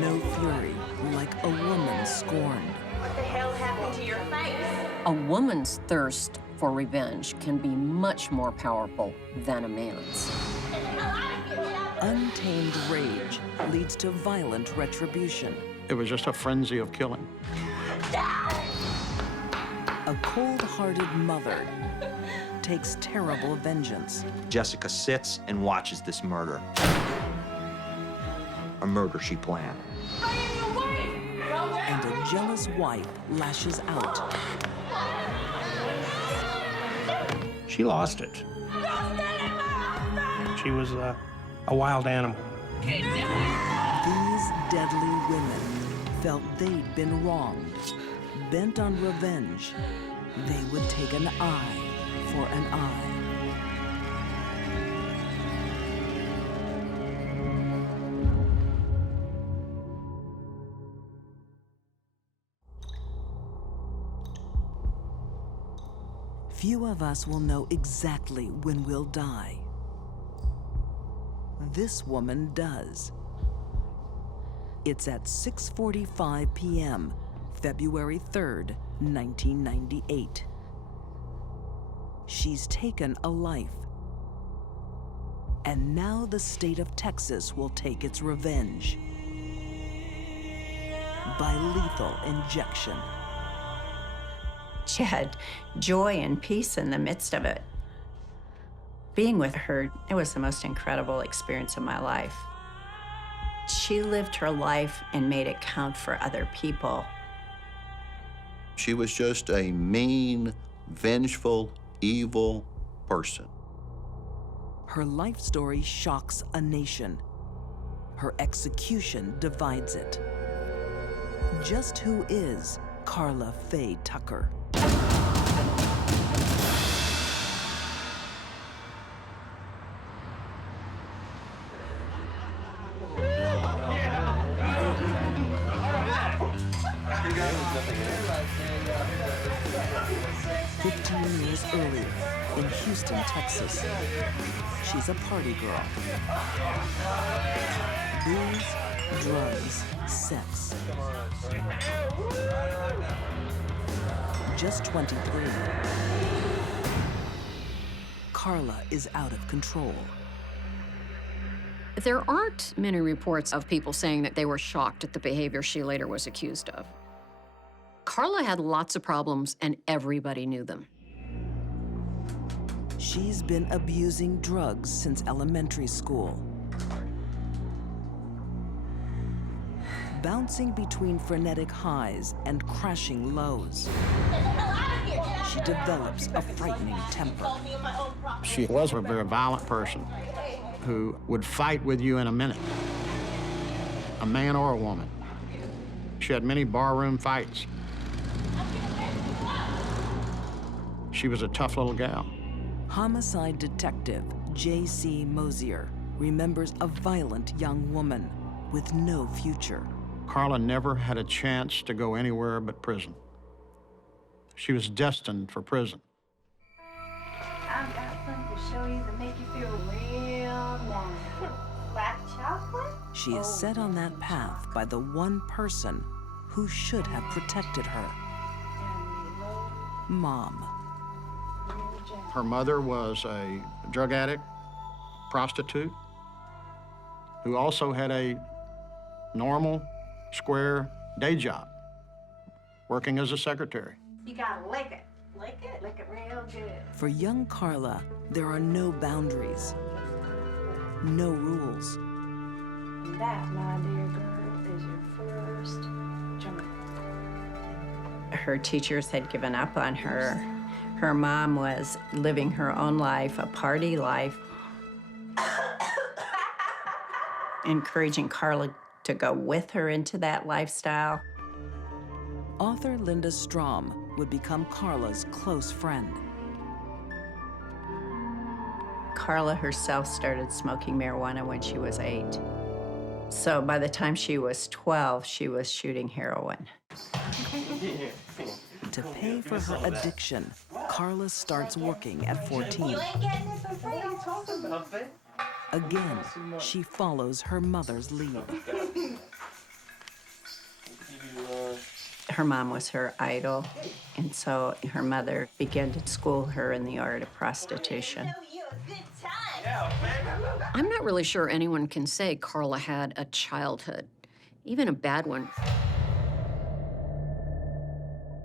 no fury like a woman scorned. What the hell happened to your face? A woman's thirst for revenge can be much more powerful than a man's. Untamed rage leads to violent retribution. It was just a frenzy of killing. A cold-hearted mother takes terrible vengeance. Jessica sits and watches this murder. A murder she planned. And a jealous wife lashes out. She lost it. She was a wild animal. These deadly women felt they'd been wronged. Bent on revenge, they would take an eye for an eye. Few of us will know exactly when we'll die. This woman does. It's at 6:45 p.m., February 3rd, 1998. She's taken a life. And now the state of Texas will take its revenge by lethal injection. She had joy and peace in the midst of it. Being with her, it was the most incredible experience of my life. She lived her life and made it count for other people. She was just a mean, vengeful, evil person. Her life story shocks a nation. Her execution divides it. Just who is Carla Faye Tucker? Years earlier, in Houston, Texas, she's a party girl. Booze, drugs, sex. Just 23. Carla is out of control. There aren't many reports of people saying that they were shocked at the behavior she later was accused of. Carla had lots of problems, and everybody knew them. She's been abusing drugs since elementary school. Bouncing between frenetic highs and crashing lows. She develops a frightening temper. She was a very violent person who would fight with you in a minute, a man or a woman. She had many barroom fights. She was a tough little gal. Homicide detective J.C. Mosier remembers a violent young woman with no future. Carla never had a chance to go anywhere but prison. She was destined for prison. I've got something to show you to make you feel real nice. Black chocolate? She is set on that path by the one person who should have protected her. Mom. Her mother was a drug addict, prostitute, who also had a normal, square day job, working as a secretary. You gotta lick it. Lick it? Lick it real good. For young Carla, there are no boundaries, no rules. That, my dear girl, is your first joint. Her teachers had given up on her. Her mom was living her own life, a party life, encouraging Carla to go with her into that lifestyle. Author Linda Strom would become Carla's close friend. Carla herself started smoking marijuana when she was 8. So by the time she was 12, she was shooting heroin. To pay for her addiction, Carla starts working at 14. Again, she follows her mother's lead. Her mom was her idol, and so her mother began to school her in the art of prostitution. I'm not really sure anyone can say Carla had a childhood, even a bad one.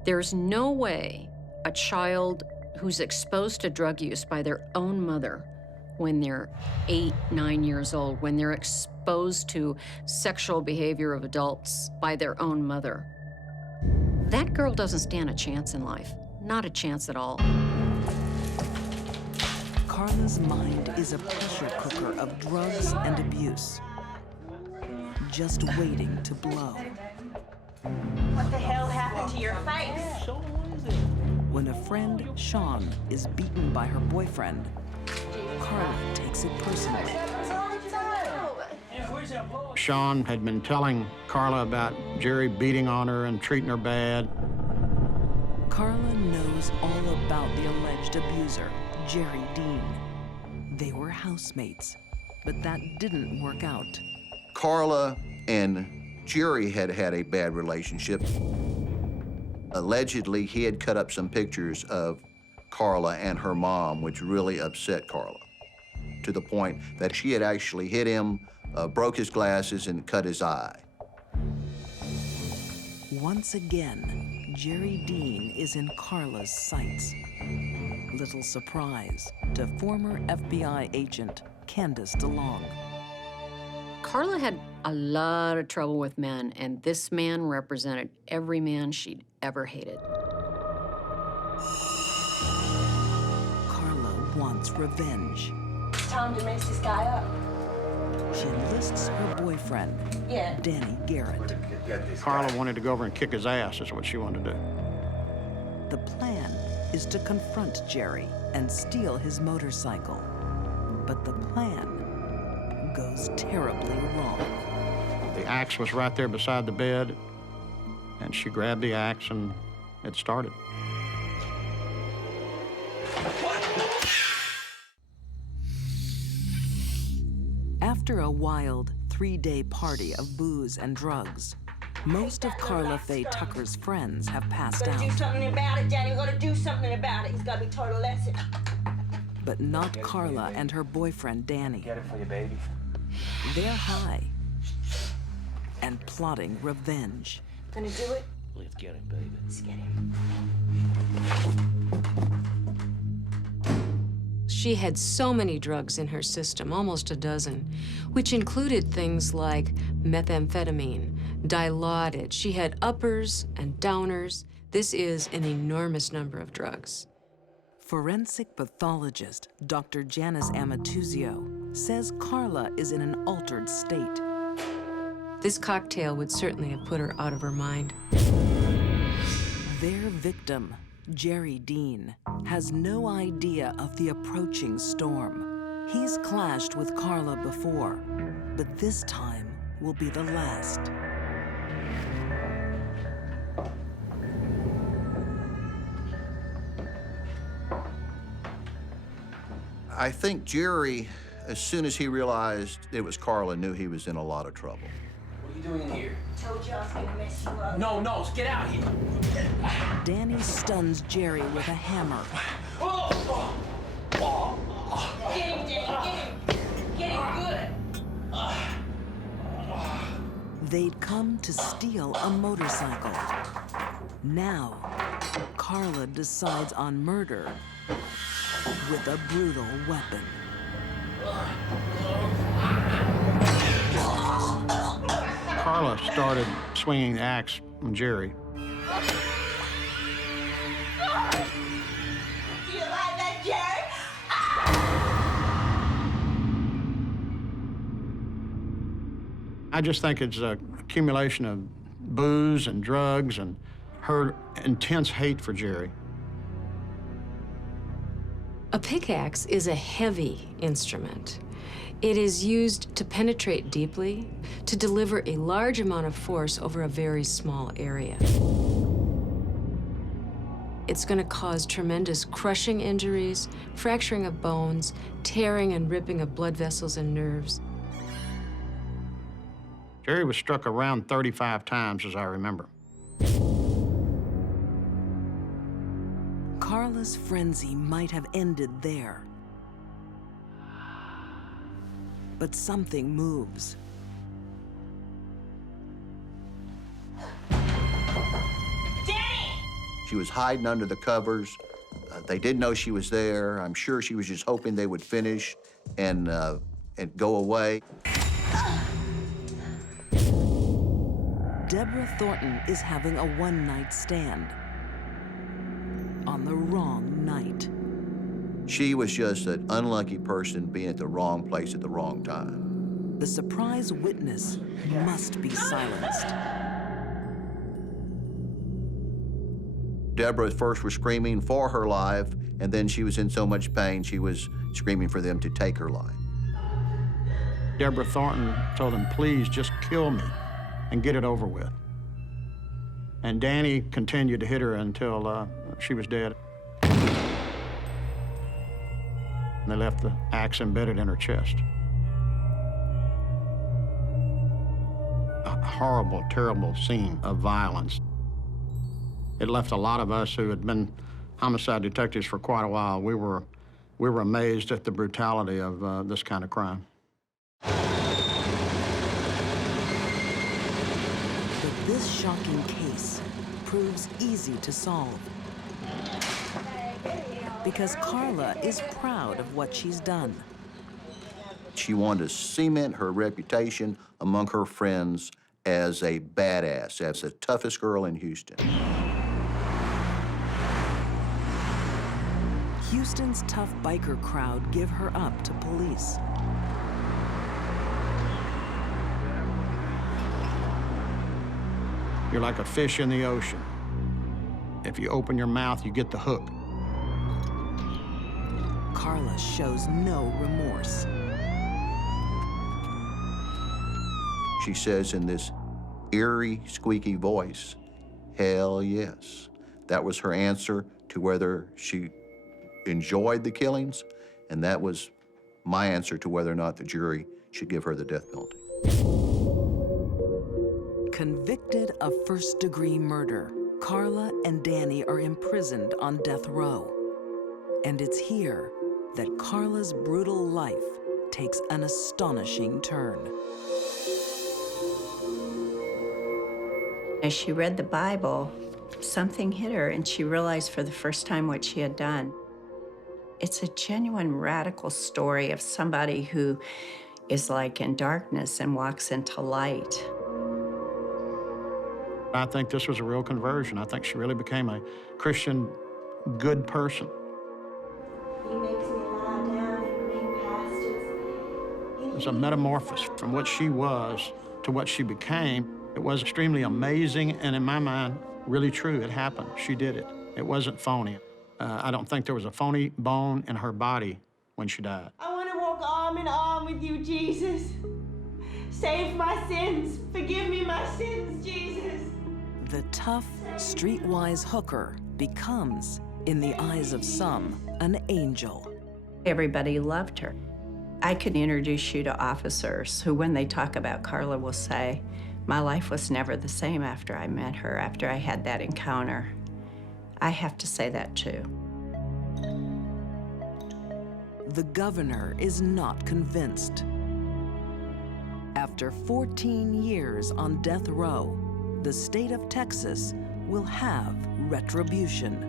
There's no way a child who's exposed to drug use by their own mother when they're 8, 9 years old, when they're exposed to sexual behavior of adults by their own mother, that girl doesn't stand a chance in life. Not a chance at all. Carla's mind is a pressure cooker of drugs and abuse, just waiting to blow. What the hell happened to your face? When a friend, Sean, is beaten by her boyfriend, Carla takes it personally. Sean had been telling Carla about Jerry beating on her and treating her bad. Carla knows all about the alleged abuser, Jerry Dean. They were housemates, but that didn't work out. Carla and Jerry had had a bad relationship. Allegedly, he had cut up some pictures of Carla and her mom, which really upset Carla, to the point that she had actually hit him, broke his glasses, and cut his eye. Once again, Jerry Dean is in Carla's sights. Little surprise to former FBI agent Candace DeLong. Carla had a lot of trouble with men, and this man represented every man she'd ever hated. Carla wants revenge. It's time to mess this guy up. She enlists her boyfriend, Yeah. Danny Garrett. Carla wanted to go over and kick his ass, is what she wanted to do. The plan is to confront Jerry and steal his motorcycle. But the plan goes terribly wrong. The axe was right there beside the bed, and she grabbed the axe and it started. After a wild 3-day party of booze and drugs, most of Carla Faye Tucker's friends have passed Gotta do out, something about it, Danny. Gotta do something about it. He's gotta be taught a lesson. but not Carla and her boyfriend Danny. Get it for you, baby. They're high and plotting revenge. Gonna do it? Let's get it, baby. Let's get him. She had so many drugs in her system, almost a dozen, which included things like methamphetamine, Dilaudid. She had uppers and downers. This is an enormous number of drugs. Forensic pathologist Dr. Janice Amatuzio says Carla is in an altered state. This cocktail would certainly have put her out of her mind. Their victim, Jerry Dean, has no idea of the approaching storm. He's clashed with Carla before, but this time will be the last. I think Jerry, as soon as he realized it was Carla, knew he was in a lot of trouble. What are you doing in here? Told you I was gonna mess you up. No, get out of here. Danny stuns Jerry with a hammer. Get him, Danny. Get him. Get him good. They'd come to steal a motorcycle. Now, Carla decides on murder with a brutal weapon. Carla started swinging the axe on Jerry. Do you like that, Jerry? I just think it's an accumulation of booze and drugs and her intense hate for Jerry. A pickaxe is a heavy instrument. It is used to penetrate deeply, to deliver a large amount of force over a very small area. It's going to cause tremendous crushing injuries, fracturing of bones, tearing and ripping of blood vessels and nerves. Jerry was struck around 35 times, as I remember. Carla's frenzy might have ended there. But something moves. She was hiding under the covers. They didn't know she was there. I'm sure she was just hoping they would finish and go away. Deborah Thornton is having a one-night stand on the wrong night. She was just an unlucky person being at the wrong place at the wrong time. The surprise witness must be silenced. Deborah first was screaming for her life, and then she was in so much pain, she was screaming for them to take her life. Deborah Thornton told them, please just kill me and get it over with. And Danny continued to hit her until she was dead. And they left the axe embedded in her chest. A horrible, terrible scene of violence. It left a lot of us who had been homicide detectives for quite a while. We were amazed at the brutality of this kind of crime. But this shocking case proves easy to solve. Because Carla is proud of what she's done. She wanted to cement her reputation among her friends as a badass, as the toughest girl in Houston. Houston's tough biker crowd give her up to police. You're like a fish in the ocean. If you open your mouth, you get the hook. Carla shows no remorse. She says in this eerie, squeaky voice, hell yes. That was her answer to whether she enjoyed the killings, and that was my answer to whether or not the jury should give her the death penalty. Convicted of first-degree murder, Carla and Danny are imprisoned on death row. And it's here that Carla's brutal life takes an astonishing turn. As she read the Bible, something hit her, and she realized for the first time what she had done. It's a genuine radical story of somebody who is like in darkness and walks into light. I think this was a real conversion. I think she really became a Christian, good person. He makes me lie down in green pastures. It was a metamorphosis from what she was to what she became. It was extremely amazing, and in my mind, really true. It happened. She did it. It wasn't phony. I don't think there was a phony bone in her body when she died. I want to walk arm in arm with you, Jesus. Save my sins. Forgive me my sins, Jesus. The tough, streetwise hooker becomes, in the eyes of some, an angel. Everybody loved her. I could introduce you to officers who, when they talk about Carla, will say, my life was never the same after I met her, after I had that encounter. I have to say that too. The governor is not convinced. After 14 years on death row, the state of Texas will have retribution.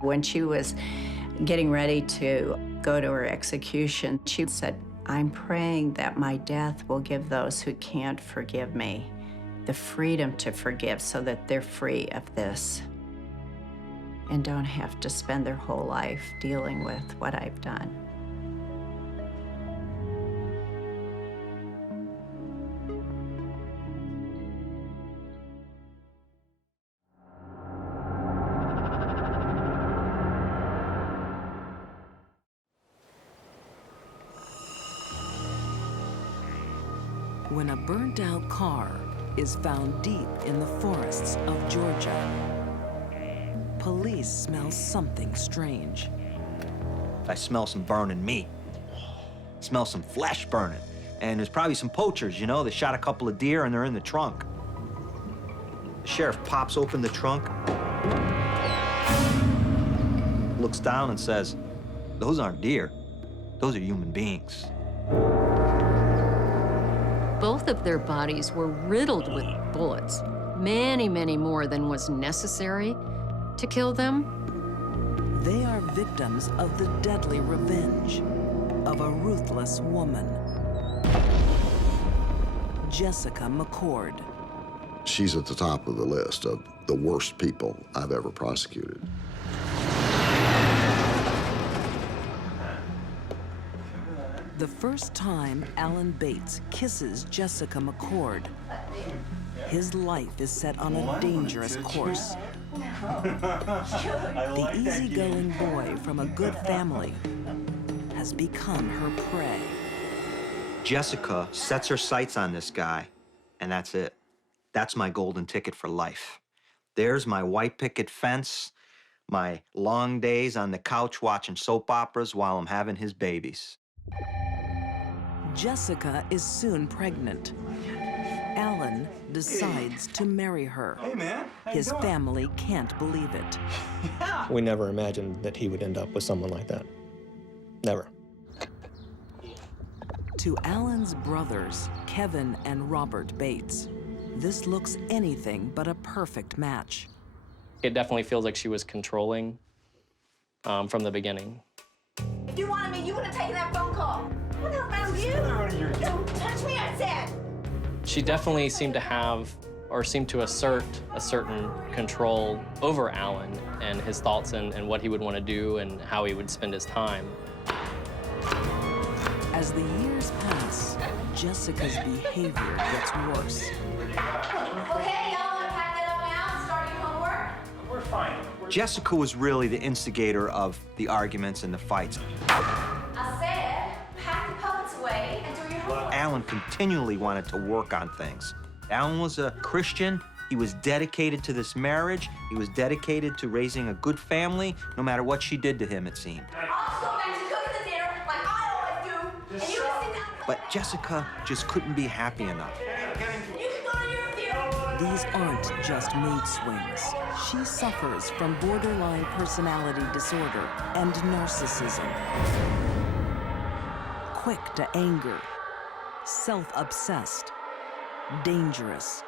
When she was getting ready to go to her execution, she said, I'm praying that my death will give those who can't forgive me the freedom to forgive so that they're free of this and don't have to spend their whole life dealing with what I've done. When a burnt-out car is found deep in the forests of Georgia, police smell something strange. I smell some burning meat. Smell some flesh burning. And there's probably some poachers, you know, they shot a couple of deer and they're in the trunk. Sheriff pops open the trunk, looks down and says, "Those aren't deer, those are human beings." Both of their bodies were riddled with bullets, many, many more than was necessary to kill them. They are victims of the deadly revenge of a ruthless woman. Jessica McCord. She's at the top of the list of the worst people I've ever prosecuted. The first time Alan Bates kisses Jessica McCord, his life is set on a dangerous course. The easygoing boy from a good family has become her prey. Jessica sets her sights on this guy, and that's it. That's my golden ticket for life. There's my white picket fence, my long days on the couch watching soap operas while I'm having his babies. Jessica is soon pregnant. Alan decides to marry her. Hey, man. His family can't believe it. We never imagined that he would end up with someone like that. Never. To Alan's brothers, Kevin and Robert Bates, this looks anything but a perfect match. It definitely feels like she was controlling from the beginning. If you wanted me, you would have taken that phone call. What the hell's the matter with you? Don't touch me, I said. She definitely seemed to have, or seemed to assert, a certain control over Alan and his thoughts and what he would want to do and how he would spend his time. As the years pass, Jessica's behavior gets worse. Okay, y'all want to pack that up now and start your homework? We're fine. Jessica was really the instigator of the arguments and the fights. I said, pack the puppets away and do your homework. Alan continually wanted to work on things. Alan was a Christian. He was dedicated to this marriage. He was dedicated to raising a good family, no matter what she did to him, it seemed. I'll just go back to cooking the dinner like I always do. And you can sit down and But Jessica just couldn't be happy enough. you can go to your theater. These aren't just mood swings. She suffers from borderline personality disorder and narcissism. Quick to anger, self-obsessed, dangerous.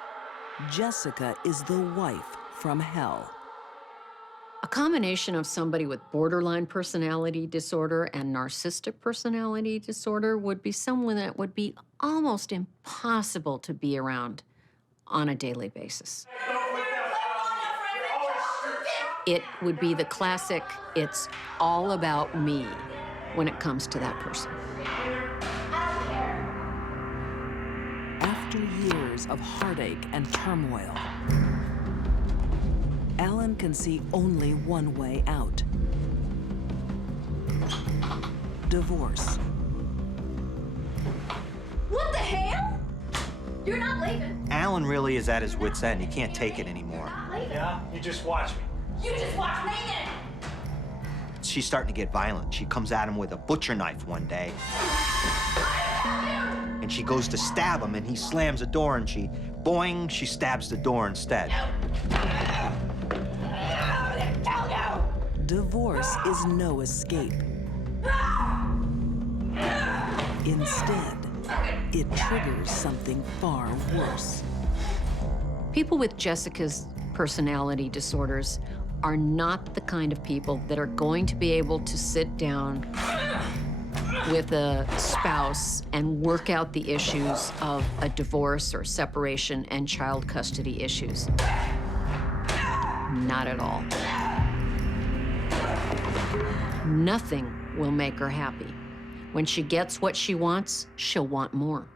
Jessica is the wife from hell. A combination of somebody with borderline personality disorder and narcissistic personality disorder would be someone that would be almost impossible to be around on a daily basis. It would be the classic, it's all about me when it comes to that person. After years of heartache and turmoil, Alan can see only one way out: divorce. What the hell? You're not leaving. Alan really is at his wit's end. He can't take it anymore. Not leaving. Yeah, you just watch me. You just watch me then. She's starting to get violent. She comes at him with a butcher knife one day. And she goes to stab him, and he slams the door, and she, boing, she stabs the door instead. Divorce is no escape. Instead, it triggers something far worse. People with Jessica's personality disorders are not the kind of people that are going to be able to sit down with a spouse and work out the issues of a divorce or separation and child custody issues. Not at all. Nothing will make her happy. When she gets what she wants, she'll want more.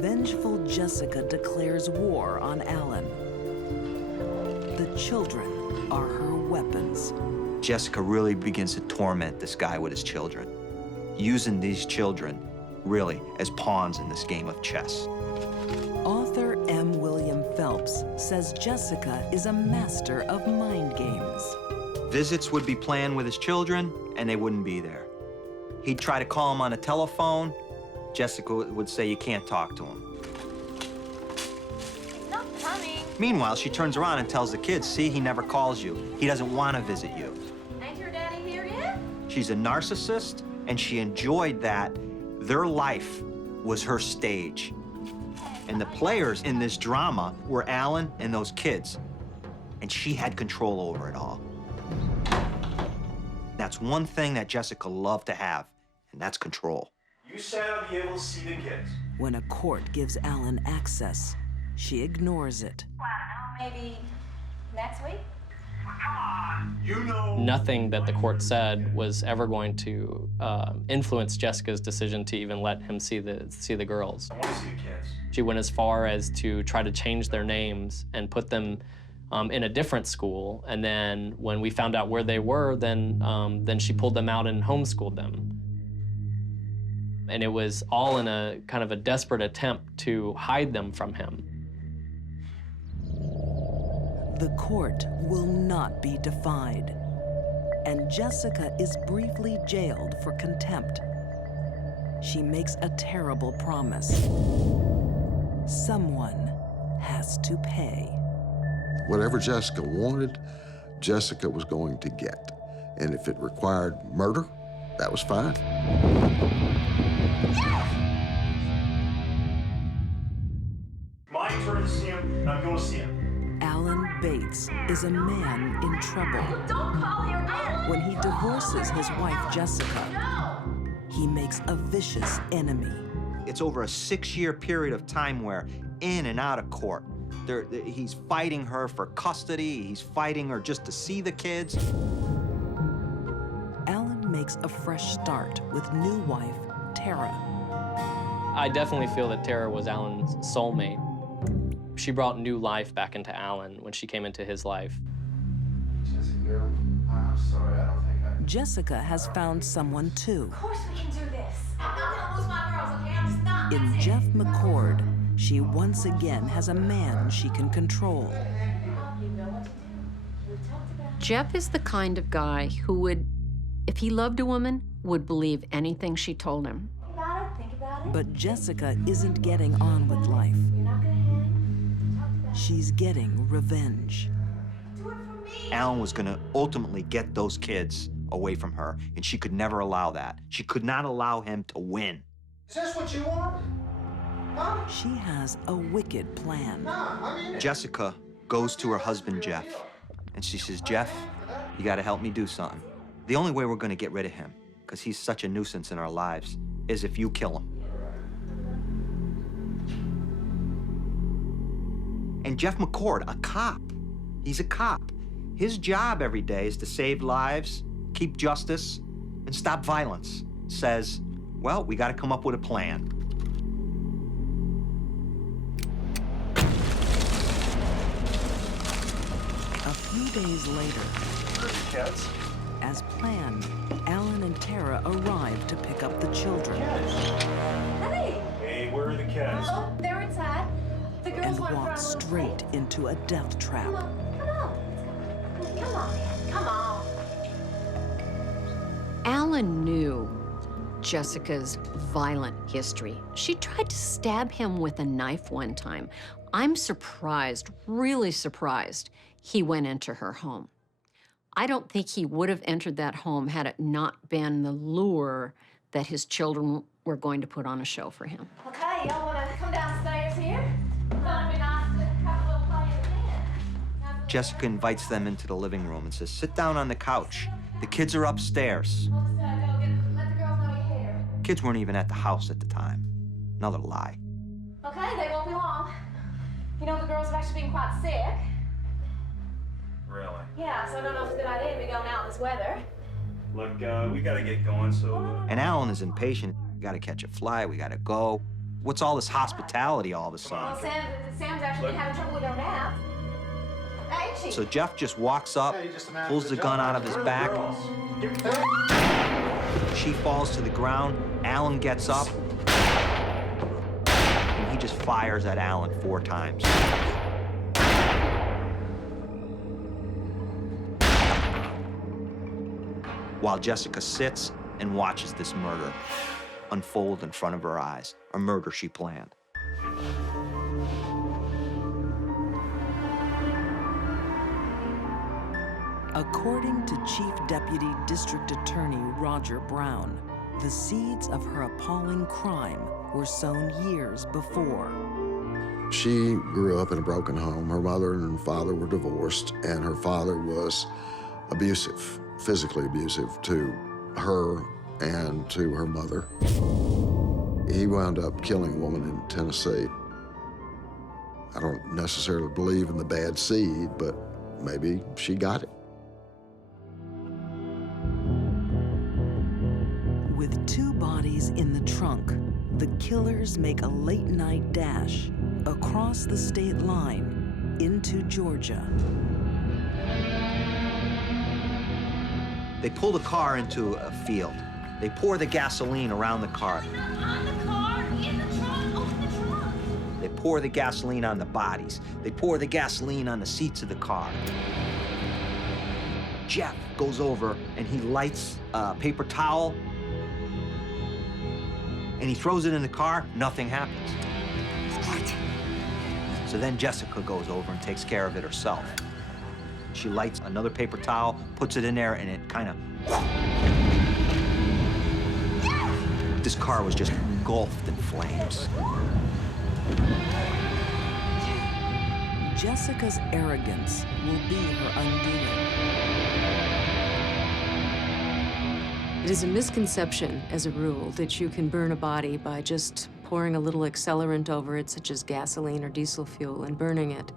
Vengeful Jessica declares war on Alan. The children are her weapons. Jessica really begins to torment this guy with his children, using these children really as pawns in this game of chess. Author M. William Phelps says Jessica is a master of mind games. Visits would be planned with his children, and they wouldn't be there. He'd try to call him on a telephone. Jessica would say, you can't talk to him. Meanwhile, she turns around and tells the kids, see, he never calls you. He doesn't want to visit you. Ain't your daddy here yet? She's a narcissist, and she enjoyed that their life was her stage. And the players in this drama were Alan and those kids. And she had control over it all. That's one thing that Jessica loved to have, and that's control. You said I'll be able to see the kids. When a court gives Alan access, she ignores it. Well, I don't know, maybe next week? You know. Nothing that the court said was ever going to influence Jessica's decision to even let him see the girls. I want to see the kids. She went as far as to try to change their names and put them in a different school. And then when we found out where they were, then she pulled them out and homeschooled them. And it was all in a kind of a desperate attempt to hide them from him. The court will not be defied, and Jessica is briefly jailed for contempt. She makes a terrible promise. Someone has to pay. Whatever Jessica wanted, Jessica was going to get. And if it required murder, that was fine. My turn to see him, and I'm going to see him. Alan Bates is a man in trouble. Don't call here again! When he divorces his wife, Jessica, he makes a vicious enemy. It's over a 6-year period of time where in and out of court, he's fighting her for custody, he's fighting her just to see the kids. Alan makes a fresh start with new wife, Tara. I definitely feel that Tara was Alan's soulmate. She brought new life back into Alan when she came into his life. Jessica, I'm sorry, I don't think I... Jessica has found someone too. Of course we can do this. I'm not gonna lose my girls, okay? I'm just not. In That's it. Jeff McCord, she once again has a man she can control. You know what to do. We talked about it. Jeff is the kind of guy who would, if he loved a woman, would believe anything she told him. Think about it, think about it. But Jessica isn't getting on with life. You're not gonna hang. We talked about it. She's getting revenge. Do it for me. Alan was gonna ultimately get those kids away from her, and she could never allow that. She could not allow him to win. Is this what you want? Huh? She has a wicked plan. Nah, I mean it. Jessica goes to her husband, Jeff, and she says, Jeff, you gotta help me do something. The only way we're gonna get rid of him, because he's such a nuisance in our lives, is if you kill him. And Jeff McCord, a cop, he's a cop. His job every day is to save lives, keep justice, and stop violence. Says, well, we gotta come up with a plan. A few days later, Where's the kids? as planned, Alan and Tara arrive to pick up the children Hey! Hey, where are the kids? Oh, they're inside. The girls and want walk to straight into a death trap. Come on, come on. Come on, man. Come on. Alan knew Jessica's violent history. She tried to stab him with a knife one time. I'm surprised, really surprised, he went into her home. I don't think he would have entered that home had it not been the lure that his children were going to put on a show for him. Okay, y'all want to come downstairs here? Thought it'd be nice to have a little play at the Jessica invites them into the living room and says, sit down on the couch. The kids are upstairs. Let the girls know you're here. Kids weren't even at the house at the time. Another lie. Okay, they won't be long. You know, the girls have actually been quite sick. Really? Yeah, so I don't know if it's a good idea to be going out in this weather. Look, we gotta get going, so... And Alan is impatient. We gotta catch a flight, we gotta go. What's all this hospitality all of a Well, sudden? Sam's actually been having trouble with her nap. Ain't she? So Jeff just walks up, pulls the gun out of his back. She falls to the ground. Alan gets up. And he just fires at Alan 4 times. While Jessica sits and watches this murder unfold in front of her eyes, a murder she planned. According to Chief Deputy District Attorney Roger Brown, the seeds of her appalling crime were sown years before. She grew up in a broken home. Her mother and father were divorced, and her father was abusive, physically abusive to her and to her mother. He wound up killing a woman in Tennessee. I don't necessarily believe in the bad seed, but maybe she got it. With 2 bodies in the trunk, the killers make a late-night dash across the state line into Georgia. They pull the car into a field. They pour the gasoline around the car. On the car, in the trunk, open the trunk. They pour the gasoline on the bodies. They pour the gasoline on the seats of the car. Jeff goes over and he lights a paper towel and he throws it in the car. Nothing happens. So then Jessica goes over and takes care of it herself. She lights another paper towel, puts it in there, and it kind of... This car was just engulfed in flames. Jessica's arrogance will be her undoing. It is a misconception, as a rule, that you can burn a body by just pouring a little accelerant over it, such as gasoline or diesel fuel, and burning it.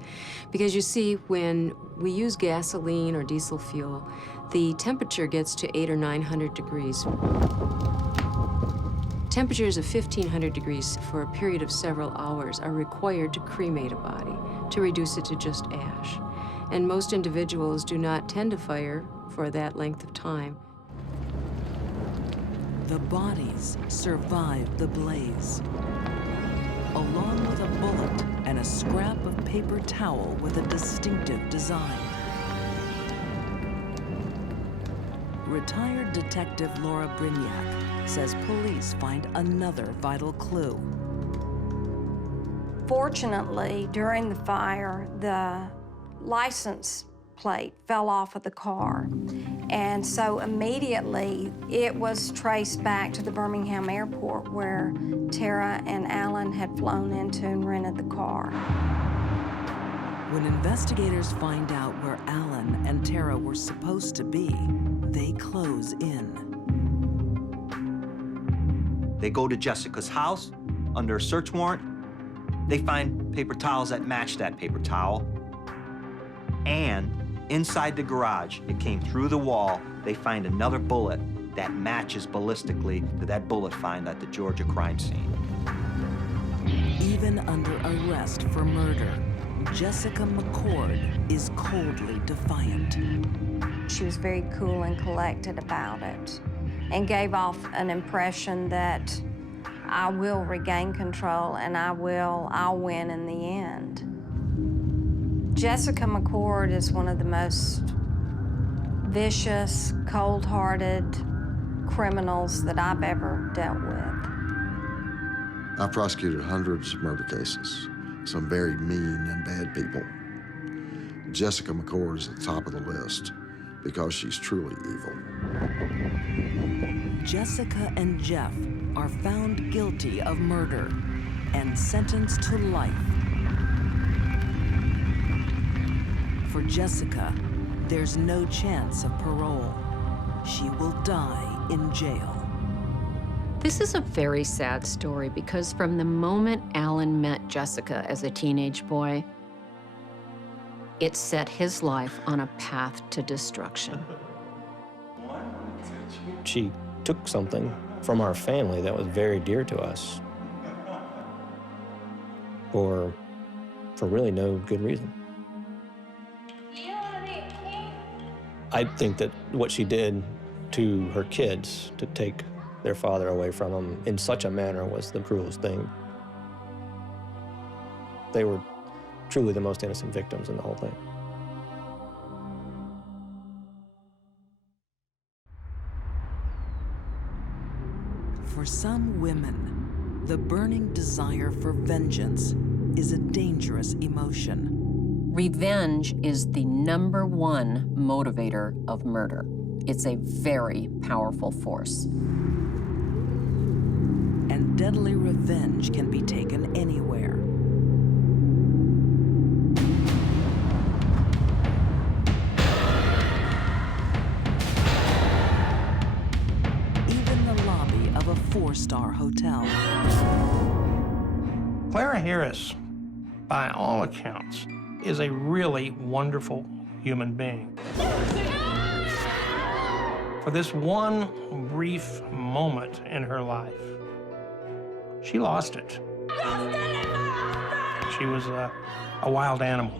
Because you see, when we use gasoline or diesel fuel, the temperature gets to 800 or 900 degrees. Temperatures of 1,500 degrees for a period of several hours are required to cremate a body, to reduce it to just ash. And most individuals do not tend to fire for that length of time. The bodies survived the blaze, along with a bullet and a scrap of paper towel with a distinctive design. Retired Detective Laura Brignac says police find another vital clue. Fortunately, during the fire, the license plate fell off of the car. And so immediately it was traced back to the Birmingham airport where Tara and Alan had flown into and rented the car. When investigators find out where Alan and Tara were supposed to be, they close in. They go to Jessica's house under a search warrant. They find paper towels that match that paper towel. And inside the garage, it came through the wall, they find another bullet that matches ballistically to that bullet find at the Georgia crime scene. Even under arrest for murder, Jessica McCord is coldly defiant. She was very cool and collected about it and gave off an impression that I will regain control and I'll win in the end. Jessica McCord is one of the most vicious, cold-hearted criminals that I've ever dealt with. I prosecuted hundreds of murder cases, some very mean and bad people. Jessica McCord is at the top of the list because she's truly evil. Jessica and Jeff are found guilty of murder and sentenced to life. For Jessica, there's no chance of parole. She will die in jail. This is a very sad story because from the moment Alan met Jessica as a teenage boy, it set his life on a path to destruction. She took something from our family that was very dear to us for really no good reason. I think that what she did to her kids, to take their father away from them in such a manner, was the cruelest thing. They were truly the most innocent victims in the whole thing. For some women, the burning desire for vengeance is a dangerous emotion. Revenge is the #1 motivator of murder. It's a very powerful force. And deadly revenge can be taken anywhere. Even the lobby of a 4-star hotel. Clara Harris, by all accounts, is a really wonderful human being. For this one brief moment in her life, she lost it. She was a wild animal.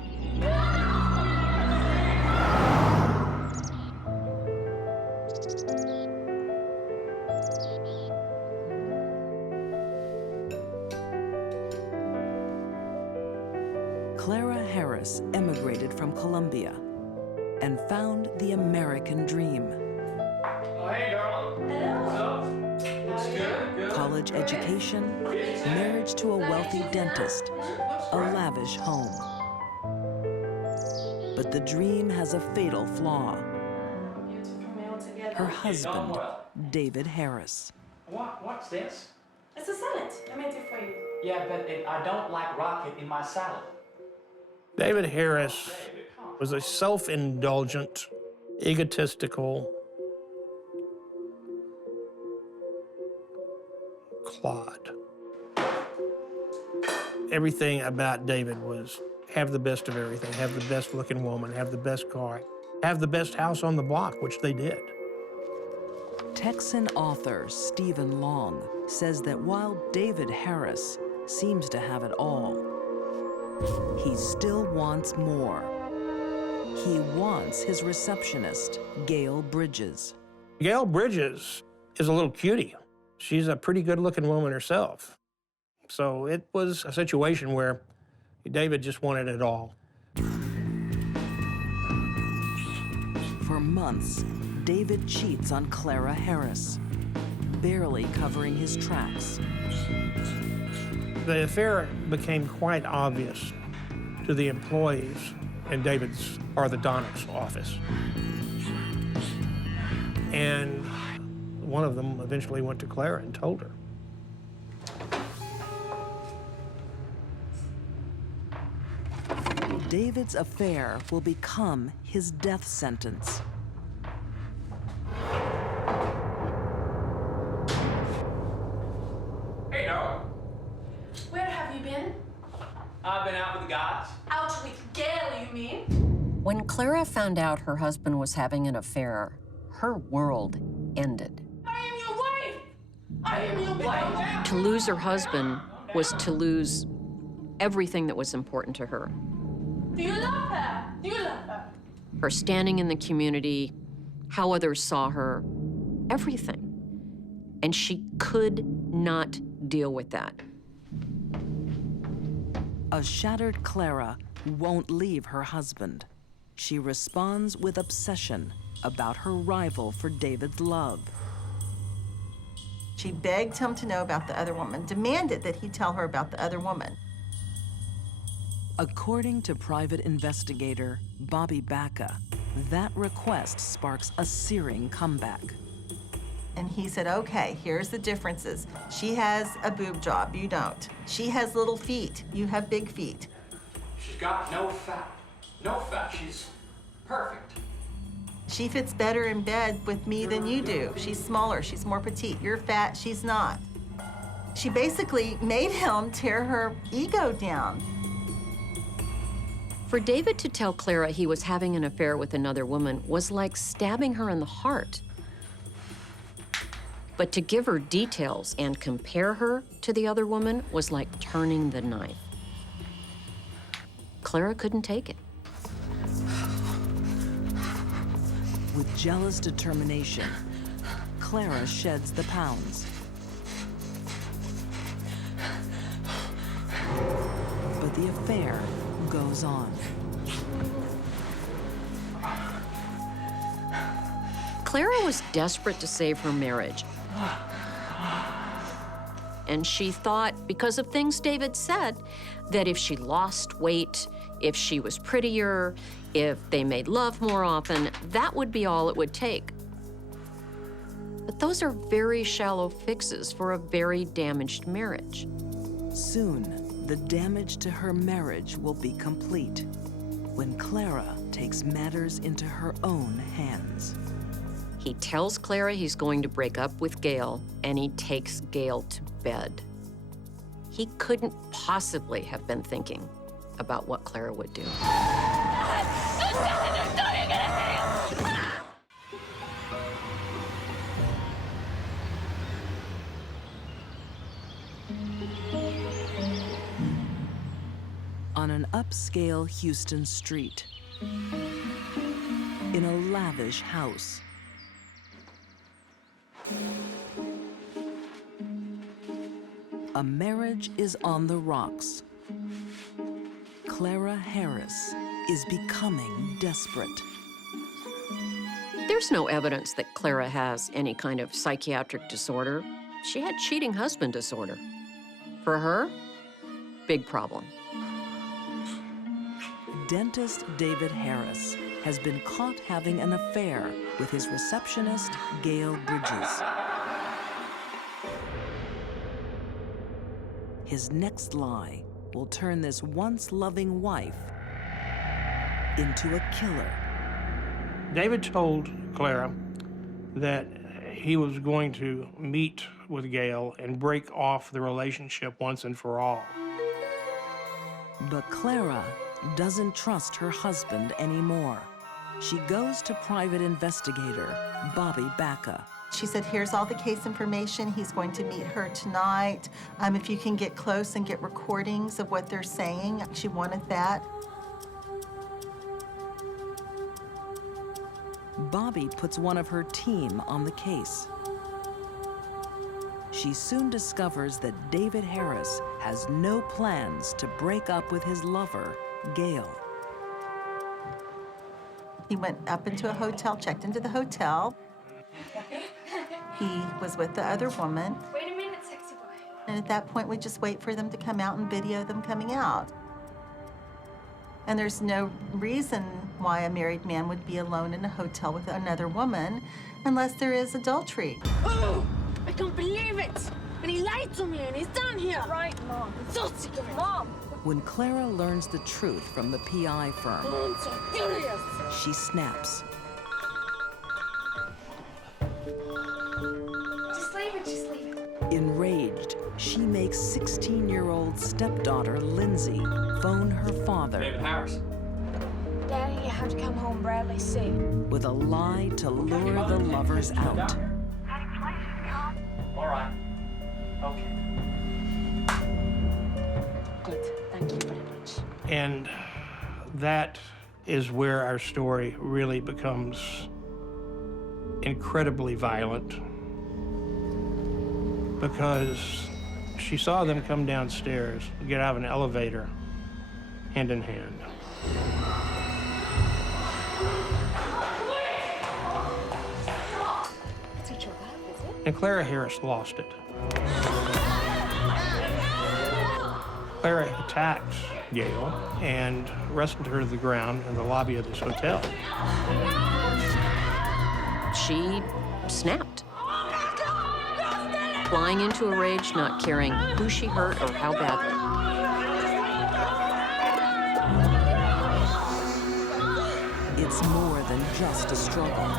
Clara Harris emigrated from Colombia and found the American dream. Oh, hey, girl. Hello. Looks good. College education, marriage to a wealthy dentist, a lavish home. But the dream has a fatal flaw. Her husband, David Harris. What's this? It's a salad. I made it for you. Yeah, but I don't like rocket in my salad. David Harris was a self-indulgent, egotistical clod. Everything about David was have the best of everything, have the best looking woman, have the best car, have the best house on the block, which they did. Texan author Stephen Long says that while David Harris seems to have it all, he still wants more. He wants his receptionist, Gail Bridges. Gail Bridges is a little cutie. She's a pretty good-looking woman herself. So it was a situation where David just wanted it all. For months, David cheats on Clara Harris, barely covering his tracks. The affair became quite obvious to the employees in David's orthodontics office. And one of them eventually went to Clara and told her. David's affair will become his death sentence. Hey, Noah. Where have you been? I've been out with the guys. Out with Gail, you mean? When Clara found out her husband was having an affair, her world ended. I am your wife! I am your wife! To lose her husband was to lose everything that was important to her. Do you love her? Do you love her? Her standing in the community, how others saw her, everything. And she could not deal with that. A shattered Clara won't leave her husband. She responds with obsession about her rival for David's love. She begged him to know about the other woman, demanded that he tell her about the other woman. According to private investigator Bobby Baca, that request sparks a searing comeback. And he said, okay, here's the differences. She has a boob job, you don't. She has little feet, you have big feet. She's got no fat. No fat. She's perfect. She fits better in bed with me than you do. She's smaller, she's more petite. You're fat, she's not. She basically made him tear her ego down. For David to tell Clara he was having an affair with another woman was like stabbing her in the heart. But to give her details and compare her to the other woman was like turning the knife. Clara couldn't take it. With jealous determination, Clara sheds the pounds. But the affair goes on. Clara was desperate to save her marriage. And she thought, because of things David said, that if she lost weight, If she was prettier, if they made love more often, that would be all it would take. But those are very shallow fixes for a very damaged marriage. Soon, the damage to her marriage will be complete when Clara takes matters into her own hands. He tells Clara he's going to break up with Gail, and he takes Gail to bed. He couldn't possibly have been thinking about what Clara would do. On an upscale Houston street, in a lavish house, a marriage is on the rocks. Clara Harris is becoming desperate. There's no evidence that Clara has any kind of psychiatric disorder. She had cheating husband disorder. For her, big problem. Dentist David Harris has been caught having an affair with his receptionist, Gail Bridges. His next lie will turn this once loving wife into a killer. David told Clara that he was going to meet with Gail and break off the relationship once and for all. But Clara doesn't trust her husband anymore. She goes to private investigator Bobby Baca. She said, here's all the case information. He's going to meet her tonight. If you can get close and get recordings of what they're saying. She wanted that. Bobby puts one of her team on the case. She soon discovers that David Harris has no plans to break up with his lover, Gail. He went up into a hotel, checked into the hotel. He was with the other woman. Wait a minute, sexy boy. And at that point, we just wait for them to come out and video them coming out. And there's no reason why a married man would be alone in a hotel with another woman unless there is adultery. Oh, I can't believe it. And he lied to me and he's down here. Right, Mom. I'm so sick of it. Mom. When Clara learns the truth from the PI firm, I'm so furious. she snaps. Just leave it, just leave it. Enraged, she makes 16-year-old stepdaughter Lindsay phone her father David Harris. Daddy, you have to come home. Bradley's sick. with a lie to lure the lovers out. All right. Okay. Good. Thank you very much. And that is where our story really becomes incredibly violent, because she saw them come downstairs, get out of an elevator, hand in hand. And Clara Harris lost it. Clara attacked Gail and wrestled her to the ground in the lobby of this hotel. She snapped. Flying into a rage, not caring who she hurt or how badly. It's more than just a struggle.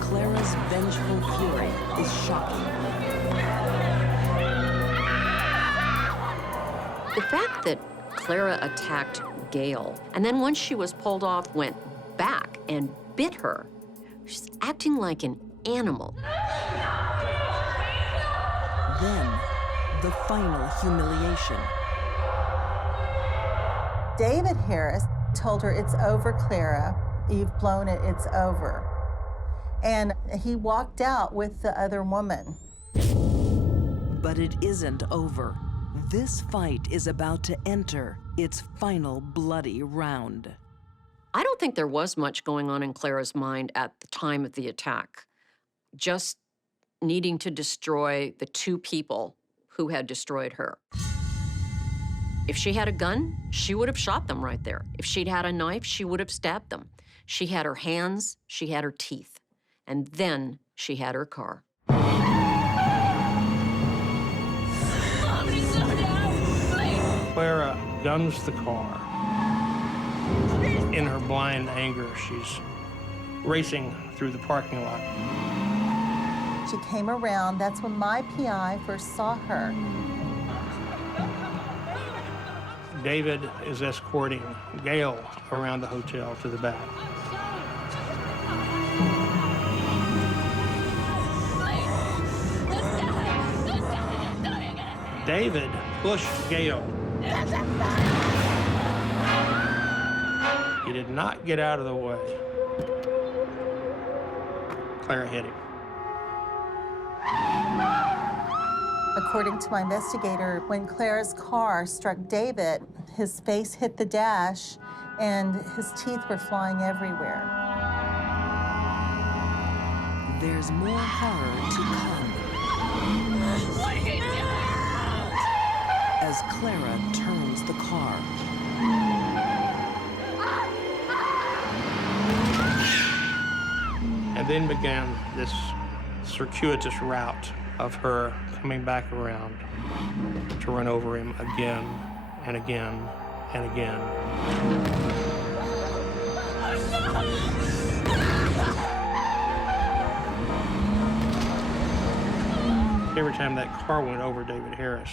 Clara's vengeful fury is shocking. The fact that Clara attacked Gail, and then once she was pulled off, went back and bit her, she's acting like an animal. Then, the final humiliation. David Harris told her, it's over, Clara. You've blown it, it's over. And he walked out with the other woman. But it isn't over. This fight is about to enter its final bloody round. I don't think there was much going on in Clara's mind at the time of the attack. Just needing to destroy the two people who had destroyed her. If she had a gun, she would have shot them right there. If she'd had a knife, she would have stabbed them. She had her hands, she had her teeth, and then she had her car. Clara guns the car. In her blind anger, she's racing through the parking lot. She came around. That's when my PI first saw her. David is escorting Gail around the hotel to the back. David pushed Gail. He did not get out of the way. Clara hit him. According to my investigator, when Clara's car struck David, his face hit the dash and his teeth were flying everywhere. There's more horror to come. As Clara turns the car. And then began this circuitous route of her coming back around to run over him again and again and again. Every time that car went over David Harris,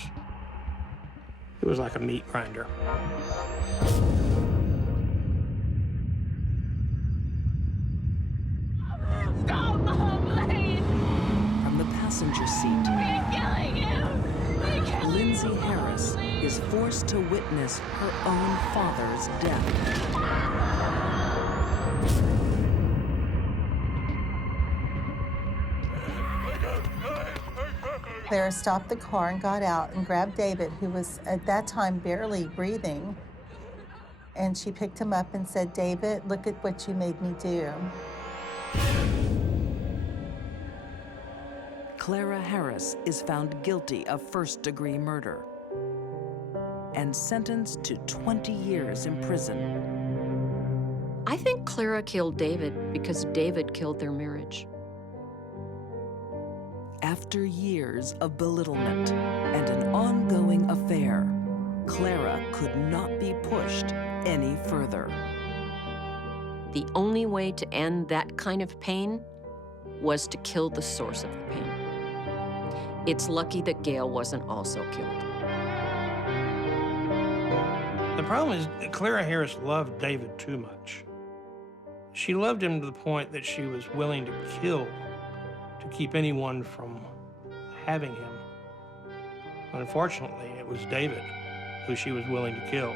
it was like a meat grinder. From the passenger seat, Lindsay Harris is forced to witness her own father's death. Clara stopped the car and got out and grabbed David, who was at that time barely breathing. And she picked him up and said, "David, look at what you made me do." Clara Harris is found guilty of first-degree murder and sentenced to 20 years in prison. I think Clara killed David because David killed their marriage. After years of belittlement and an ongoing affair, Clara could not be pushed any further. The only way to end that kind of pain was to kill the source of the pain. It's lucky that Gail wasn't also killed. The problem is that Clara Harris loved David too much. She loved him to the point that she was willing to kill to keep anyone from having him. Unfortunately, it was David who she was willing to kill.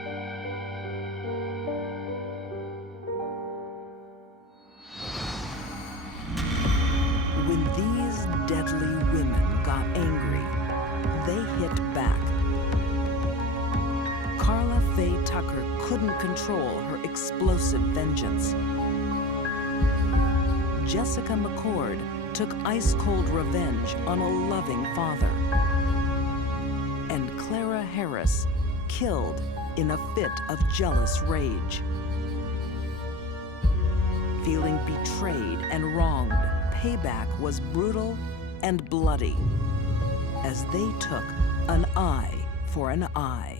When these deadly women got angry, they hit back. Carla Faye Tucker couldn't control her explosive vengeance. Jessica McCord took ice-cold revenge on a loving father. And Clara Harris killed in a fit of jealous rage. Feeling betrayed and wronged, payback was brutal and bloody as they took an eye for an eye.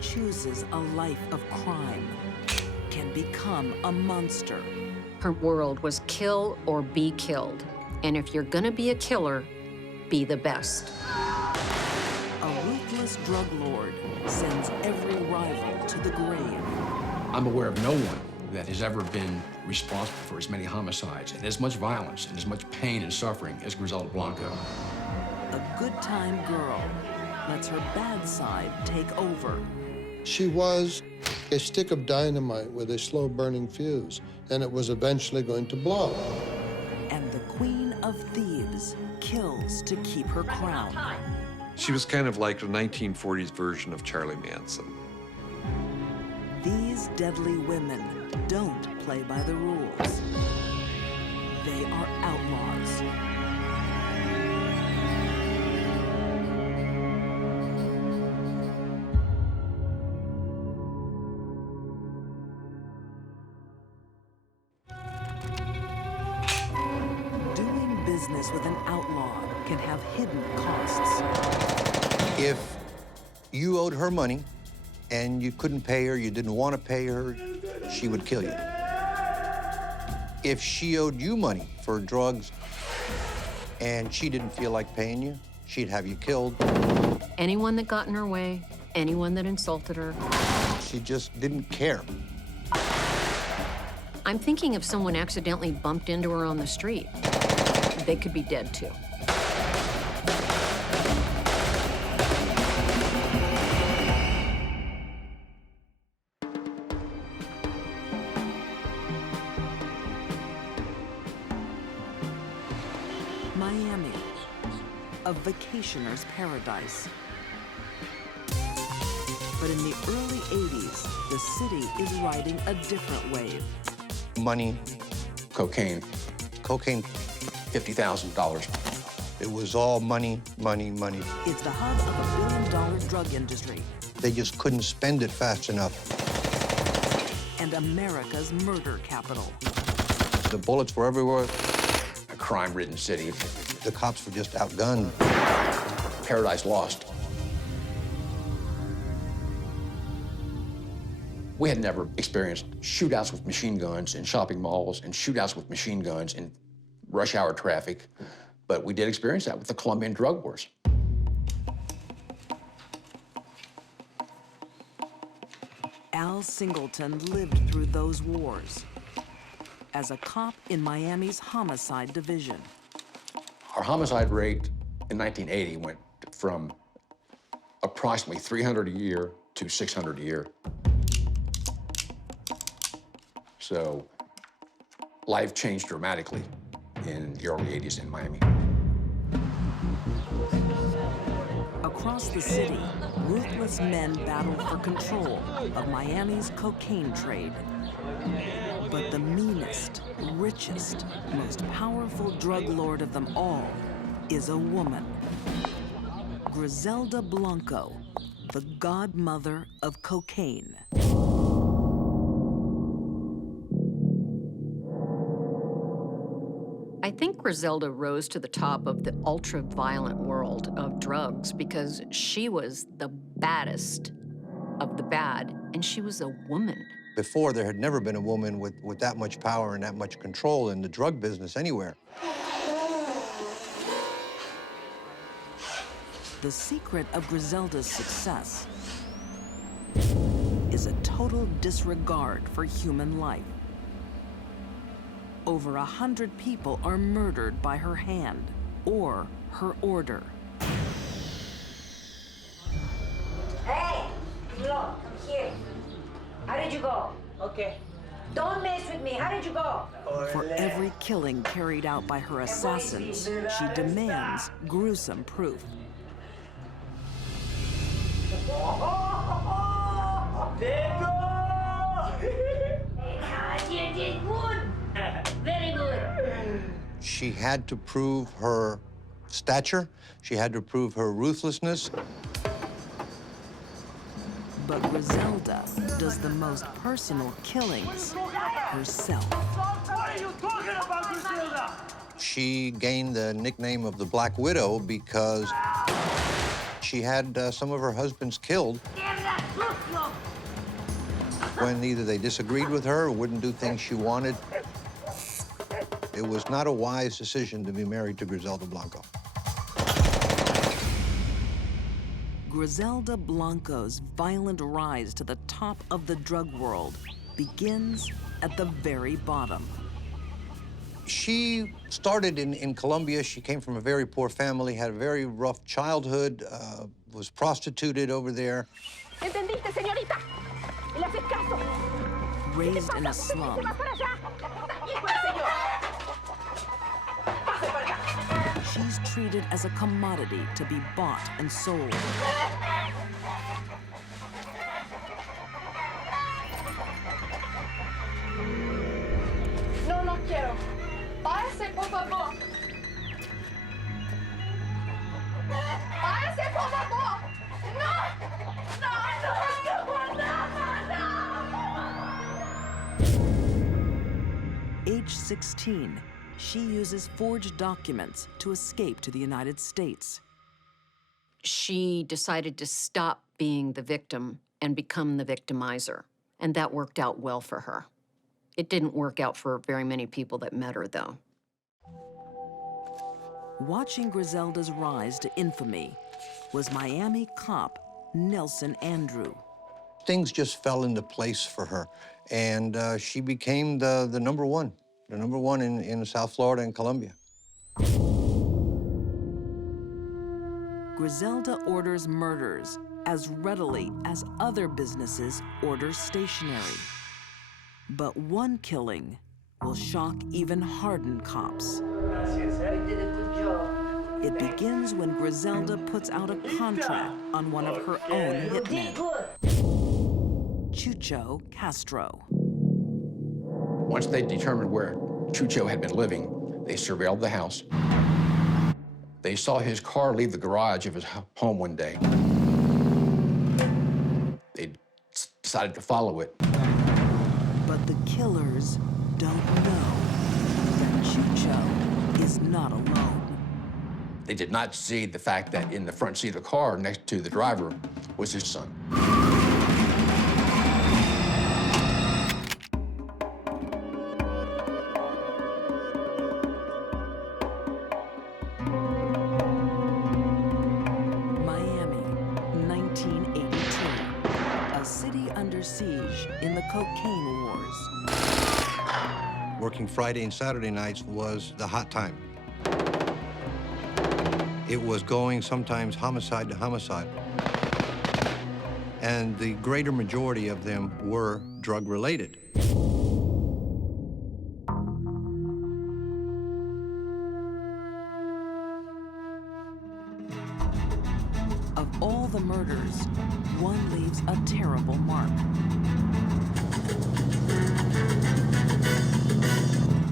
Chooses a life of crime can become a monster. Her world was kill or be killed. And if you're gonna be a killer, be the best. A ruthless ruthless drug lord sends every rival to the grave. I'm aware of no one that has ever been responsible for as many homicides and as much violence and as much pain and suffering as Griselda Blanco. A good-time girl lets her bad side take over. She was a stick of dynamite with a slow-burning fuse, and it was eventually going to blow. And the queen of thieves kills to keep her crown. She was kind of like a 1940s version of Charlie Manson. These deadly women don't play by the rules. They are outlaws. Doing business with an outlaw can have hidden costs. If you owed her money and you couldn't pay her, you didn't want to pay her, she would kill you. If she owed you money for drugs and she didn't feel like paying you, she'd have you killed. Anyone that got in her way, anyone that insulted her. She just didn't care. I'm thinking if someone accidentally bumped into her on the street, they could be dead too. Miami, a vacationer's paradise. But in the early 80s, the city is riding a different wave. Money, Cocaine, cocaine, $50,000. it was all money, money, money. It's the hub of a billion-dollar drug industry They just couldn't spend it fast enough. and America's murder capital. The bullets were everywhere. A crime-ridden city. The cops were just outgunned. Paradise lost. We had never experienced shootouts with machine guns in shopping malls and shootouts with machine guns in rush hour traffic, but we did experience that with the Colombian drug wars. Al Singleton lived through those wars as a cop in Miami's homicide division. Our homicide rate in 1980 went from approximately 300 a year to 600 a year. So life changed dramatically in the early 80s in Miami. Across the city, ruthless men battled for control of Miami's cocaine trade. But the meanest, richest, most powerful drug lord of them all is a woman. Griselda Blanco, the godmother of cocaine. I think Griselda rose to the top of the ultra-violent world of drugs because she was the baddest of the bad, and she was a woman. Before, there had never been a woman with that much power and that much control in the drug business anywhere. The secret of Griselda's success is a total disregard for human life. Over 100 people are murdered by her hand or her order. Hey, look, come here. How did you go? Okay. Don't mess with me. How did you go? For every killing carried out by her assassins, she demands gruesome proof. There you go! You did good. Very good. She had to prove her stature. She had to prove her ruthlessness. But Griselda does the most personal killings herself. What are you talking about, Griselda? She gained the nickname of the Black Widow because she had some of her husbands killed when either they disagreed with her or wouldn't do things she wanted. It was not a wise decision to be married to Griselda Blanco. Griselda Blanco's violent rise to the top of the drug world begins at the very bottom. She started in Colombia. She came from a very poor family, had a very rough childhood, was prostituted over there. ¿Entendiste, señorita? ¿Le haces caso? Raised in a slum. She's treated as a commodity to be bought and sold. No, no quiero. Váyase, por favor. Váyase, por favor. No, no, no, no, no. Age 16, she uses forged documents to escape to the United States. She decided to stop being the victim and become the victimizer, and that worked out well for her. It didn't work out for very many people that met her, though. Watching Griselda's rise to infamy was Miami cop Nelson Andrew. Things just fell into place for her, and she became the number one in South Florida and Colombia. Griselda orders murders as readily as other businesses order stationery. But one killing will shock even hardened cops. It begins when Griselda puts out a contract on one of her own hitmen, Chucho Castro. Once they determined where Chucho had been living, they surveilled the house. They saw his car leave the garage of his home one day. They decided to follow it. But the killers don't know that Chucho is not alone. They did not see the fact that in the front seat of the car next to the driver was his son. Miami, 1982. A city under siege in the cocaine wars. Working Friday and Saturday nights was the hot time. It was going sometimes homicide to homicide. And the greater majority of them were drug-related. Of all the murders, one leaves a terrible mark.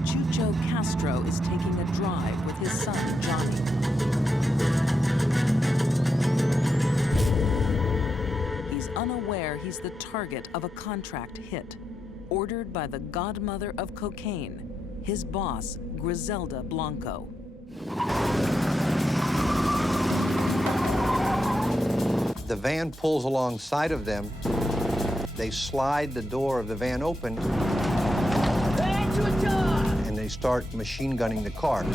Chucho Castro is taking a drive with his son, Johnny. He's unaware he's the target of a contract hit, ordered by the godmother of cocaine, his boss, Griselda Blanco. The van pulls alongside of them. They slide the door of the van open, and they start machine gunning the car.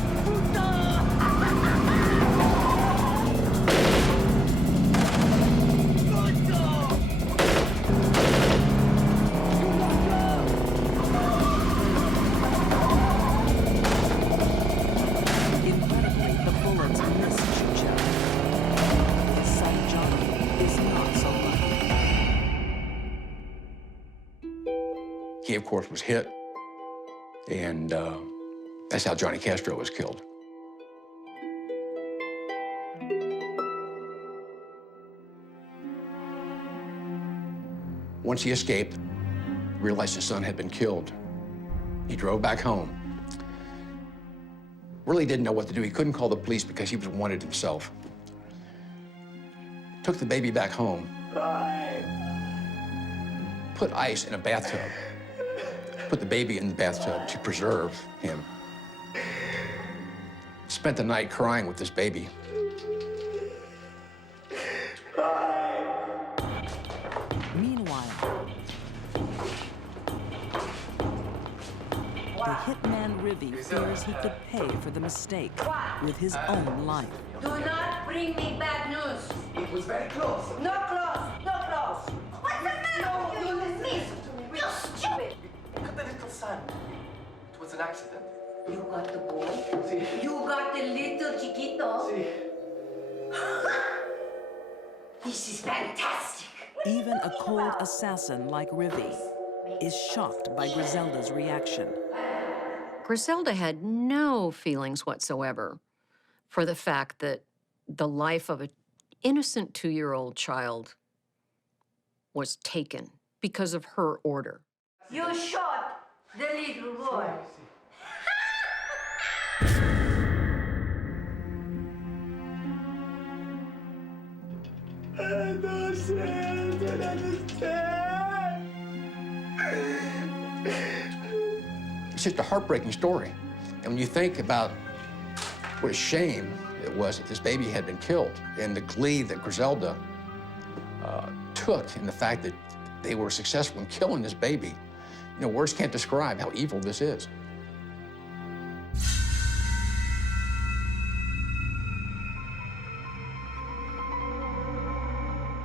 Incredibly, the bullets miss Chucho. His son Johnny is not so lucky. He, of course, was hit, and that's how Johnny Castro was killed. Once he escaped, realized his son had been killed, he drove back home. Really didn't know what to do. He couldn't call the police because he was wanted himself. Took the baby back home, put ice in a bathtub, put the baby in the bathtub to preserve him. Spent the night crying with this baby. Meanwhile, the hitman hitman Rivi fears he could pay for the mistake with his own life. Do not bring me bad news. It was very close. No close, no close. What's the matter with you? Listen to me. You're stupid. Look at the little son. It was an accident. You got the boy? See. You got the little chiquito? See. This is fantastic. Even a cold assassin like Rivi is shocked by Griselda's reaction. Griselda had no feelings whatsoever for the fact that the life of an innocent 2-year-old child was taken because of her order. You shot the little boy. I don't understand. It's just a heartbreaking story. And when you think about what a shame it was that this baby had been killed, and the glee that Griselda took in the fact that they were successful in killing this baby, you know, words can't describe how evil this is.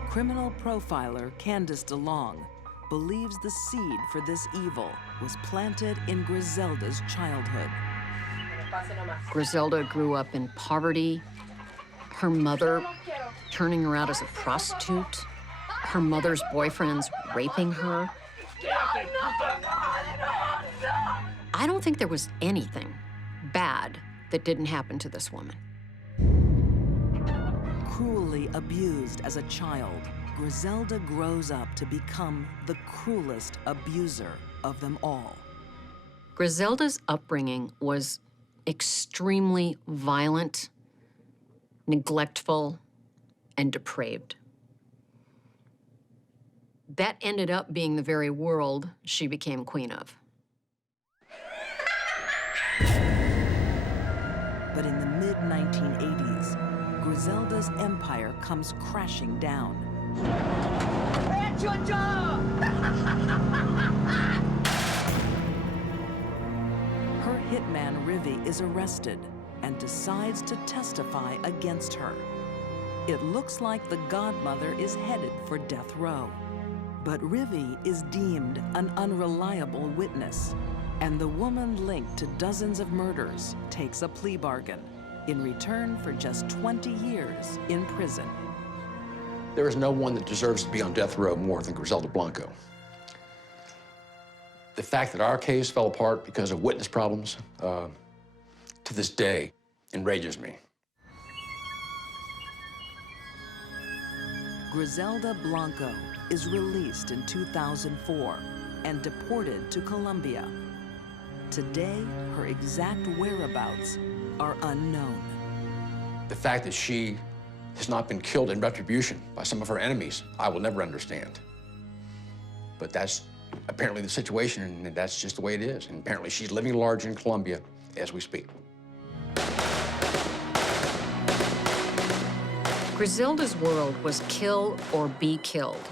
Criminal profiler Candace DeLong believes the seed for this evil was planted in Griselda's childhood. Griselda grew up in poverty, her mother turning her out as a prostitute, her mother's boyfriends raping her. I don't think there was anything bad that didn't happen to this woman. Cruelly abused as a child, Griselda grows up to become the cruelest abuser of them all. Griselda's upbringing was extremely violent, neglectful, and depraved. That ended up being the very world she became queen of. But in the mid-1980s, Griselda's empire comes crashing down. At your job! Her hitman Rivi is arrested and decides to testify against her. It looks like the godmother is headed for death row. But Rivi is deemed an unreliable witness, and the woman linked to dozens of murders takes a plea bargain in return for just 20 years in prison. There is no one that deserves to be on death row more than Griselda Blanco. The fact that our case fell apart because of witness problems, to this day, enrages me. Griselda Blanco is released in 2004 and deported to Colombia. Today, her exact whereabouts are unknown. The fact that she has not been killed in retribution by some of her enemies, I will never understand. But that's apparently the situation, and that's just the way it is. And apparently she's living large in Colombia as we speak. Griselda's world was kill or be killed.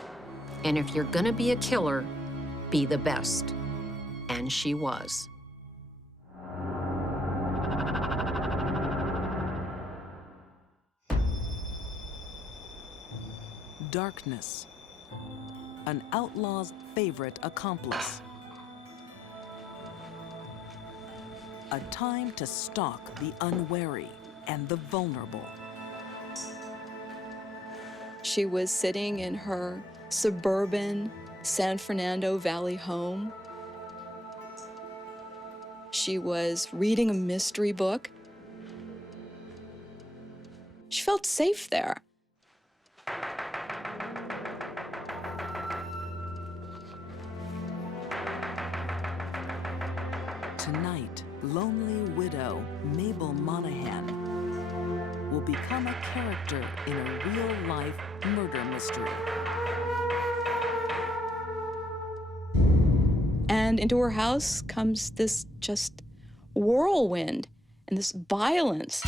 And if you're gonna be a killer, be the best. And she was. Darkness, an outlaw's favorite accomplice. A time to stalk the unwary and the vulnerable. She was sitting in her suburban San Fernando Valley home. She was reading a mystery book. She felt safe there. Tonight, lonely widow Mabel Monahan will become a character in a real-life murder mystery. And into her house comes this just whirlwind and this violence.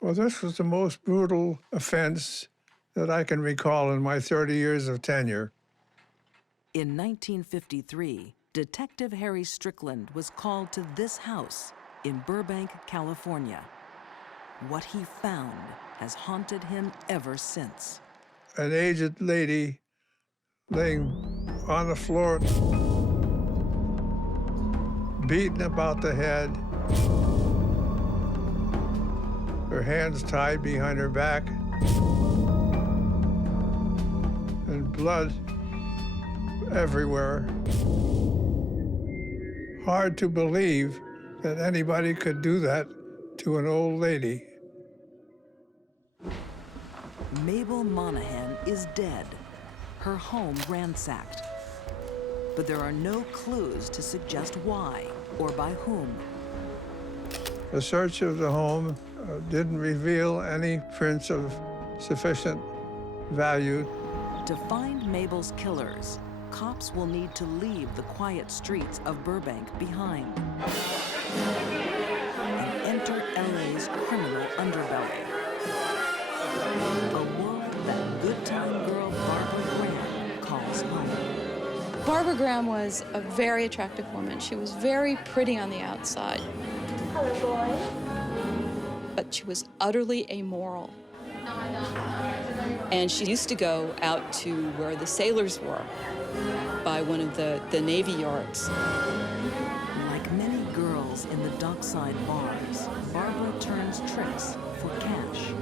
Well, this was the most brutal offense that I can recall in my 30 years of tenure. In 1953, Detective Harry Strickland was called to this house in Burbank, California. What he found has haunted him ever since. An aged lady laying on the floor, beaten about the head, her hands tied behind her back, and blood everywhere. Hard to believe that anybody could do that to an old lady. Mabel Monahan is dead, her home ransacked. But there are no clues to suggest why or by whom. The search of the home didn't reveal any prints of sufficient value. To find Mabel's killers, cops will need to leave the quiet streets of Burbank behind and enter LA's criminal underbelly. A world that good-time girl Barbara Graham calls home. Barbara Graham was a very attractive woman. She was very pretty on the outside. Hello, boy. But she was utterly amoral. And she used to go out to where the sailors were, by one of the Navy yards. Like many girls in the dockside bars, Barbara turns tricks for cash.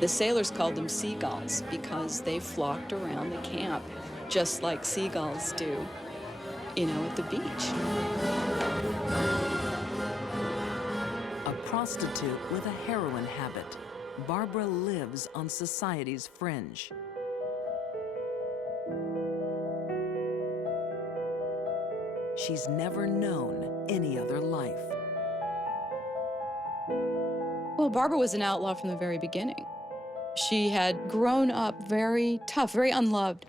The sailors called them seagulls because they flocked around the camp just like seagulls do, at the beach. A prostitute with a heroin habit, Barbara lives on society's fringe. She's never known any other life. Well, Barbara was an outlaw from the very beginning. She had grown up very tough, very unloved.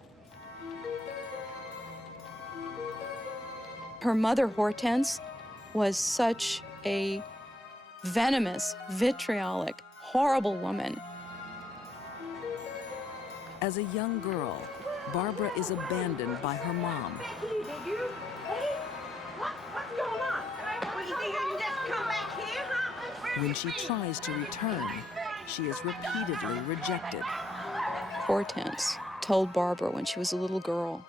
Her mother, Hortense, was such a venomous, vitriolic, horrible woman. As a young girl, Barbara is abandoned by her mom. When she tries to return, she is repeatedly rejected. Hortense told Barbara when she was a little girl,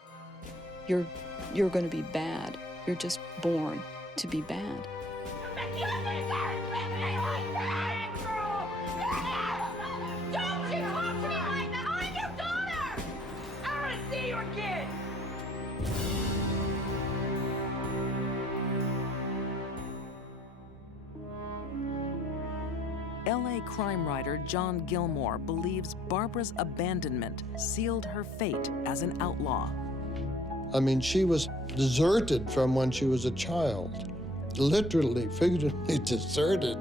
you're going to be bad. You're just born to be bad. Don't you talk to me like that! I'm your daughter! I want to see your kid! LA crime writer John Gilmore believes Barbara's abandonment sealed her fate as an outlaw. I mean, she was deserted from when she was a child. Literally, figuratively deserted.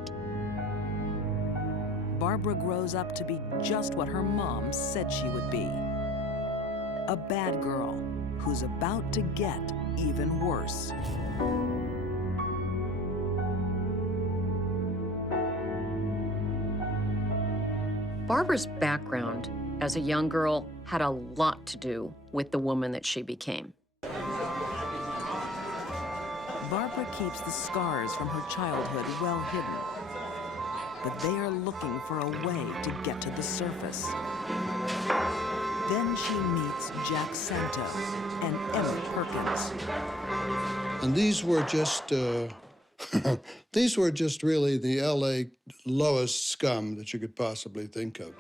Barbara grows up to be just what her mom said she would be. A bad girl who's about to get even worse. Barbara's background as a young girl had a lot to do with the woman that she became. Barbara keeps the scars from her childhood well hidden, but they are looking for a way to get to the surface. Then she meets Jack Santos and Emmett Perkins. And these were just, these were just really the LA lowest scum that you could possibly think of.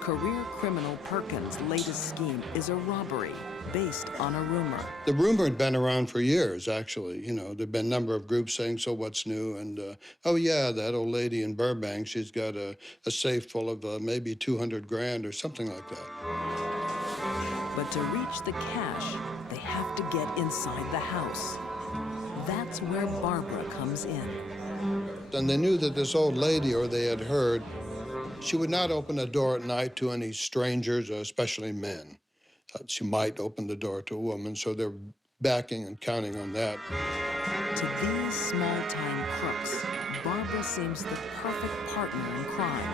Career criminal Perkins' latest scheme is a robbery based on a rumor. The rumor had been around for years, actually. There'd been a number of groups saying, so what's new? And, oh yeah, that old lady in Burbank, she's got a safe full of maybe 200 grand or something like that. But to reach the cash, they have to get inside the house. That's where Barbara comes in. And they knew that this old lady, or they had heard, she would not open a door at night to any strangers, especially men. She might open the door to a woman, so they're backing and counting on that. To these small-time crooks, Barbara seems the perfect partner in crime.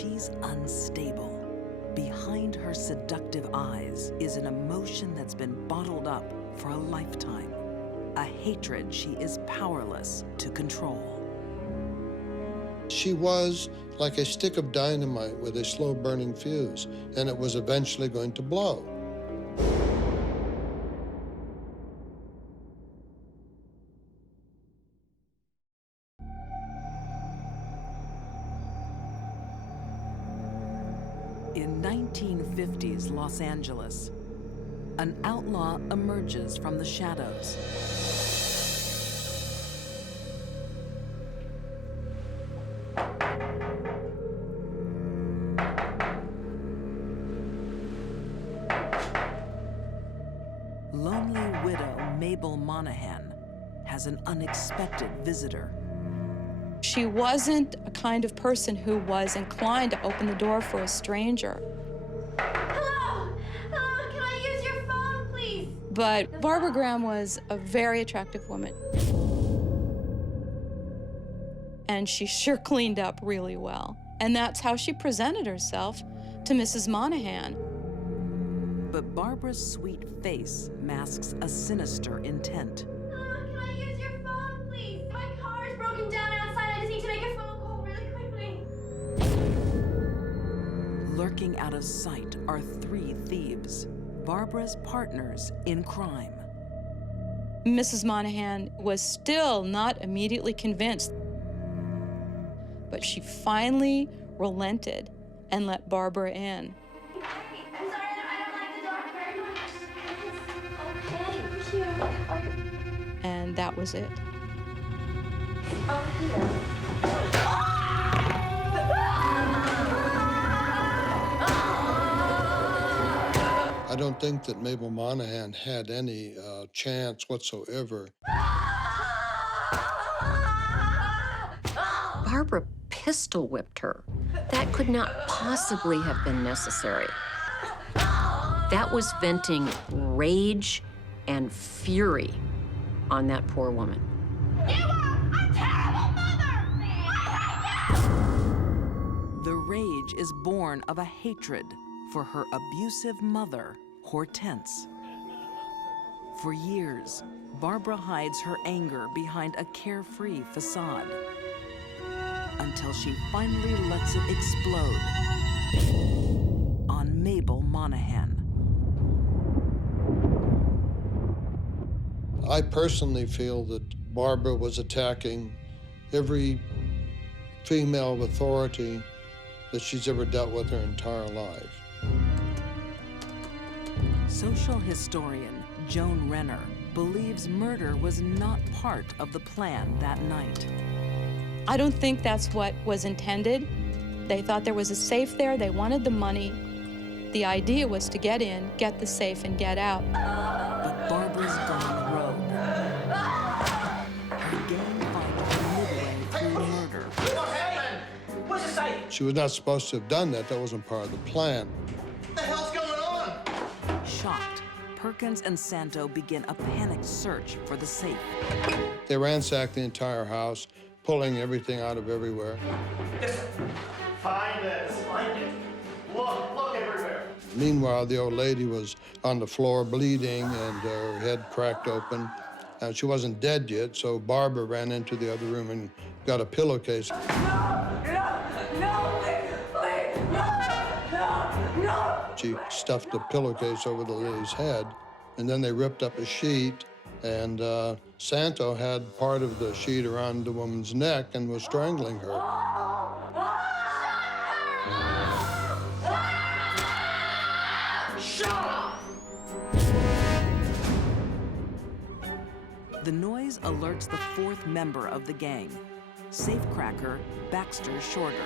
she's unstable. Behind her seductive eyes is an emotion that's been bottled up for a lifetime, a hatred she is powerless to control. She was like a stick of dynamite with a slow-burning fuse, and it was eventually going to blow. In 1950s Los Angeles, an outlaw emerges from the shadows. Lonely widow Mabel Monahan has an unexpected visitor. She wasn't a kind of person who was inclined to open the door for a stranger. Hello? Hello, can I use your phone, please? But Barbara Graham was a very attractive woman. And she sure cleaned up really well. And that's how she presented herself to Mrs. Monahan. But Barbara's sweet face masks a sinister intent. Can I use your phone, please? My car is broken down outside. I just need to make a phone call really quickly. Lurking out of sight are three thieves, Barbara's partners in crime. Mrs. Monahan was still not immediately convinced, but she finally relented and let Barbara in. I'm sorry, I don't like the dark very much. Okay, cute. And that was it. Oh, here. I don't think that Mabel Monahan had any chance whatsoever. Barbara pistol whipped her. That could not possibly have been necessary. That was venting rage and fury on that poor woman. You are a terrible mother! I hate you! The rage is born of a hatred for her abusive mother, Hortense. For years, Barbara hides her anger behind a carefree facade until she finally lets it explode on Mabel Monahan. I personally feel that Barbara was attacking every female of authority that she's ever dealt with her entire life. Social historian Joan Renner believes murder was not part of the plan that night. I don't think that's what was intended. They thought there was a safe there, they wanted the money. The idea was to get in, get the safe, and get out. But Barbara's gone rogue. Her gang fight midway through murder. What happened? What's it say? She was not supposed to have done that. That wasn't part of the plan. What the hell's going on? Shocked, Perkins and Santo begin a panicked search for the safe. They ransacked the entire house, pulling everything out of everywhere. Find this. Find it. Look everywhere. Meanwhile, the old lady was on the floor bleeding and her head cracked open. She wasn't dead yet, so Barbara ran into the other room and got a pillowcase. She stuffed the pillowcase over the lady's head, and then they ripped up a sheet, and Santo had part of the sheet around the woman's neck and was strangling her. The noise alerts the fourth member of the gang, safecracker Baxter Shorter.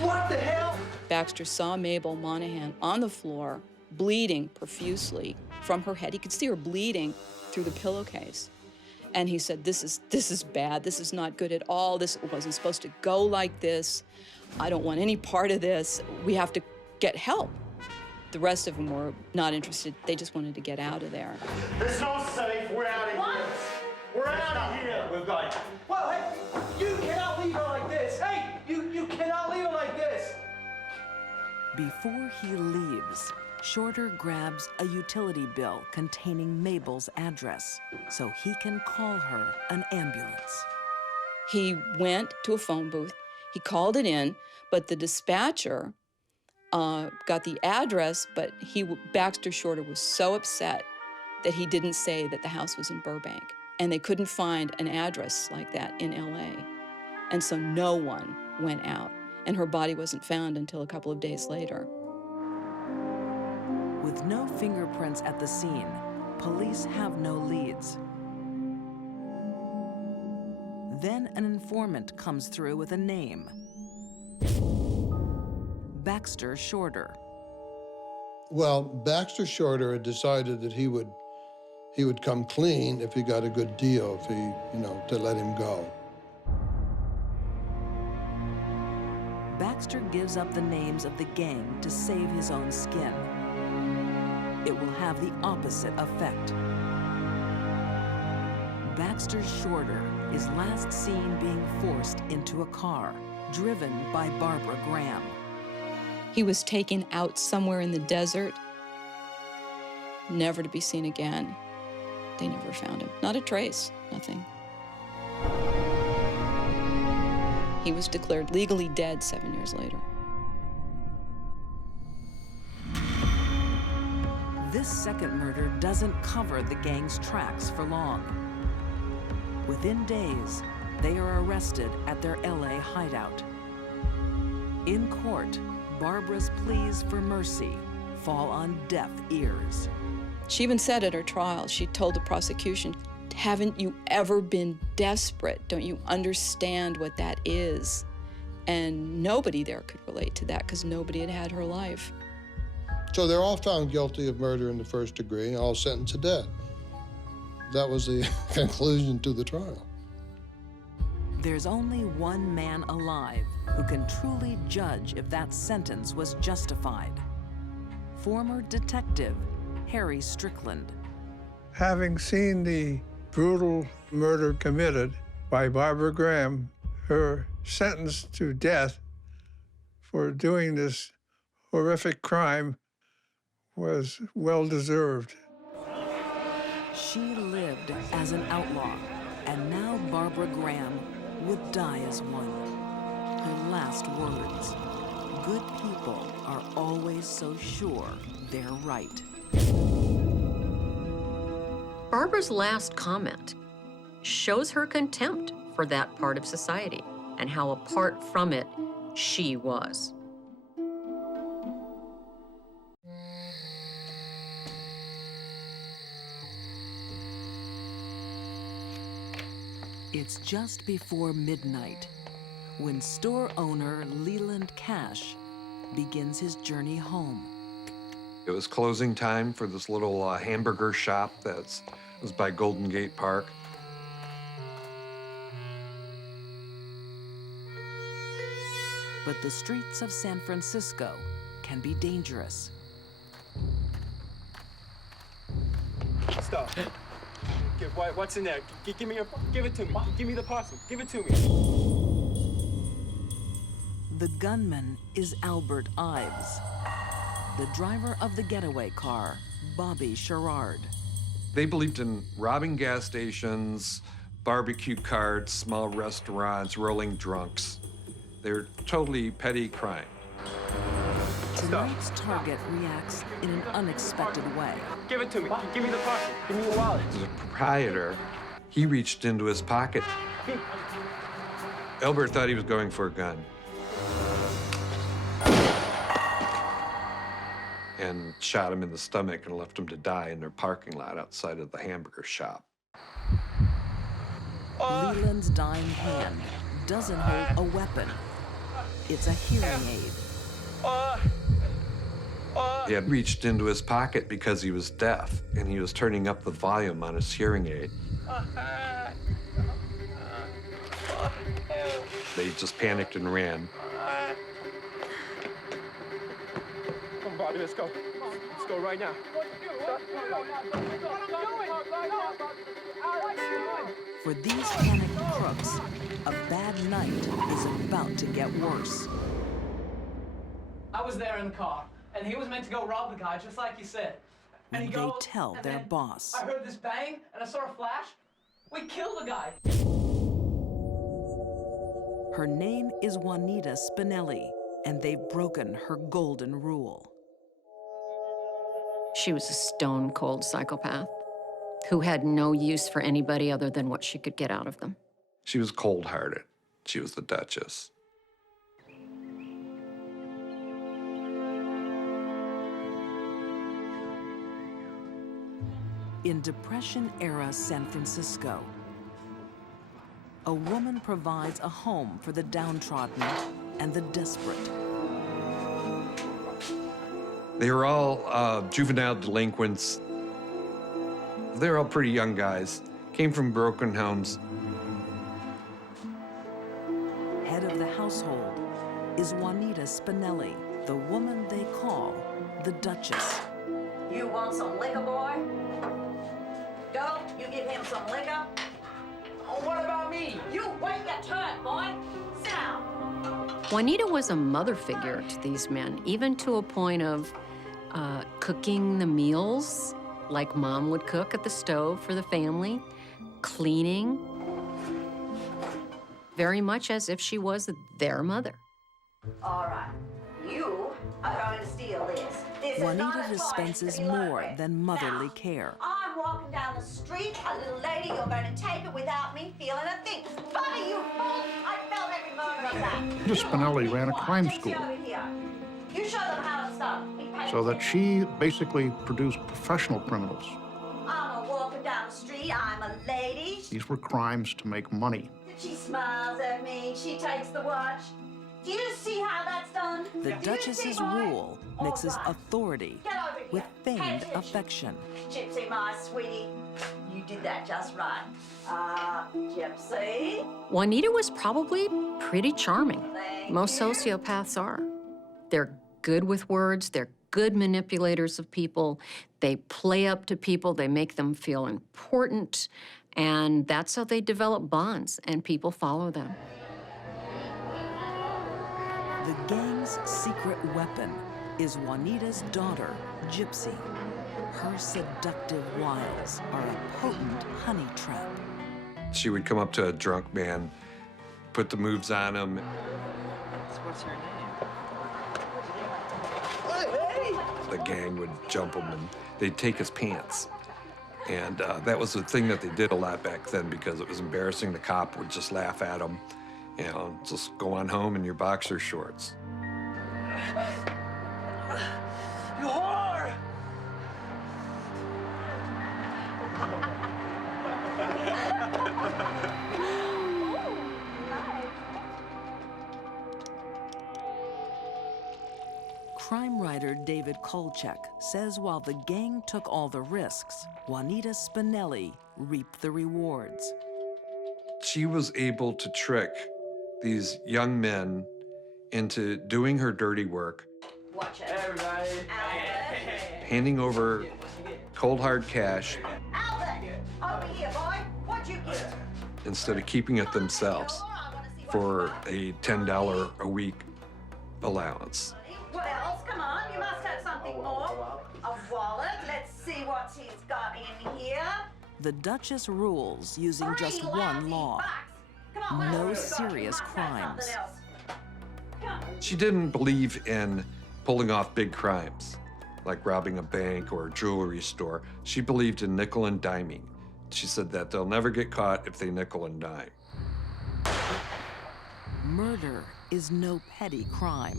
What the hell? Baxter saw Mabel Monahan on the floor, bleeding profusely from her head. He could see her bleeding through the pillowcase. And he said, this is bad. This is not good at all. This wasn't supposed to go like this. I don't want any part of this. We have to get help. The rest of them were not interested. They just wanted to get out of there. There's no safe. We're out of here. We're out of here. We've got it. Well, hey, you get out. Before he leaves, Shorter grabs a utility bill containing Mabel's address so he can call her an ambulance. He went to a phone booth, he called it in, but the dispatcher got the address, but Baxter Shorter was so upset that he didn't say that the house was in Burbank. And they couldn't find an address like that in LA. And so no one went out. And her body wasn't found until a couple of days later. With no fingerprints at the scene, police have no leads. Then an informant comes through with a name. Baxter Shorter. Well, Baxter Shorter had decided that he would come clean if he got a good deal, if he, to let him go. Baxter gives up the names of the gang to save his own skin. It will have the opposite effect. Baxter Shorter is last seen being forced into a car, driven by Barbara Graham. He was taken out somewhere in the desert, never to be seen again. They never found him. Not a trace, nothing. He was declared legally dead 7 years later. This second murder doesn't cover the gang's tracks for long. Within days, they are arrested at their LA hideout. In court, Barbara's pleas for mercy fall on deaf ears. She even said at her trial, she told the prosecution, "Haven't you ever been desperate? Don't you understand what that is?" And nobody there could relate to that because nobody had had her life. So they're all found guilty of murder in the first degree, all sentenced to death. That was the conclusion to the trial. There's only one man alive who can truly judge if that sentence was justified. Former detective Harry Strickland. Having seen the brutal murder committed by Barbara Graham, her sentence to death for doing this horrific crime was well-deserved. She lived as an outlaw, and now Barbara Graham would die as one. Her last words: "Good people are always so sure they're right." Barbara's last comment shows her contempt for that part of society and how apart from it she was. It's just before midnight when store owner Leland Cash begins his journey home. It was closing time for this little hamburger shop that was by Golden Gate Park. But the streets of San Francisco can be dangerous. Stop. What's in there? Give it to me. Give me the parcel. Give it to me. The gunman is Albert Ives, the driver of the getaway car, Bobby Sherrard. They believed in robbing gas stations, barbecue carts, small restaurants, rolling drunks. They're totally petty crime. Tonight's target reacts in an unexpected way. Give it to me. Give me the parcel. Give me the wallet. The proprietor, he reached into his pocket. Albert thought he was going for a gun. And shot him in the stomach and left him to die in their parking lot outside of the hamburger shop. Leland's dying hand doesn't hold a weapon. It's a hearing aid. He had reached into his pocket because he was deaf, and he was turning up the volume on his hearing aid. They just panicked and ran. Come on, Bobby, let's go. Let's go right now. For these panicked crooks, a bad night is about to get worse. I was there in the car, and he was meant to go rob the guy, just like you said. And he They goes, tell and their then boss. I heard this bang, and I saw a flash. We killed the guy. Her name is Juanita Spinelli, and they've broken her golden rule. She was a stone-cold psychopath who had no use for anybody other than what she could get out of them. She was cold-hearted. She was the Duchess. In Depression-era San Francisco, a woman provides a home for the downtrodden and the desperate. They were all juvenile delinquents. They were all pretty young guys, came from broken homes. Head of the household is Juanita Spinelli, the woman they call the Duchess. You want some liquor, boy? Go, you give him some liquor. Oh, what about me? You wait your turn, boy. Sit down. Juanita was a mother figure to these men, even to a point of cooking the meals like Mom would cook at the stove for the family, cleaning, very much as if she was their mother. All right, you are going to steal this. This is not Juanita a toy dispenses to be more loaded. than motherly Now, care. I'm walking down the street, a little lady, you're going to take it without me feeling a thing. Funny, you fool! I felt every moment of that. Miss Spinelli ran a crime Take school you over here. You show them how to stop. Be patient. so that she basically produced professional criminals. I'm a walking down the street, I'm a lady. These were crimes to make money. She smiles at me, she takes the watch. Do you see how that's done? The Duchess's rule mixes authority Get over here. with Pay feigned attention. affection. Gypsy, my sweetie, you did that just right. Gypsy. Juanita was probably pretty charming. Most sociopaths are. They're good with words, they're good manipulators of people, they play up to people, they make them feel important, and that's how they develop bonds, and people follow them. The gang's secret weapon is Juanita's daughter, Gypsy. Her seductive wiles are a potent honey trap. She would come up to a drunk man, put the moves on him. What's her name? The gang would jump him and they'd take his pants. And that was the thing that they did a lot back then because it was embarrassing. The cop would just laugh at him, you know, just go on home in your boxer shorts. You whore! Crime writer David Kolchak says while the gang took all the risks, Juanita Spinelli reaped the rewards. She was able to trick these young men into doing her dirty work, Watch it. Everybody. handing over cold hard cash Albert, over here, boy. What'd you get? instead of keeping it themselves for a $10 a week allowance. What else? Come on, you must have something more. A wallet. Let's see what he's got in here. The Duchess rules using just one law: no serious crimes. She didn't believe in pulling off big crimes, like robbing a bank or a jewelry store. She believed in nickel and diming. She said that they'll never get caught if they nickel and dime. Murder is no petty crime.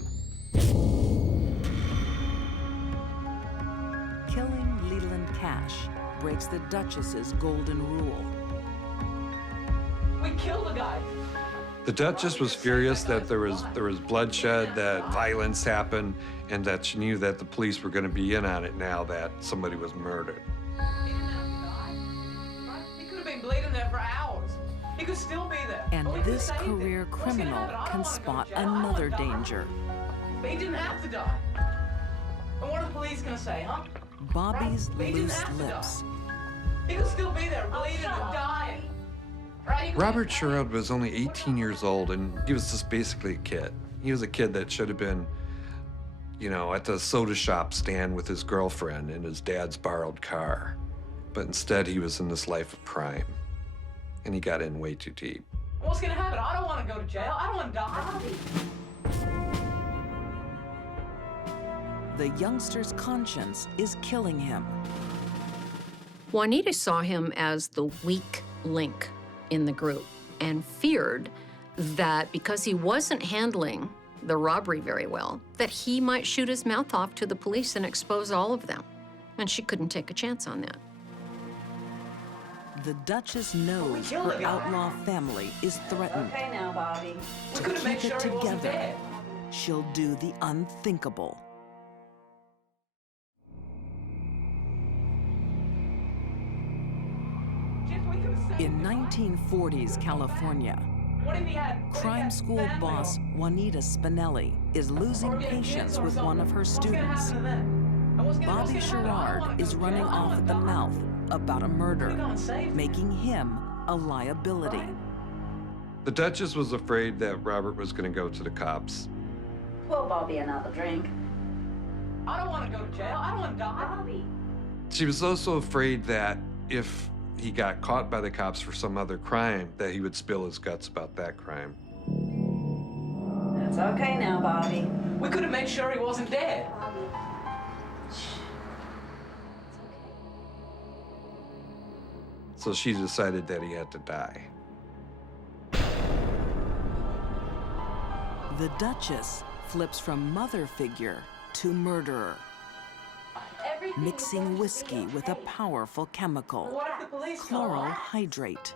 Killing Leland Cash breaks the Duchess's golden rule. We killed the guy. The Duchess was furious that there was bloodshed, that violence happened, and that she knew that the police were going to be in on it now that somebody was murdered. He could have been bleeding there for hours. He could still be there. And this career criminal can spot another danger. But he didn't have to die. And what are the police gonna say, huh? Bobby's But he didn't loose have to die. lips. He could still be there, bleeding and dying. Right? Robert Sherrod was only 18 years old, and he was just basically a kid. He was a kid that should have been you know, at the soda shop stand with his girlfriend in his dad's borrowed car. But instead, he was in this life of crime. And he got in way too deep. What's gonna happen? I don't want to go to jail. I don't want to die. The youngster's conscience is killing him. Juanita saw him as the weak link in the group and feared that because he wasn't handling the robbery very well, that he might shoot his mouth off to the police and expose all of them. And she couldn't take a chance on that. The Duchess knows her outlaw family is threatened. Okay now, Bobby. To keep it together, she'll do the unthinkable. In 1940s California, crime school boss Juanita Spinelli is losing patience with one of her students. Bobby Sherrard is running off at the mouth about a murder, making him a liability. The Duchess was afraid that Robert was going to go to the cops. Pour Bobby another drink. I don't want to go to jail. I don't want to die. Bobby. She was also afraid that if he got caught by the cops for some other crime, that he would spill his guts about that crime. It's okay now, Bobby. We could have made sure he wasn't dead. So she decided that he had to die. The Duchess flips from mother figure to murderer, mixing whiskey with a powerful chemical, chloral hydrate.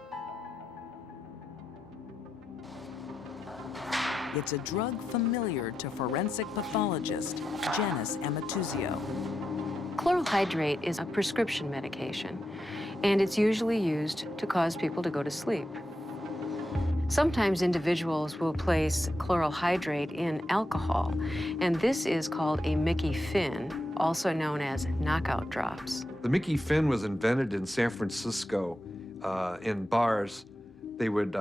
It's a drug familiar to forensic pathologist Janice Amatuzio. Chloral hydrate is a prescription medication, and it's usually used to cause people to go to sleep. Sometimes individuals will place chloral hydrate in alcohol, and this is called a Mickey Finn, also known as knockout drops. The Mickey Finn was invented in San Francisco in bars. They would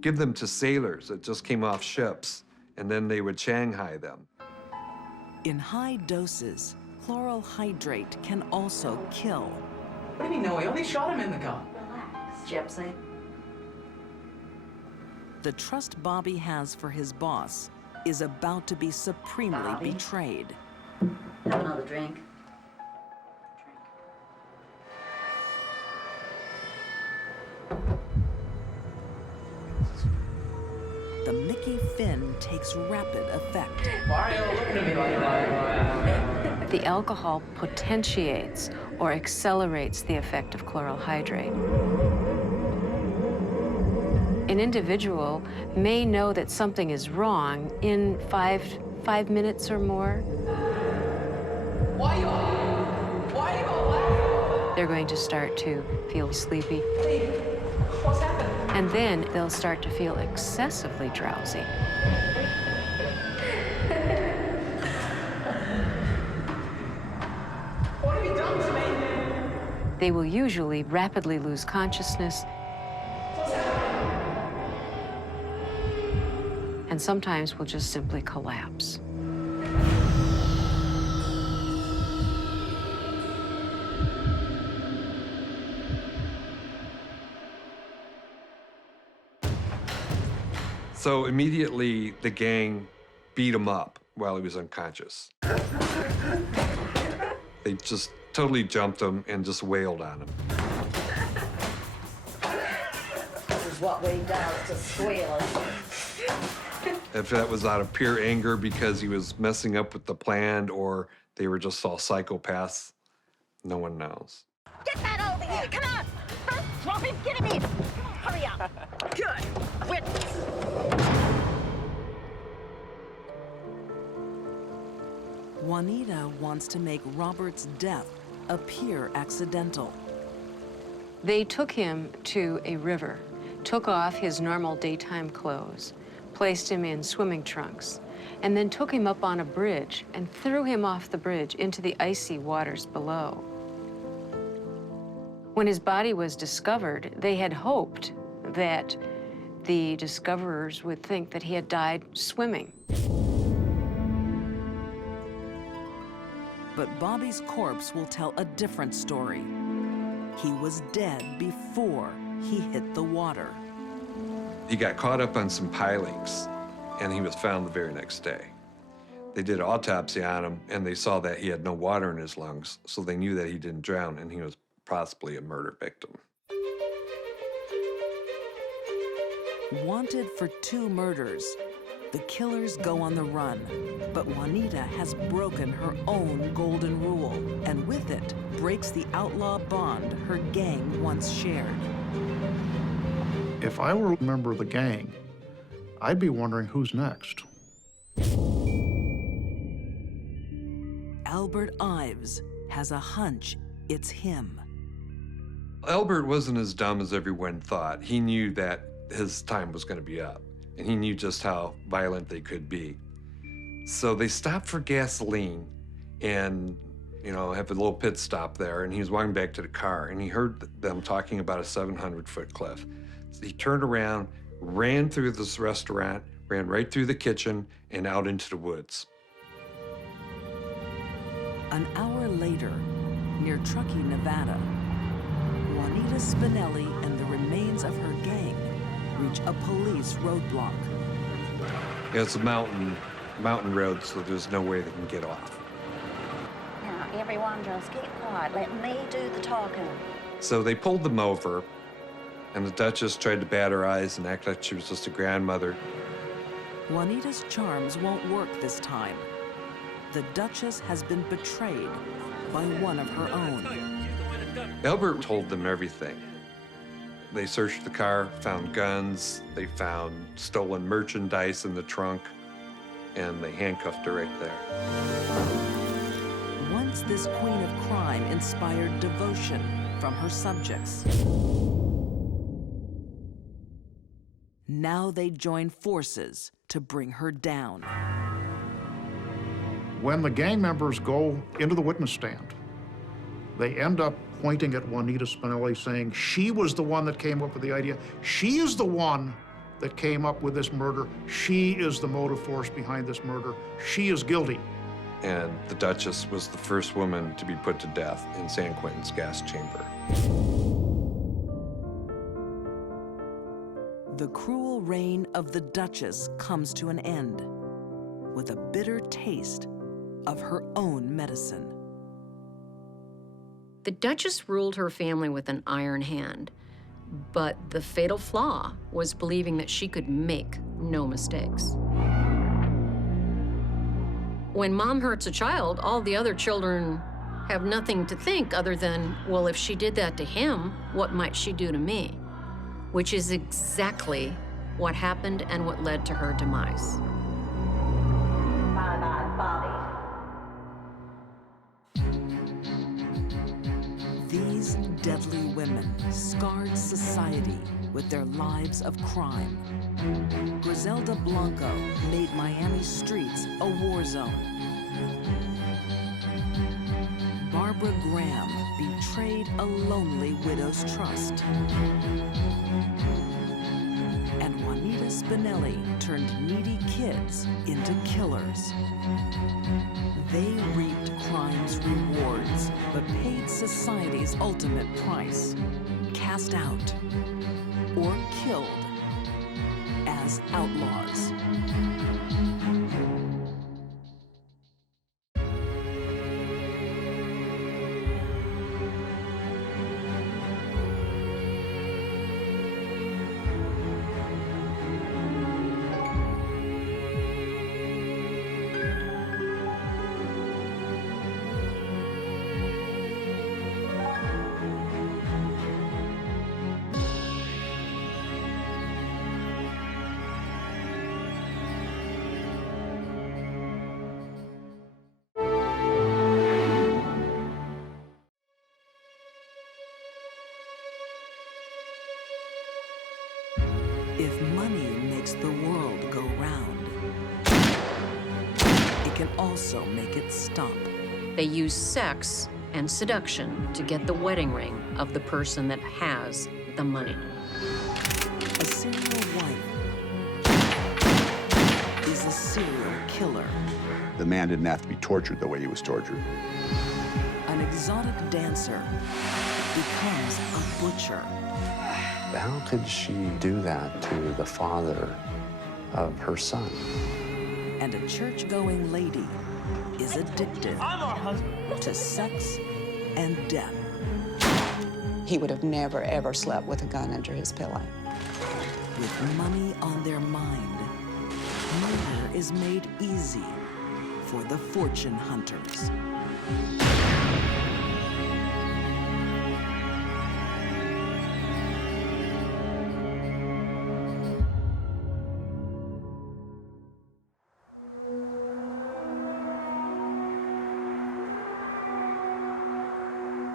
give them to sailors that just came off ships, and then they would Shanghai them. In high doses, chloral hydrate can also kill. What do you mean, no? He only shot him in the gun. Relax, Gypsy. The trust Bobby has for his boss is about to be supremely betrayed. Have another drink. The Mickey Finn takes rapid effect. Why are you all looking at me like that? The alcohol potentiates or accelerates the effect of chloral hydrate. An individual may know that something is wrong in five minutes or more. Why are you all laughing? They're going to start to feel sleepy. What's happening? And then they'll start to feel excessively drowsy. What have you done to me? They will usually rapidly lose consciousness, and sometimes will just simply collapse. So immediately, the gang beat him up while he was unconscious. They just totally jumped him and just wailed on him. This is what we does to squealers. If that was out of pure anger because he was messing up with the plan or they were just all psychopaths, no one knows. Get that over here! Come on! First, drop him! Get him in! Come on, hurry up! Good! Witness! Juanita wants to make Robert's death appear accidental. They took him to a river, took off his normal daytime clothes, placed him in swimming trunks, and then took him up on a bridge and threw him off the bridge into the icy waters below. When his body was discovered, they had hoped that the discoverers would think that he had died swimming. But Bobby's corpse will tell a different story. He was dead before he hit the water. He got caught up on some pilings, and he was found the very next day. They did an autopsy on him, and they saw that he had no water in his lungs, so they knew that he didn't drown, and he was possibly a murder victim. Wanted for 2 murders, the killers go on the run, but Juanita has broken her own golden rule, and with it, breaks the outlaw bond her gang once shared. If I were a member of the gang, I'd be wondering who's next. Albert Ives has a hunch it's him. Albert wasn't as dumb as everyone thought. He knew that his time was going to be up, and he knew just how violent they could be. So they stopped for gasoline and, have a little pit stop there, and he was walking back to the car, and he heard them talking about a 700-foot cliff. So he turned around, ran through this restaurant, ran right through the kitchen, and out into the woods. An hour later, near Truckee, Nevada, Juanita Spinelli and the remains of her gang reach a police roadblock. It's a mountain road, so there's no way they can get off. Now, everyone just keep quiet. Let me do the talking. So they pulled them over, and the Duchess tried to bat her eyes and act like she was just a grandmother. Juanita's charms won't work this time. The Duchess has been betrayed by one of her own. Albert told them everything. They searched the car, found guns, they found stolen merchandise in the trunk, and they handcuffed her right there. Once this queen of crime inspired devotion from her subjects. Now they join forces to bring her down. When the gang members go into the witness stand, they end up pointing at Juanita Spinelli, saying she was the one that came up with the idea. She is the one that came up with this murder. She is the motive force behind this murder. She is guilty. And the Duchess was the first woman to be put to death in San Quentin's gas chamber. The cruel reign of the Duchess comes to an end with a bitter taste of her own medicine. The Duchess ruled her family with an iron hand, but the fatal flaw was believing that she could make no mistakes. When mom hurts a child, all the other children have nothing to think other than, well, if she did that to him, what might she do to me? Which is exactly what happened and what led to her demise. Bye-bye, Bobby. These deadly women scarred society with their lives of crime. Griselda Blanco made Miami streets a war zone. Barbara Graham betrayed a lonely widow's trust. And Juanita Spinelli turned needy kids into killers. They reaped crime's rewards, but paid society's ultimate price. Cast out or killed as outlaws. If money makes the world go round, it can also make it stop. They use sex and seduction to get the wedding ring of the person that has the money. A serial wife is a serial killer. The man didn't have to be tortured the way he was tortured. An exotic dancer becomes a butcher. How could she do that to the father of her son? And a church-going lady is addicted to sex and death. He would have never, ever slept with a gun under his pillow. With money on their mind, murder is made easy for the fortune hunters.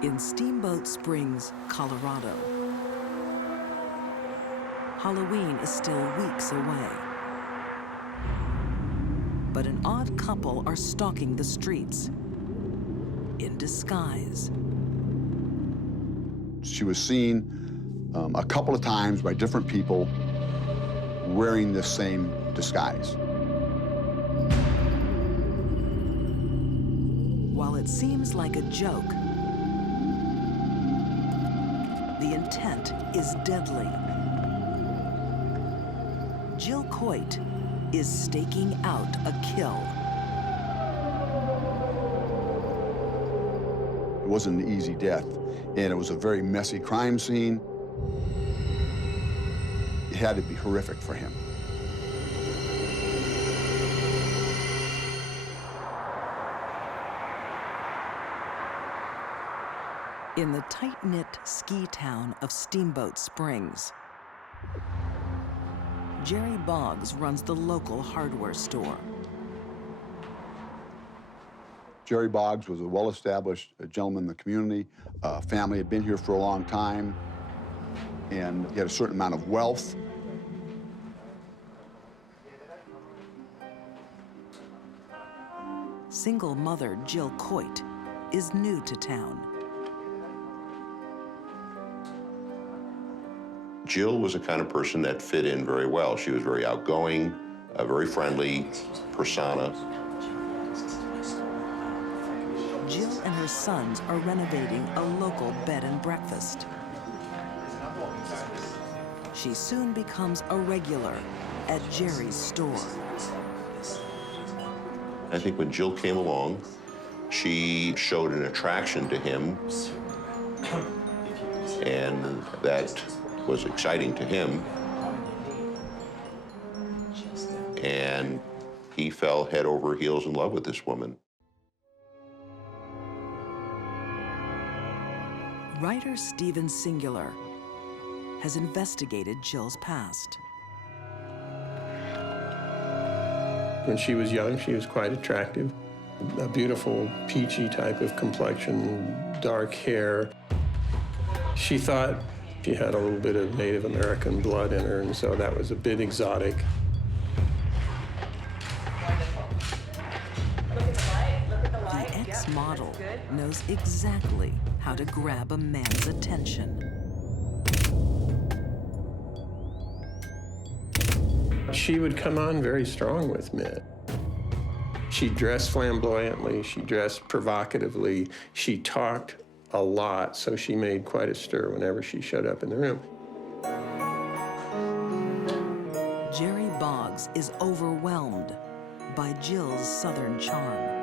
In Steamboat Springs, Colorado, Halloween is still weeks away. But an odd couple are stalking the streets in disguise. She was seen a couple of times by different people wearing this same disguise. While it seems like a joke, the intent is deadly. Jill Coit is staking out a kill. It wasn't an easy death, and it was a very messy crime scene. It had to be horrific for him. In the tight-knit ski town of Steamboat Springs, Jerry Boggs runs the local hardware store. Jerry Boggs was a well-established gentleman in the community. Family had been here for a long time, and he had a certain amount of wealth. Single mother Jill Coit is new to town. Jill was the kind of person that fit in very well. She was very outgoing, a very friendly persona. Jill and her sons are renovating a local bed and breakfast. She soon becomes a regular at Jerry's store. I think when Jill came along, she showed an attraction to him, and that was exciting to him, and he fell head over heels in love with this woman. Writer Stephen Singular has investigated Jill's past. When she was young, she was quite attractive. A beautiful, peachy type of complexion, dark hair. She thought she had a little bit of Native American blood in her, and so that was a bit exotic. The ex-model knows exactly how to grab a man's attention. She would come on very strong with men. She dressed flamboyantly, she dressed provocatively, she talked a lot, so she made quite a stir whenever she showed up in the room. Jerry Boggs is overwhelmed by Jill's southern charm.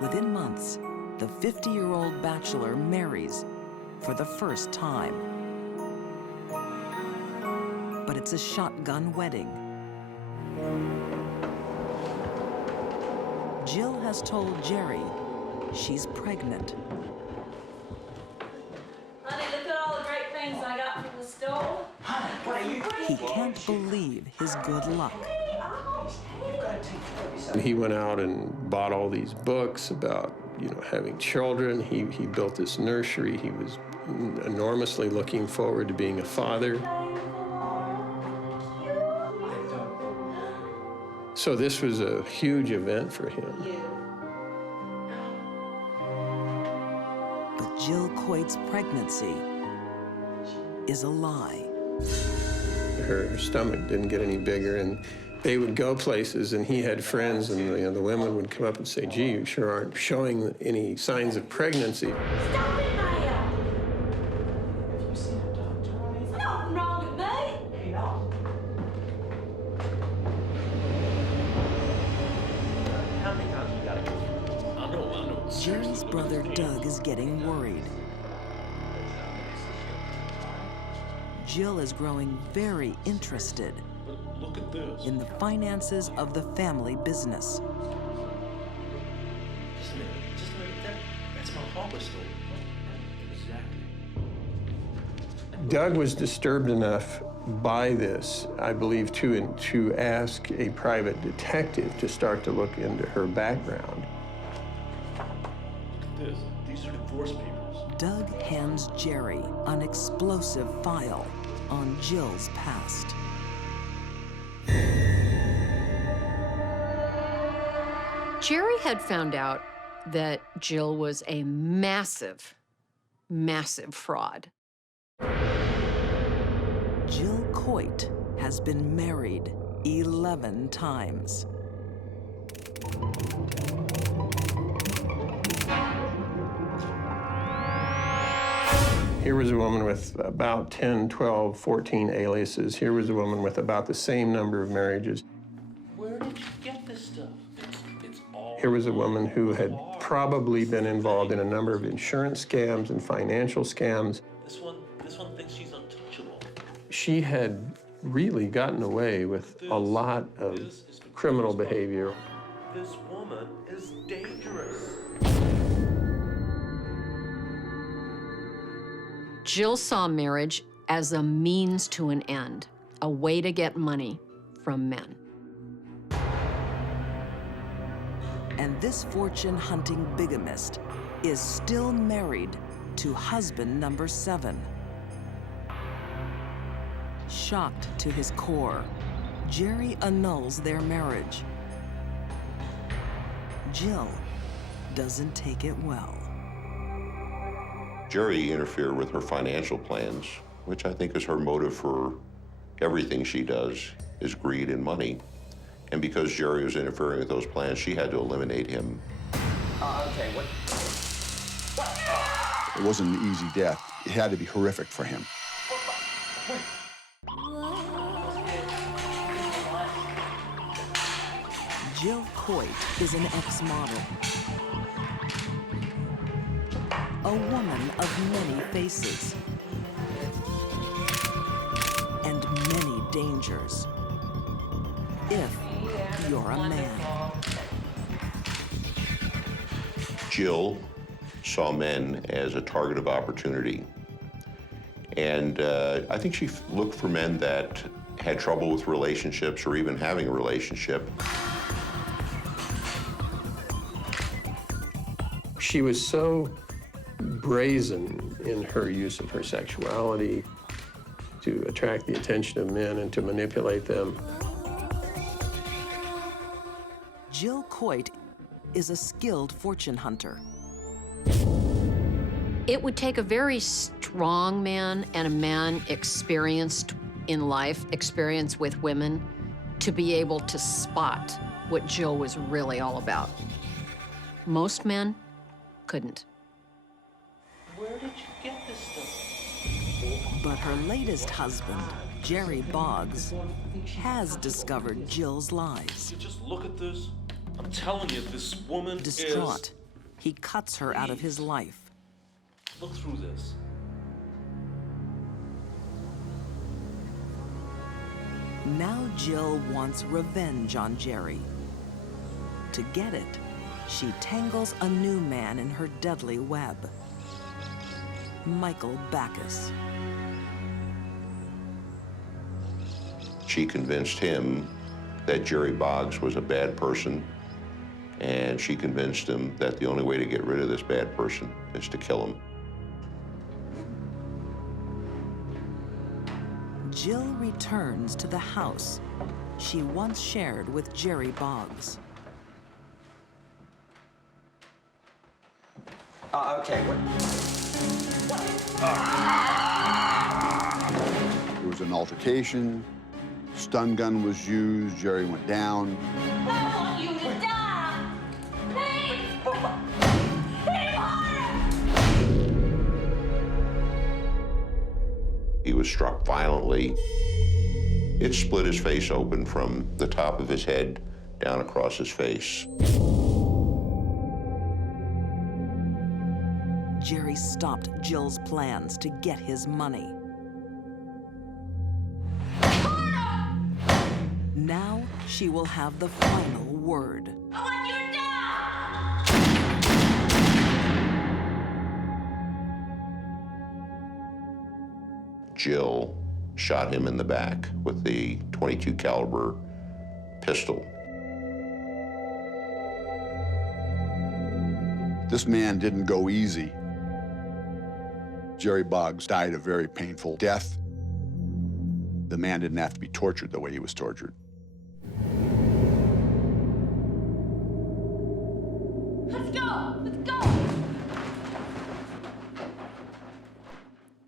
Within months, the 50-year-old bachelor marries for the first time. But it's a shotgun wedding. Jill has told Jerry she's pregnant. Honey, look at all the great things I got from the store. Honey, what are you doing? He can't believe his good luck. And he went out and bought all these books about, having children. He built this nursery. He was enormously looking forward to being a father. So this was a huge event for him. But Jill Coit's pregnancy is a lie. Her stomach didn't get any bigger, and They would go places, and he had friends, and the women would come up and say, gee, you sure aren't showing any signs of pregnancy. Stop it, Maya! There's nothing wrong with me. Hey, no. How many times you gotta go? I know. Jerry's brother Doug is getting worried. Jill is growing very interested Look at this. in the finances of the family business. Just a minute. That's my Harper story. Exactly. Doug was disturbed enough by this, I believe, to ask a private detective to start to look into her background. Look at this. These are divorce papers. Doug hands Jerry an explosive file on Jill's past. Jerry had found out that Jill was a massive, massive fraud. Jill Coit has been married 11 times. Here was a woman with about 10, 12, 14 aliases. Here was a woman with about the same number of marriages. Where did you get this stuff? It's all. Here was a woman who had probably been involved in a number of insurance scams and financial scams. This one thinks she's untouchable. She had really gotten away with a lot of criminal behavior. This woman is dangerous. Jill saw marriage as a means to an end, a way to get money from men. And this fortune-hunting bigamist is still married to husband number 7. Shocked to his core, Jerry annuls their marriage. Jill doesn't take it well. Jerry interfered with her financial plans, which I think is her motive for everything she does, is greed and money. And because Jerry was interfering with those plans, she had to eliminate him. Okay, what? It wasn't an easy death. It had to be horrific for him. Jill Coit is an ex-model. A woman of many faces and many dangers. If you're a man. Jill saw men as a target of opportunity. And I think she looked for men that had trouble with relationships or even having a relationship. She was so brazen in her use of her sexuality to attract the attention of men and to manipulate them. Jill Coit is a skilled fortune hunter. It would take a very strong man and a man experienced in life, experienced with women, to be able to spot what Jill was really all about. Most men couldn't. Where did you get this stuff? But her latest husband, Jerry Boggs, has discovered Jill's lies. Just look at this. I'm telling you, this woman Distraught, he cuts her out of his life. Look through this. Now Jill wants revenge on Jerry. To get it, she tangles a new man in her deadly web. Michael Backus. She convinced him that Jerry Boggs was a bad person, and she convinced him that the only way to get rid of this bad person is to kill him. Jill returns to the house she once shared with Jerry Boggs. Okay, what? There was an altercation, stun gun was used. Jerry went down. I want you to die! Hey! Hey, Laura! He was struck violently. It split his face open from the top of his head down across his face. Jerry stopped Jill's plans to get his money. Now she will have the final word. I want you to die! Jill shot him in the back with the .22 caliber pistol. This man didn't go easy. Jerry Boggs died a very painful death. The man didn't have to be tortured the way he was tortured. Let's go! Let's go!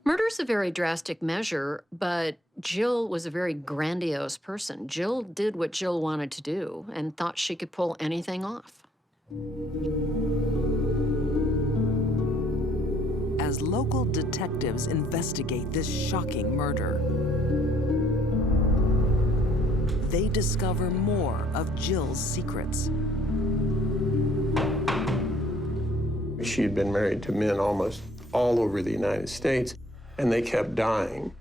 Murder's a very drastic measure, but Jill was a very grandiose person. Jill did what Jill wanted to do and thought she could pull anything off. As local detectives investigate this shocking murder, they discover more of Jill's secrets. She had been married to men almost all over the United States, and they kept dying.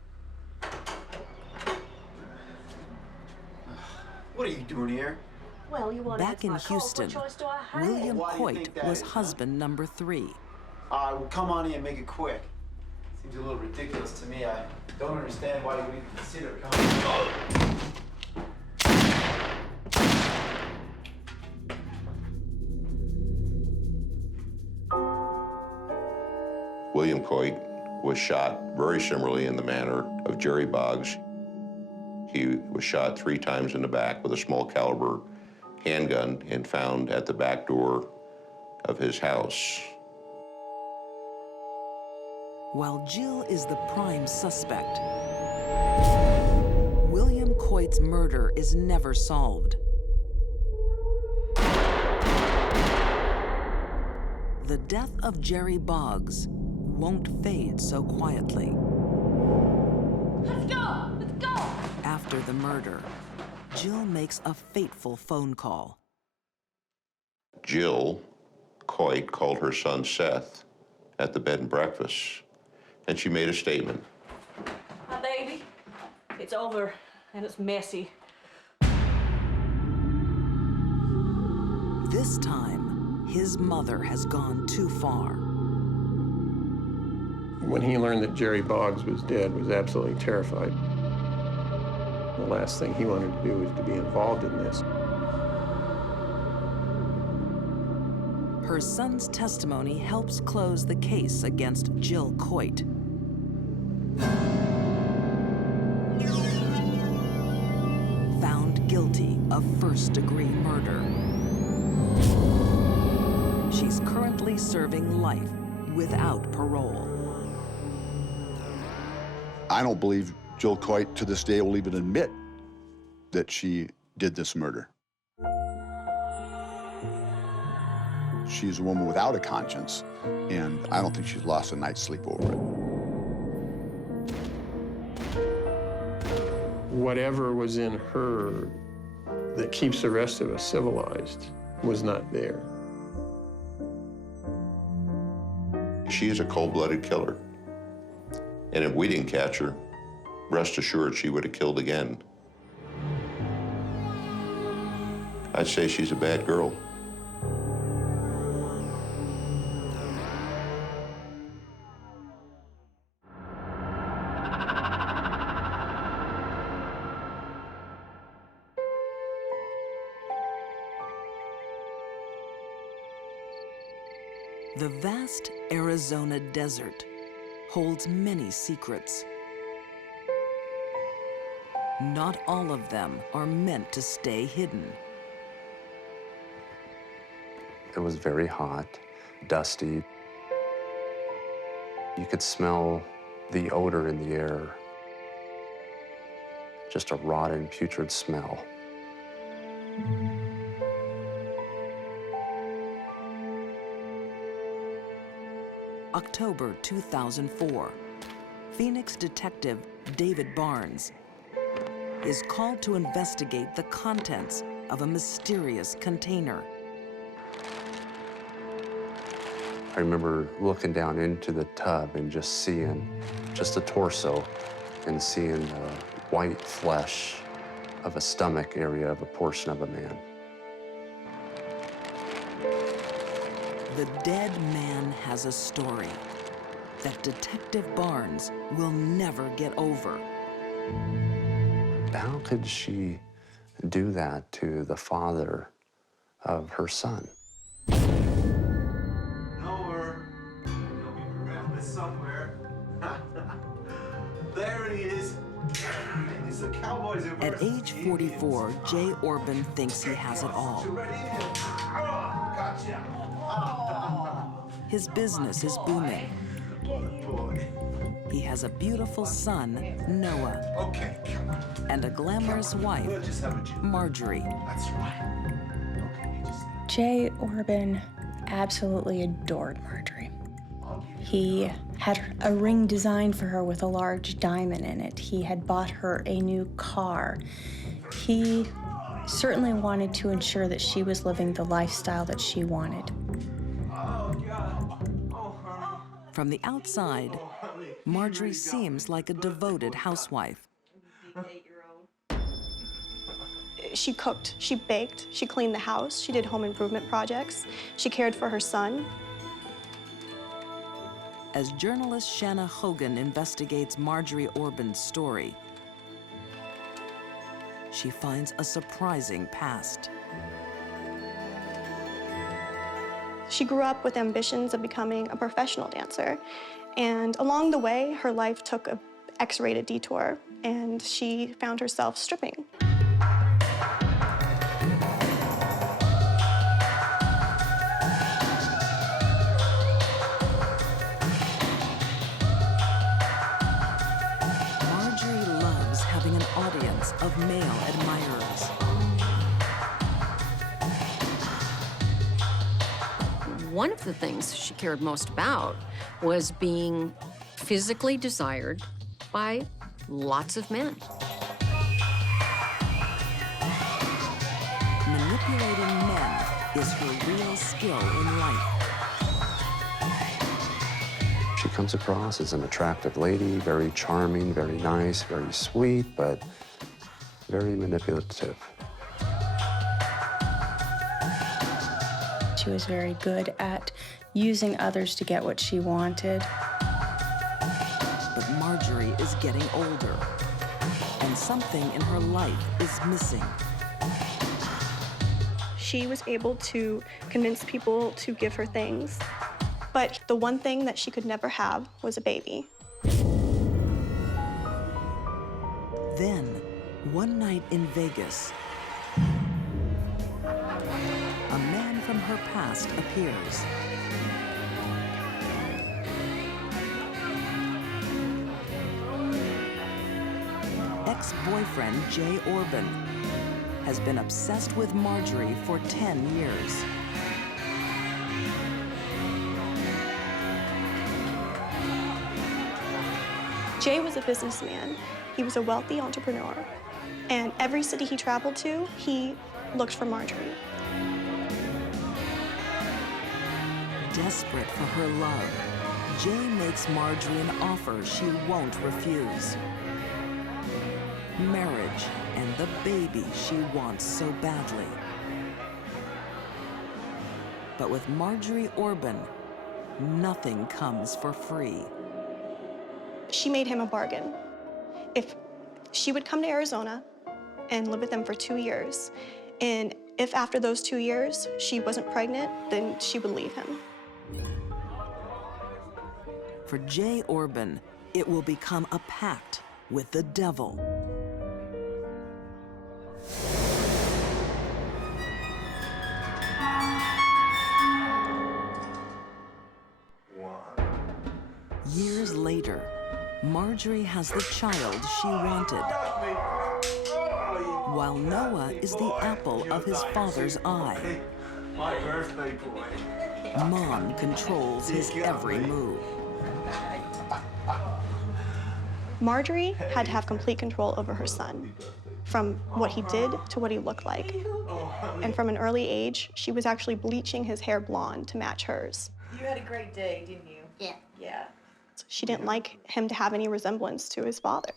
What are you doing here? Well, you want Back in Houston, William Coit was husband number 3. Well, come on in and make it quick. Seems a little ridiculous to me. I don't understand why you would even consider coming. William Coit was shot very similarly in the manner of Jerry Boggs. He was shot 3 times in the back with a small caliber handgun and found at the back door of his house. While Jill is the prime suspect, William Coit's murder is never solved. The death of Jerry Boggs won't fade so quietly. Let's go! Let's go! After the murder, Jill makes a fateful phone call. Jill Coit called her son Seth at the bed and breakfast, and she made a statement. My baby, it's over, and it's messy. This time, his mother has gone too far. When he learned that Jerry Boggs was dead, was absolutely terrified. The last thing he wanted to do was to be involved in this. Her son's testimony helps close the case against Jill Coit. Found guilty of first-degree murder. She's currently serving life without parole. I don't believe Jill Coit to this day will even admit that she did this murder. She's a woman without a conscience, and I don't think she's lost a night's sleep over it. Whatever was in her that keeps the rest of us civilized was not there. She is a cold-blooded killer. And if we didn't catch her, rest assured she would have killed again. I'd say she's a bad girl. The vast Arizona desert holds many secrets. Not all of them are meant to stay hidden. It was very hot, dusty. You could smell the odor in the air. just a rotten, putrid smell. October 2004. Phoenix detective David Barnes is called to investigate the contents of a mysterious container. I remember looking down into the tub and just seeing just a torso and seeing the white flesh of a stomach area of a portion of a man. The dead man has a story that Detective Barnes will never get over. How could she do that to the father of her son? Nowhere. He'll be around this somewhere. There he is. He's the cowboys who At age 44, Jay Orban thinks he has it all. Gotcha. His business is booming. He has a beautiful son, Noah, Okay, come on. and a glamorous wife, We'll just have a chat. Marjorie. That's right. Okay, you just... Jay Orban absolutely adored Marjorie. He had a ring designed for her with a large diamond in it. He had bought her a new car. He certainly wanted to ensure that she was living the lifestyle that she wanted. From the outside, Marjorie seems like a devoted housewife. She cooked, she baked, she cleaned the house, she did home improvement projects, she cared for her son. As journalist Shanna Hogan investigates Marjorie Orban's story, she finds a surprising past. She grew up with ambitions of becoming a professional dancer, and along the way, her life took an X-rated detour, and she found herself stripping. Marjorie loves having an audience of male admirers. One of the things she cared most about was being physically desired by lots of men. Manipulating men is her real skill in life. She comes across as an attractive lady, very charming, very nice, very sweet, but very manipulative. She was very good at using others to get what she wanted. But Marjorie is getting older, and something in her life is missing. She was able to convince people to give her things, but the one thing that she could never have was a baby. Then, one night in Vegas, a man from her past appears. Ex-boyfriend Jay Orban has been obsessed with Marjorie for 10 years. Jay was a businessman. He was a wealthy entrepreneur. And every city he traveled to, he looked for Marjorie. Desperate for her love, Jay makes Marjorie an offer she won't refuse. Marriage and the baby she wants so badly. But with Marjorie Orban, nothing comes for free. She made him a bargain. If she would come to Arizona and live with them for 2 years, and if after those 2 years she wasn't pregnant, then she would leave him. For Jay Orban, it will become a pact with the devil. Years later, Marjorie has the child she wanted. while Noah is the apple of his father's eye. My birthday boy. Mom controls his every move. Marjorie had to have complete control over her son, from what he did to what he looked like. And from an early age, she was actually bleaching his hair blonde to match hers. You had a great day, didn't you? Yeah. Yeah. She didn't like him to have any resemblance to his father.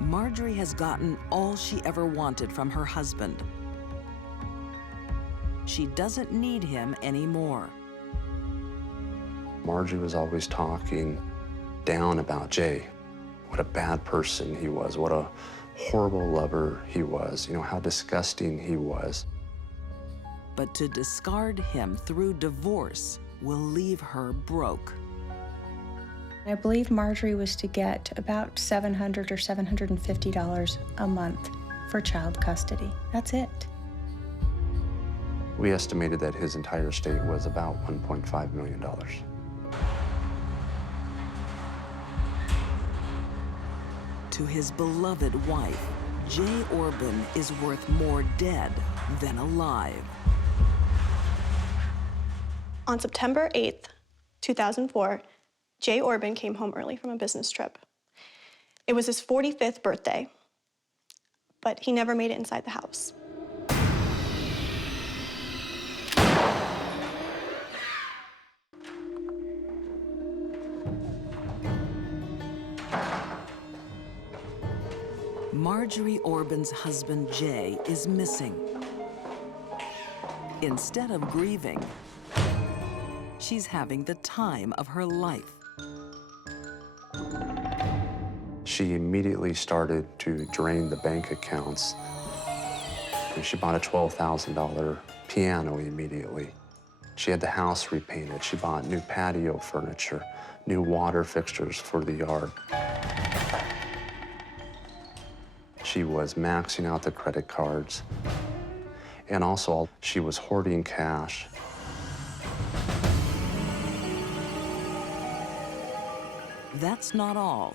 Marjorie has gotten all she ever wanted from her husband. She doesn't need him anymore. Marjorie was always talking down about Jay. What a bad person he was, what a horrible lover he was, you know, how disgusting he was. But to discard him through divorce will leave her broke. I believe Marjorie was to get about $700 or $750 a month for child custody. That's it. We estimated that his entire estate was about $1.5 million. To his beloved wife, Jay Orban is worth more dead than alive. On September 8th, 2004, Jay Orban came home early from a business trip. It was his 45th birthday, but he never made it inside the house. Marjorie Orban's husband, Jay, is missing. Instead of grieving, she's having the time of her life. She immediately started to drain the bank accounts. And she bought a $12,000 piano immediately. She had the house repainted. She bought new patio furniture, new water fixtures for the yard. She was maxing out the credit cards. And also, she was hoarding cash. That's not all.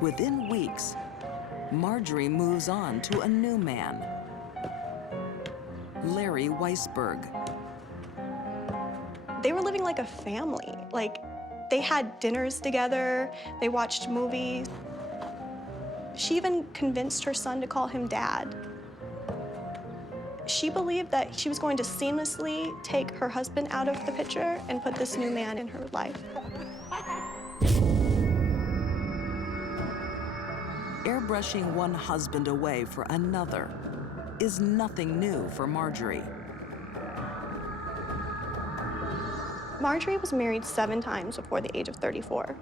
Within weeks, Marjorie moves on to a new man, Larry Weisberg. They were living like a family. Like, they had dinners together, they watched movies. She even convinced her son to call him Dad. She believed that she was going to seamlessly take her husband out of the picture and put this new man in her life. Airbrushing one husband away for another is nothing new for Marjorie. Marjorie was married 7 times before the age of 34.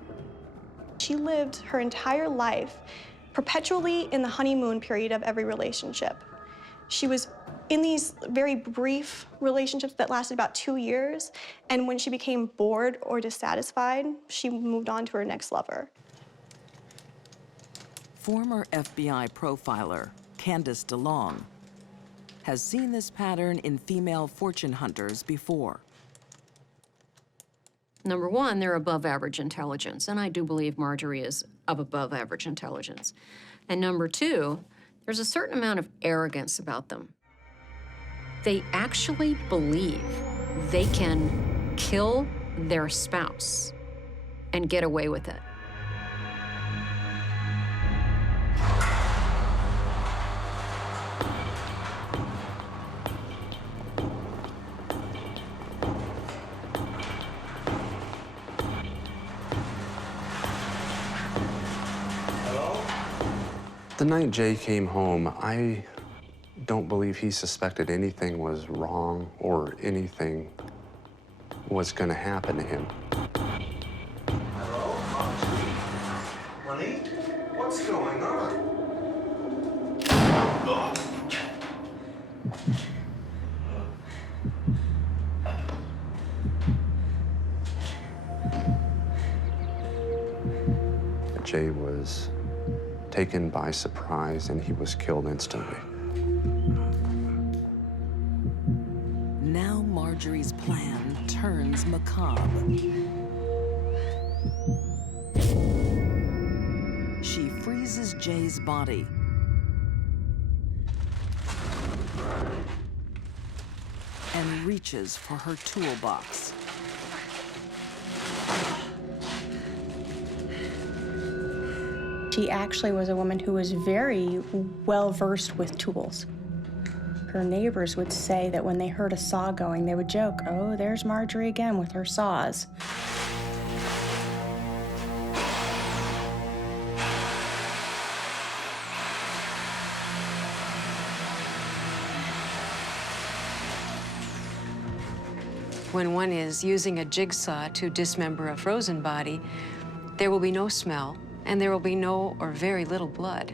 She lived her entire life perpetually in the honeymoon period of every relationship. She was in these very brief relationships that lasted about 2 years, and when she became bored or dissatisfied, she moved on to her next lover. Former FBI profiler Candace DeLong has seen this pattern in female fortune hunters before. Number one, they're above average intelligence, and I do believe Marjorie is of above average intelligence. And number two, there's a certain amount of arrogance about them. They actually believe they can kill their spouse and get away with it. The night Jay came home, I don't believe he suspected anything was wrong or anything was going to happen to him. Hello, honey? What's going on? Jay was taken by surprise and he was killed instantly. Now Marjorie's plan turns macabre. She freezes Jay's body and reaches for her toolbox. She actually was a woman who was very well versed with tools. Her neighbors would say that when they heard a saw going, they would joke, "Oh, there's Marjorie again with her saws." When one is using a jigsaw to dismember a frozen body, there will be no smell, and there will be no or very little blood.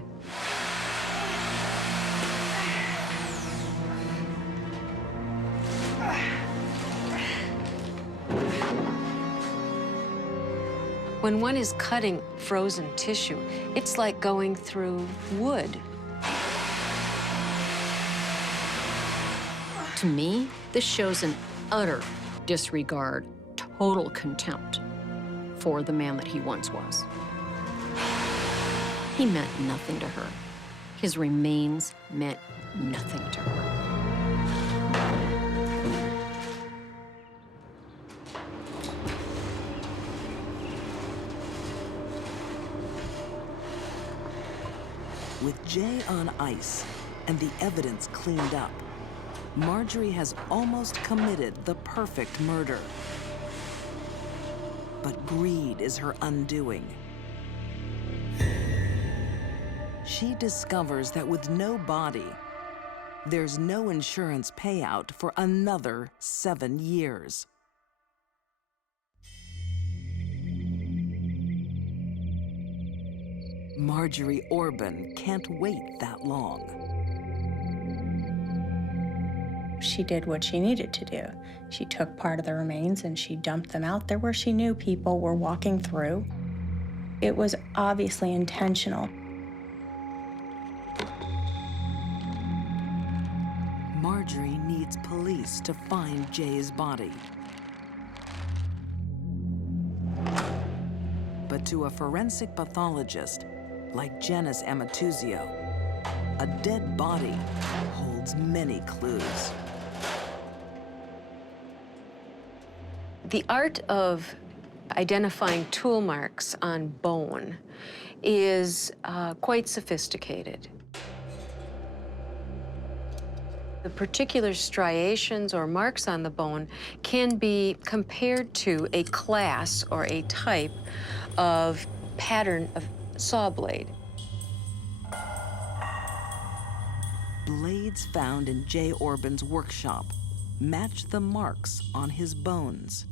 When one is cutting frozen tissue, it's like going through wood. To me, this shows an utter disregard, total contempt for the man that he once was. He meant nothing to her. His remains meant nothing to her. With Jay on ice and the evidence cleaned up, Marjorie has almost committed the perfect murder. But greed is her undoing. She discovers that with no body, there's no insurance payout for another 7 years. Marjorie Orban can't wait that long. She did what she needed to do. She took part of the remains and she dumped them out there where she knew people were walking through. It was obviously intentional. Marjorie needs police to find Jay's body. But to a forensic pathologist like Janice Amatuzio, a dead body holds many clues. The art of identifying tool marks on bone is quite sophisticated. The particular striations or marks on the bone can be compared to a class or a type of pattern of saw blade. Blades found in Jay Orban's workshop match the marks on his bones.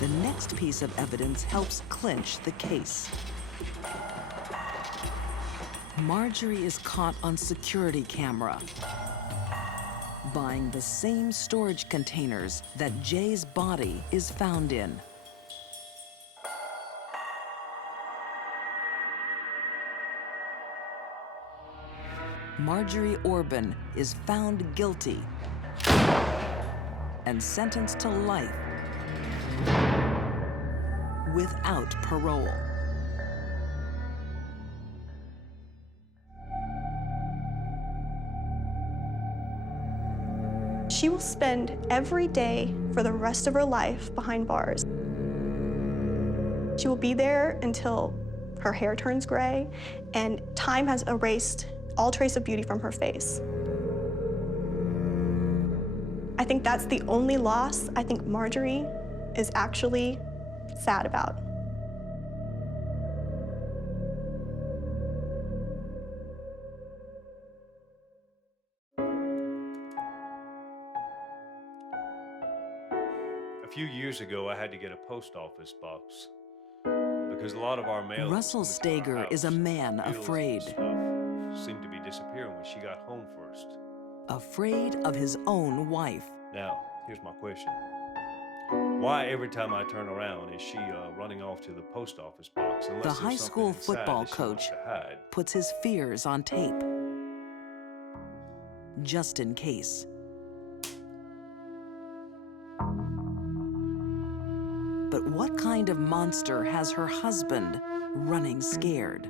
The next piece of evidence helps clinch the case. Marjorie is caught on security camera, buying the same storage containers that Jay's body is found in. Marjorie Orban is found guilty and sentenced to life without parole. She will spend every day for the rest of her life behind bars. She will be there until her hair turns gray and time has erased all trace of beauty from her face. I think that's the only loss I think Marjorie is actually sad about. A few years ago, I had to get a post office box because a lot of our mail. Russell Stager is a man afraid. Seemed to be disappearing when she got home first. Afraid of his own wife. Now, here's my question. Why every time I turn around is she running off to the post office box? The high school football coach puts his fears on tape, just in case. But what kind kind of monster has her husband running scared.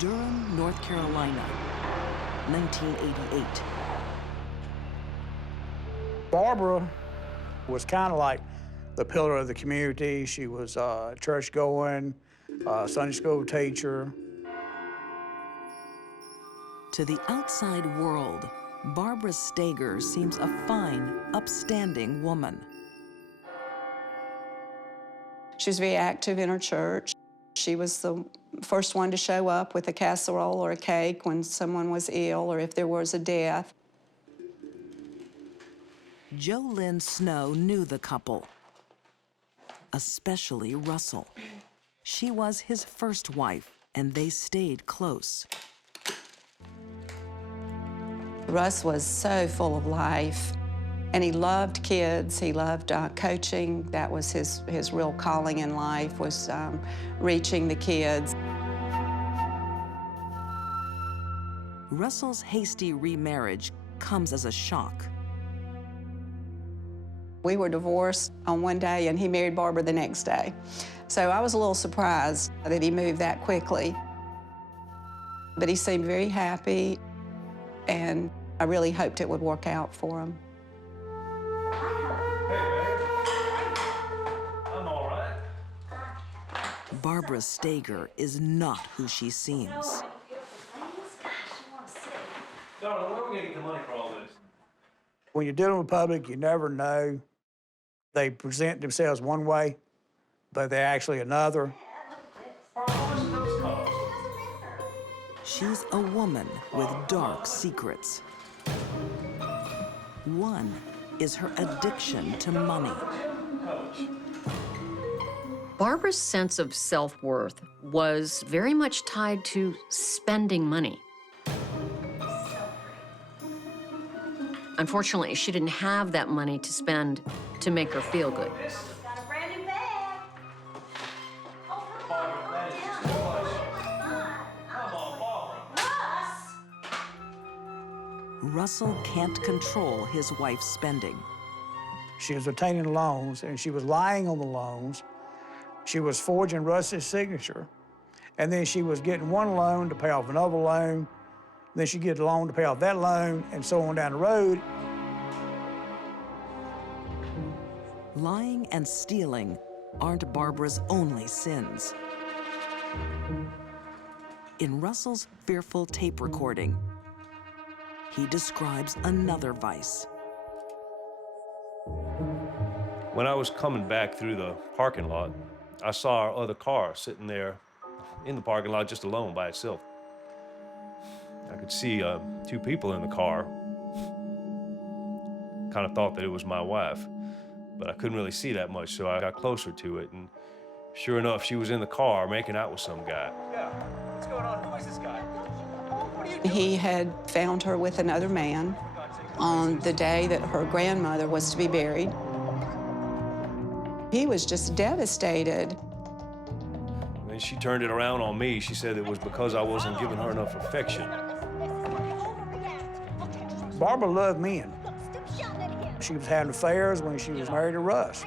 Durham, North Carolina, 1988. Barbara was kind of like the pillar of the community. She was church-going, Sunday school teacher. To the outside world, Barbara Steger seems a fine, upstanding woman. She was very active in her church. She was the first one to show up with a casserole or a cake when someone was ill or if there was a death. Jo Lynn Snow knew the couple, especially Russell. She was his first wife, and they stayed close. Russ was so full of life, and he loved kids. He loved coaching. That was his real calling in life, was reaching the kids. Russell's hasty remarriage comes as a shock. We were divorced on one day, and he married Barbara the next day. So I was a little surprised that he moved that quickly. But he seemed very happy, and I really hoped it would work out for him. I'm all right. Barbara Steger is not who she seems. Darling, where are we going to get the money for all this? When you're dealing with public, you never know. They present themselves one way, but they're actually another. She's a woman with dark secrets. One is her addiction to money. Barbara's sense of self-worth was very much tied to spending money. Unfortunately, she didn't have that money to spend to make her feel good. Got a brand new bag. Oh, Russell can't control his wife's spending. She was obtaining loans, and she was lying on the loans. She was forging Russ's signature, and then she was getting one loan to pay off another loan. Then she'd get a loan to pay off that loan, and so on down the road. Lying and stealing aren't Barbara's only sins. In Russell's fearful tape recording, he describes another vice. When I was coming back through the parking lot, I saw our other car sitting there in the parking lot just alone by itself. I could see two people in the car. Kind of thought that it was my wife, but I couldn't really see that much, so I got closer to it, and sure enough, she was in the car making out with some guy. Yeah, what's going on? Who is this guy? He had found her with another man on the day that her grandmother was to be buried. He was just devastated. When she turned it around on me, she said it was because I wasn't giving her enough affection. Barbara loved men. She was having affairs when she was married to Russ.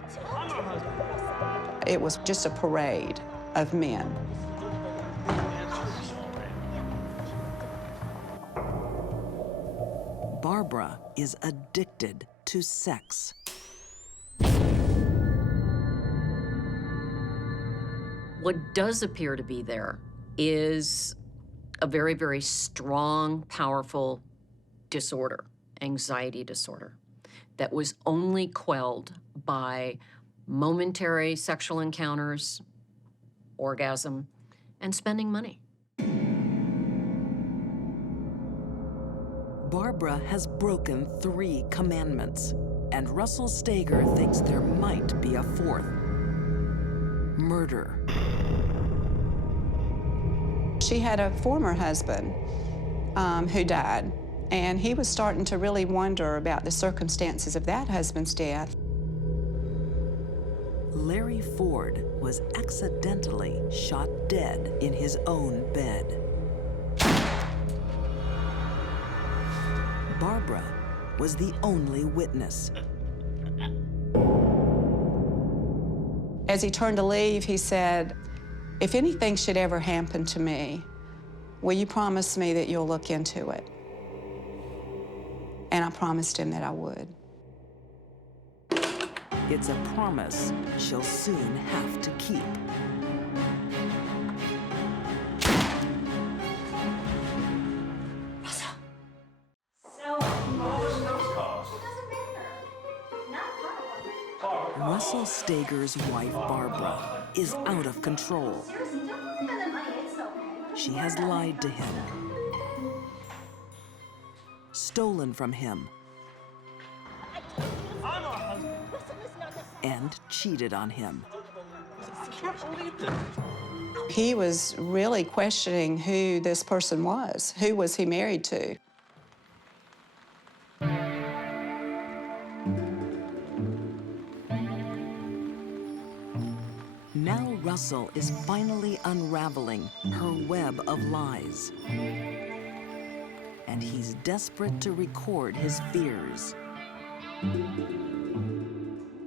It was just a parade of men. Barbara is addicted to sex. What does appear to be there is a very, very strong, powerful disorder, anxiety disorder, that was only quelled by momentary sexual encounters, orgasm, and spending money. Barbara has broken 3 commandments, and Russell Steger thinks there might be a 4th: murder. She had a former husband who died, and he was starting to really wonder about the circumstances of that husband's death. Larry Ford was accidentally shot dead in his own bed. Barbara was the only witness. As he turned to leave, he said, "If anything should ever happen to me, will you promise me that you'll look into it?" And I promised him that I would. It's a promise she'll soon have to keep. Russell Steger's wife, Barbara, is out of control. She has lied to him, stolen from him, and cheated on him. He was really questioning who this person was. Who was he married to? Now Russell is finally unraveling her web of lies. And he's desperate to record his fears.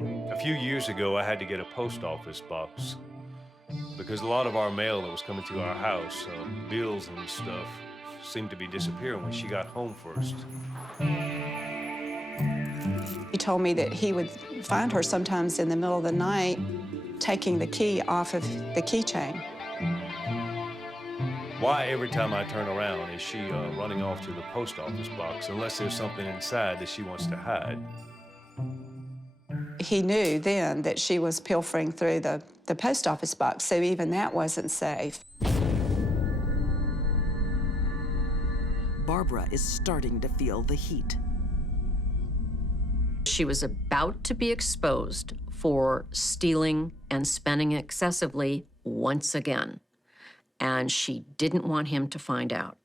A few years ago, I had to get a post office box because a lot of our mail that was coming to our house, bills and stuff, seemed to be disappearing when she got home first. He told me that he would find her sometimes in the middle of the night taking the key off of the keychain. Why every time I turn around is she running off to the post office box unless there's something inside that she wants to hide? He knew then that she was pilfering through the post office box, so even that wasn't safe. Barbara is starting to feel the heat. She was about to be exposed for stealing and spending excessively once again, and she didn't want him to find out.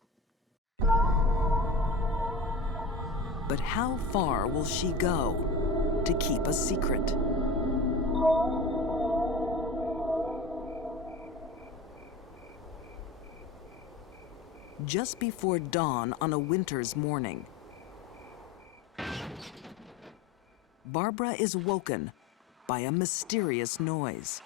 But how far will she go to keep a secret? Just before dawn on a winter's morning, Barbara is woken by a mysterious noise.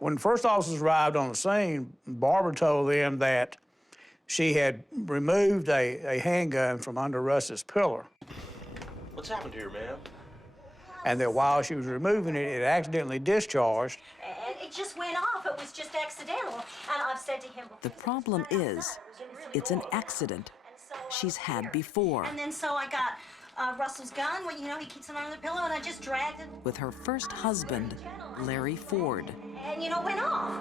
When first officers arrived on the scene, Barbara told them that she had removed a handgun from under Russ's pillar. What's happened here, ma'am? And that while she was removing it, it accidentally discharged. And it just went off. It was just accidental. And I've said to him... The problem is, it's an accident she's had before. And then so I got Russell's gun. Well, you know, he keeps it under the pillow, and I just dragged it. With her first husband, Larry Ford. And, you know, went off.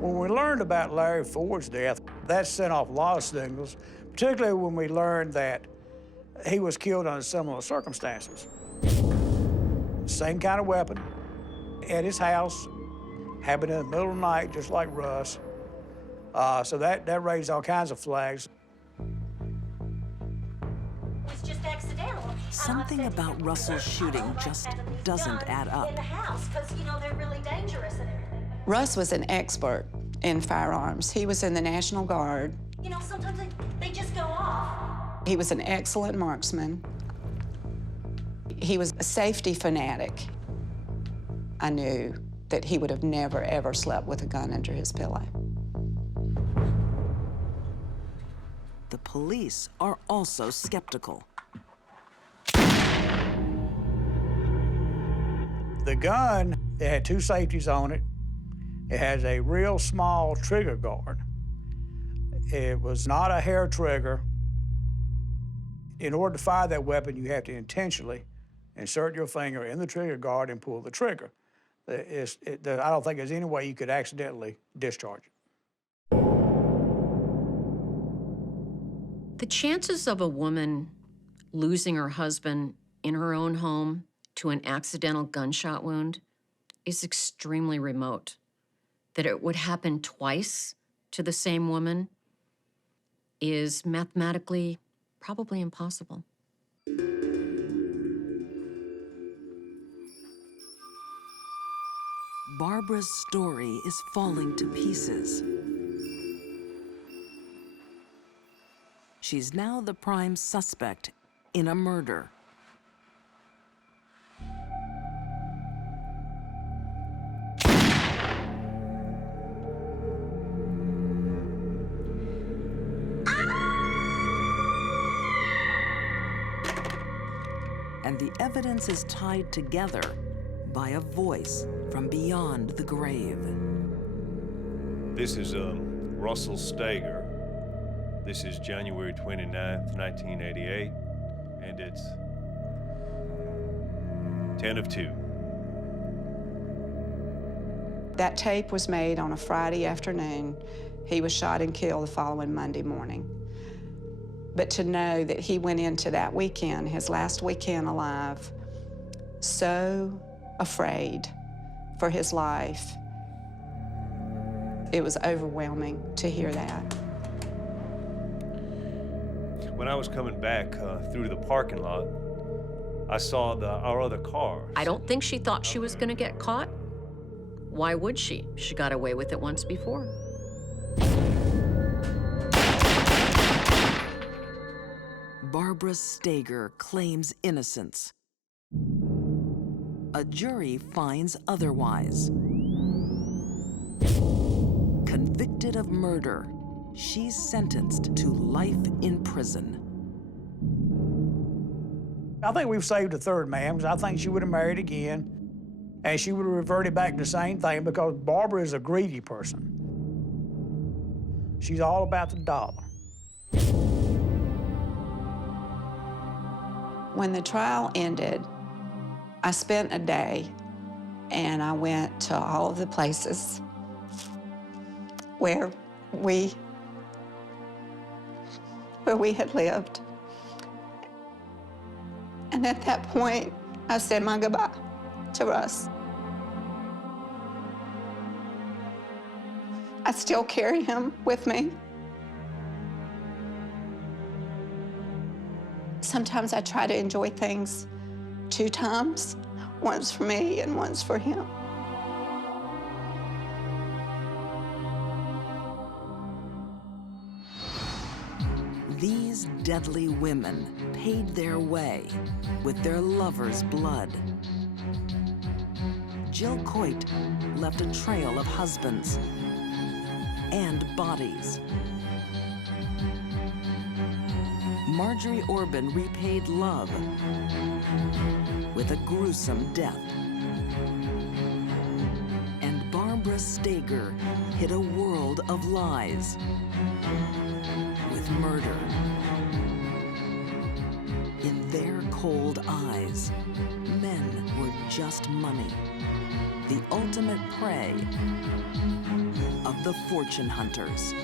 When we learned about Larry Ford's death, that sent off a lot of signals, particularly when we learned that he was killed under similar circumstances. Same kind of weapon, at his house, happened in the middle of the night, just like Russ. So that raised all kinds of flags. It's just accidental. Something about Russell's shooting just doesn't add up. In the house, because, you know, they're really dangerous and everything. Russ was an expert in firearms. He was in the National Guard. You know, sometimes they just go off. He was an excellent marksman. He was a safety fanatic. I knew that he would have never, ever slept with a gun under his pillow. The police are also skeptical. The gun, it had two safeties on it. It has a real small trigger guard. It was not a hair trigger. In order to fire that weapon, you have to intentionally insert your finger in the trigger guard and pull the trigger. I don't think there's any way you could accidentally discharge it. The chances of a woman losing her husband in her own home to an accidental gunshot wound is extremely remote. That it would happen twice to the same woman is mathematically probably impossible. Barbara's story is falling to pieces. She's now the prime suspect in a murder. And the evidence is tied together by a voice from beyond the grave. This is Russell Steger. This is January 29th, 1988, and it's 10 of 2. That tape was made on a Friday afternoon. He was shot and killed the following Monday morning. But to know that he went into that weekend, his last weekend alive, so afraid for his life, it was overwhelming to hear that. When I was coming back through the parking lot, I saw our other car. I don't think she thought she was gonna get caught. Why would she? She got away with it once before. Barbara Steger claims innocence. A jury finds otherwise. Convicted of murder, she's sentenced to life in prison. I think we've saved a third man, because I think she would have married again, and she would have reverted back to the same thing, because Barbara is a greedy person. She's all about the dollar. When the trial ended, I spent a day and I went to all of the places where we had lived. And at that point, I said my goodbye to Russ. I still carry him with me. Sometimes I try to enjoy things 2 times, once for me and once for him. These deadly women paid their way with their lovers' blood. Jill Coit left a trail of husbands and bodies. Marjorie Orban repaid love with a gruesome death. And Barbara Steger hid a world of lies with murder. In their cold eyes, men were just money, the ultimate prey of the fortune hunters.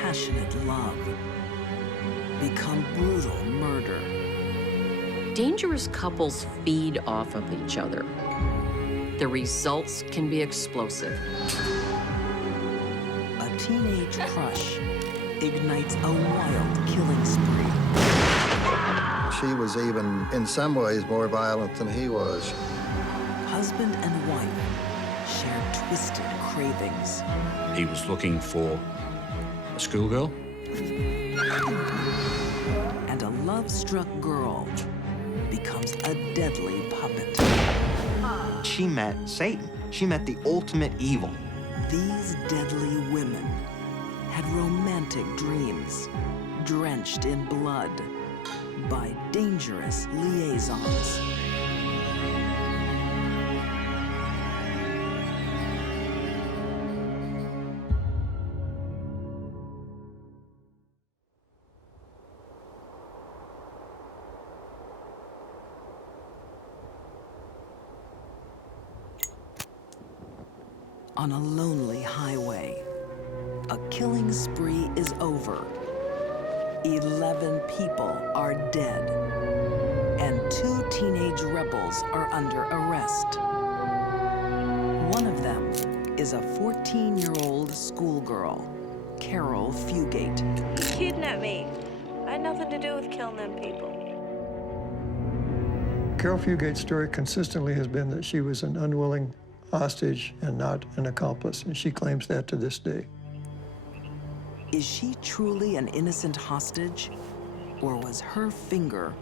Passionate love become brutal murder. Dangerous couples feed off of each other. The results can be explosive. A teenage crush ignites a wild killing spree. She was even, in some ways, more violent than he was. Husband and wife share twisted cravings. He was looking for a schoolgirl. And a love-struck girl becomes a deadly puppet. She met Satan. She met the ultimate evil. These deadly women had romantic dreams drenched in blood by dangerous liaisons. On a lonely highway, a killing spree is over. 11 people are dead, and 2 teenage rebels are under arrest. One of them is a 14-year-old schoolgirl, Carol Fugate. He kidnapped me. I had nothing to do with killing them people. Carol Fugate's story consistently has been that she was an unwilling hostage and not an accomplice, and she claims that to this day. Is she truly an innocent hostage, or was her finger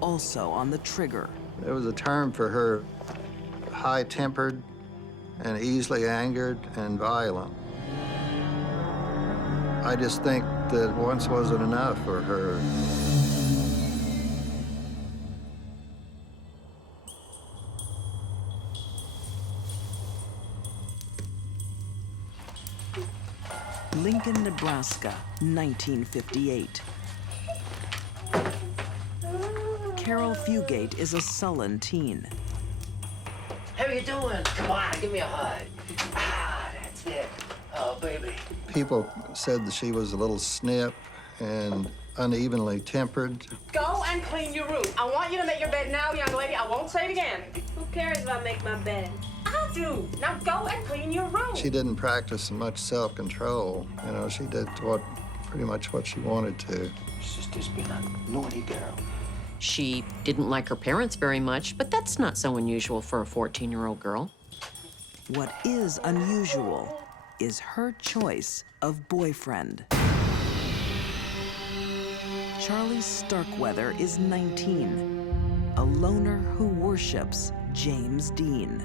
also on the trigger? There was a term for her, high-tempered and easily angered and violent. I just think that once wasn't enough for her. Lincoln, Nebraska, 1958. Carol Fugate is a sullen teen. How you doing? Come on, give me a hug. Ah, that's it. Oh, baby. People said that she was a little snip and unevenly tempered. Go and clean your room. I want you to make your bed now, young lady. I won't say it again. Who cares if I make my bed? I do. Now go and clean your room. She didn't practice much self-control. You know, she did pretty much what she wanted to. She's just been a naughty girl. She didn't like her parents very much, but that's not so unusual for a 14-year-old girl. What is unusual is her choice of boyfriend. Charlie Starkweather is 19, a loner who worships James Dean.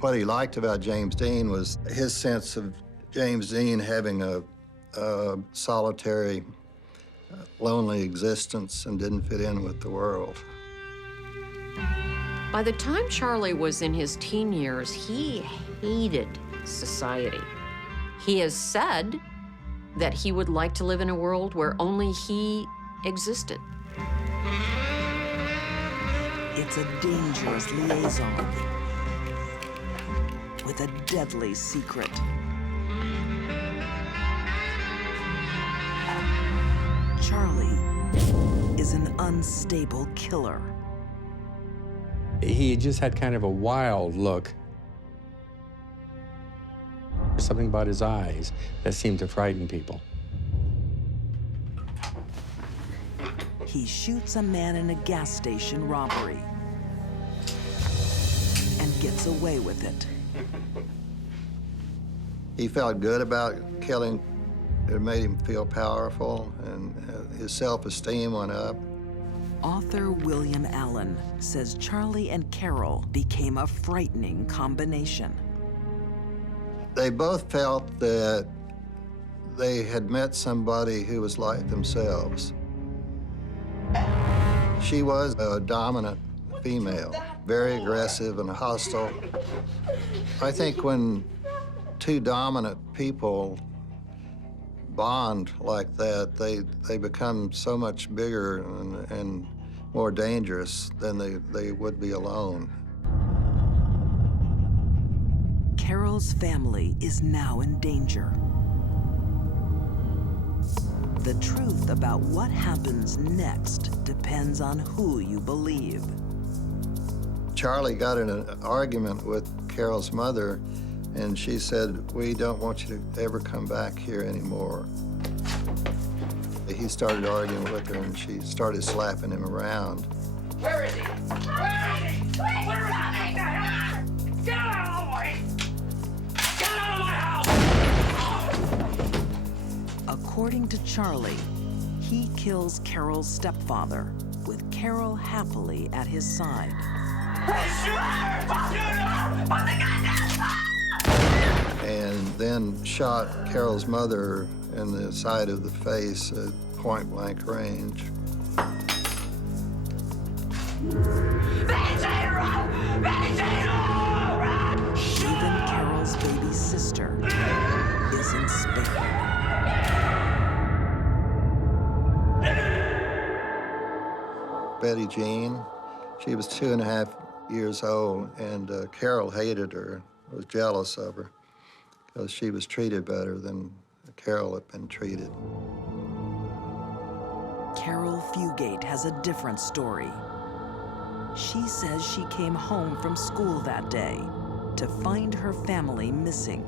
What he liked about James Dean was his sense of James Dean having a solitary, lonely existence and didn't fit in with the world. By the time Charlie was in his teen years, he hated society. He has said that he would like to live in a world where only he existed. It's a dangerous liaison with a deadly secret. Charlie is an unstable killer. He just had kind of a wild look. Something about his eyes that seemed to frighten people. He shoots a man in a gas station robbery and gets away with it. He felt good about killing. It made him feel powerful, and his self-esteem went up. Author William Allen says Charlie and Carol became a frightening combination. They both felt that they had met somebody who was like themselves. She was a dominant female, very aggressive and hostile. I think when two dominant people bond like that, they become so much bigger and more dangerous than they would be alone. Carol's family is now in danger. The truth about what happens next depends on who you believe. Charlie got in an argument with Carol's mother, and she said, "We don't want you to ever come back here anymore." He started arguing with her, and she started slapping him around. Where is he? Where is he? Where is he? Get out of the way! Get out of my house! According to Charlie, he kills Carol's stepfather, with Carol happily at his side. And then shot Carol's mother in the side of the face at point-blank range. Even Carol's baby sister isn't spared. Betty Jean, she was 2.5 years old, and Carol hated her, was jealous of her, because she was treated better than Carol had been treated. Carol Fugate has a different story. She says she came home from school that day to find her family missing.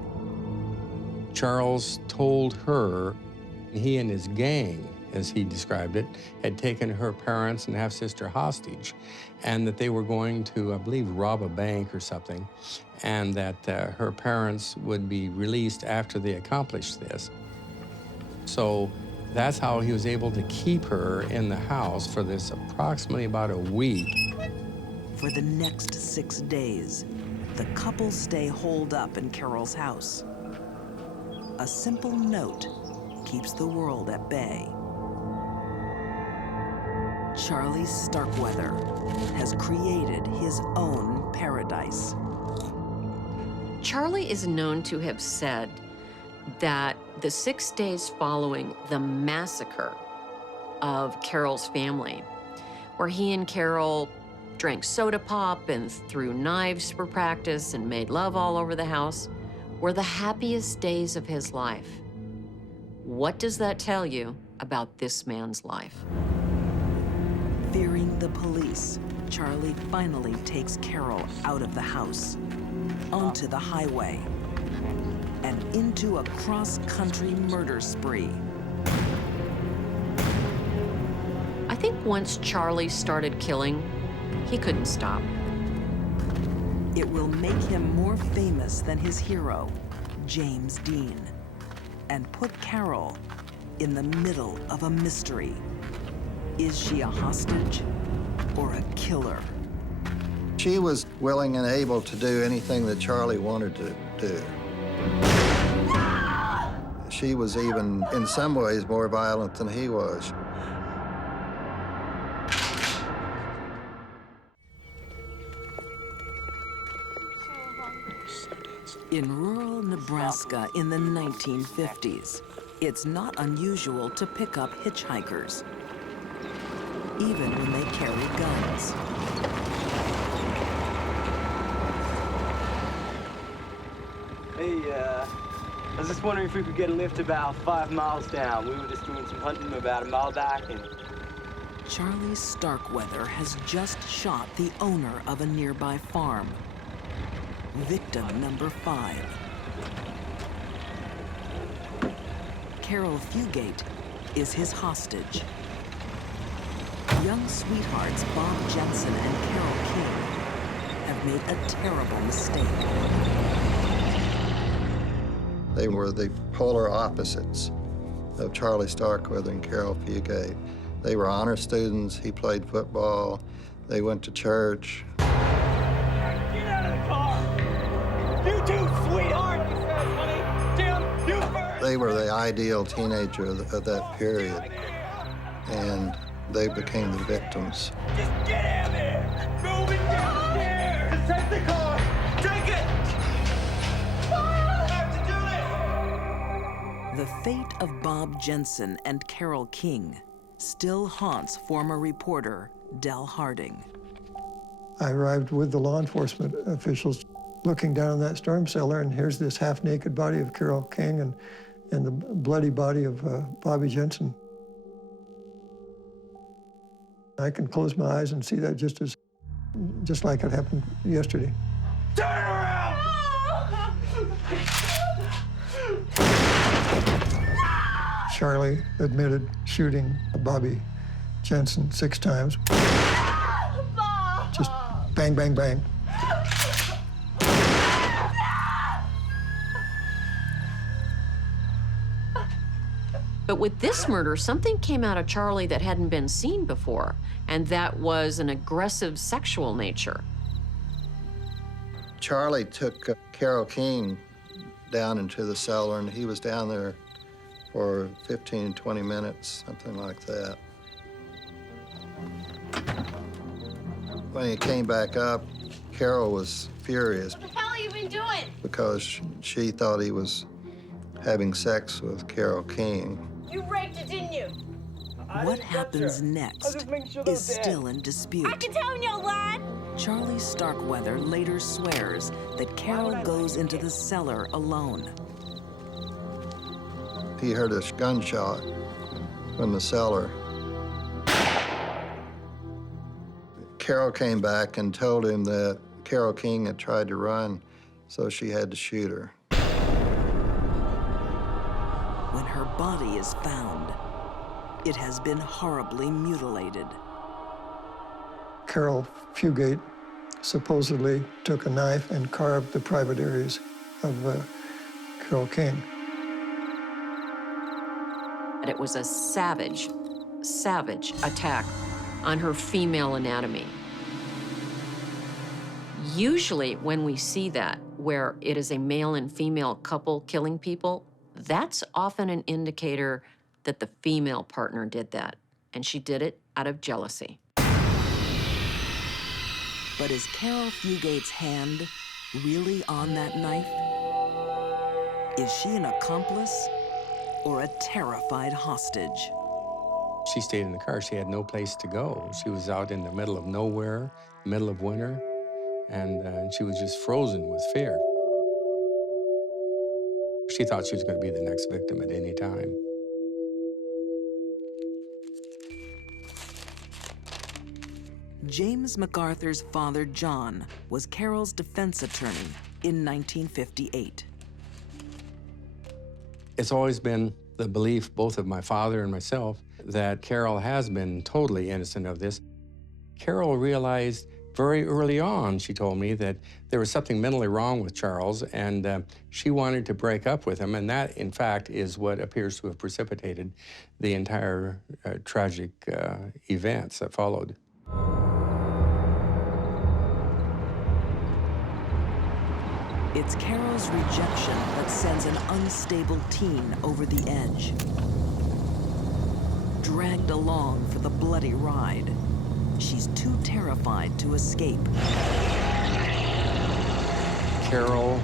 Charles told her he and his gang, as he described it, had taken her parents and half-sister hostage, and that they were going to, I believe, rob a bank or something, and that her parents would be released after they accomplished this. So that's how he was able to keep her in the house for this approximately about a week. For the next 6 days, the couple stay holed up in Carol's house. A simple note keeps the world at bay. Charlie Starkweather has created his own paradise. Charlie is known to have said that the 6 days following the massacre of Carol's family, where he and Carol drank soda pop and threw knives for practice and made love all over the house, were the happiest days of his life. What does that tell you about this man's life? Fearing the police, Charlie finally takes Carol out of the house, onto the highway, and into a cross-country murder spree. I think once Charlie started killing, he couldn't stop. It will make him more famous than his hero, James Dean, and put Carol in the middle of a mystery. Is she a hostage or a killer? She was willing and able to do anything that Charlie wanted to do. She was even, in some ways, more violent than he was. In rural Nebraska in the 1950s, it's not unusual to pick up hitchhikers, even when they carry guns. Hey, I was just wondering if we could get a lift about 5 miles down. We were just doing some hunting about a mile back, and... Charlie Starkweather has just shot the owner of a nearby farm. Victim number 5. Carol Fugate is his hostage. Young sweethearts Bob Jensen and Carol King have made a terrible mistake. They were the polar opposites of Charlie Starkweather and Carol Fugate. They were honor students. He played football. They went to church. Get out of the car! You too, sweetheart! Honey, Tim, you first! They were the ideal teenager of that period, and they became the victims. Just get out of here! Move it downstairs! Take the car! Take it! I have to do this! The fate of Bob Jensen and Carol King still haunts former reporter Del Harding. I arrived with the law enforcement officials looking down that storm cellar, and here's this half-naked body of Carol King and the bloody body of Bobby Jensen. I can close my eyes and see that just like it happened yesterday. Turn around! Charlie admitted shooting Bobby Jensen 6 times. Just bang, bang, bang. But with this murder, something came out of Charlie that hadn't been seen before, and that was an aggressive sexual nature. Charlie took Carol King down into the cellar, and he was down there for 15, 20 minutes, something like that. When he came back up, Carol was furious. What the hell have you been doing? Because she thought he was having sex with Carol King. You raped her, didn't you? What happens next is still in dispute. I can tell when you're lying. Charlie Starkweather later swears that Carol goes into the cellar alone. He heard a gunshot from the cellar. Carol came back and told him that Carol King had tried to run, so she had to shoot her. When her body is found, it has been horribly mutilated. Carol Fugate supposedly took a knife and carved the private areas of Carol King. And it was a savage, savage attack on her female anatomy. Usually when we see that, where it is a male and female couple killing people, that's often an indicator that the female partner did that, and she did it out of jealousy. But is Carol Fugate's hand really on that knife? Is she an accomplice or a terrified hostage? She stayed in the car. She had no place to go. She was out in the middle of nowhere, middle of winter, and she was just frozen with fear. She thought she was going to be the next victim at any time. James MacArthur's father, John, was Carol's defense attorney in 1958. It's always been the belief, both of my father and myself, that Carol has been totally innocent of this. Carol realized very early on, she told me, that there was something mentally wrong with Charles, and she wanted to break up with him, and that, in fact, is what appears to have precipitated the entire tragic events that followed. It's Carol's rejection that sends an unstable teen over the edge. Dragged along for the bloody ride, she's too terrified to escape. Carol,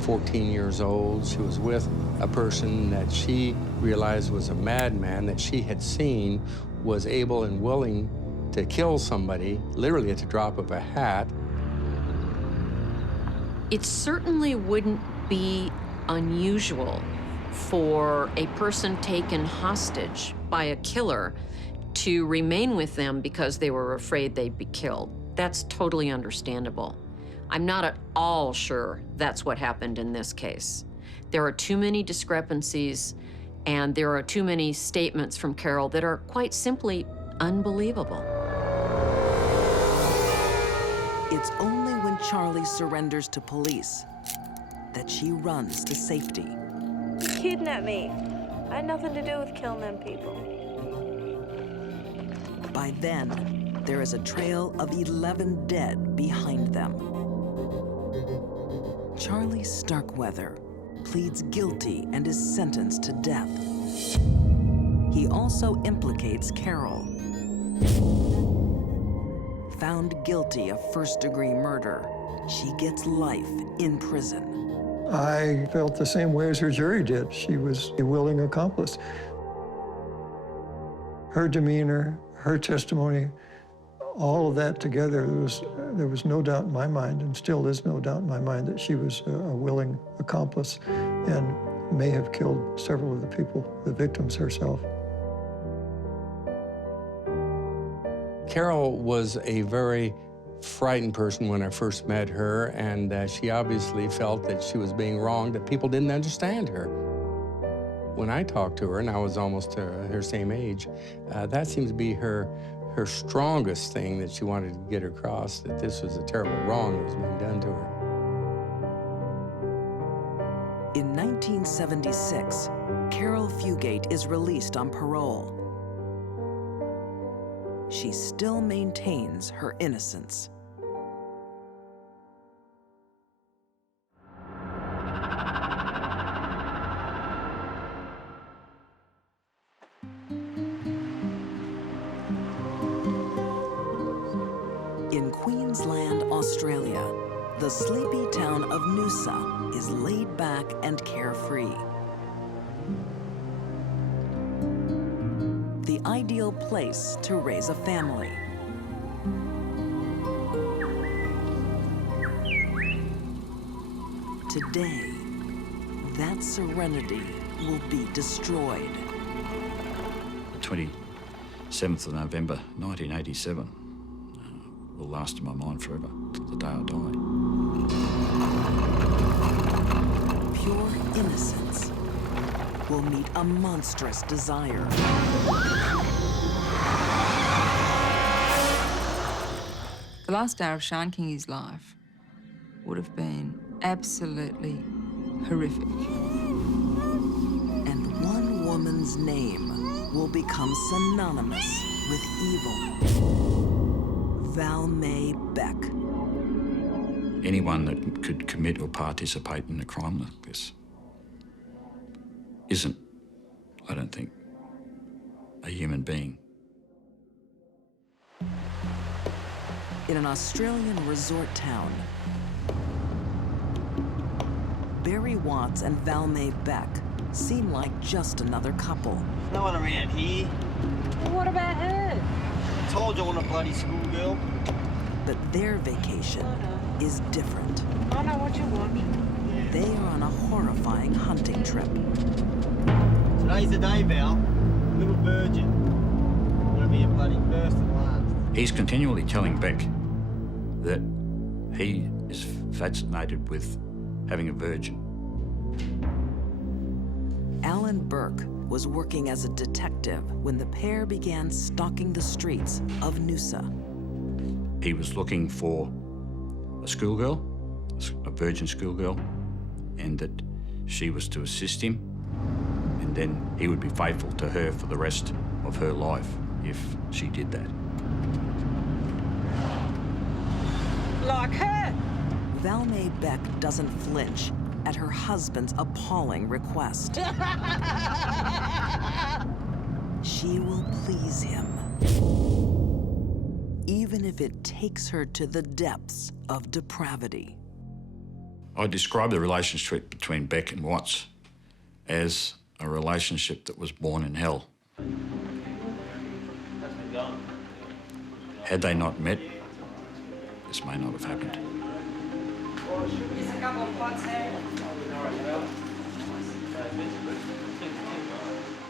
14 years old, she was with a person that she realized was a madman that she had seen was able and willing to kill somebody, literally at the drop of a hat. It certainly wouldn't be unusual for a person taken hostage by a killer to remain with them because they were afraid they'd be killed. That's totally understandable. I'm not at all sure that's what happened in this case. There are too many discrepancies, and there are too many statements from Carol that are quite simply unbelievable. It's only when Charlie surrenders to police that she runs to safety. You kidnapped me. I had nothing to do with killing them people. By then, there is a trail of 11 dead behind them. Charlie Starkweather pleads guilty and is sentenced to death. He also implicates Carol. Found guilty of first-degree murder, she gets life in prison. I felt the same way as her jury did. She was a willing accomplice. Her demeanor, her testimony, all of that together, there was no doubt in my mind, and still is no doubt in my mind, that she was a willing accomplice and may have killed several of the people, the victims herself. Carol was a very frightened person when I first met her, and she obviously felt that she was being wronged, that people didn't understand her. When I talked to her, and I was almost her same age, that seemed to be her strongest thing that she wanted to get across, that this was a terrible wrong that was being done to her. In 1976, Carol Fugate is released on parole. She still maintains her innocence. In Queensland, Australia, the sleepy town of Noosa is laid back and carefree. The ideal place to raise a family. Today, that serenity will be destroyed. 27th of November, 1987. Will last in my mind forever, till the day I die. Pure innocence will meet a monstrous desire. The last hour of Sean Kingy's life would have been absolutely horrific. And one woman's name will become synonymous with evil. Val May Beck. Anyone that could commit or participate in a crime like this isn't, I don't think, a human being. In an Australian resort town, Barry Watts and Val May Beck seem like just another couple. No one around here. What about her? I told you I want a bloody schoolgirl. But their vacation is different. I know what you want. They are on a horrifying hunting trip. Today's the day, Val. Little virgin. Gonna be a bloody first and last. He's continually telling Beck that he is fascinated with having a virgin. Alan Burke was working as a detective when the pair began stalking the streets of Noosa. He was looking for a schoolgirl, a virgin schoolgirl, and that she was to assist him, and then he would be faithful to her for the rest of her life if she did that. Like her? Val May Beck doesn't flinch at her husband's appalling request. She will please him, even if it takes her to the depths of depravity. I describe the relationship between Beck and Watts as a relationship that was born in hell. Had they not met, this may not have happened. Here's a couple of pots there.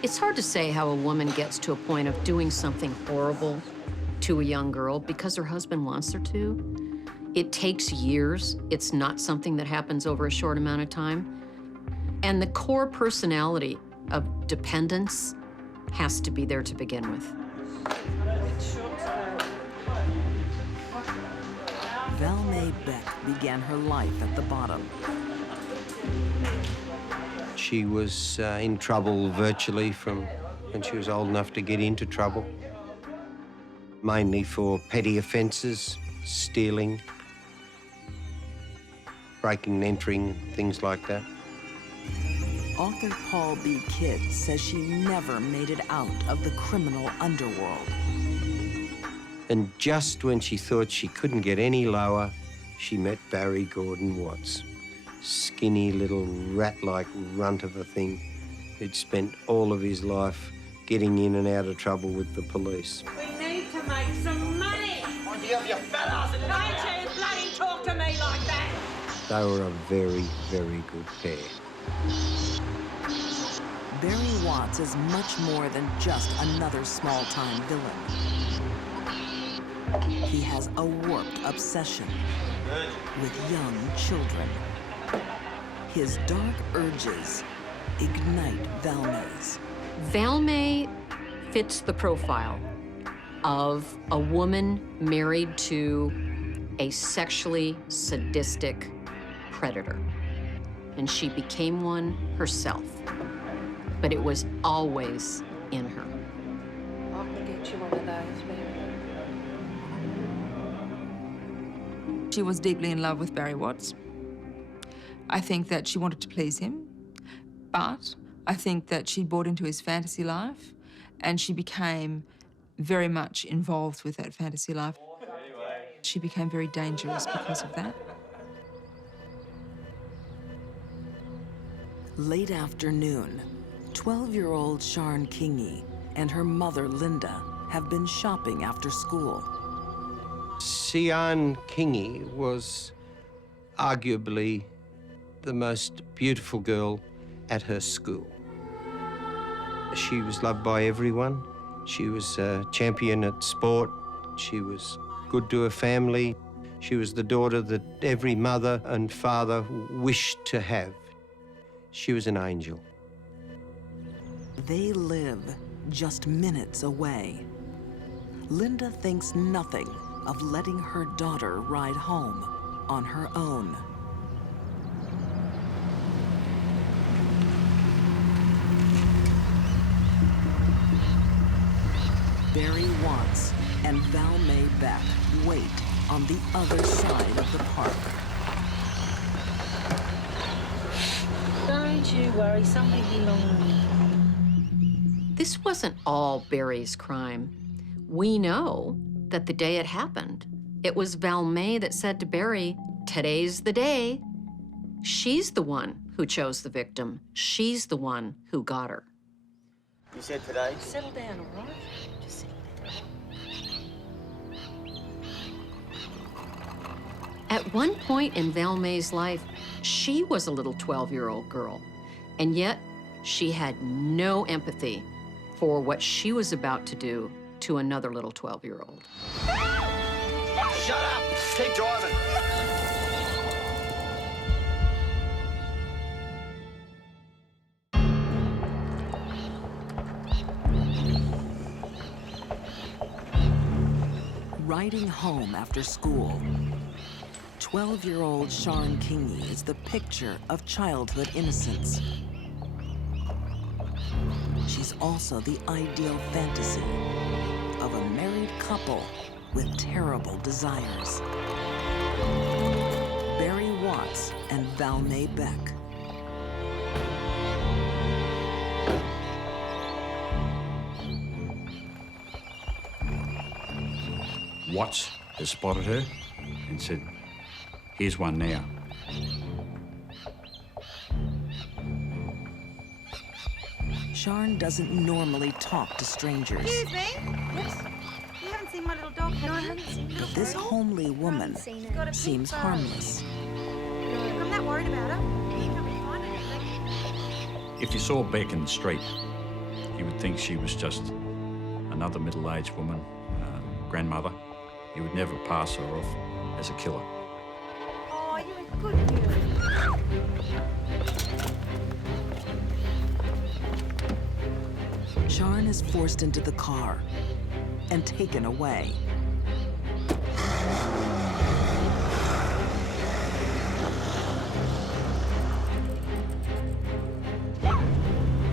It's hard to say how a woman gets to a point of doing something horrible to a young girl because her husband wants her to. It takes years. It's not something that happens over a short amount of time. And the core personality of dependence has to be there to begin with. Val May Beck began her life at the bottom. She was in trouble virtually from when she was old enough to get into trouble, mainly for petty offences, stealing, breaking and entering, things like that. Author Paul B. Kidd says she never made it out of the criminal underworld. And just when she thought she couldn't get any lower, she met Barry Gordon Watts. Skinny little rat-like runt of a thing who'd spent all of his life getting in and out of trouble with the police. We need to make some money. On you have your fat ass in the Don't you bloody talk to me like that. They were a very, very good pair. Barry Watts is much more than just another small-time villain. He has a warped obsession with young children. His dark urges ignite Val May's. Val May fits the profile of a woman married to a sexually sadistic predator. and she became one herself. But it was always in her. I can get you one of those, Mary. She was deeply in love with Barry Watts. I think that she wanted to please him, but I think that she bought into his fantasy life, and she became very much involved with that fantasy life. She became very dangerous because of that. Late afternoon, 12-year-old Sharn Kingi and her mother, Linda, have been shopping after school. Sharn Kingi was arguably the most beautiful girl at her school. She was loved by everyone. She was a champion at sport. She was good to her family. She was the daughter that every mother and father wished to have. She was an angel. They live just minutes away. Linda thinks nothing of letting her daughter ride home on her own. Barry Watts and Val May Beck wait on the other side of the park. Don't you worry, somebody belongs. This wasn't all Barry's crime. We know that the day it happened, it was Val May that said to Barry, "Today's the day." She's the one who chose the victim. She's the one who got her. You said today? Settle down, all right? Just settle down. At one point in Val May's life, she was a little 12-year-old girl, and yet she had no empathy for what she was about to do to another little 12-year-old. Shut up! Keep driving! Riding home after school, 12-year-old Sharn Kingi is the picture of childhood innocence. She's also the ideal fantasy of a married couple with terrible desires. Barry Watts and Val May Beck. Watts has spotted her and said, "Here's one now." Sharn doesn't normally talk to strangers. Excuse me? Yes? You haven't seen my little dog, have you? No, I haven't seen it. But this homely woman seems harmless. I'm not worried about her. You can't find anything. If you saw Beck in the street, you would think she was just another middle-aged woman, grandmother. You would never pass her off as a killer. Oh, you're a good girl. Sharn is forced into the car and taken away.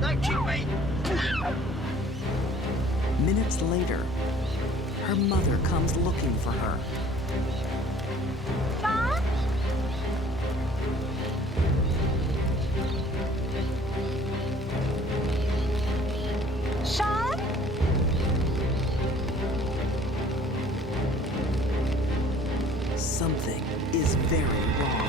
Don't kill me! Minutes later, her mother comes looking for her. Mom? Sean? Something is very wrong.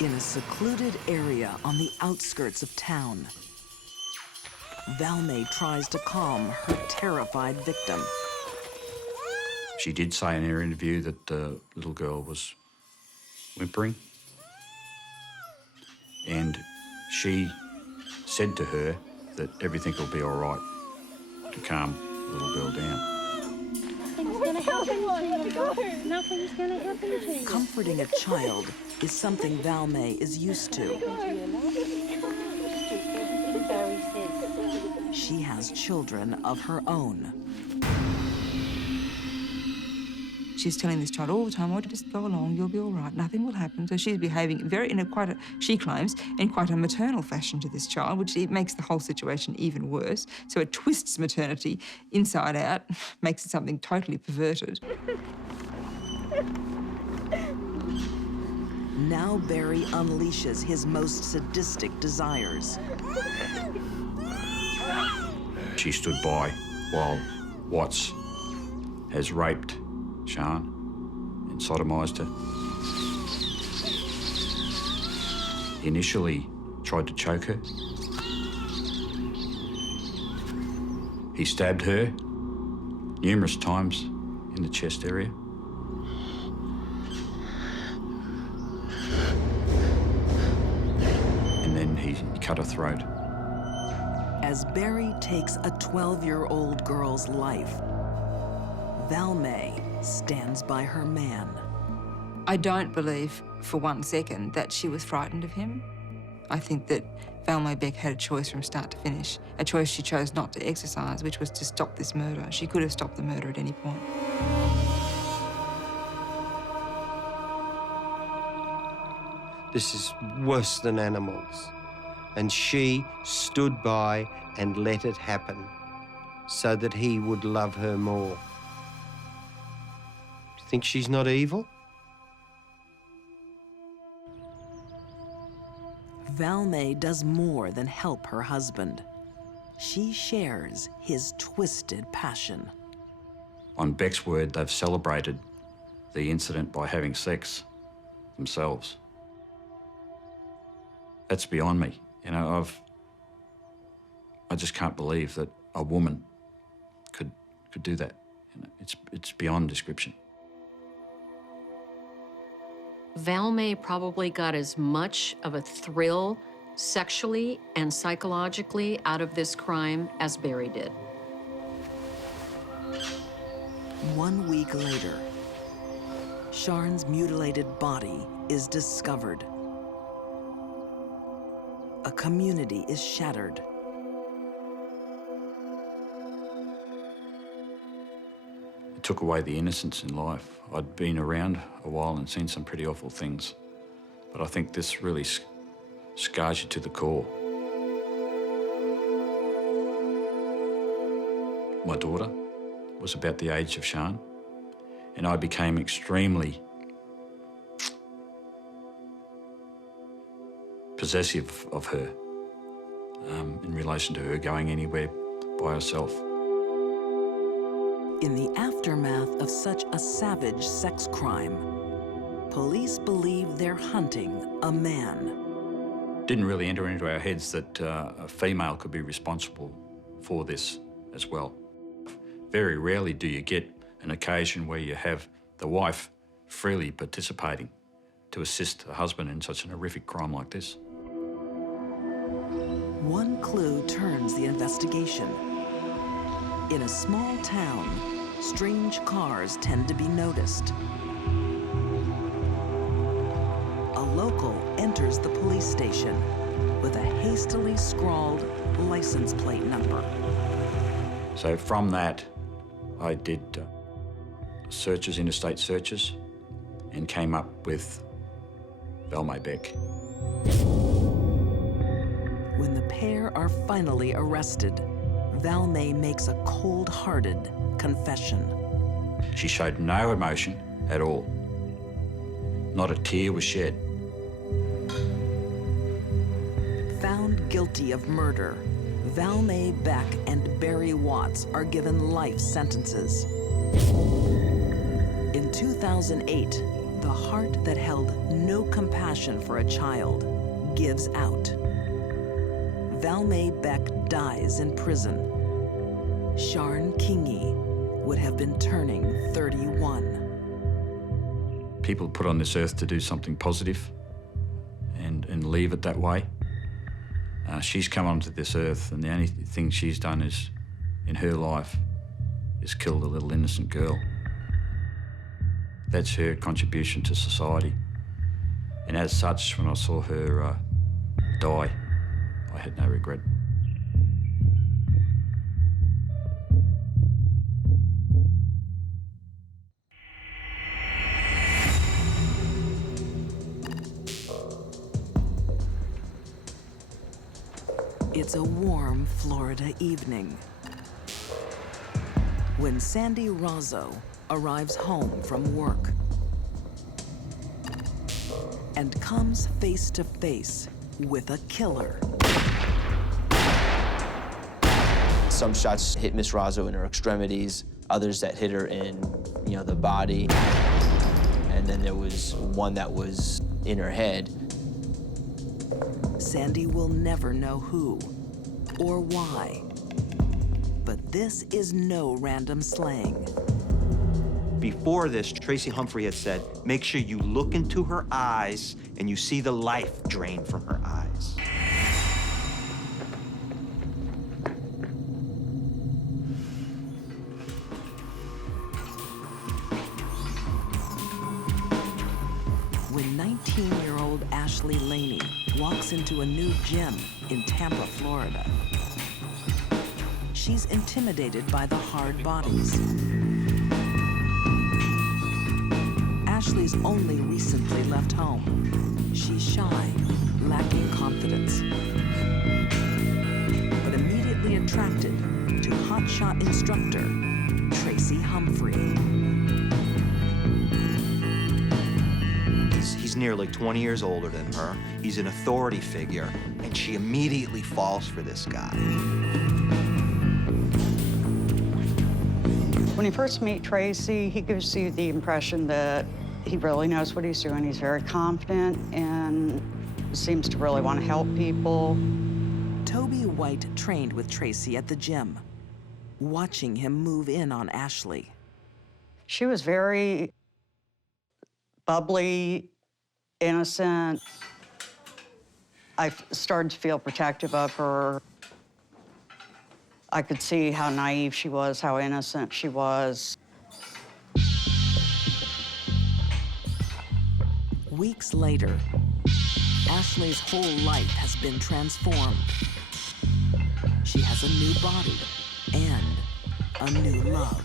In a secluded area on the outskirts of town, Val May tries to calm her terrified victim. She did say in her interview that the little girl was whimpering. And she said to her that everything will be all right, to calm the little girl down. Nothing's gonna happen to you. Nothing's gonna happen to you. Comforting a child is something Val May is used to. Everything Barry says. she has children of her own. She's telling this child all the time, oh, just go along, you'll be all right, nothing will happen. So she's behaving she claims, in quite a maternal fashion to this child, which it makes the whole situation even worse. So it twists maternity inside out, makes it something totally perverted. Now Barry unleashes his most sadistic desires. She stood by while Watts has raped Sian and sodomised her. He initially tried to choke her. He stabbed her numerous times in the chest area. And then he cut her throat. As Barry takes a 12-year-old girl's life, Valmay stands by her man. I don't believe for 1 second that she was frightened of him. I think that Valmay Beck had a choice from start to finish, a choice she chose not to exercise, which was to stop this murder. She could have stopped the murder at any point. This is worse than animals. And she stood by and let it happen so that he would love her more. Do you think she's not evil? Valmay does more than help her husband. She shares his twisted passion. On Beck's word, they've celebrated the incident by having sex themselves. That's beyond me. You know, I just can't believe that a woman could do that. You know, it's beyond description. Valmay probably got as much of a thrill sexually and psychologically out of this crime as Barry did. 1 week later, Sian's mutilated body is discovered. A community is shattered. It took away the innocence in life. I'd been around a while and seen some pretty awful things, but I think this really scars you to the core. My daughter was about the age of Sian, and I became extremely possessive of her in relation to her going anywhere by herself. In the aftermath of such a savage sex crime, police believe they're hunting a man. Didn't really enter into our heads that a female could be responsible for this as well. Very rarely do you get an occasion where you have the wife freely participating to assist the husband in such an horrific crime like this. One clue turns the investigation. In a small town, strange cars tend to be noticed. A local enters the police station with a hastily scrawled license plate number. So from that, I did searches, interstate searches, and came up with Valmay Beck. When the pair are finally arrested, Valmay makes a cold-hearted confession. She showed no emotion at all. Not a tear was shed. Found guilty of murder, Valmay Beck and Barry Watts are given life sentences. In 2008, the heart that held no compassion for a child gives out. Valmay Beck dies in prison. Sian Kingi would have been turning 31. People put on this earth to do something positive and leave it that way. She's come onto this earth, and the only thing she's done is, in her life, is killed a little innocent girl. That's her contribution to society. And as such, when I saw her die, I had no regret. It's a warm Florida evening when Sandy Razzo arrives home from work and comes face to face with a killer. Some shots hit Miss Razzo in her extremities, others that hit her in, the body. And then there was one that was in her head. Sandy will never know who or why. But this is no random slaying. Before this, Tracy Humphrey had said, make sure you look into her eyes and you see the life drain from her eyes. When 19-year-old Ashley Laney walks into a new gym in Tampa, Florida, she's intimidated by the hard bodies. Ashley's only recently left home. She's shy, lacking confidence, but immediately attracted to hotshot instructor Tracy Humphrey. He's nearly 20 years older than her. He's an authority figure, and she immediately falls for this guy. When you first meet Tracy, he gives you the impression that he really knows what he's doing. He's very confident and seems to really want to help people. Toby White trained with Tracy at the gym, watching him move in on Ashley. She was very bubbly, innocent. I started to feel protective of her. I could see how naive she was, how innocent she was. Weeks later, Ashley's whole life has been transformed. She has a new body and a new love.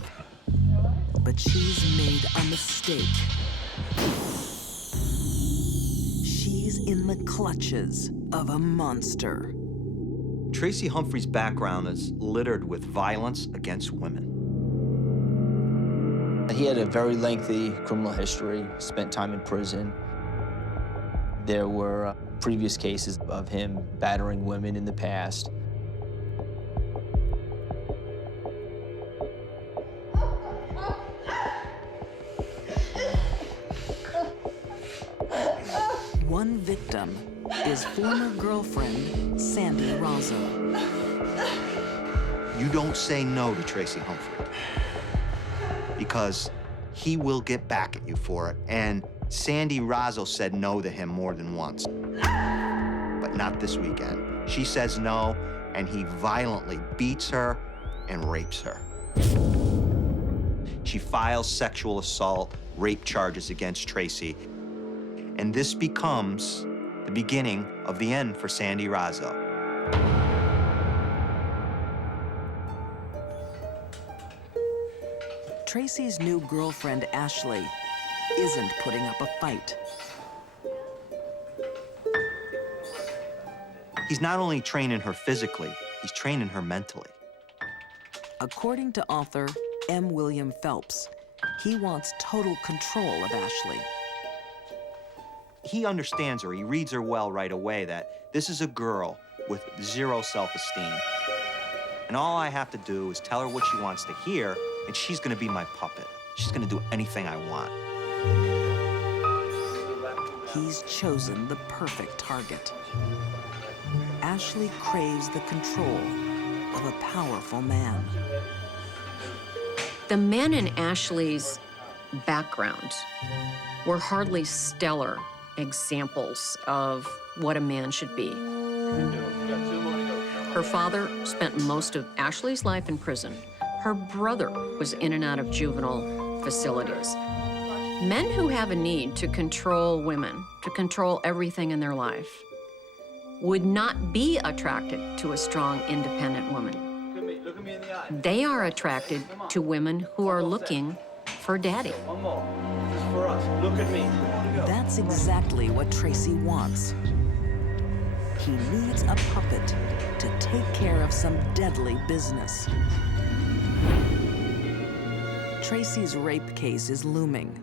But she's made a mistake. She's in the clutches of a monster. Tracy Humphrey's background is littered with violence against women. He had a very lengthy criminal history, spent time in prison. There were previous cases of him battering women in the past. One victim is former girlfriend Sandy Razzo. You don't say no to Tracy Humphrey, because he will get back at you for it. And Sandy Razzo said no to him more than once, but not this weekend. She says no, and he violently beats her and rapes her. She files sexual assault, rape charges against Tracy, and this becomes the beginning of the end for Sandy Razzo. Tracy's new girlfriend, Ashley, isn't putting up a fight. He's not only training her physically, he's training her mentally. According to author M. William Phelps, he wants total control of Ashley. He understands her, he reads her well right away, that this is a girl with zero self-esteem. And all I have to do is tell her what she wants to hear, and she's gonna be my puppet. She's gonna do anything I want. He's chosen the perfect target. Ashley craves the control of a powerful man. The men in Ashley's background were hardly stellar examples of what a man should be. Her father spent most of Ashley's life in prison. Her brother was in and out of juvenile facilities. Men who have a need to control women, to control everything in their life, would not be attracted to a strong, independent woman. Look at me in the eye. They are attracted to women who are looking for daddy. One more. This is for us. Look at me. That's exactly what Tracy wants. he needs a puppet to take care of some deadly business. Tracy's rape case is looming,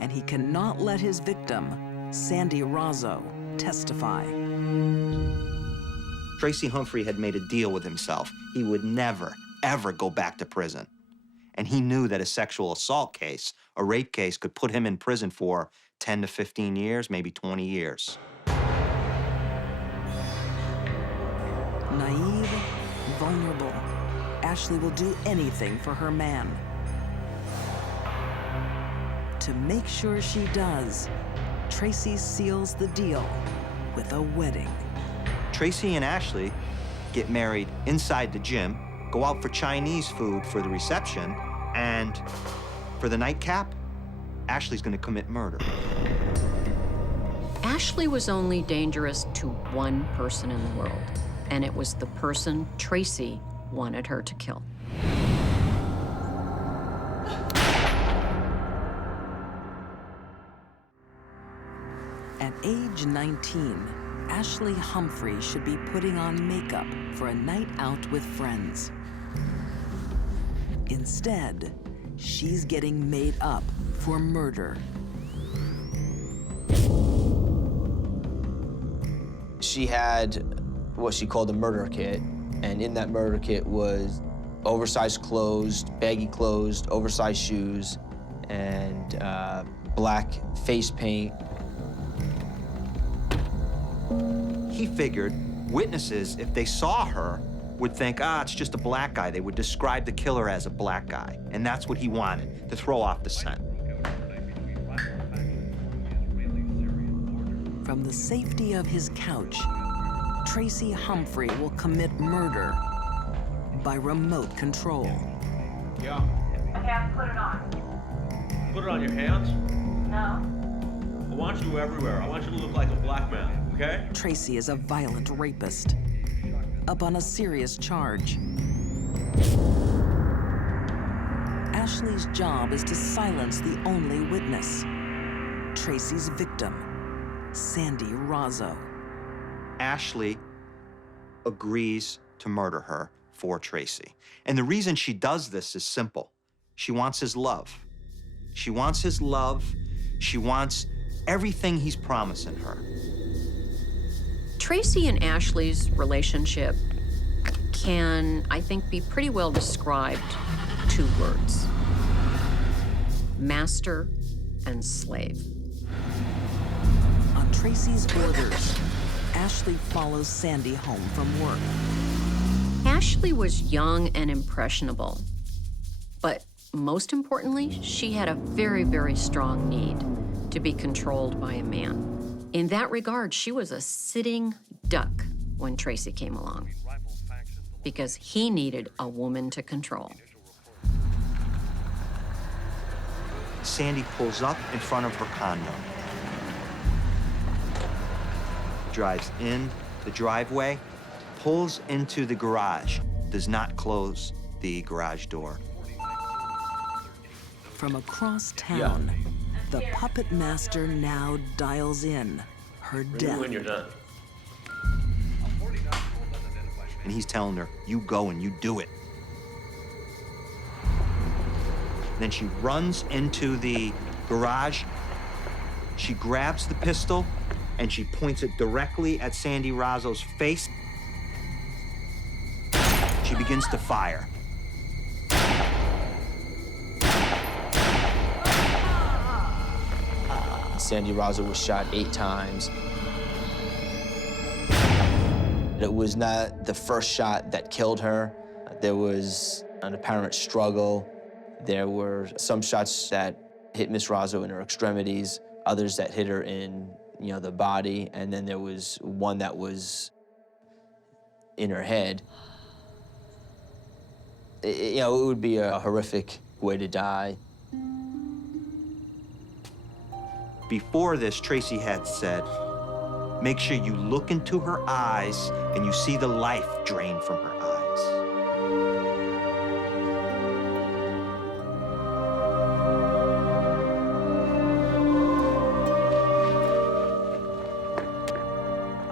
and he cannot let his victim, Sandy Razzo, testify. Tracy Humphrey had made a deal with himself. He would never, ever go back to prison. And he knew that a sexual assault case, a rape case, could put him in prison for 10 to 15 years, maybe 20 years. Naive, vulnerable, Ashley will do anything for her man. To make sure she does, Tracy seals the deal with a wedding. Tracy and Ashley get married inside the gym, go out for Chinese food for the reception, and for the nightcap, Ashley's gonna commit murder. Ashley was only dangerous to one person in the world, and it was the person Tracy wanted her to kill. At age 19, Ashley Humphrey should be putting on makeup for a night out with friends. Instead, she's getting made up for murder. She had what she called a murder kit, and in that murder kit was oversized clothes, baggy clothes, oversized shoes, and black face paint. He figured witnesses, if they saw her, would think, it's just a black guy. They would describe the killer as a black guy. And that's what he wanted, to throw off the scent. From the safety of his couch, Tracy Humphrey will commit murder by remote control. Yeah. Okay, put it on. Put it on your hands. No. I want you everywhere. I want you to look like a black man, okay? Tracy is a violent rapist, up on a serious charge. Ashley's job is to silence the only witness, Tracy's victim, Sandy Razzo. Ashley agrees to murder her for Tracy. And the reason she does this is simple. She wants his love. She wants his love. She wants everything he's promising her. Tracy and Ashley's relationship can, I think, be pretty well described 2 words: master and slave. On Tracy's orders, Ashley follows Sandy home from work. Ashley was young and impressionable, but most importantly, she had a very, very strong need to be controlled by a man. In that regard, she was a sitting duck when Tracy came along, because he needed a woman to control. Sandy pulls up in front of her condo. Drives in the driveway, pulls into the garage, does not close the garage door. From across town, the puppet master now dials in her death. When you're done. And he's telling her, you go and you do it. Then she runs into the garage. She grabs the pistol and she points it directly at Sandy Razzo's face. She begins to fire. Sandy Razzo was shot 8 times. It was not the first shot that killed her. There was an apparent struggle. There were some shots that hit Miss Razzo in her extremities, others that hit her in, the body, and then there was one that was in her head. It would be a horrific way to die. Before this, Tracy had said, make sure you look into her eyes and you see the life drain from her eyes.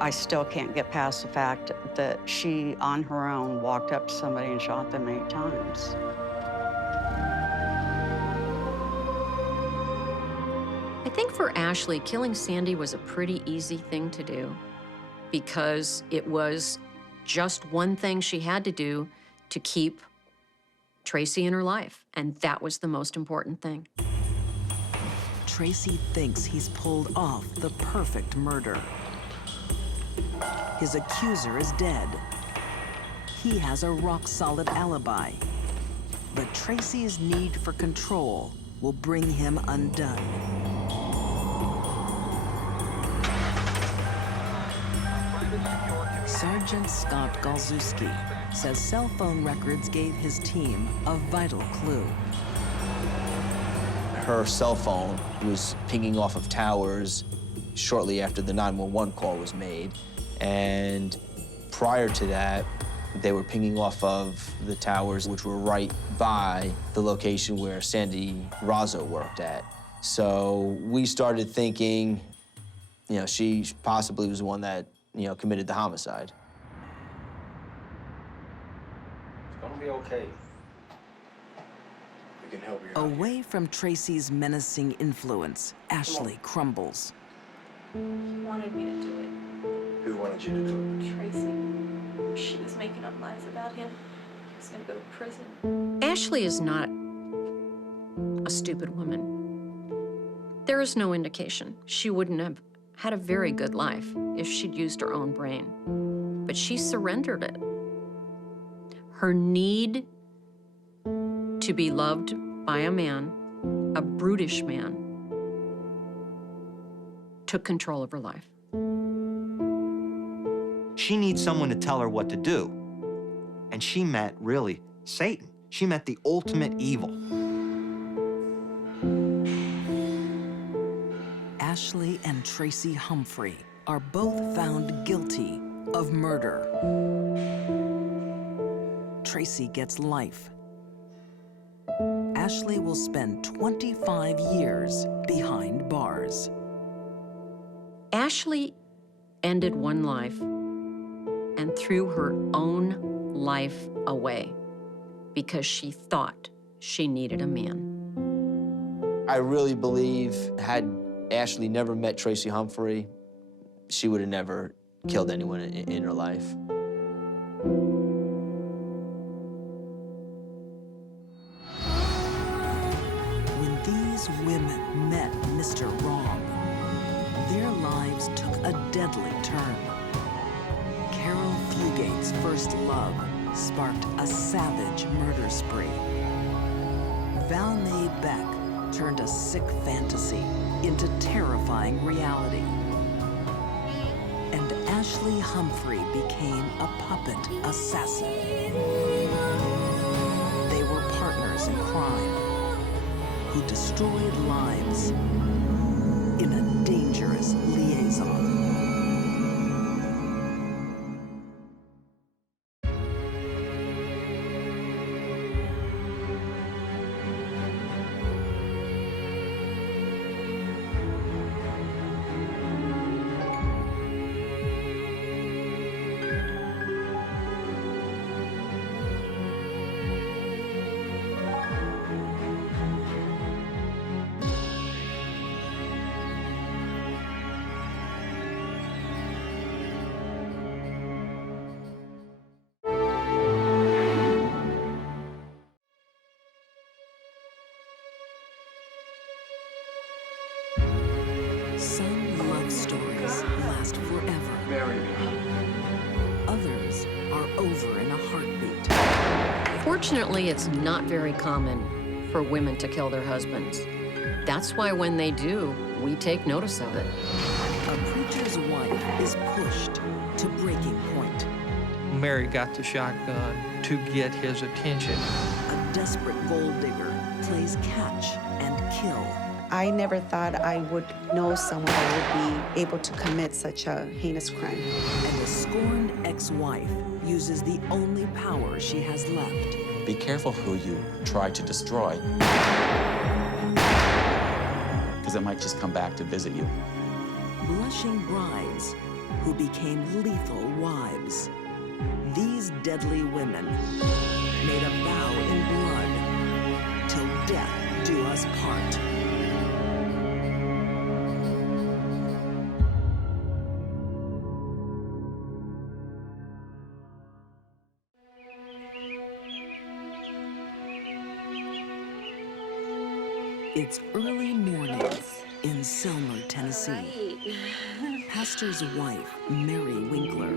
I still can't get past the fact that she, on her own, walked up to somebody and shot them 8 times. I think for Ashley, killing Sandy was a pretty easy thing to do because it was just one thing she had to do to keep Tracy in her life, and that was the most important thing. Tracy thinks he's pulled off the perfect murder. His accuser is dead. He has a rock-solid alibi. But Tracy's need for control will bring him undone. Sergeant Scott Galzewski says cell phone records gave his team a vital clue. Her cell phone was pinging off of towers shortly after the 911 call was made. And prior to that, they were pinging off of the towers which were right by the location where Sandy Razzo worked at. So we started thinking, you know, she possibly was the one that, you know, committed the homicide. It's gonna be okay. We can help you. Away from Tracy's menacing influence, Ashley crumbles. She wanted me to do it. Who wanted you to do it? Tracy. She was making up lies about him. He was gonna go to prison. Ashley is not a stupid woman. There is no indication she wouldn't have had a very good life if she'd used her own brain. But she surrendered it. Her need to be loved by a man, a brutish man, took control of her life. She needs someone to tell her what to do. And she met, really, Satan. She met the ultimate evil. Ashley and Tracy Humphrey are both found guilty of murder. Tracy gets life. Ashley will spend 25 years behind bars. Ashley ended one life and threw her own life away because she thought she needed a man. I really believe had Ashley never met Tracy Humphrey, she would have never killed anyone in her life. When these women met Mr. Wrong, their lives took a deadly turn. Carol Fugate's first love sparked a savage murder spree. Val Mae Beck turned a sick fantasy into terrifying reality. And Ashley Humphrey became a puppet assassin. They were partners in crime who destroyed lives in a dangerous liaison. Some love stories last forever. Marry me. Others are over in a heartbeat. Fortunately, it's not very common for women to kill their husbands. That's why when they do, we take notice of it. A preacher's wife is pushed to breaking point. Mary got the shotgun to get his attention. A desperate gold digger plays catch and kill. I never thought I would know someone that would be able to commit such a heinous crime. And a scorned ex-wife uses the only power she has left. Be careful who you try to destroy, because it might just come back to visit you. Blushing brides who became lethal wives. These deadly women made a vow in blood, till death do us part. It's early morning in Selmer, Tennessee. Pastor's wife, Mary Winkler,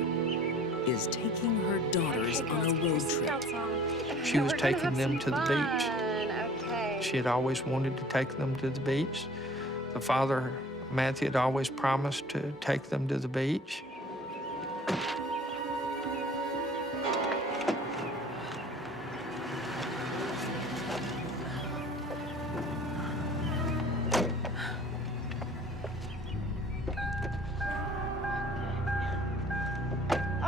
is taking her daughters on a road trip. She was taking them to the beach. She had always wanted to take them to the beach. The father, Matthew, had always promised to take them to the beach.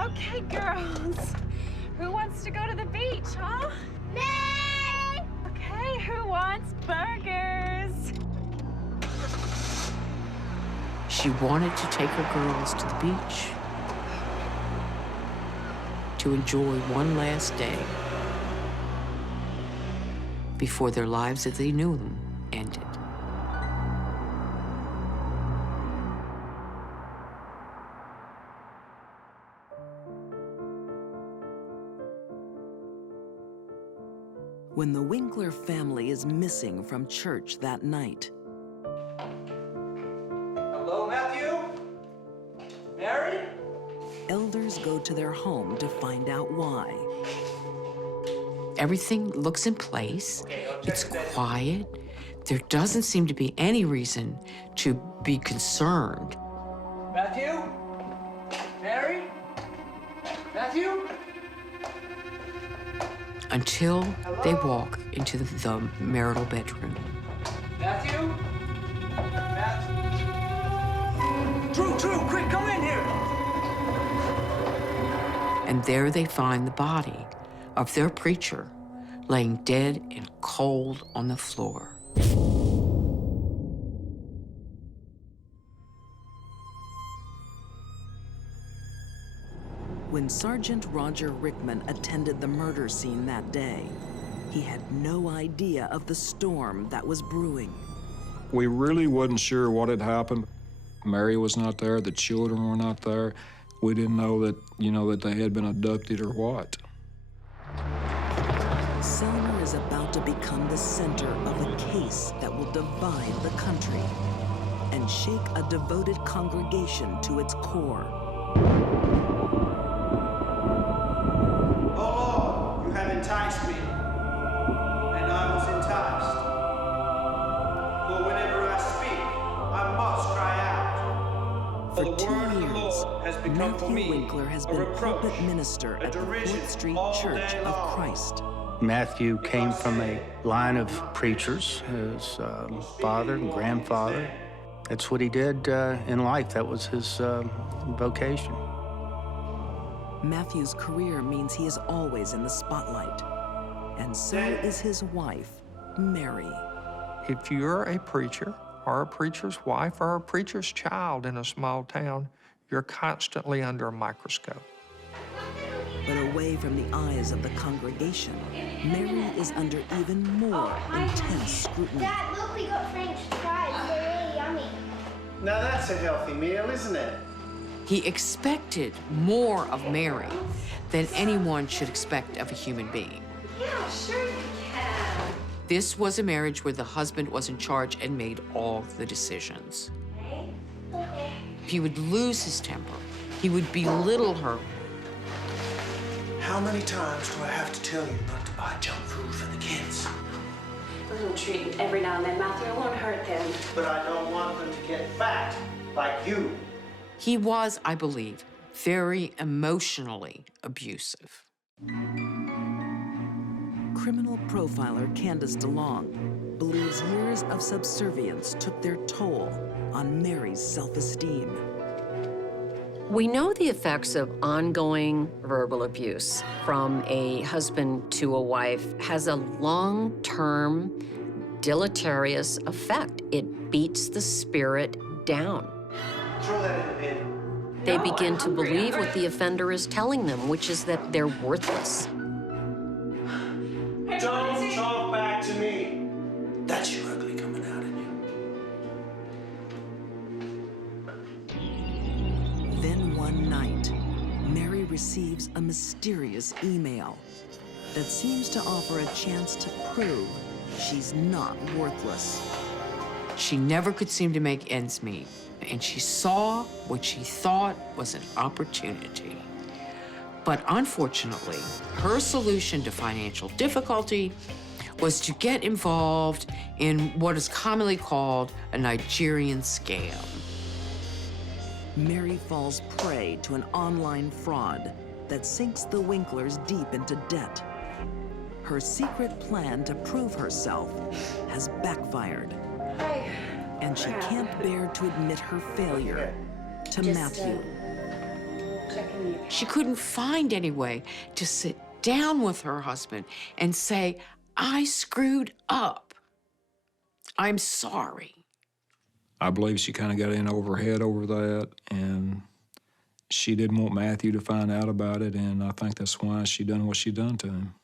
Okay, girls. Who wants to go to the beach, huh? Me! Okay, who wants burgers? She wanted to take her girls to the beach to enjoy one last day before their lives as they knew them ended. When the Winkler family is missing from church that night, Hello, Matthew? Mary? elders go to their home to find out why. Everything looks in place. It's quiet. There doesn't seem to be any reason to be concerned. Matthew? Mary? Matthew? Until they walk into the marital bedroom. Matthew? Drew, quick, come in here! And there they find the body of their preacher laying dead and cold on the floor. When Sergeant Roger Rickman attended the murder scene that day, he had no idea of the storm that was brewing. We really wasn't sure what had happened. Mary was not there, the children were not there. We didn't know that, that they had been abducted or what. Selmer is about to become the center of a case that will divide the country and shake a devoted congregation to its core. Oh Lord, you have enticed me, and I was enticed. For whenever I speak, I must cry out. For 2 years, Matthew Winkler has been pulpit minister at the 4th Street Church of Christ. Matthew came from a line of preachers, his father and grandfather. That's what he did in life. That was his vocation. Matthew's career means he is always in the spotlight, and so is his wife, Mary. If you're a preacher, or a preacher's wife, or a preacher's child in a small town, you're constantly under a microscope. But away from the eyes of the congregation, Mary is under even more intense scrutiny. Dad, look, we got French fries. They're really yummy. Now that's a healthy meal, isn't it? He expected more of Mary than anyone should expect of a human being. Yeah, sure you can. This was a marriage where the husband was in charge and made all the decisions. Okay. He would lose his temper. He would belittle her. How many times do I have to tell you not to buy junk food for the kids? A little treat every now and then, Matthew. It won't hurt them. But I don't want them to get fat like you. He was, I believe, very emotionally abusive. Criminal profiler Candace DeLong believes years of subservience took their toll on Mary's self-esteem. We know the effects of ongoing verbal abuse from a husband to a wife has a long-term deleterious effect. It beats the spirit down. Throw that in the bin. They begin to believe what the offender is telling them, which is that they're worthless. Don't talk back to me. That's your ugly coming out in you. Then one night, Mary receives a mysterious email that seems to offer a chance to prove she's not worthless. She never could seem to make ends meet, and she saw what she thought was an opportunity. But unfortunately, her solution to financial difficulty was to get involved in what is commonly called a Nigerian scam. Mary falls prey to an online fraud that sinks the Winklers deep into debt. Her secret plan to prove herself has backfired. And she can't bear to admit her failure to Matthew. She couldn't find any way to sit down with her husband and say, I screwed up. I'm sorry. I believe she kind of got in over her head over that, and she didn't want Matthew to find out about it, and I think that's why she done what she done to him.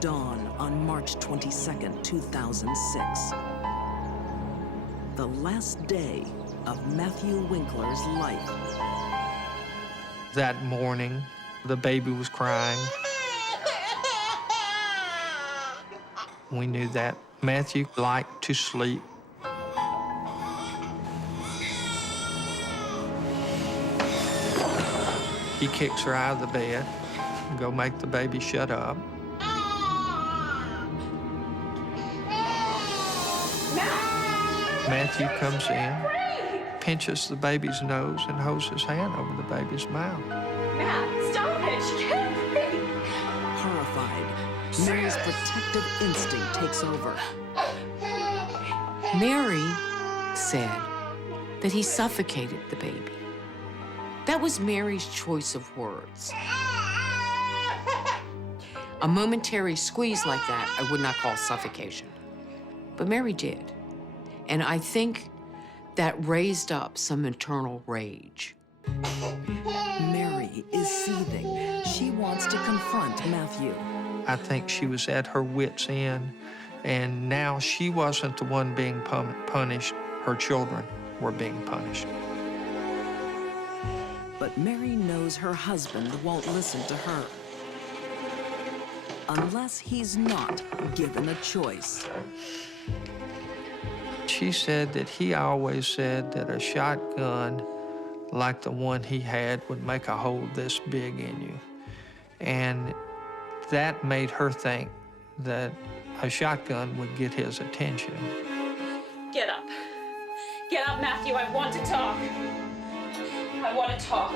Dawn on March 22nd, 2006. The last day of Matthew Winkler's life. That morning, the baby was crying. We knew that Matthew liked to sleep. He kicks her out of the bed, go make the baby shut up. Matthew comes in, pinches the baby's nose, and holds his hand over the baby's mouth. Matt, stop it. She can't breathe. Horrified, Mary's protective instinct takes over. Mary said that he suffocated the baby. That was Mary's choice of words. A momentary squeeze like that I would not call suffocation, but Mary did. And I think that raised up some internal rage. Mary is seething. She wants to confront Matthew. I think she was at her wit's end, and now she wasn't the one being punished. Her children were being punished. But Mary knows her husband won't listen to her. Unless he's not given a choice. She said that he always said that a shotgun like the one he had would make a hole this big in you. And that made her think that a shotgun would get his attention. Get up. Get up, Matthew. I want to talk. I want to talk.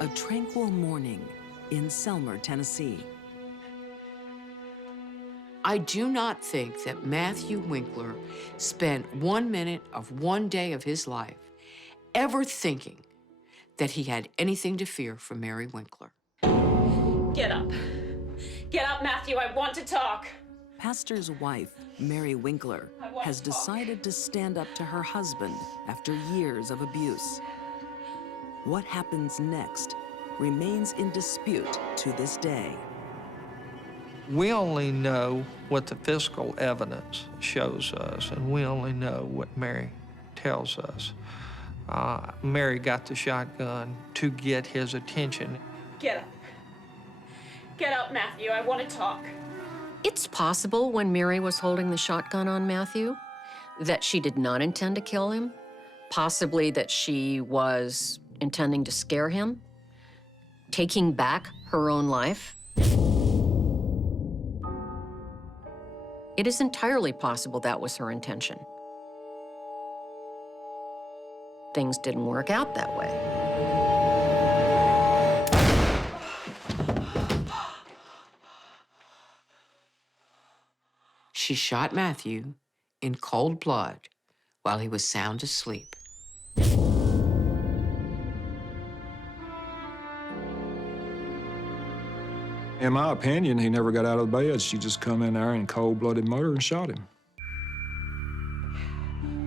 A tranquil morning in Selmer, Tennessee. I do not think that Matthew Winkler spent 1 minute of one day of his life ever thinking that he had anything to fear from Mary Winkler. Get up. Get up, Matthew. I want to talk. Pastor's wife, Mary Winkler, has decided to stand up to her husband after years of abuse. What happens next remains in dispute to this day. We only know what the physical evidence shows us, and we only know what Mary tells us. Mary got the shotgun to get his attention. Get up. Get up, Matthew. I want to talk. It's possible when Mary was holding the shotgun on Matthew that she did not intend to kill him, possibly that she was intending to scare him, taking back her own life. It is entirely possible that was her intention. Things didn't work out that way. She shot Matthew in cold blood while he was sound asleep. In my opinion, he never got out of bed. She just come in there in cold-blooded murder and shot him.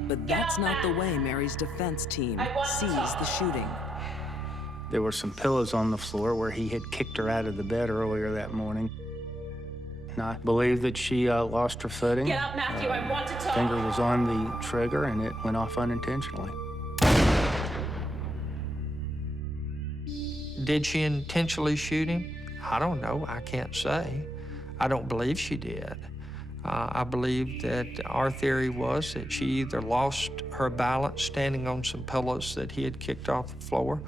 But that's not the way Mary's defense team sees the shooting. There were some pillows on the floor where he had kicked her out of the bed earlier that morning. And I believe that she lost her footing. Get up, Matthew, I want to talk. Finger was on the trigger and it went off unintentionally. Did she intentionally shoot him? I don't know. I can't say. I don't believe she did. I believe that our theory was that she either lost her balance standing on some pillows that he had kicked off the floor,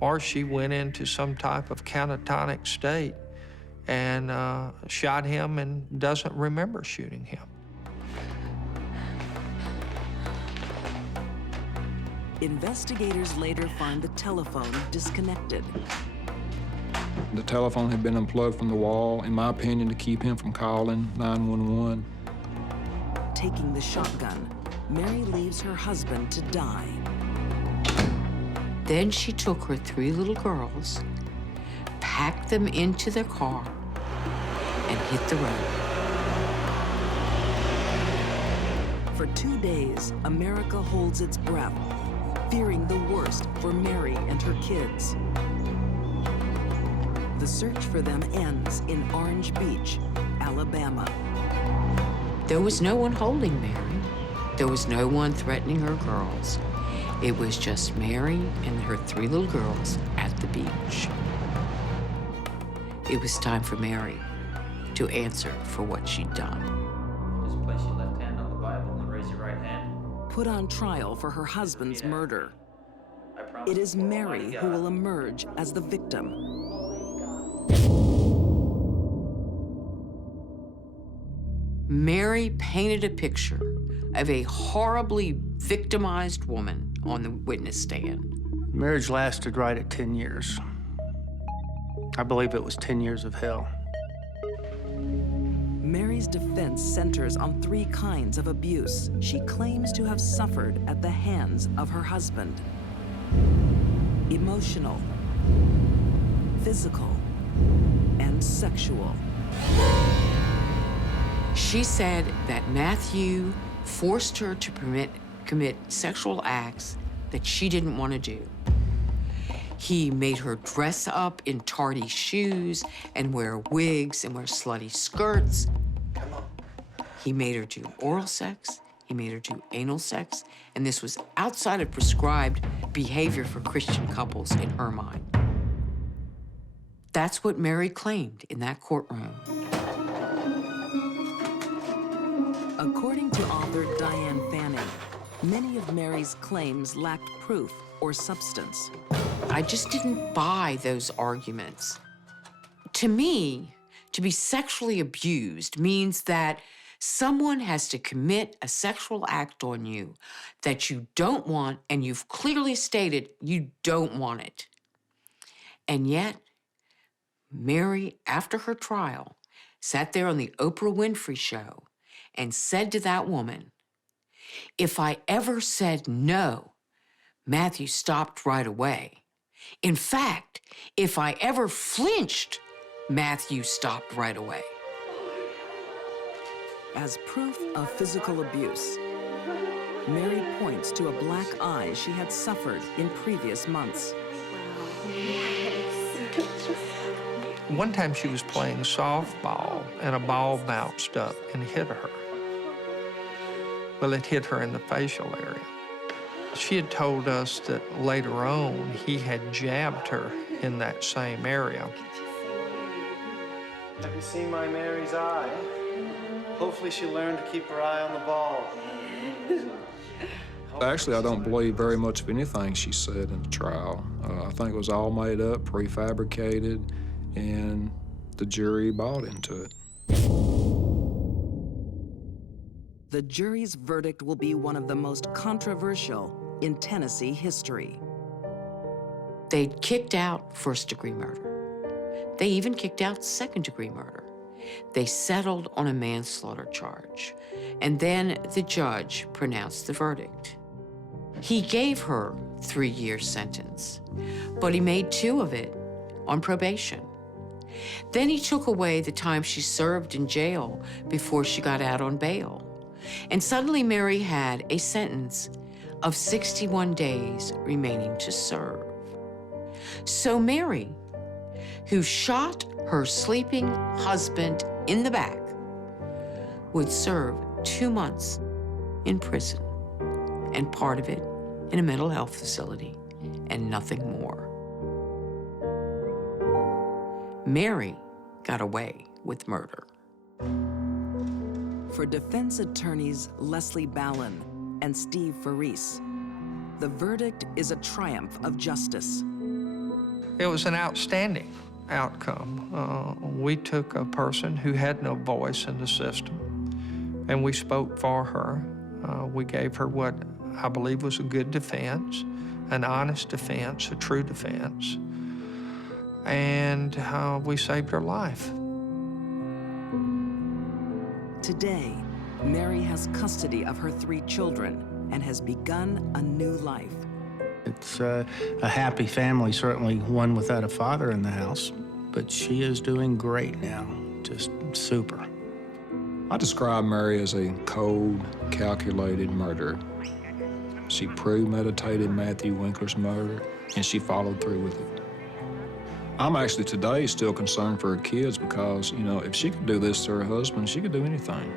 or she went into some type of catatonic state and shot him and doesn't remember shooting him. Investigators later find the telephone disconnected. The telephone had been unplugged from the wall, in my opinion, to keep him from calling 911. Taking the shotgun, Mary leaves her husband to die. Then she took her 3 little girls, packed them into the car, and hit the road. For 2 days, America holds its breath, fearing the worst for Mary and her kids. The search for them ends in Orange Beach, Alabama. There was no one holding Mary. There was no one threatening her girls. It was just Mary and her 3 little girls at the beach. It was time for Mary to answer for what she'd done. Just place your left hand on the Bible and raise your right hand. Put on trial for her husband's murder. It is Mary who will emerge as the victim. Mary painted a picture of a horribly victimized woman on the witness stand. Marriage lasted right at 10 years. I believe it was 10 years of hell. Mary's defense centers on 3 kinds of abuse she claims to have suffered at the hands of her husband. Emotional, physical, and sexual. She said that Matthew forced her to commit sexual acts that she didn't want to do. He made her dress up in tarty shoes and wear wigs and wear slutty skirts. He made her do oral sex. He made her do anal sex. And this was outside of prescribed behavior for Christian couples in her mind. That's what Mary claimed in that courtroom. According to author Diane Fanning, many of Mary's claims lacked proof or substance. I just didn't buy those arguments. To me, to be sexually abused means that someone has to commit a sexual act on you that you don't want, and you've clearly stated you don't want it. And yet, Mary, after her trial, sat there on the Oprah Winfrey Show and said to that woman, "If I ever said no, Matthew stopped right away. In fact, if I ever flinched, Matthew stopped right away." As proof of physical abuse, Mary points to a black eye she had suffered in previous months. One time she was playing softball and a ball bounced up and hit her. Well, it hit her in the facial area. She had told us that later on he had jabbed her in that same area. Have you seen my Mary's eye? Hopefully she learned to keep her eye on the ball. Actually, I don't believe very much of anything she said in the trial. I think it was all made up, prefabricated, and the jury bought into it. The jury's verdict will be one of the most controversial in Tennessee history. They kicked out first-degree murder. They even kicked out second-degree murder. They settled on a manslaughter charge. And then the judge pronounced the verdict. He gave her a 3-year sentence, but he made 2 of it on probation. Then he took away the time she served in jail before she got out on bail. And suddenly Mary had a sentence of 61 days remaining to serve. So Mary, who shot her sleeping husband in the back, would serve 2 months in prison, and part of it in a mental health facility, and nothing more. Mary got away with murder. For defense attorneys Leslie Ballin and Steve Faris, the verdict is a triumph of justice. It was an outstanding outcome. We took a person who had no voice in the system, and we spoke for her. We gave her what I believe was a good defense, an honest defense, a true defense, and we saved her life. Today, Mary has custody of her 3 children and has begun a new life. It's a happy family, certainly one without a father in the house, but she is doing great now, just super. I describe Mary as a cold, calculated murderer. She premeditated Matthew Winkler's murder, and she followed through with it. I'm actually today still concerned for her kids because, you know, if she could do this to her husband, she could do anything.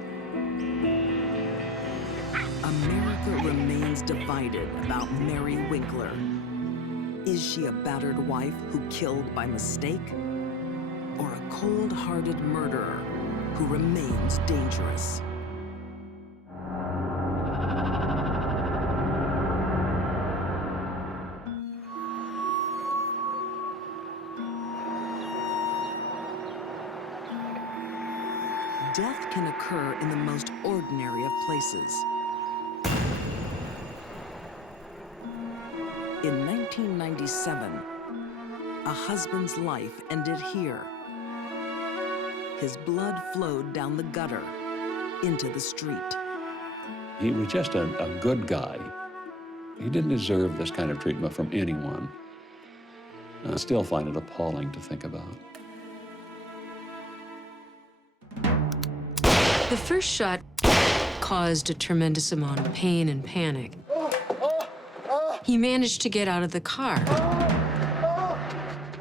America remains divided about Mary Winkler. Is she a battered wife who killed by mistake? Or a cold-hearted murderer who remains dangerous? Death can occur in the most ordinary of places. In 1997, a husband's life ended here. His blood flowed down the gutter into the street. He was just a good guy. He didn't deserve this kind of treatment from anyone. I still find it appalling to think about. The first shot caused a tremendous amount of pain and panic. He managed to get out of the car.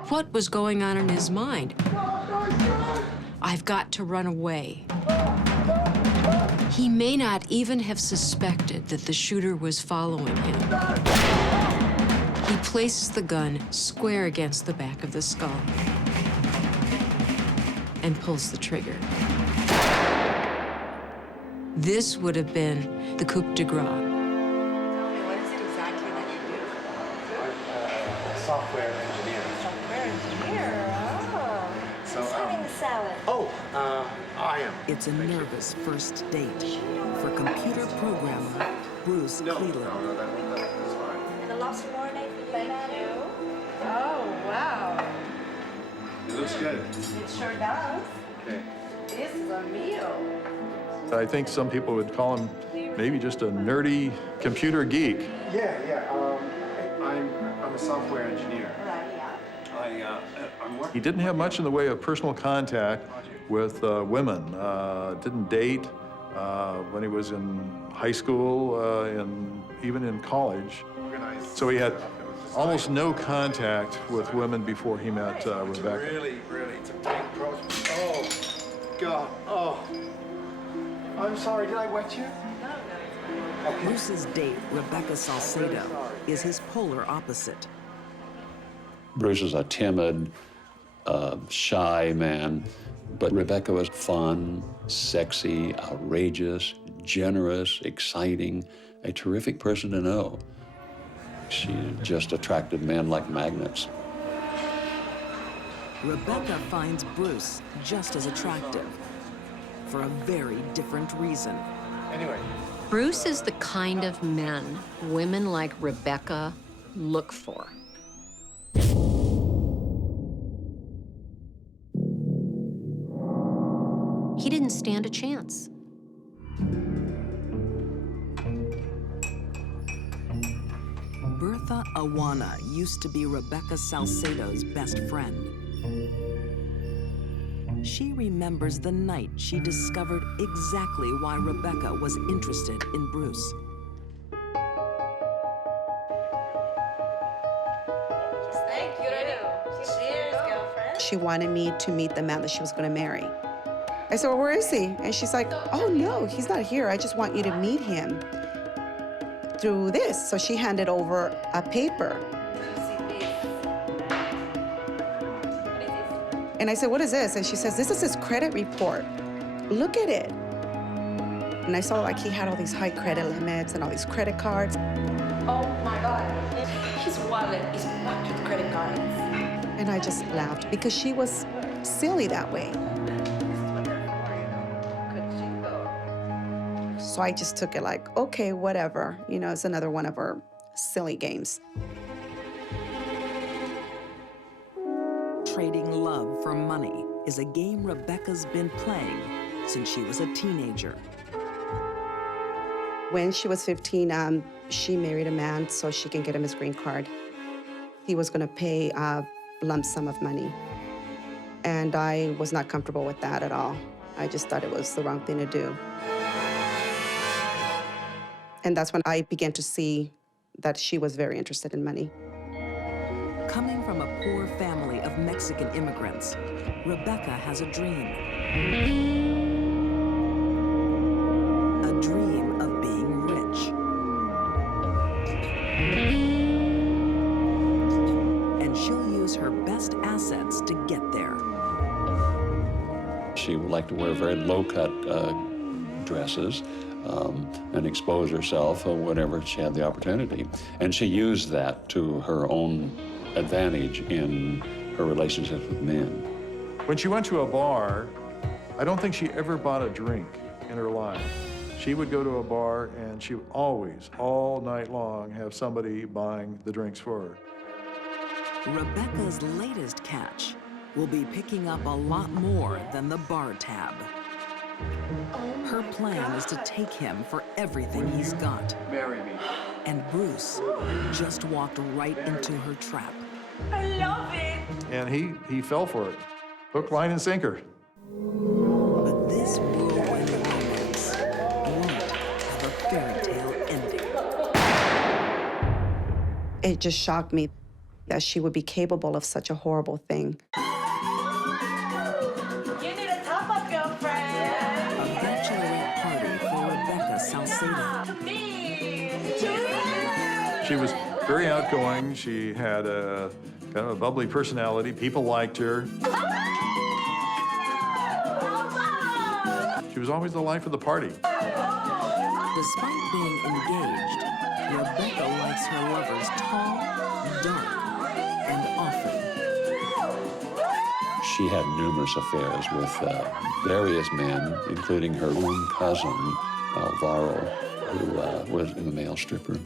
What was going on in his mind? I've got to run away. He may not even have suspected that the shooter was following him. He places the gun square against the back of the skull and pulls the trigger. This would have been the coup de grace. What is it exactly that you do? I'm a software engineer. Software engineer. Oh. Who's having the salad? Oh, I am. It's a nervous first date for computer programmer Bruce Cleland. No, that's fine. And the lobster marinade for you. Thank you. Oh, wow. It looks good. It sure does. Okay. This is a meal. I think some people would call him maybe just a nerdy computer geek. Yeah. I'm a software engineer. Right, yeah. I'm working. He didn't have much in the way of personal contact with women. Didn't date when he was in high school and even in college. So he had almost no contact with women before he met Rebecca. Really, it's a big project. Oh, God. Oh. I'm sorry, did I wet you? Bruce's date, Rebecca Salcedo, is his polar opposite. Bruce is a timid, shy man, but Rebecca was fun, sexy, outrageous, generous, exciting, a terrific person to know. She just attracted men like magnets. Rebecca finds Bruce just as attractive, for a very different reason. Anyway. Bruce is the kind of men women like Rebecca look for. He didn't stand a chance. Bertha Awana used to be Rebecca Salcedo's best friend. She remembers the night she discovered exactly why Rebecca was interested in Bruce. Thank you. Cheers, girlfriend. She wanted me to meet the man that she was going to marry. I said, well, where is he? And she's like, oh, no, he's not here. I just want you to meet him through this. So she handed over a paper. And I said, what is this? And she says, this is his credit report. Look at it. And I saw like he had all these high credit limits and all these credit cards. Oh my God. His wallet is packed with credit cards. And I just laughed because she was silly that way. So I just took it like, okay, whatever. You know, it's another one of our silly games. Trading love for money is a game Rebecca's been playing since she was a teenager. When she was 15, she married a man so she can get him his green card. He was gonna pay a lump sum of money. And I was not comfortable with that at all. I just thought it was the wrong thing to do. And that's when I began to see that she was very interested in money. Coming from a poor family of Mexican immigrants, Rebecca has a dream. A dream of being rich. And she'll use her best assets to get there. She would like to wear very low-cut dresses and expose herself whenever she had the opportunity. And she used that to her own advantage in her relationships with men. When she went to a bar, I don't think she ever bought a drink in her life. She would go to a bar and she would always, all night long, have somebody buying the drinks for her. Rebecca's latest catch will be picking up a lot more than the bar tab. Her plan is to take him for everything he's got. Marry me. And Bruce just walked right into her trap. I love it. And he fell for it. Hook, line, and sinker. But this whirlwind romance won't have a fairy tale ending. It just shocked me that she would be capable of such a horrible thing. You need a top-up, girlfriend. A bachelorette party for Rebecca Salcedo. She was very outgoing. She had a kind of a bubbly personality. People liked her. She was always the life of the party. Despite being engaged, Rebecca likes her lovers tall, dark, and often. She had numerous affairs with various men, including her own cousin, Alvaro, who was a male stripper.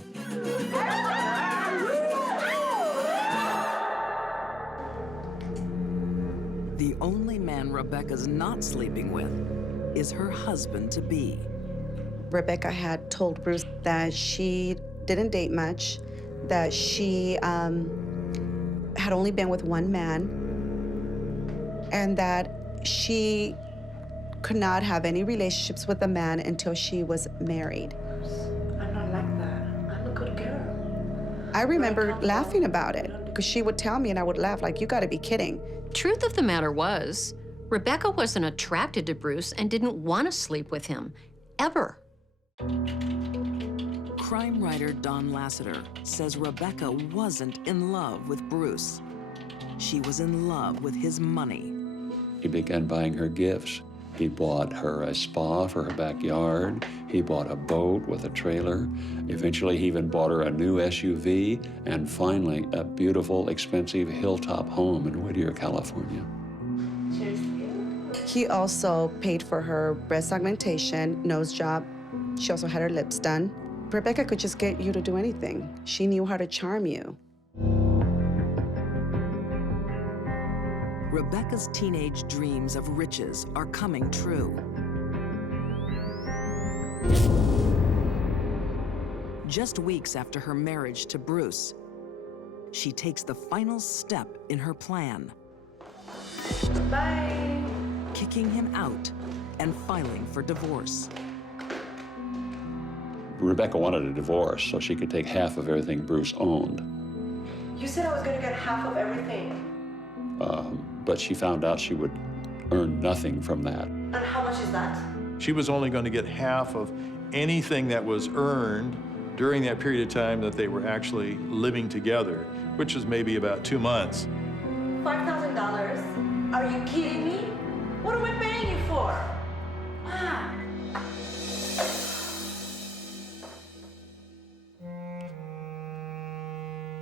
The only man Rebecca's not sleeping with is her husband-to-be. Rebecca had told Bruce that she didn't date much, that she had only been with one man, and that she could not have any relationships with a man until she was married. I'm not like that. I'm a good girl. I remember laughing about it, because she would tell me and I would laugh like, you gotta be kidding. Truth of the matter was, Rebecca wasn't attracted to Bruce and didn't want to sleep with him, ever. Crime writer Don Lasseter says Rebecca wasn't in love with Bruce. She was in love with his money. He began buying her gifts. He bought her a spa for her backyard. He bought a boat with a trailer. Eventually, he even bought her a new SUV, and finally, a beautiful, expensive hilltop home in Whittier, California. He also paid for her breast augmentation, nose job. She also had her lips done. Rebecca could just get you to do anything. She knew how to charm you. Rebecca's teenage dreams of riches are coming true. Just weeks after her marriage to Bruce, she takes the final step in her plan. Bye. kicking him out and filing for divorce. Rebecca wanted a divorce so she could take half of everything Bruce owned. You said I was gonna get half of everything. But she found out she would earn nothing from that. And how much is that? She was only going to get half of anything that was earned during that period of time that they were actually living together, which was maybe about 2 months. $5,000? Are you kidding me? What am I paying you for? Ah.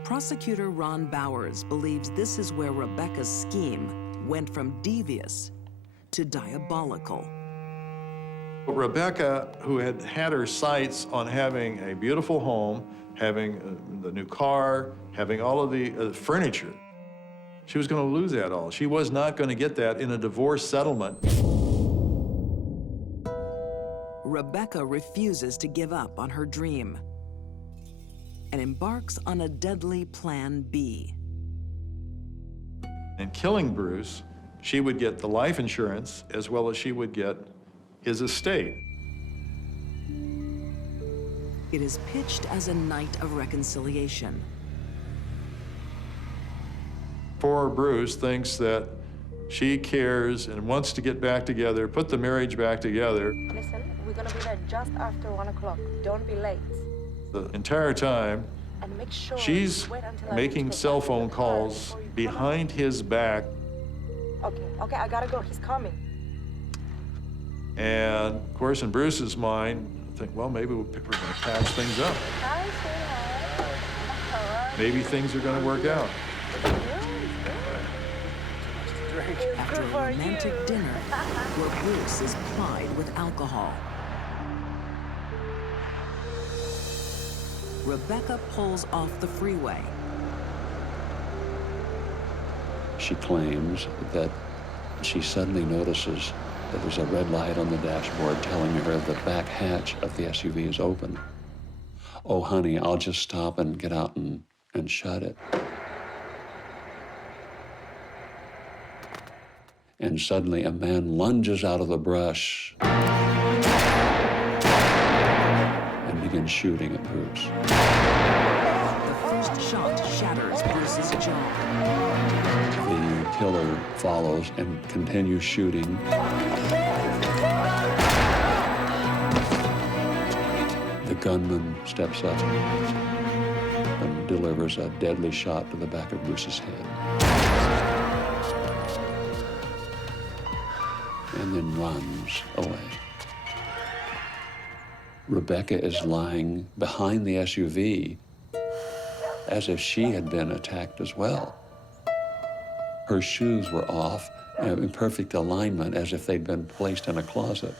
Prosecutor Ron Bowers believes this is where Rebecca's scheme went from devious to diabolical. Rebecca, who had had her sights on having a beautiful home, having the new car, having all of the furniture, she was going to lose that all. She was not going to get that in a divorce settlement. Rebecca refuses to give up on her dream and embarks on a deadly plan B. In killing Bruce, she would get the life insurance as well as she would get his estate. It is pitched as a night of reconciliation. Poor Bruce thinks that she cares and wants to get back together, put the marriage back together. Listen, we're gonna be there just after 1 o'clock. Don't be late. The entire time, And make sure she's you wait until I making reach the cell back of phone the car calls before you come behind his back. out. Okay, I gotta go. He's coming. And of course, in Bruce's mind, I think, well, maybe we're going to patch things up. Hi, sweetheart. Maybe things are going to work out. After a romantic dinner where Bruce is plied with alcohol, Rebecca pulls off the freeway. She claims that she suddenly notices that there's a red light on the dashboard telling her the back hatch of the SUV is open. Oh, honey, I'll just stop and get out and shut it. And suddenly a man lunges out of the brush and begins shooting at Bruce. The first shot shatters Bruce's jaw. The killer follows and continues shooting. The gunman steps up and delivers a deadly shot to the back of Bruce's head. And then runs away. Rebecca is lying behind the SUV as if she had been attacked as well. Her shoes were off, in perfect alignment, as if they'd been placed in a closet.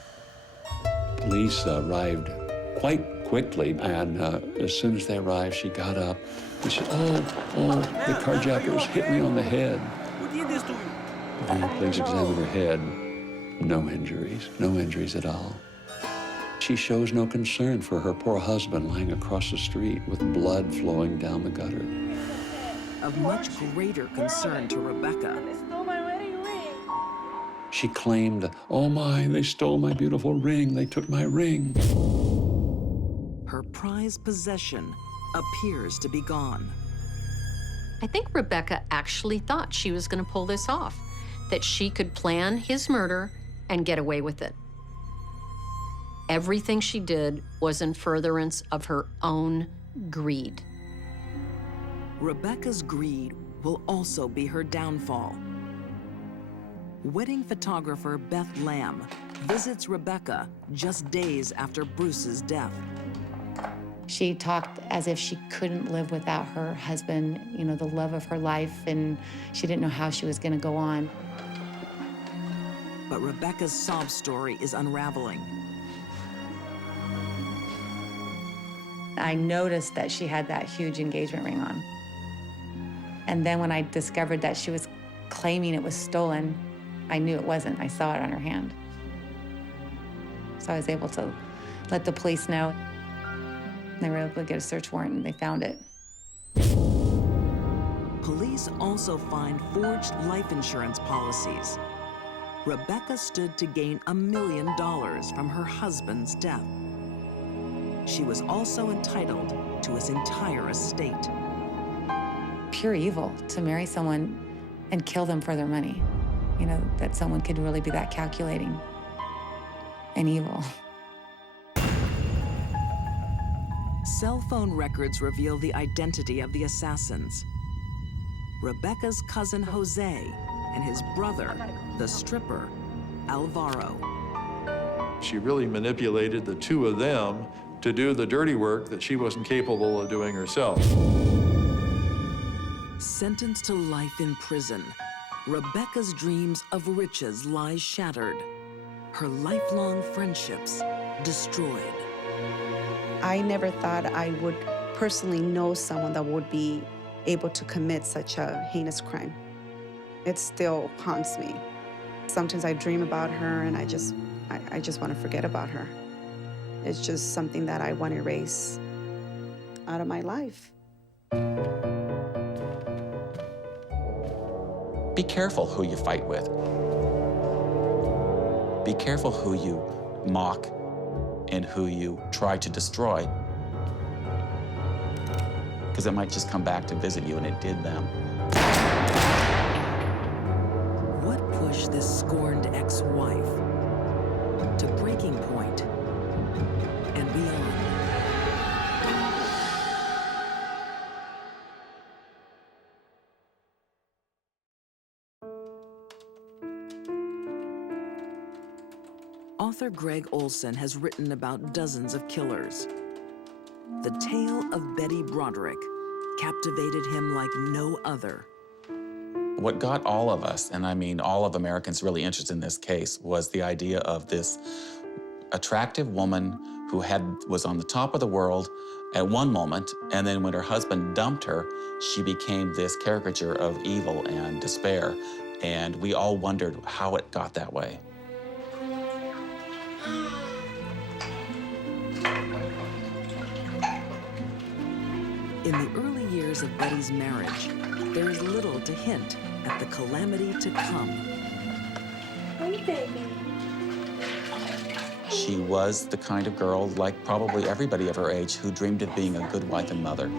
Lisa arrived quite quickly, and as soon as they arrived, she got up and said, oh, the carjackers hit me on the head. Who did this to you? The police examined her head. No injuries at all. She shows no concern for her poor husband lying across the street with blood flowing down the gutter. Of much greater concern to Rebecca, They stole my wedding ring. She claimed, oh my, they stole my beautiful ring, they took my ring. her prized possession appears to be gone. I think Rebecca actually thought she was going to pull this off, that she could plan his murder and get away with it. Everything she did was in furtherance of her own greed. Rebecca's greed will also be her downfall. Wedding photographer Beth Lamb visits Rebecca just days after Bruce's death. She talked as if she couldn't live without her husband, you know, the love of her life, and she didn't know how she was going to go on. But Rebecca's sob story is unraveling. I noticed that she had that huge engagement ring on. And then when I discovered that she was claiming it was stolen, I knew it wasn't. I saw it on her hand. So I was able to let the police know. They were able to get a search warrant and they found it. Police also find forged life insurance policies. Rebecca stood to gain $1 million from her husband's death. She was also entitled to his entire estate. Pure evil to marry someone and kill them for their money. You know, that someone could really be that calculating and evil. Cell phone records reveal the identity of the assassins. Rebecca's cousin Jose and his brother, the stripper, Alvaro. She really manipulated the two of them to do the dirty work that she wasn't capable of doing herself. Sentenced to life in prison, Rebecca's dreams of riches lie shattered. Her lifelong friendships destroyed. I never thought I would personally know someone that would be able to commit such a heinous crime. It still haunts me. Sometimes I dream about her and I just want to forget about her. It's just something that I want to erase out of my life. Be careful who you fight with. Be careful who you mock and who you try to destroy, because it might just come back to visit you, and it did them. What pushed this scorned ex-wife to breaking point and beyond? Author Greg Olson has written about dozens of killers. The tale of Betty Broderick captivated him like no other. What got all of us, and I mean all of Americans really interested in this case, was the idea of this attractive woman who was on the top of the world at one moment, and then when her husband dumped her, she became this caricature of evil and despair. And we all wondered how it got that way. In the early years of Betty's marriage, there is little to hint at the calamity to come. Hey, baby. She was the kind of girl, like probably everybody of her age, who dreamed of being a good wife and mother.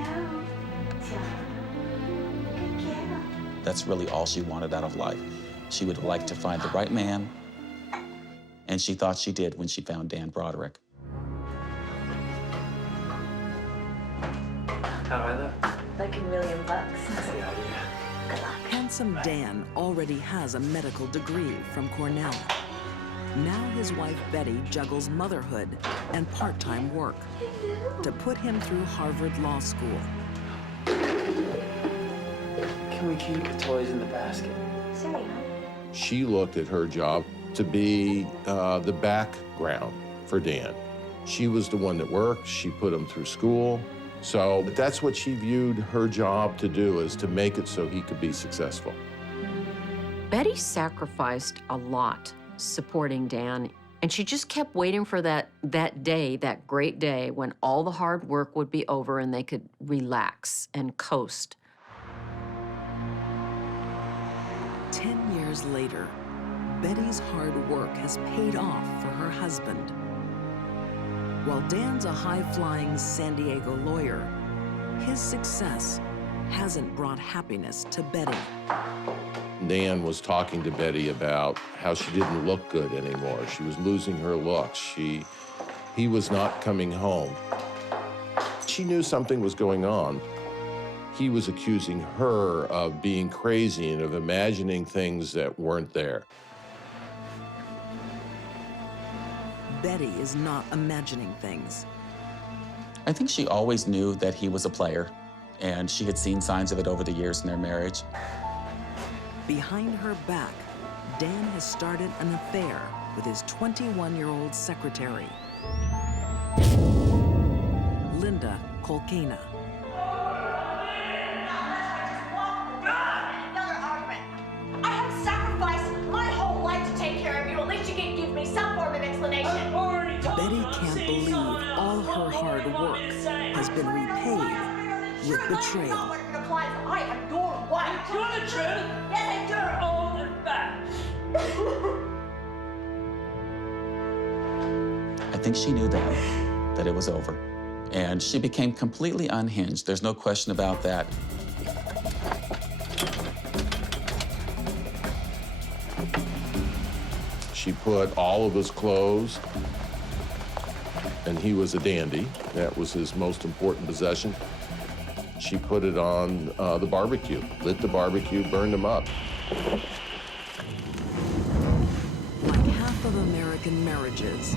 That's really all she wanted out of life. She would like to find the right man, and she thought she did when she found Dan Broderick. How do I look? Like $1 million. That's the idea. Handsome Dan already has a medical degree from Cornell. Now his wife Betty juggles motherhood and part-time work to put him through Harvard Law School. Can we keep the toys in the basket? Sorry, huh? She looked at her job to be the background for Dan. She was the one that worked. She put him through school. So that's what she viewed her job to do, is to make it so he could be successful. Betty sacrificed a lot supporting Dan, and she just kept waiting for that day, that great day, when all the hard work would be over and they could relax and coast. 10 years later, Betty's hard work has paid off for her husband. While Dan's a high-flying San Diego lawyer, his success hasn't brought happiness to Betty. Dan was talking to Betty about how she didn't look good anymore. She was losing her looks. He was not coming home. She knew something was going on. He was accusing her of being crazy and of imagining things that weren't there. Betty is not imagining things. I think she always knew that he was a player, and she had seen signs of it over the years in their marriage. Behind her back, Dan has started an affair with his 21-year-old secretary, Linda Colcana. I have sacrificed my whole life to take care of you. At least you can give me some form of explanation. Betty can't believe all her hard work has been repaid with betrayal. I am your wife. You want the truth? Yes, I do. Old and fat. think she knew then that it was over. And she became completely unhinged. There's no question about that. She put all of his clothes, and he was a dandy. That was his most important possession. She put it on the barbecue, lit the barbecue, burned him up. Like half of American marriages,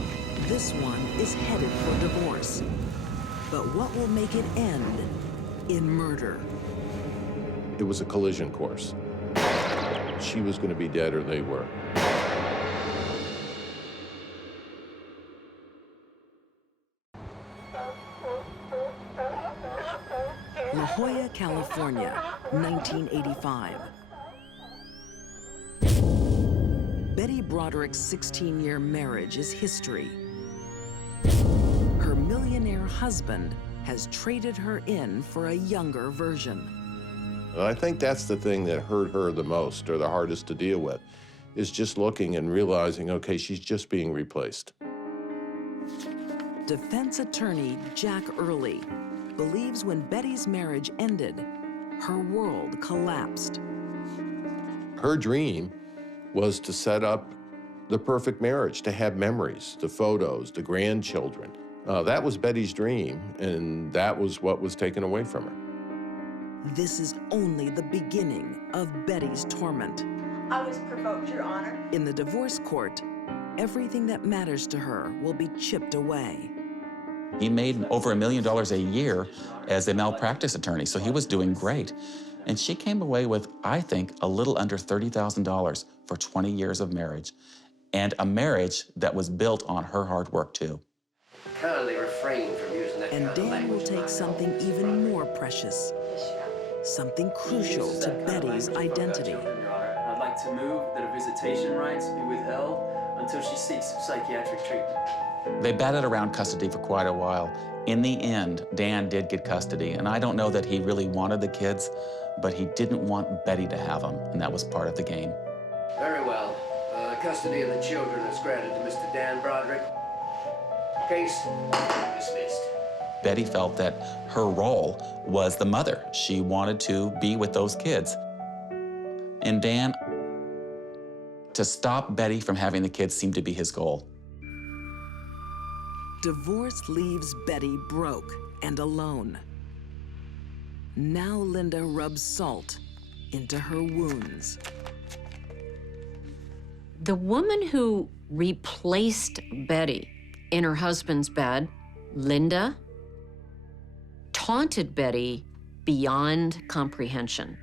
this one is headed for divorce. But what will make it end in murder? It was a collision course. She was going to be dead or they were. La Jolla, California, 1985. Betty Broderick's 16-year marriage is history. Her millionaire husband has traded her in for a younger version. And I think that's the thing that hurt her the most, or the hardest to deal with, is just looking and realizing, okay, she's just being replaced. Defense attorney Jack Early believes when Betty's marriage ended, her world collapsed. Her dream was to set up the perfect marriage, to have memories, the photos, the grandchildren. That was Betty's dream, and that was what was taken away from her. This is only the beginning of Betty's torment. I was provoked, Your Honor. In the divorce court, everything that matters to her will be chipped away. He made over $1 million a year as a malpractice attorney, so he was doing great. And she came away with, I think, a little under $30,000 for 20 years of marriage, and a marriage that was built on her hard work, too. Kindly refrain from using that And kind of Dan will language. take something even more precious, something crucial to Betty's identity. Your Honor, I'd like to move that her visitation rights be withheld until she seeks psychiatric treatment. They batted around custody for quite a while. In the end, Dan did get custody, and I don't know that he really wanted the kids, but he didn't want Betty to have them, and that was part of the game. Very well. Custody of the children is granted to Mr. Dan Broderick. Case dismissed. Betty felt that her role was the mother. She wanted to be with those kids. And Dan, to stop Betty from having the kids seemed to be his goal. Divorce leaves Betty broke and alone. Now Linda rubs salt into her wounds. The woman who replaced Betty in her husband's bed, Linda, taunted Betty beyond comprehension.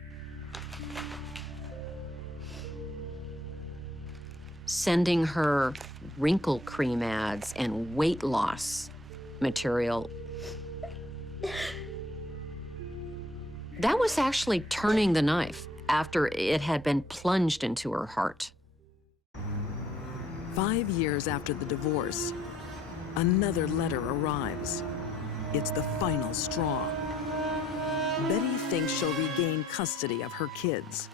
Sending her wrinkle cream ads and weight loss material. That was actually turning the knife after it had been plunged into her heart. 5 years after the divorce, another letter arrives. It's the final straw. Betty thinks she'll regain custody of her kids.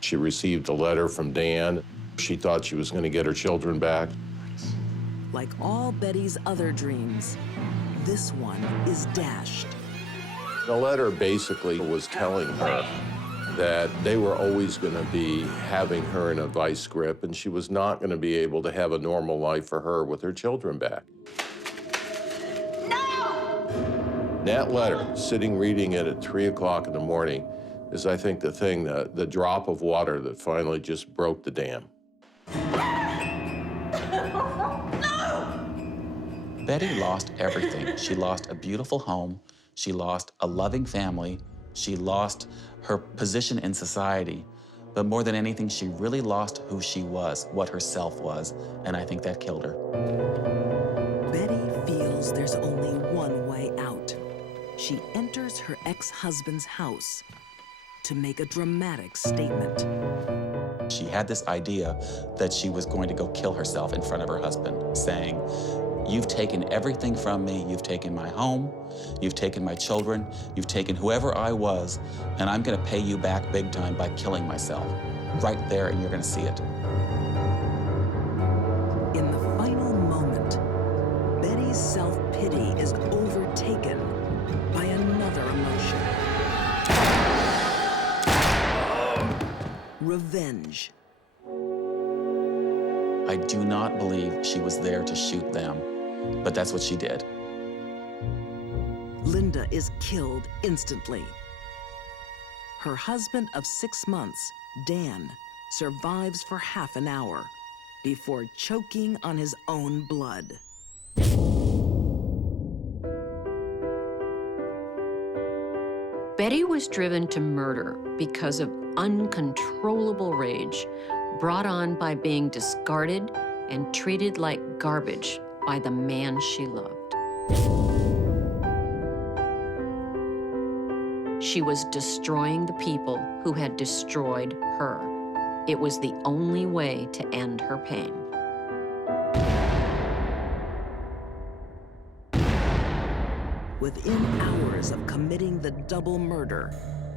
She received a letter from Dan. She thought she was going to get her children back. Like all Betty's other dreams, this one is dashed. The letter basically was telling her that they were always going to be having her in a vice grip, and she was not going to be able to have a normal life for her with her children back. No! That letter, sitting reading it at 3 o'clock in the morning, is, I think, the thing, the drop of water that finally just broke the dam. Betty lost everything. She lost a beautiful home. She lost a loving family. She lost her position in society. But more than anything, she really lost who she was, what her self was, and I think that killed her. Betty feels there's only one way out. She enters her ex-husband's house to make a dramatic statement. She had this idea that she was going to go kill herself in front of her husband, saying, "You've taken everything from me. You've taken my home. You've taken my children. You've taken whoever I was, and I'm going to pay you back big time by killing myself." Right there, and you're going to see it. In the final moments revenge. I do not believe she was there to shoot them, but that's what she did. Linda is killed instantly. Her husband of 6 months, Dan, survives for half an hour before choking on his own blood. Betty was driven to murder because of uncontrollable rage brought on by being discarded and treated like garbage by the man she loved. She was destroying the people who had destroyed her. It was the only way to end her pain. Within hours of committing the double murder,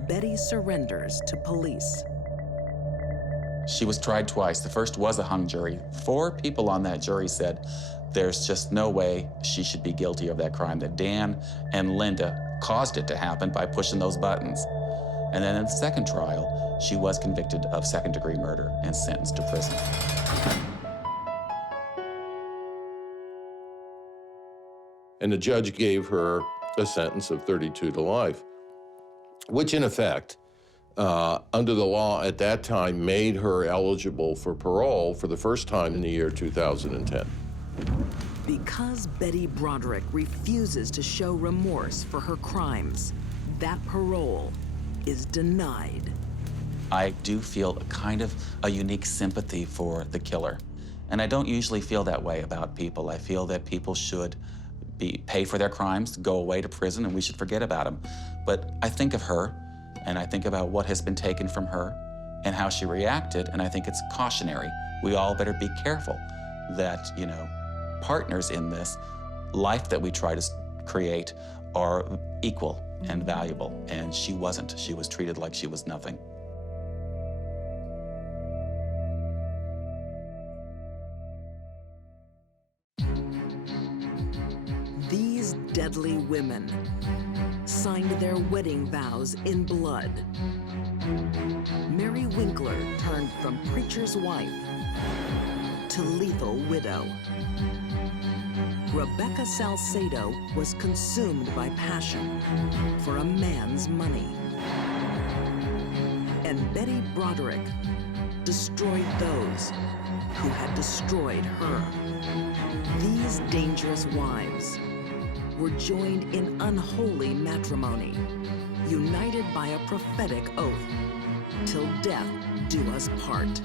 Betty surrenders to police. She was tried twice. The first was a hung jury. 4 people on that jury said there's just no way she should be guilty of that crime, that Dan and Linda caused it to happen by pushing those buttons. And then in the second trial, she was convicted of second-degree murder and sentenced to prison. And the judge gave her a sentence of 32 to life, which in effect, under the law at that time, made her eligible for parole for the first time in the year 2010. Because Betty Broderick refuses to show remorse for her crimes, that parole is denied. I do feel kind of a unique sympathy for the killer. And I don't usually feel that way about people. I feel that people should pay for their crimes, go away to prison, and we should forget about them. But I think of her, and I think about what has been taken from her and how she reacted, and I think it's cautionary. We all better be careful that, you know, partners in this life that we try to create are equal and valuable, and she wasn't. She was treated like she was nothing. These deadly women signed their wedding vows in blood. Mary Winkler turned from preacher's wife to lethal widow. Rebecca Salcedo was consumed by passion for a man's money. And Betty Broderick destroyed those who had destroyed her. These dangerous wives were joined in unholy matrimony, united by a prophetic oath, till death do us part.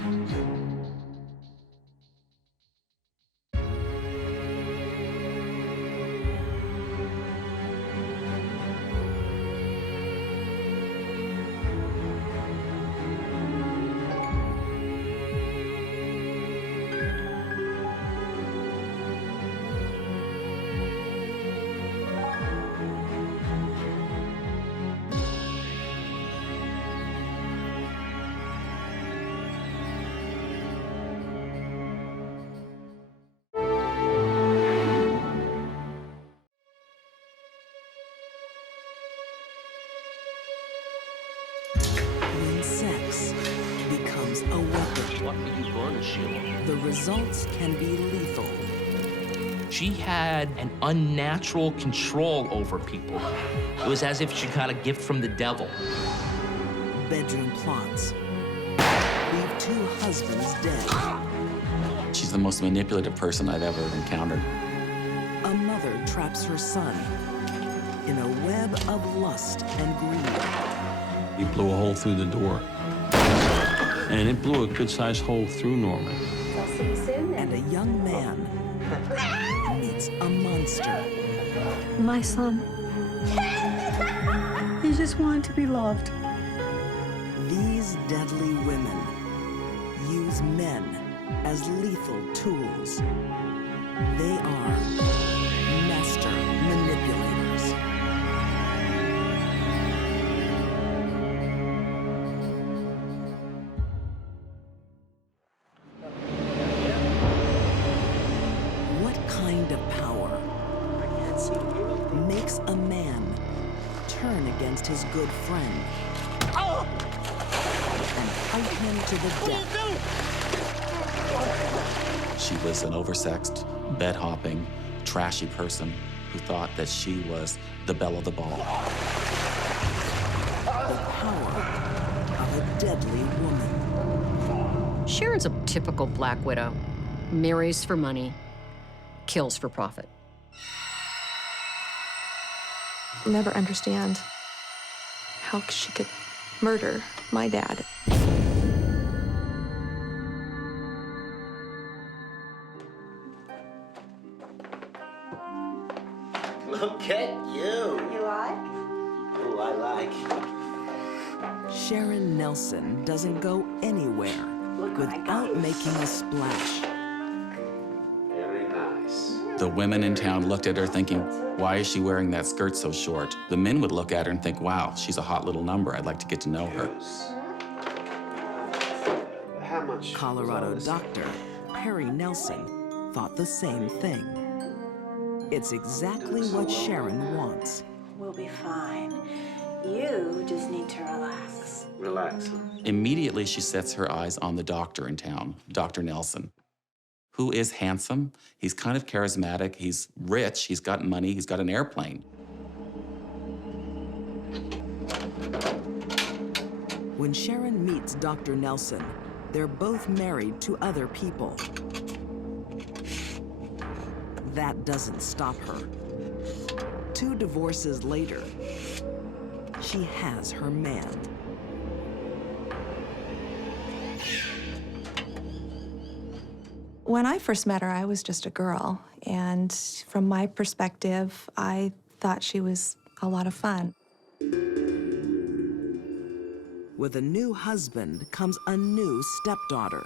Sex becomes a weapon. What are you going to shoot? The results can be lethal. She had an unnatural control over people. It was as if she got a gift from the devil. Bedroom plots leave 2 husbands dead. She's the most manipulative person I've ever encountered. A mother traps her son in a web of lust and greed. He blew a hole through the door. And it blew a good-sized hole through Norman. I'll see you soon then. And a young man meets a monster. My son. He just wanted to be loved. These deadly women use men as lethal tools. They are master manipulators. What kind of power makes a man turn against his good friend? and fight him to the death. She was an oversexed, bed-hopping, trashy person who thought that she was the belle of the ball. The power of a deadly woman. Sharon's a typical black widow. Marries for money, kills for profit. I'll never understand how she could murder my dad. Look at you. You like? Oh, I like. Sharon Nelson doesn't go anywhere without making a splash. Very nice. The women in town looked at her thinking, why is she wearing that skirt so short? The men would look at her and think, wow, she's a hot little number. I'd like to get to know her. How much? Colorado doctor Perry Nelson thought the same thing. It's exactly what Sharon wants. We'll be fine. You just need to relax. Relax. Immediately, she sets her eyes on the doctor in town, Dr. Nelson, who is handsome. He's kind of charismatic. He's rich. He's got money. He's got an airplane. When Sharon meets Dr. Nelson, they're both married to other people. That doesn't stop her. 2 divorces later, she has her man. When I first met her, I was just a girl, and from my perspective, I thought she was a lot of fun. With a new husband comes a new stepdaughter.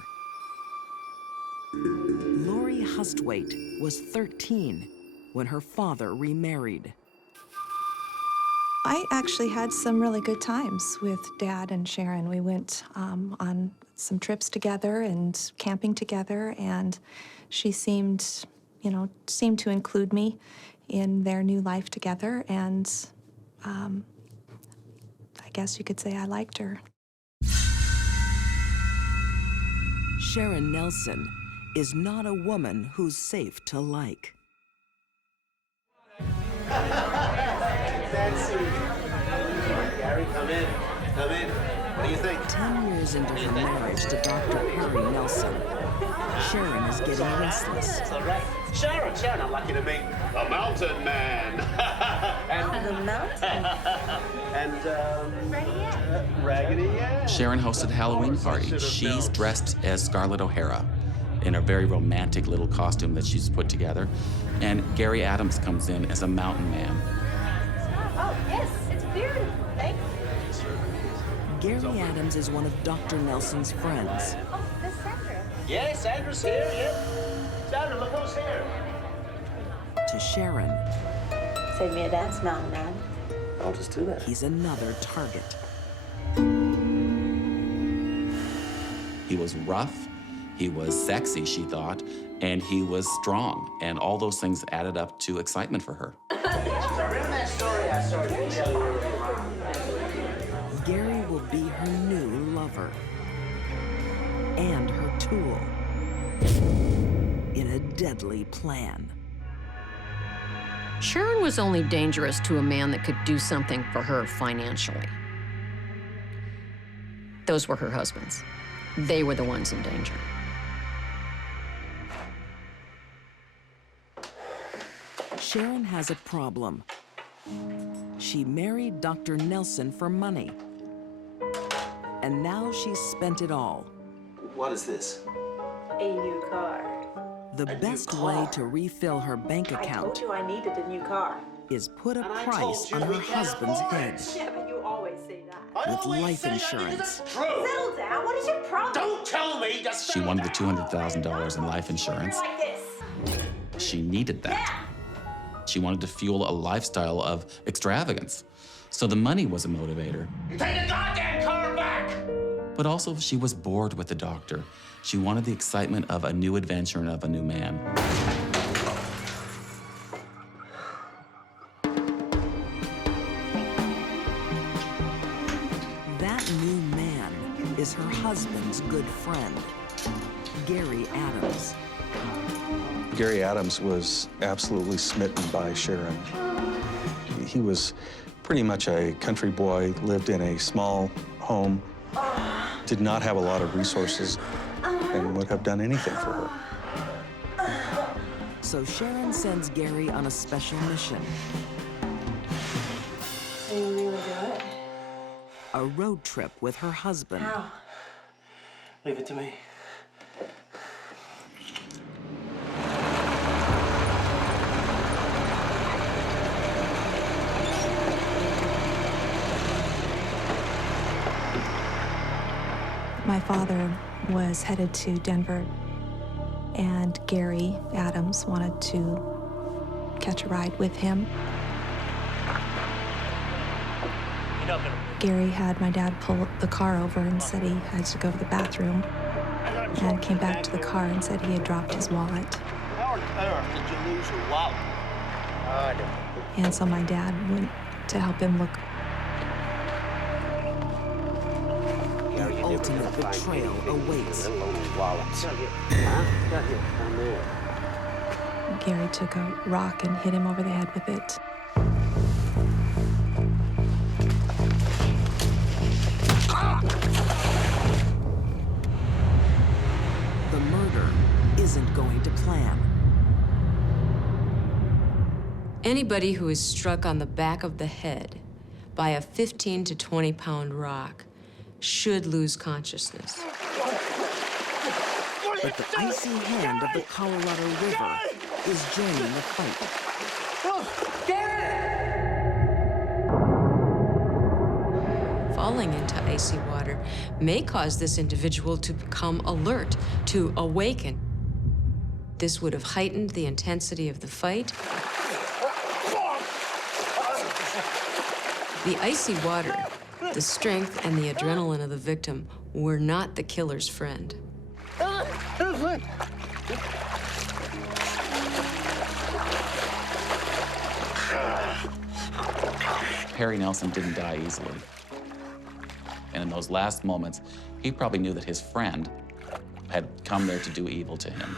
Lori Hustwaite was 13 when her father remarried. I actually had some really good times with Dad and Sharon. We went on some trips together and camping together, and she seemed, seemed to include me in their new life together, and I guess you could say I liked her. Sharon Nelson is not a woman who's safe to like. That's it. Gary, come in. Come in. What do you think? 10 years into her marriage to Dr. Perry Nelson, Sharon is getting restless. It's all right. Sharon, I'm lucky to meet the Mountain Man. The mountain? And, Raggedy Ann. Sharon hosted a Halloween party. She's dressed as Scarlett O'Hara in a very romantic little costume that she's put together. And Gary Adams comes in as a mountain man. Oh, yes, it's beautiful. Thank you. Gary Adams is one of Dr. Nelson's friends. Oh, Miss Sandra. Yes, Sandra's here, yeah. Sandra, look who's here. To Sharon, Save me a dance, mountain man. I'll just do that. he's another target. He was rough, he was sexy, she thought, and he was strong. And all those things added up to excitement for her. So remember that story I started to tell you earlier on? Gary will be her new lover and her tool in a deadly plan. Sharon was only dangerous to a man that could do something for her financially. Those were her husbands. They were the ones in danger. Sharon has a problem. She married Dr. Nelson for money. And now she's spent it all. What is this? A new car. The best way to refill her bank I account told you I needed a new car. is put a And I price told you on her we can't husband's afford head Yeah, but you always say that. with life insurance. Settle down. What is your problem? Don't tell me. Just She wanted the $200,000 in life insurance. like this. She needed that. She wanted to fuel a lifestyle of extravagance. So the money was a motivator. Take the goddamn car back! But also, she was bored with the doctor. She wanted the excitement of a new adventure and of a new man. That new man is her husband's good friend, Gary Adams. Gary Adams was absolutely smitten by Sharon. He was pretty much a country boy, lived in a small home, did not have a lot of resources, and would have done anything for her. So Sharon sends Gary on a special mission. So you really do it? A road trip with her husband. How? Leave it to me. My father was headed to Denver, and Gary Adams wanted to catch a ride with him. Gary had my dad pull the car over and said he had to go to the bathroom, and came back to the car and said he had dropped his wallet. How on earth did you lose your wallet? And so my dad went to help him look. The ultimate betrayal awaits. Gary took a rock and hit him over the head with it. The murder isn't going to plan. Anybody who is struck on the back of the head by a 15 to 20 pound rock should lose consciousness. But the icy hand of the Colorado River is joining the fight. Falling into icy water may cause this individual to become alert, to awaken. This would have heightened the intensity of the fight. The icy water, the strength and the adrenaline of the victim were not the killer's friend. Perry Nelson didn't die easily. And in those last moments, he probably knew that his friend had come there to do evil to him.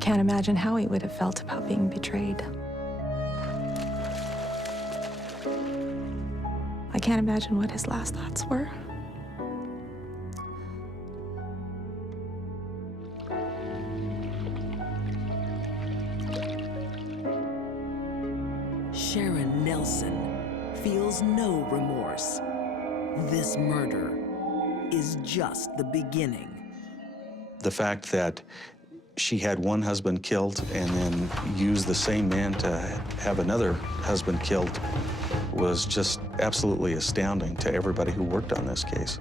Can't imagine how he would have felt about being betrayed. I can't imagine what his last thoughts were. Sharon Nelson feels no remorse. This murder is just the beginning. The fact that she had one husband killed and then used the same man to have another husband killed was just absolutely astounding to everybody who worked on this case.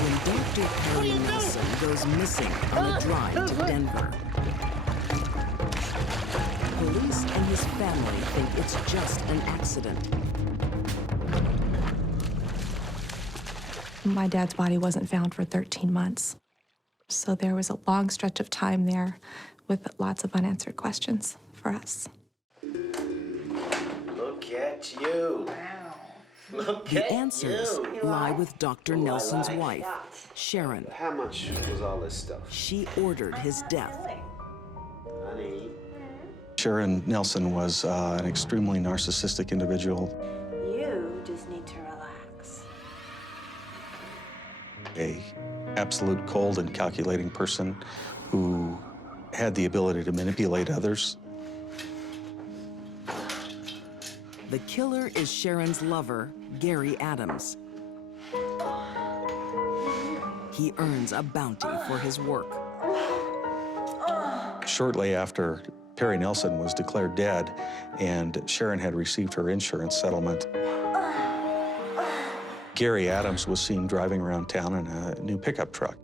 When Dr. Perry Nelson goes missing on the drive to Denver, police and his family think it's just an accident. My dad's body wasn't found for 13 months. So there was a long stretch of time there with lots of unanswered questions for us. Look at you. Wow. Look The at answers you. lie with Dr. Nelson's I like wife, Sharon. How much was all this stuff? She ordered his death. Honey. Sharon Nelson was an extremely narcissistic individual. You just need to relax. A absolute cold and calculating person who had the ability to manipulate others. The killer is Sharon's lover, Gary Adams. He earns a bounty for his work. Shortly after Perry Nelson was declared dead and Sharon had received her insurance settlement, Gary Adams was seen driving around town in a new pickup truck.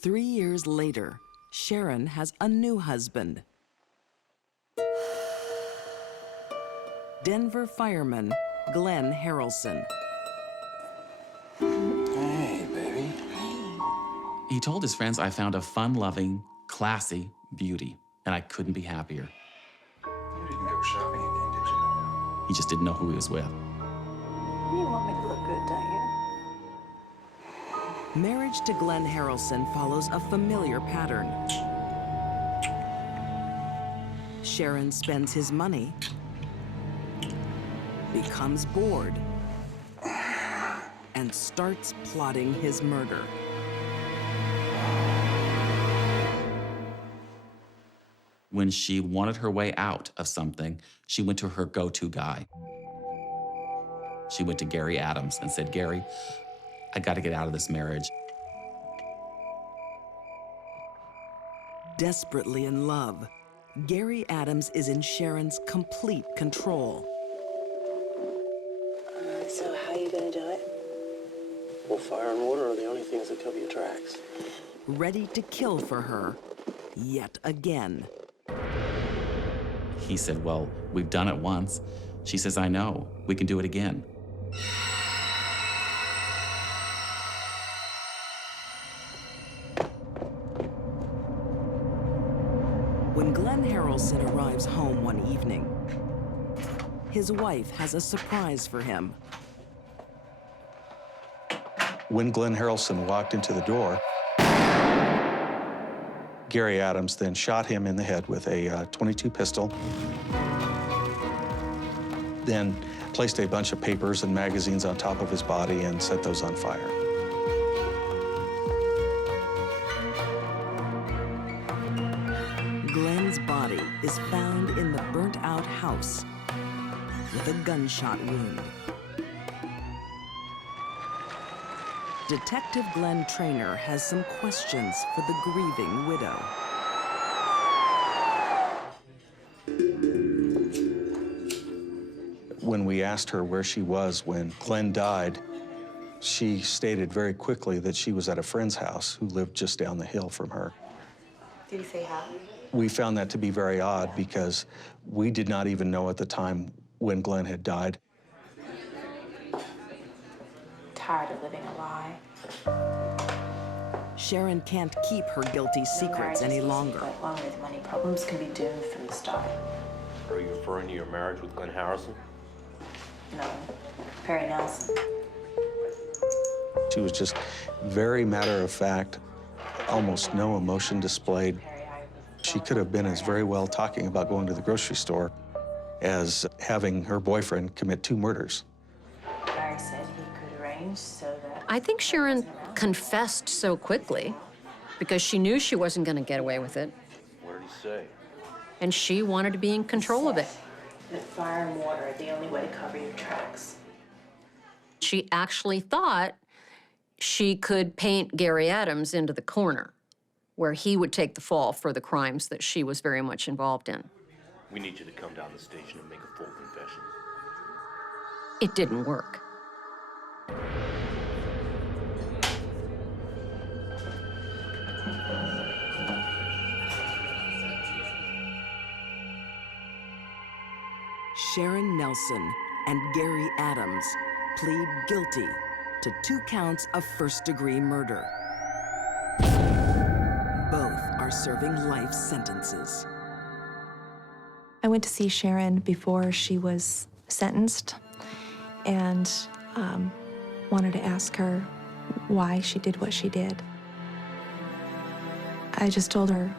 Three years later, Sharon has a new husband. Denver fireman Glenn Harrelson. He told his friends, I found a fun-loving, classy beauty, and I couldn't be happier. You didn't go shopping again, did you? He just didn't know who he was with. You want me to look good, don't you? Marriage to Glenn Harrelson follows a familiar pattern. Sharon spends his money, becomes bored, and starts plotting his murder. When she wanted her way out of something, she went to her go-to guy. She went to Gary Adams and said, Gary, I got to get out of this marriage. Desperately in love, Gary Adams is in Sharon's complete control. So how are you gonna do it? Well, fire and water are the only things that cover your tracks. Ready to kill for her, yet again. He said, well, we've done it once. She says, I know, we can do it again. When Glenn Harrelson arrives home one evening, his wife has a surprise for him. When Glenn Harrelson walked into the door, Gary Adams then shot him in the head with a .22 pistol, then placed a bunch of papers and magazines on top of his body and set those on fire. Glenn's body is found in the burnt-out house with a gunshot wound. Detective Glenn Trainor has some questions for the grieving widow. When we asked her where she was when Glenn died, she stated very quickly that she was at a friend's house who lived just down the hill from her. Did he say how? We found that to be very odd because we did not even know at the time when Glenn had died. Tired of living a lie. Sharon can't keep her guilty secrets any longer. One with money problems can be doomed from the start. Are you referring to your marriage with Glenn Harrelson? No, Perry Nelson. She was just very matter-of-fact, almost no emotion displayed. She could have been as very well talking about going to the grocery store as having her boyfriend commit 2 murders. Larry said he could arrange so that... I think Sharon confessed so quickly because she knew she wasn't going to get away with it. What did he say? And she wanted to be in control of it. That fire and water are the only way to cover your tracks. She actually thought she could paint Gary Adams into the corner where he would take the fall for the crimes that she was very much involved in. We need you to come down to the station and make a full confession. It didn't work. Sharon Nelson and Gary Adams plead guilty to 2 counts of first-degree murder. Both are serving life sentences. I went to see Sharon before she was sentenced and wanted to ask her why she did what she did. I just told her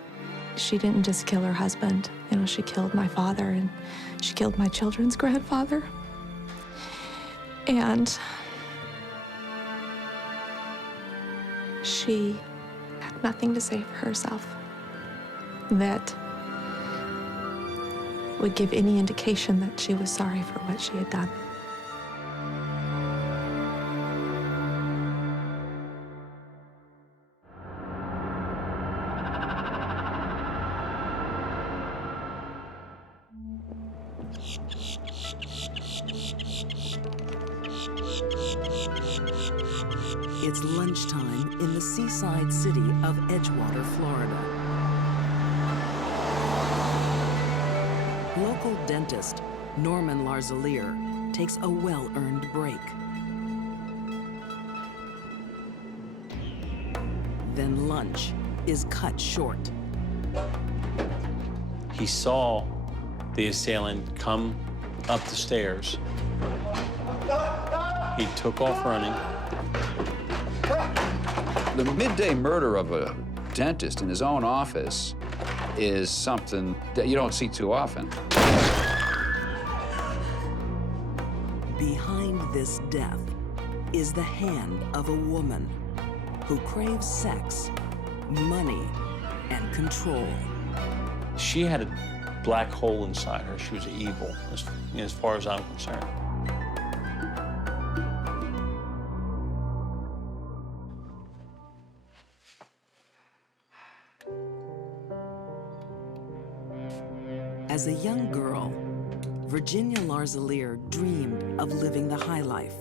she didn't just kill her husband. You know, she killed my father and she killed my children's grandfather. And she had nothing to say for herself that would give any indication that she was sorry for what she had done. It's lunchtime in the seaside city of Edgewater, Florida. Local dentist Norman Larzalier takes a well-earned break. Then and lunch is cut short. He saw the assailant come up the stairs. He took off running. The midday murder of a dentist in his own office is something that you don't see too often. Behind this death is the hand of a woman who craves sex, money, and control. She had a black hole inside her. She was evil, as far as I'm concerned. As a young girl, Virginia Larzalier dreamed of living the high life.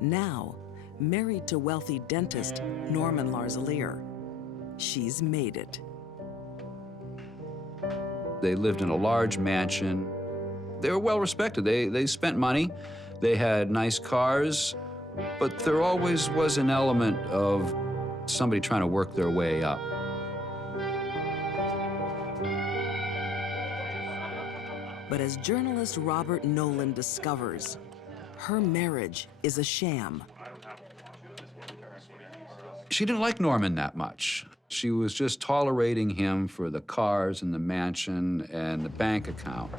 Now, married to wealthy dentist Norman Larzalier, she's made it. They lived in a large mansion. They were well respected. They spent money. They had nice cars, but there always was an element of somebody trying to work their way up. But as journalist Robert Nolan discovers, her marriage is a sham. She didn't like Norman that much. She was just tolerating him for the cars and the mansion and the bank account.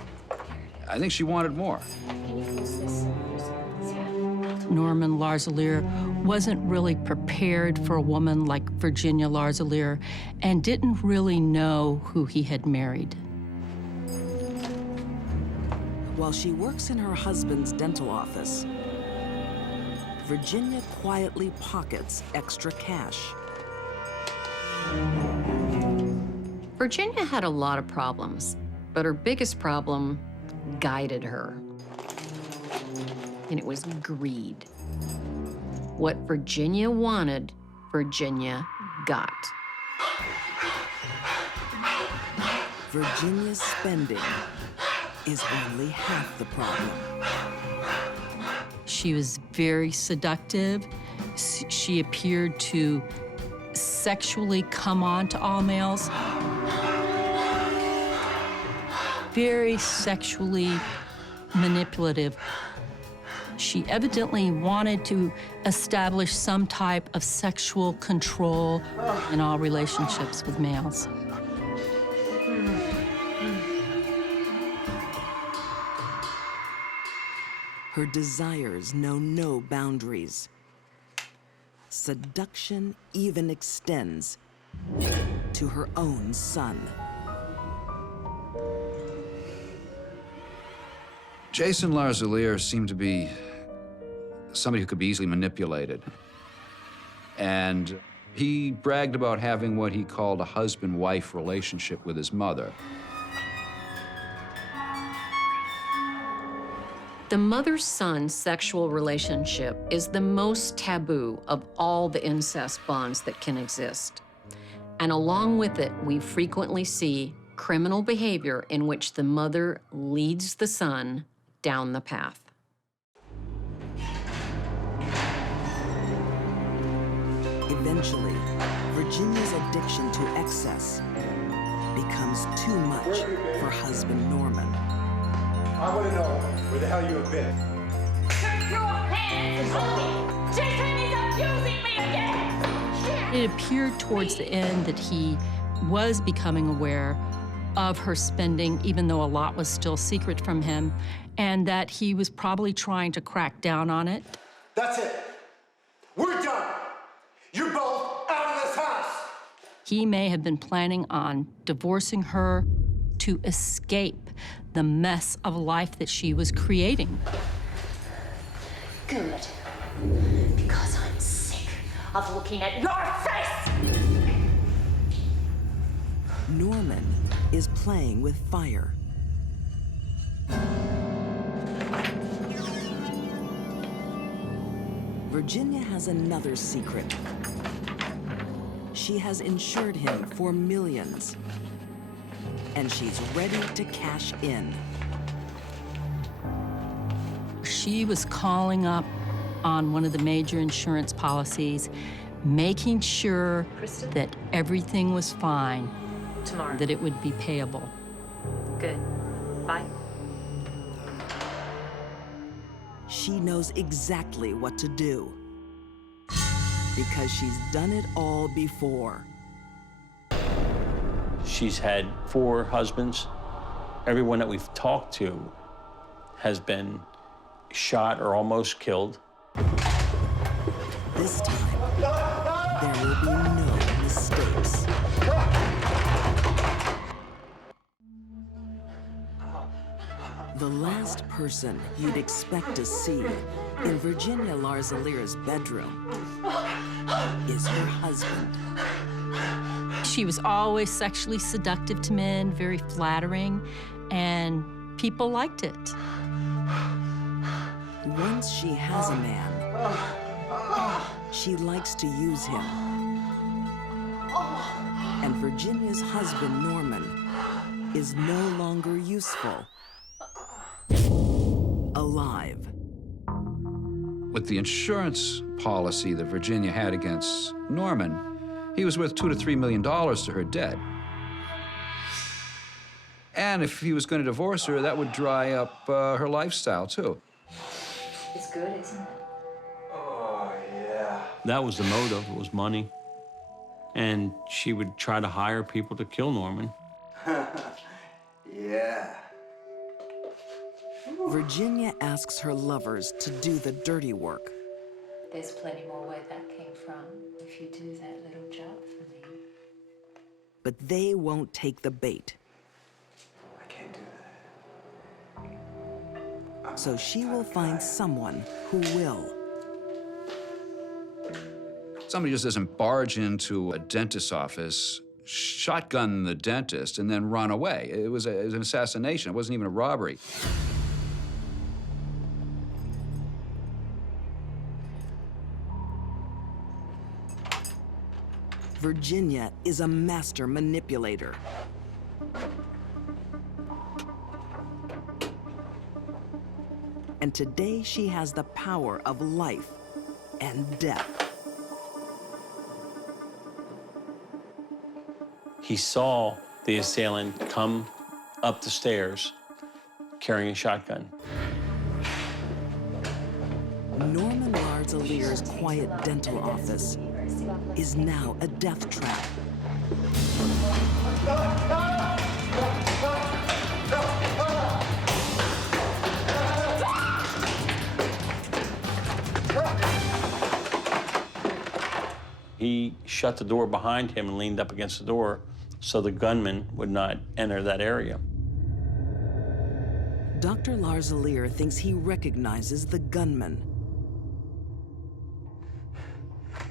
I think she wanted more. Norman Larzalier wasn't really prepared for a woman like Virginia Larzalier and didn't really know who he had married. While she works in her husband's dental office, Virginia quietly pockets extra cash. Virginia had a lot of problems, but her biggest problem guided her. And it was greed. What Virginia wanted, Virginia got. Virginia's spending is only half the problem. She was very seductive. She appeared to sexually come on to all males. Very sexually manipulative. She evidently wanted to establish some type of sexual control in all relationships with males. Her desires know no boundaries. Seduction even extends to her own son. Jason Larzalier seemed to be somebody who could be easily manipulated. And he bragged about having what he called a husband-wife relationship with his mother. The mother-son sexual relationship is the most taboo of all the incest bonds that can exist. And along with it, we frequently see criminal behavior in which the mother leads the son down the path. Eventually, Virginia's addiction to excess becomes too much for husband Norman. I want to know where the hell you have been. Take your hands off me! Jason is abusing me again! It appeared towards the end that he was becoming aware of her spending, even though a lot was still secret from him, and that he was probably trying to crack down on it. That's it. We're done. You're both out of this house. He may have been planning on divorcing her to escape the mess of life that she was creating. Good. Because I'm sick of looking at your face! Norman is playing with fire. Virginia has another secret. She has insured him for millions, and she's ready to cash in. She was calling up on one of the major insurance policies, making sure Kristen? that everything was fine, Tomorrow. that it would be payable. Good. Bye. She knows exactly what to do because she's done it all before. She's had 4 husbands. Everyone that we've talked to has been shot or almost killed. This time, there will be no mistakes. The last person you'd expect to see in Virginia Larzalier's bedroom is her husband. She was always sexually seductive to men, very flattering, and people liked it. Once she has a man, she likes to use him. And Virginia's husband, Norman, is no longer useful. Alive. With the insurance policy that Virginia had against Norman, he was worth $2 to $3 million to her dead. And if he was going to divorce her, that would dry up her lifestyle, too. It's good, isn't it? Oh, yeah. That was the motive, it was money. And she would try to hire people to kill Norman. Yeah. Virginia asks her lovers to do the dirty work. There's plenty more where that came from if you do that little job for me. But they won't take the bait. I can't do that. So she will find someone who will. Somebody just doesn't barge into a dentist's office, shotgun the dentist, and then run away. It was an assassination. It wasn't even a robbery. Virginia is a master manipulator. And today she has the power of life and death. He saw the assailant come up the stairs carrying a shotgun. Norman Larzalier's quiet dental office is now a death trap. He shut the door behind him and leaned up against the door so the gunman would not enter that area. Dr. Larzalier thinks he recognizes the gunman.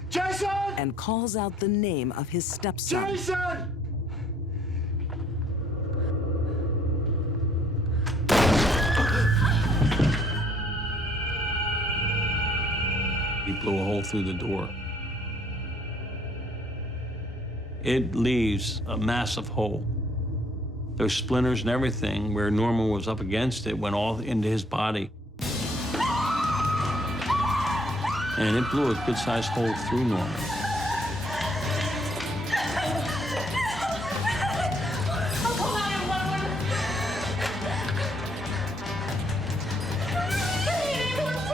Jason! And calls out the name of his stepson. Jason! He blew a hole through the door. It leaves a massive hole. There's splinters and everything where Norman was up against it, went all into his body. And it blew a good-sized hole through Norman.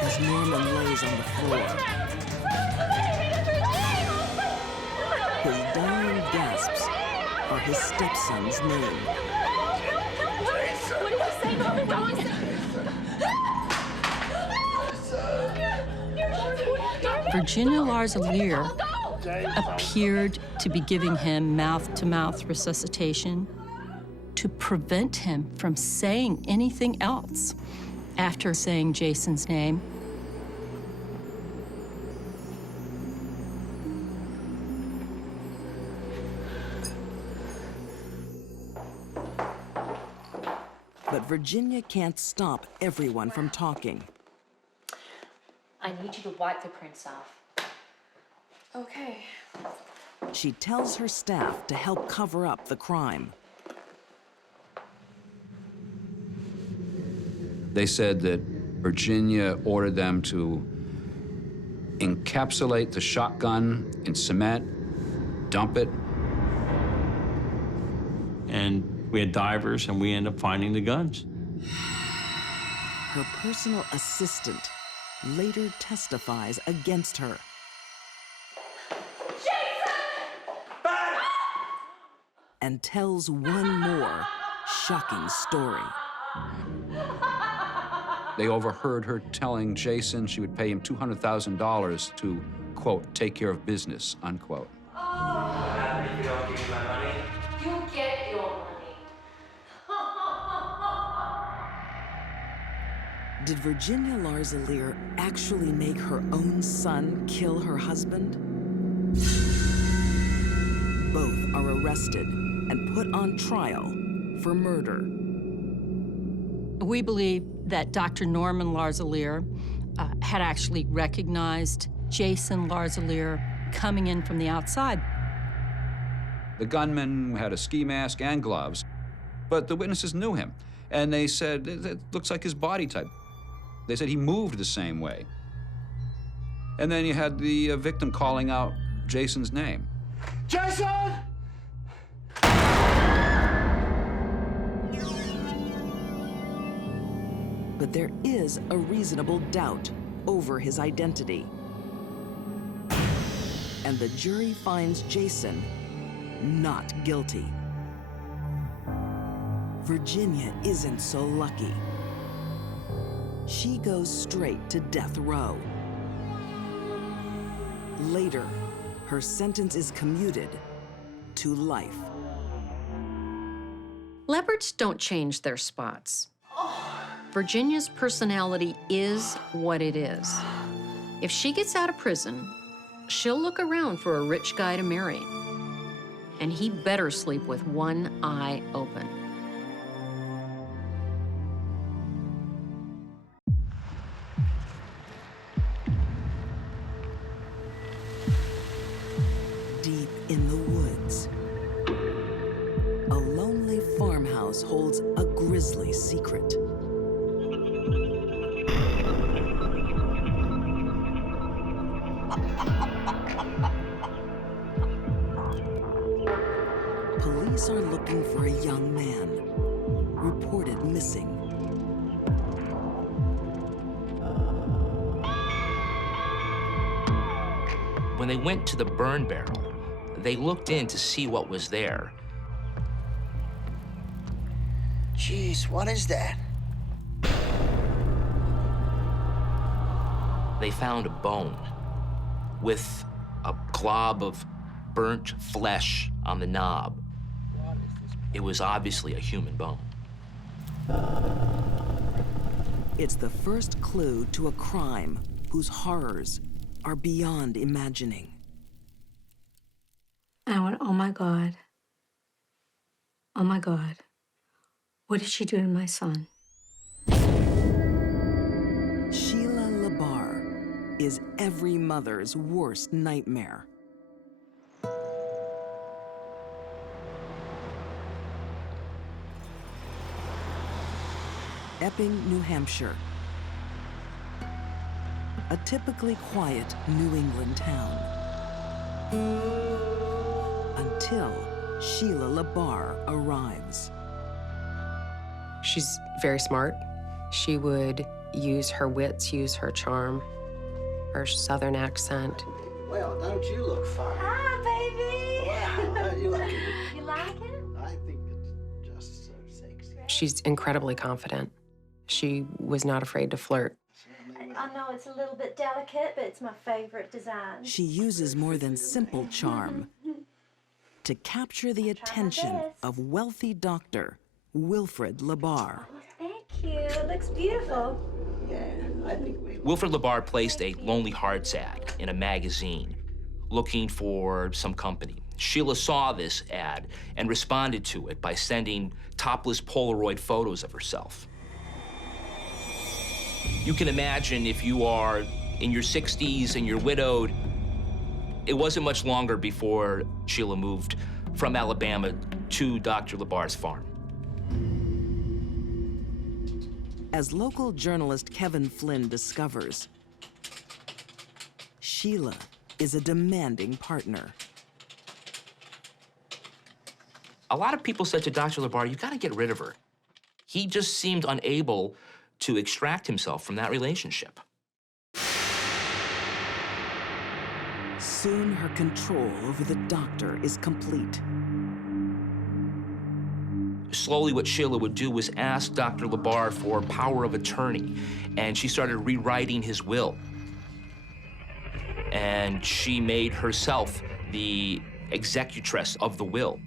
As Norman lays on the floor, his dying gasps are his stepson's name. What did you say, Norman? What did you say? Virginia Larzalier appeared to be giving him mouth-to-mouth resuscitation to prevent him from saying anything else after saying Jason's name. But Virginia can't stop everyone from talking. I need you to wipe the prints off. Okay. She tells her staff to help cover up the crime. They said that Virginia ordered them to encapsulate the shotgun in cement, dump it. And we had divers, and we ended up finding the guns. Her personal assistant later testifies against her. And tells one more shocking story. They overheard her telling Jason she would pay him $200,000 to, quote, take care of business, unquote. What happens if you don't give me my money? You get your money. Did Virginia Larzalier actually make her own son kill her husband? Both are arrested and put on trial for murder. We believe that Dr. Norman Larzalier had actually recognized Jason Larzalier coming in from the outside. The gunman had a ski mask and gloves, but the witnesses knew him, and they said, it looks like his body type. They said he moved the same way. And then you had the victim calling out Jason's name. Jason! But there is a reasonable doubt over his identity. And the jury finds Jason not guilty. Virginia isn't so lucky. She goes straight to death row. Later, her sentence is commuted to life. Leopards don't change their spots. Virginia's personality is what it is. If she gets out of prison, she'll look around for a rich guy to marry. And he better sleep with one eye open. Deep in the woods, a lonely farmhouse holds a grisly secret. Police are looking for a young man, reported missing. When they went to the burn barrel, they looked in to see what was there. Jeez, what is that? They found a bone with a glob of burnt flesh on the knob. It was obviously a human bone. It's the first clue to a crime whose horrors are beyond imagining. I went, oh my God. Oh my God. What did she do to my son? Sheila Labar is every mother's worst nightmare. Epping, New Hampshire. A typically quiet New England town. Until Sheila Labar arrives. She's very smart. She would use her wits, use her charm, her southern accent. Well, don't you look fine? Hi, baby. Wow, you like it? You like it? I think it's just so sexy. She's incredibly confident. She was not afraid to flirt. I know it's a little bit delicate, but it's my favorite design. She uses more than simple charm to capture the attention of wealthy doctor Wilfred Labar. Thank you. It looks beautiful. Yeah, I think we... Wilfred Labar placed a Lonely Hearts ad in a magazine looking for some company. Sheila saw this ad and responded to it by sending topless Polaroid photos of herself. You can imagine if you are in your 60s and you're widowed, it wasn't much longer before Sheila moved from Alabama to Dr. Labar's farm. As local journalist Kevin Flynn discovers, Sheila is a demanding partner. A lot of people said to Dr. Labar, you gotta get rid of her. He just seemed unable to extract himself from that relationship. Soon her control over the doctor is complete. Slowly, what Sheila would do was ask Dr. Labar for power of attorney, and she started rewriting his will. And she made herself the executress of the will.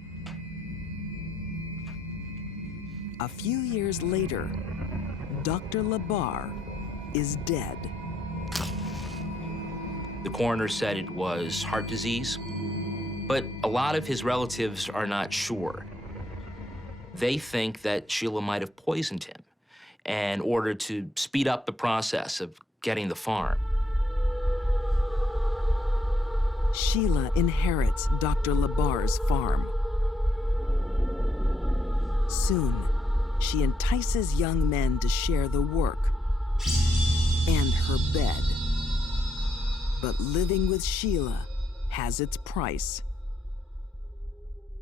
A few years later, Dr. Labar is dead. The coroner said it was heart disease, but a lot of his relatives are not sure. They think that Sheila might have poisoned him in order to speed up the process of getting the farm. Sheila inherits Dr. Labar's farm. Soon, she entices young men to share the work and her bed. But living with Sheila has its price.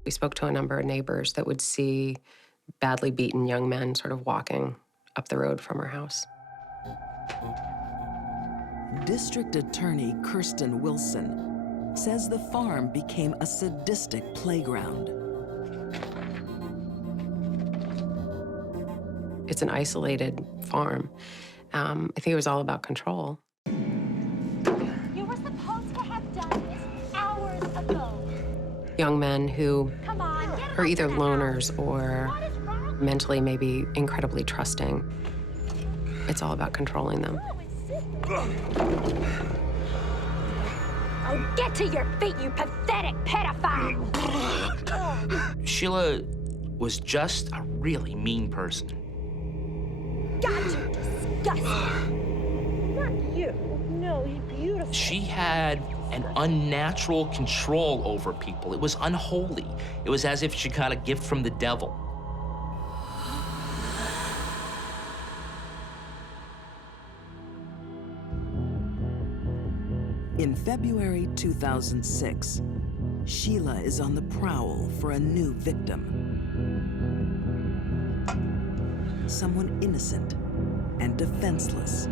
We spoke to a number of neighbors that would see badly beaten young men sort of walking up the road from her house. District Attorney Kirsten Wilson says the farm became a sadistic playground. It's an isolated farm. I think it was all about control. You were supposed to have done this hours ago. Young men who Come on, get are either loners or mentally maybe incredibly trusting. It's all about controlling them. Oh, get to your feet, you pathetic pedophile! Sheila was just a really mean person. God, you're disgusting. Not you. No, you're beautiful. She had an unnatural control over people. It was unholy. It was as if she got a gift from the devil. In February 2006, Sheila is on the prowl for a new victim. Someone innocent and defenseless.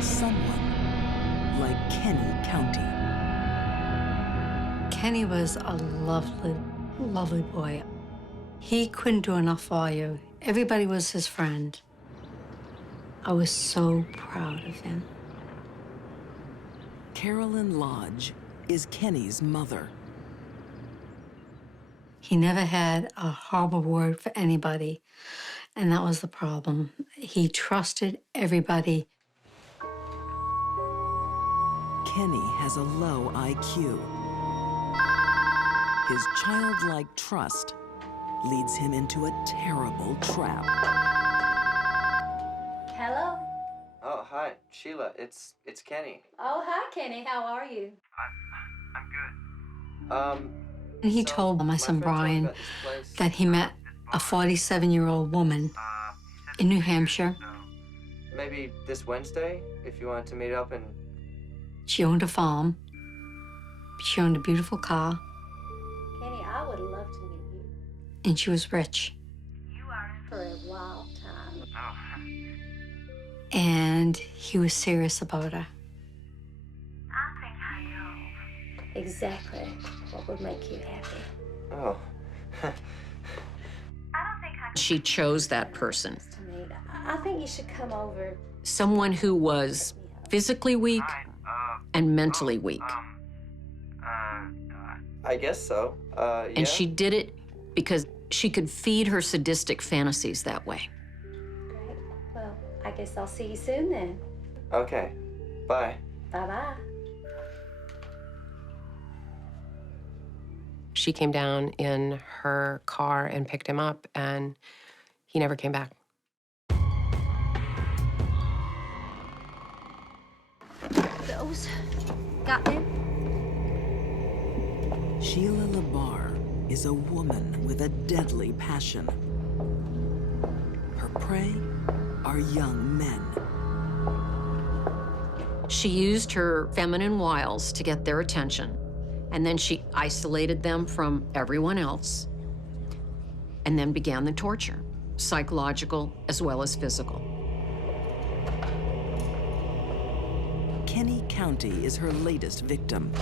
Someone like Kenny County. Kenny was a lovely, lovely boy. He couldn't do enough for you. Everybody was his friend. I was so proud of him. Carolyn Lodge is Kenny's mother. He never had a horrible word for anybody, and that was the problem. He trusted everybody. Kenny has a low IQ. His childlike trust leads him into a terrible trap. Hello? Oh, hi, Sheila. It's Kenny. Oh, hi, Kenny. How are you? I'm good. And he told my son Brian that he met a 47-year-old woman in New Hampshire. Maybe this Wednesday, if you wanted to meet up and... She owned a farm. She owned a beautiful car. Kenny, I would love to meet you. And she was rich. You are in for a wild time. And he was serious about her. I think I know exactly what would make you happy. Oh. She chose that person. I think you should come over. Someone who was physically weak and mentally weak. I guess so. Yeah. And she did it because she could feed her sadistic fantasies that way. Great. Well, I guess I'll see you soon then. Okay. Bye. Bye-bye. She came down in her car and picked him up, and he never came back. Those got them? Sheila Labar is a woman with a deadly passion. Her prey are young men. She used her feminine wiles to get their attention, and then she isolated them from everyone else, and then began the torture, psychological as well as physical. Kenny County is her latest victim.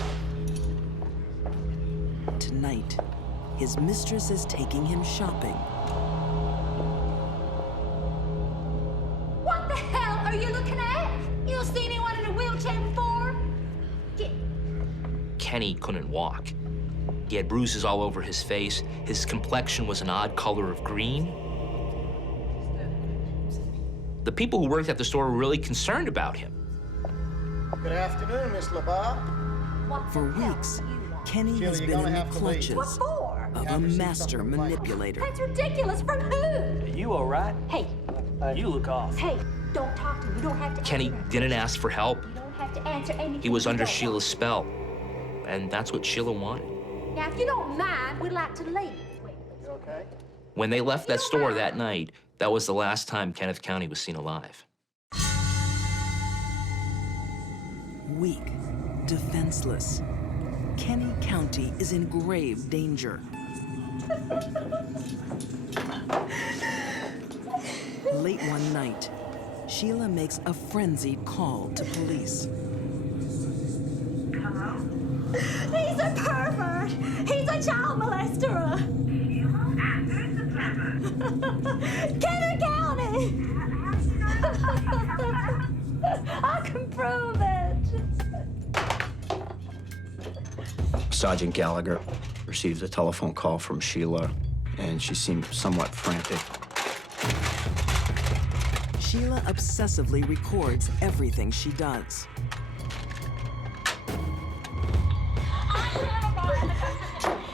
Tonight, his mistress is taking him shopping. What the hell are you looking at? You don't see anyone in a wheelchair before? Kenny couldn't walk. He had bruises all over his face. His complexion was an odd color of green. The people who worked at the store were really concerned about him. Good afternoon, Miss LaBar. For weeks, Kenny has been in the clutches of a master manipulator. That's ridiculous. From who? You all right? Hey. You look off. Hey, don't talk to me. You don't have to Kenny answer. didn't ask for help. You don't have to answer anything. He was you under don't Sheila's spell, and that's what Sheila wanted. want. Now, if you don't mind, we'd like to leave. You okay? When they left that store that night, that was the last time Kenneth County was seen alive. Weak, defenseless, Kenny County is in grave danger. Late one night, Sheila makes a frenzied call to police. He's a pervert. He's a child molester. Kenny County. I can prove it. Sergeant Gallagher received a telephone call from Sheila, and she seemed somewhat frantic. Sheila obsessively records everything she does.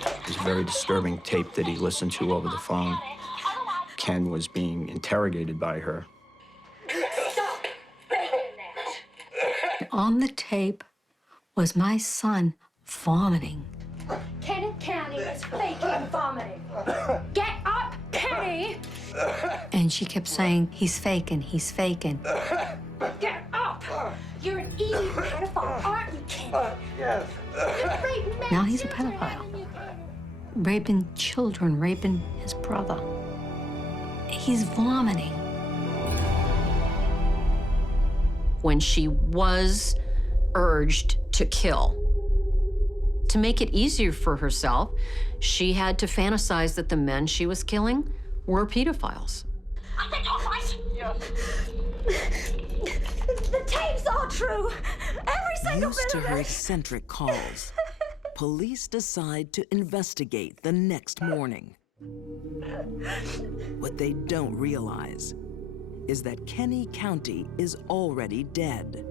It was a very disturbing tape that he listened to over the phone. Ken was being interrogated by her. On the tape was my son vomiting. Kenneth County is faking vomiting. Get up, Kenny! And she kept saying, he's faking, he's faking. Get up! You're an eating pedophile, aren't you, Kenny? Yes. Now he's a pedophile. Raping children, raping his brother. He's vomiting. When she was urged to kill, to make it easier for herself, she had to fantasize that the men she was killing were pedophiles. I think all right. Yes. The tape's all true. Every single Used bit to of her it. eccentric calls, police decide to investigate the next morning. What they don't realize is that Kenny County is already dead.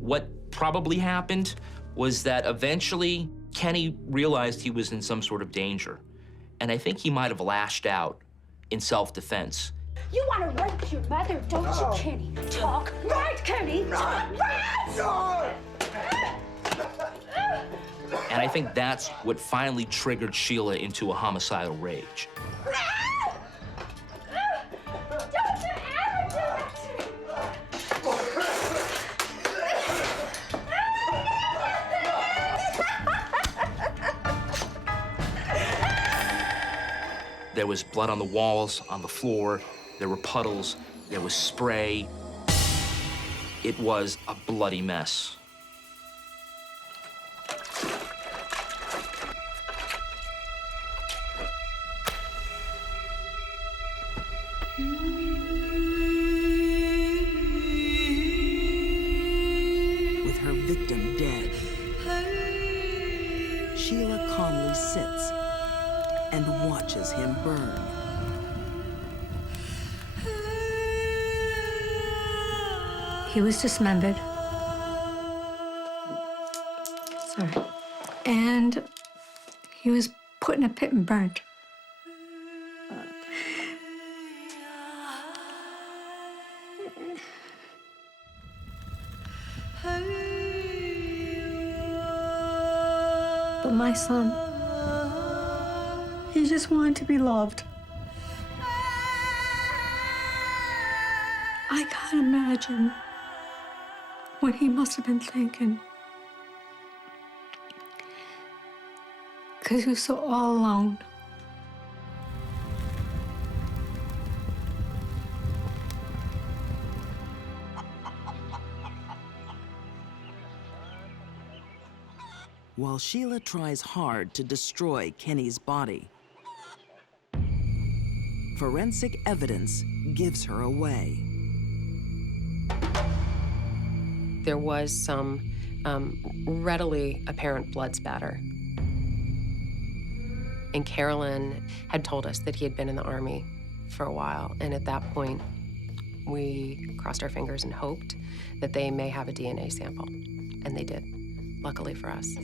What probably happened was that eventually Kenny realized he was in some sort of danger. And I think he might have lashed out in self-defense. You want to rape your mother, don't you, Kenny? Talk right, Kenny. Talk right. And I think that's what finally triggered Sheila into a homicidal rage. Don't you ever do that to me. There was blood on the walls, on the floor. There were puddles. There was spray. It was a bloody mess. With her victim dead, Sheila calmly sits and watches him burn. He was dismembered. Sorry. And he was put in a pit and burnt. But my son, he just wanted to be loved. I can't imagine what he must have been thinking. Because he was so all alone. While Sheila tries hard to destroy Kenny's body, forensic evidence gives her away. There was some readily apparent blood spatter. And Carolyn had told us that he had been in the Army for a while, and at that point, we crossed our fingers and hoped that they may have a DNA sample, and they did, luckily for us.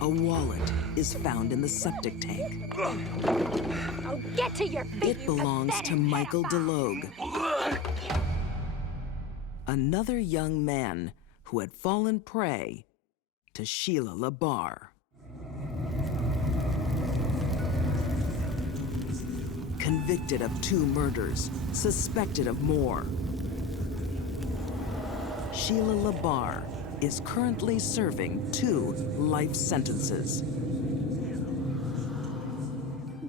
A wallet is found in the septic tank. Oh, get to your feet. It belongs to Michael DeLogue, another young man who had fallen prey to Sheila LaBarre. Convicted of 2 murders, suspected of more, Sheila LaBarre is currently serving 2 life sentences.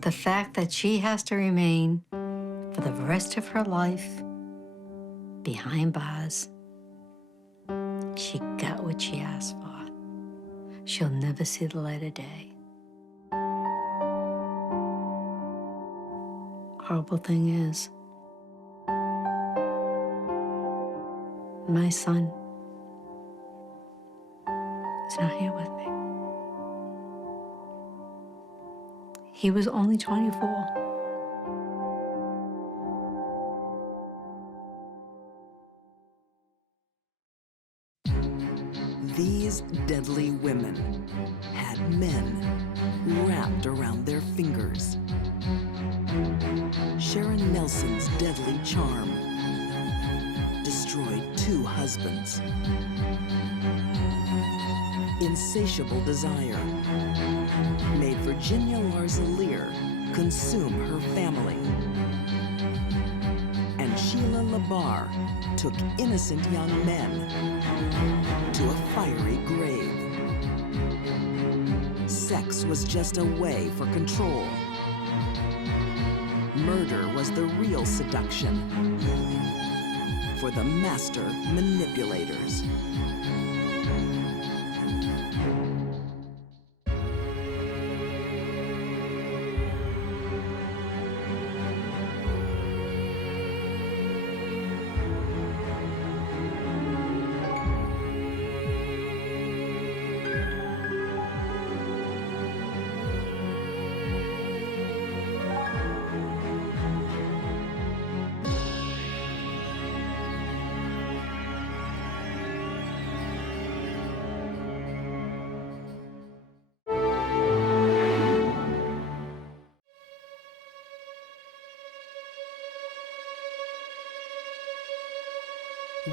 The fact that she has to remain for the rest of her life behind bars, she got what she asked for. She'll never see the light of day. Horrible thing is, my son is not here with me. He was only 24. These deadly women had men wrapped around their fingers. Sharon Nelson's deadly charm destroyed 2 husbands. Insatiable desire made Virginia Larzalier consume her family. And Sheila LaBarre took innocent young men to a fiery grave. Sex was just a way for control. Murder was the real seduction for the master manipulators.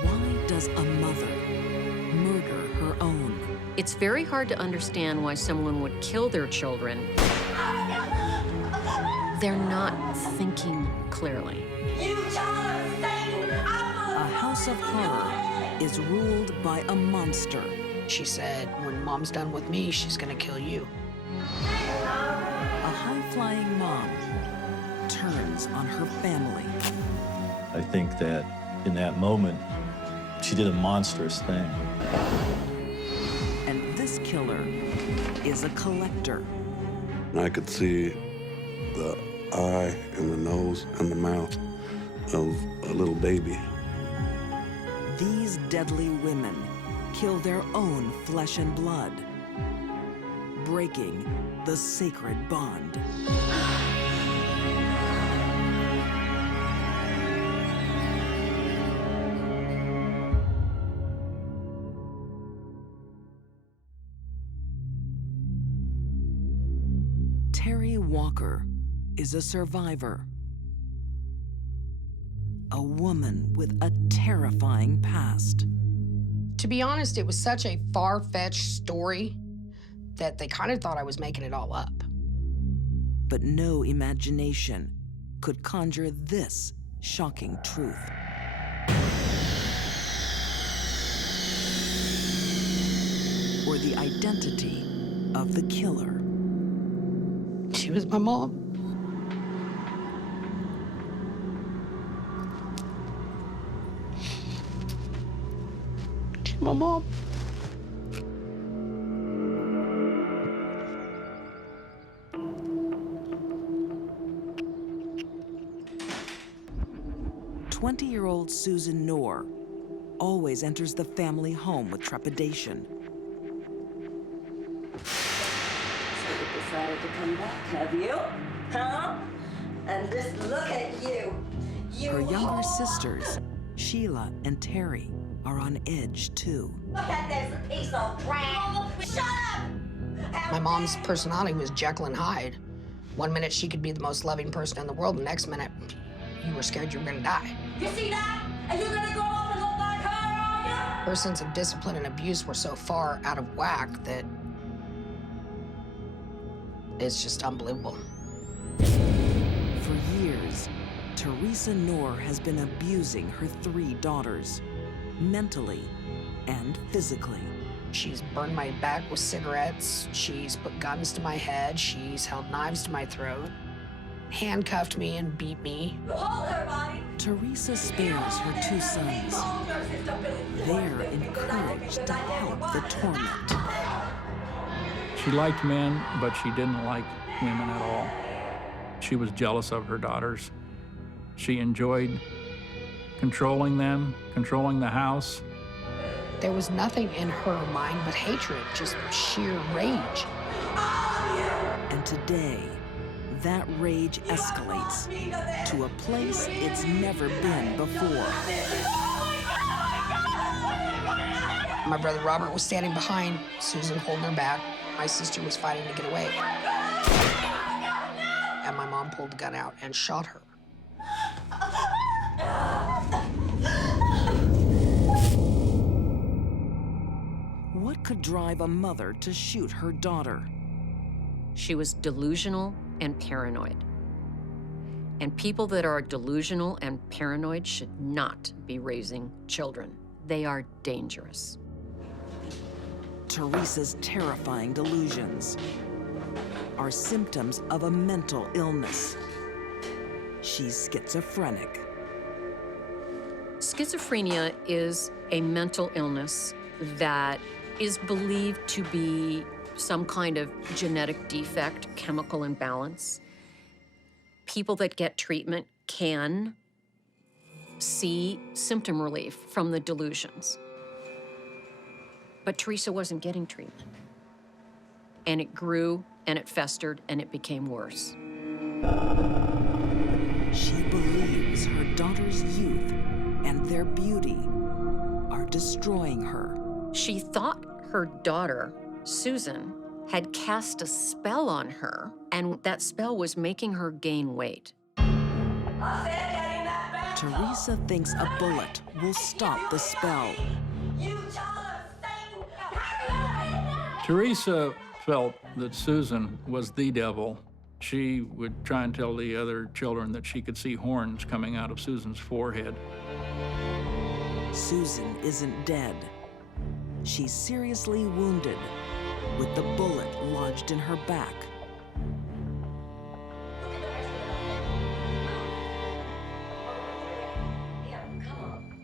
Why does a mother murder her own? It's very hard to understand why someone would kill their children. They're not thinking clearly. A house of horror is ruled by a monster. She said, when Mom's done with me, she's gonna kill you. A high-flying mom turns on her family. I think that in that moment, she did a monstrous thing. And this killer is a collector. I could see the eye and the nose and the mouth of a little baby. These deadly women kill their own flesh and blood, breaking the sacred bond. Terry Walker is a survivor. A woman with a terrifying past. To be honest, it was such a far-fetched story that they kind of thought I was making it all up. But no imagination could conjure this shocking truth. Or the identity of the killer. She was my mom. She's my mom. "20-year-old Susan Knorr always enters the family home with trepidation. So you decided to come back, have you? Huh? And just look at you. Her younger sisters, Sheila and Terry, are on edge too. Look at this piece of trash. Shut up! My mom's personality was Jekyll and Hyde. One minute she could be the most loving person in the world, the next minute you were scared you were gonna die. You see that? Are you gonna grow up and look like her, are you? Her sense of discipline and abuse were so far out of whack that it's just unbelievable. For years, Teresa Knorr has been abusing her 3 daughters, mentally and physically. She's burned my back with cigarettes, she's put guns to my head, she's held knives to my throat, handcuffed me and beat me. Hold her, Bonnie. Teresa spares her 2 sons. They're encouraged to help the torment. She liked men, but she didn't like women at all. She was jealous of her daughters. She enjoyed controlling them, controlling the house. There was nothing in her mind but hatred, just sheer rage. And today, that rage escalates to a place it's never been before. My brother Robert was standing behind Susan, holding her back. My sister was fighting to get away. And my mom pulled the gun out and shot her. What could drive a mother to shoot her daughter? She was delusional and paranoid. And people that are delusional and paranoid should not be raising children. They are dangerous. Teresa's terrifying delusions are symptoms of a mental illness. She's schizophrenic. Schizophrenia is a mental illness that is believed to be some kind of genetic defect, chemical imbalance. People that get treatment can see symptom relief from the delusions. But Teresa wasn't getting treatment. And it grew, and it festered, and it became worse. She believes her daughter's youth and their beauty are destroying her. She thought her daughter, Susan, had cast a spell on her, and that spell was making her gain weight. Teresa thinks a bullet will stop the spell. Teresa felt that Susan was the devil. She would try and tell the other children that she could see horns coming out of Susan's forehead. Susan isn't dead. She's seriously wounded, with the bullet lodged in her back.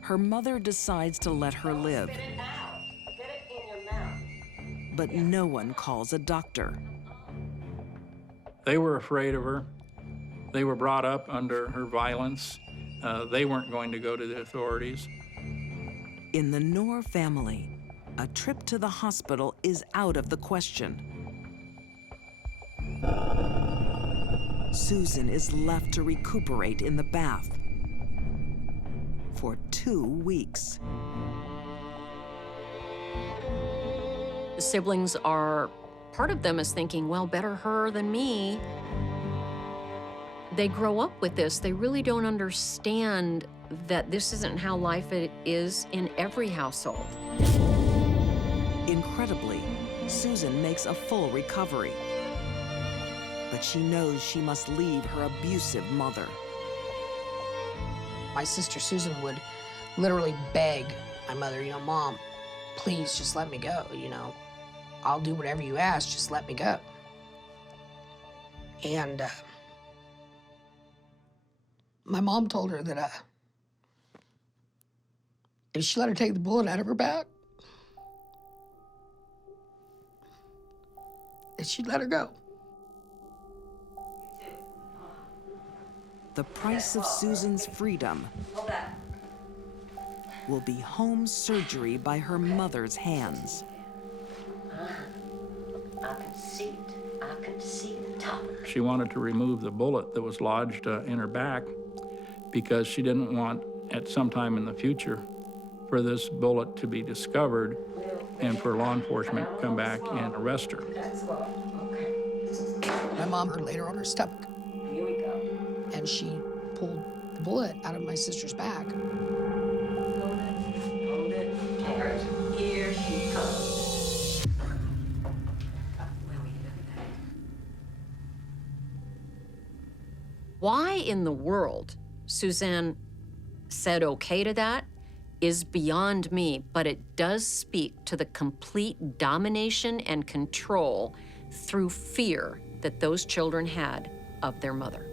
Her mother decides to let her live. But no one calls a doctor. They were afraid of her. They were brought up under her violence. They weren't going to go to the authorities. In the Knorr family, a trip to the hospital is out of the question. Susan is left to recuperate in the bath for 2 weeks. The siblings are, part of them is thinking, well, better her than me. They grow up with this. They really don't understand that this isn't how life is in every household. Incredibly, Susan makes a full recovery. But she knows she must leave her abusive mother. My sister Susan would literally beg my mother, you know, Mom, please just let me go, you know. I'll do whatever you ask, just let me go. And my mom told her that if she let her take the bullet out of her back, that she'd let her go. The price of Susan's freedom will be home surgery by her mother's hands. I can see the top. She wanted to remove the bullet that was lodged in her back because she didn't want, at some time in the future, for this bullet to be discovered and for law enforcement to come back and arrest her. My mom laid her on her stomach. Here we go. And she pulled the bullet out of my sister's back. Hold it. Here she comes. Why in the world Suzanne said okay to that is beyond me, but it does speak to the complete domination and control through fear that those children had of their mother.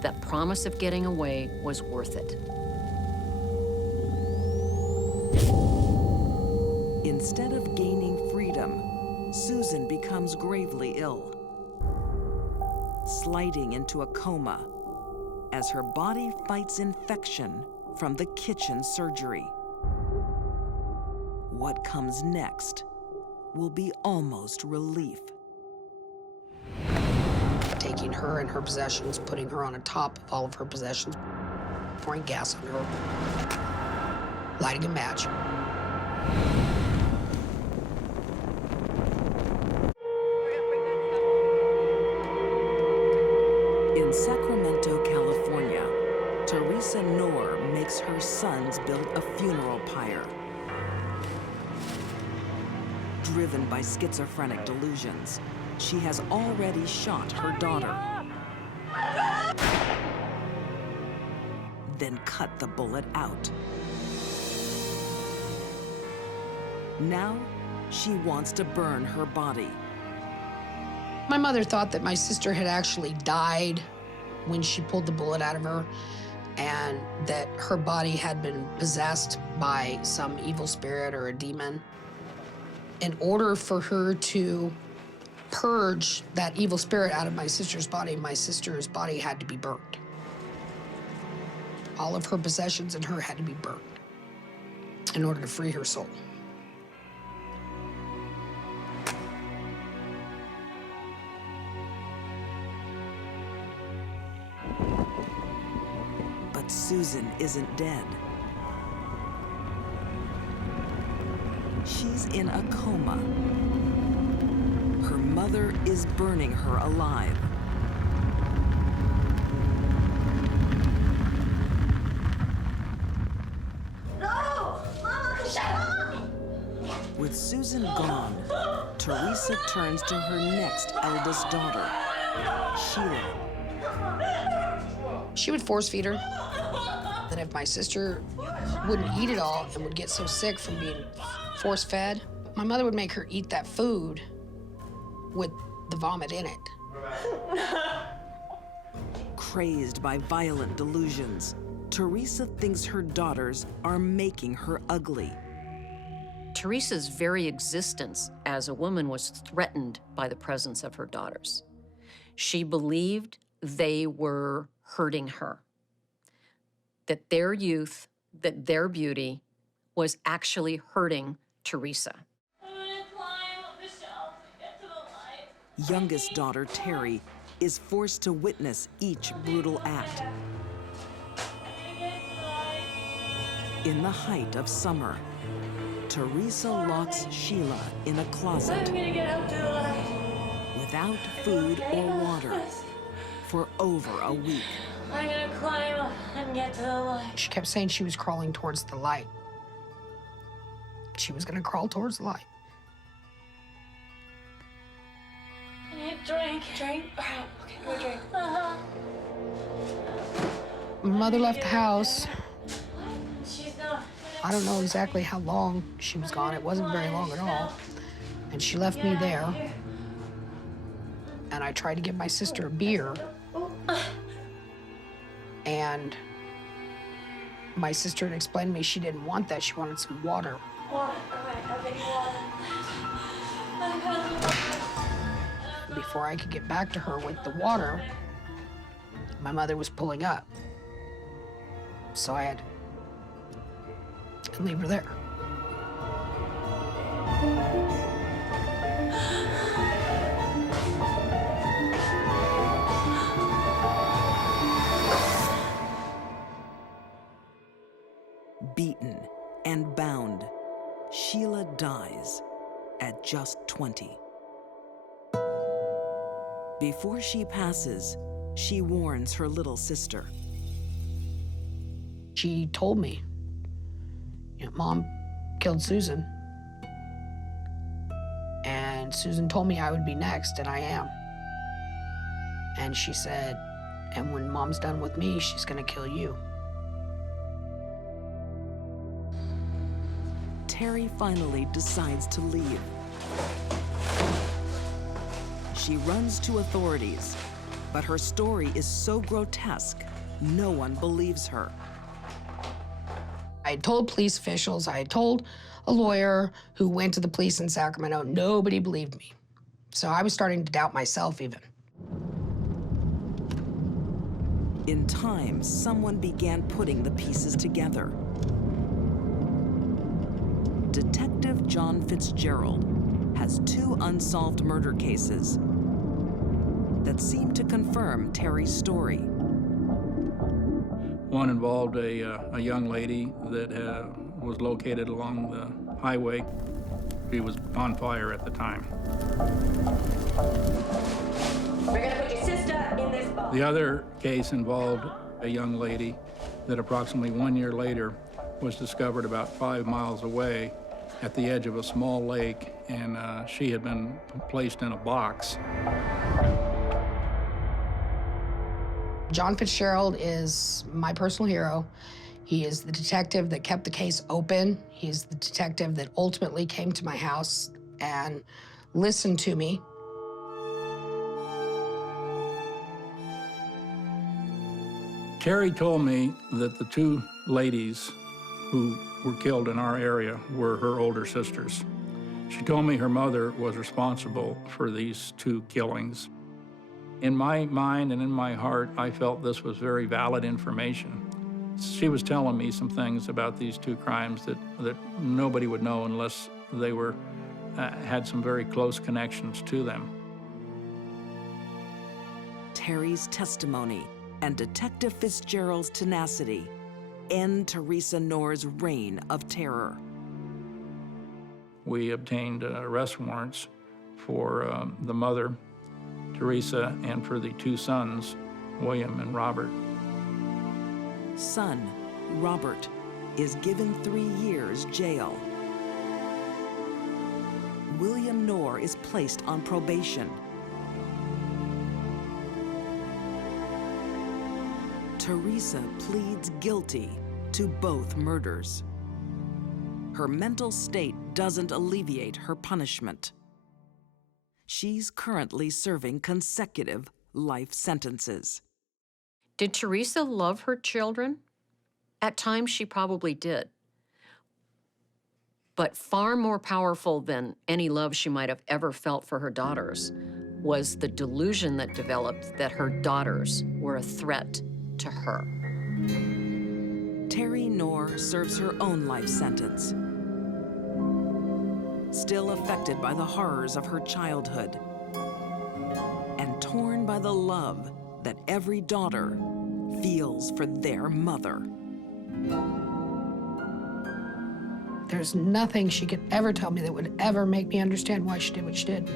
That promise of getting away was worth it. Instead of gaining freedom, Susan becomes gravely ill, sliding into a coma as her body fights infection from the kitchen surgery. What comes next will be almost relief. Taking her and her possessions, putting her on top of all of her possessions, pouring gas on her, lighting a match. In Sacramento, California, Teresa Knorr makes her sons build a funeral pyre. Driven by schizophrenic delusions, she has already shot her daughter, then cut the bullet out. Now, she wants to burn her body. My mother thought that my sister had actually died when she pulled the bullet out of her, and that her body had been possessed by some evil spirit or a demon. In order for her to purge that evil spirit out of my sister's body had to be burned. All of her possessions and her had to be burned in order to free her soul. But Susan isn't dead. She's in a coma. Her mother is burning her alive. No! Mama, shut up! With Susan gone, Teresa turns to her next eldest daughter, Sheila. She would force feed her. And if my sister wouldn't eat it all and would get so sick from being force fed, my mother would make her eat that food with the vomit in it. Crazed by violent delusions, Teresa thinks her daughters are making her ugly. Teresa's very existence as a woman was threatened by the presence of her daughters. She believed they were hurting her, that their youth, that their beauty was actually hurting Teresa. Youngest daughter, Terry, is forced to witness each brutal act. In the height of summer, Teresa locks Sheila in a closet I'm gonna get up to the light. without food or water for over a week. I'm gonna climb up and get to the light. She kept saying she was crawling towards the light. She was gonna crawl towards the light. I need a drink. Drink? Okay, go drink. my mother left the house. She's not. I don't know exactly how long she was gone. It wasn't very long at all. And she left me there. And I tried to give my sister a beer. And my sister had explained to me she didn't want that. She wanted some water. Water. All right, have any water? Before I could get back to her with the water, my mother was pulling up. So I had to leave her there. Beaten and bound, Sheila dies at just 20. Before she passes, she warns her little sister. She told me, Mom killed Susan. And Susan told me I would be next, and I am. And she said, and when Mom's done with me, she's gonna kill you. Terry finally decides to leave. She runs to authorities, but her story is so grotesque, no one believes her. I had told police officials, I had told a lawyer who went to the police in Sacramento, nobody believed me. So I was starting to doubt myself even. In time, someone began putting the pieces together. Detective John Fitzgerald has 2 unsolved murder cases that seem to confirm Terry's story. One involved a young lady that was located along the highway. She was on fire at the time. We're gonna put your sister in this box. The other case involved a young lady that approximately 1 year later was discovered about 5 miles away at the edge of a small lake, and she had been placed in a box. John Fitzgerald is my personal hero. He is the detective that kept the case open. He's the detective that ultimately came to my house and listened to me. Terry told me that the 2 ladies who were killed in our area were her older sisters. She told me her mother was responsible for these 2 killings. In my mind and in my heart, I felt this was very valid information. She was telling me some things about these 2 crimes that nobody would know unless they were had some very close connections to them. Terry's testimony and Detective Fitzgerald's tenacity end Teresa Knorr's reign of terror. We obtained arrest warrants for the mother, Teresa, and for the 2 sons, William and Robert. Son, Robert, is given 3 years jail. William Knorr is placed on probation. Teresa pleads guilty to both murders. Her mental state doesn't alleviate her punishment. She's currently serving consecutive life sentences. Did Teresa love her children? At times, she probably did. But far more powerful than any love she might have ever felt for her daughters was the delusion that developed that her daughters were a threat to her. Terry Knorr serves her own life sentence. Still affected by the horrors of her childhood and torn by the love that every daughter feels for their mother. There's nothing she could ever tell me that would ever make me understand why she did what she did.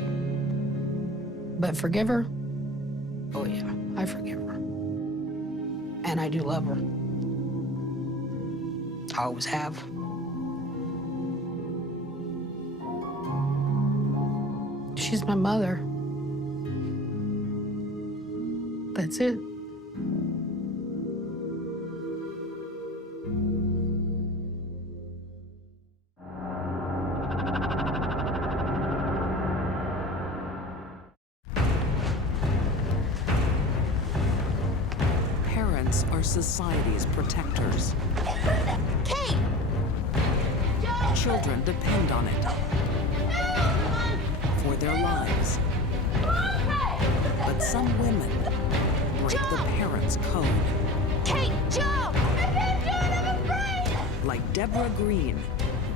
But forgive her? Oh yeah, I forgive her. And I do love her. I always have. She's my mother. That's it. parents are society's protectors. Kate! Children depend on it for their lives. But some women break the parents' code. Kate, jump! I can't do it, I'm afraid! Like Deborah Green,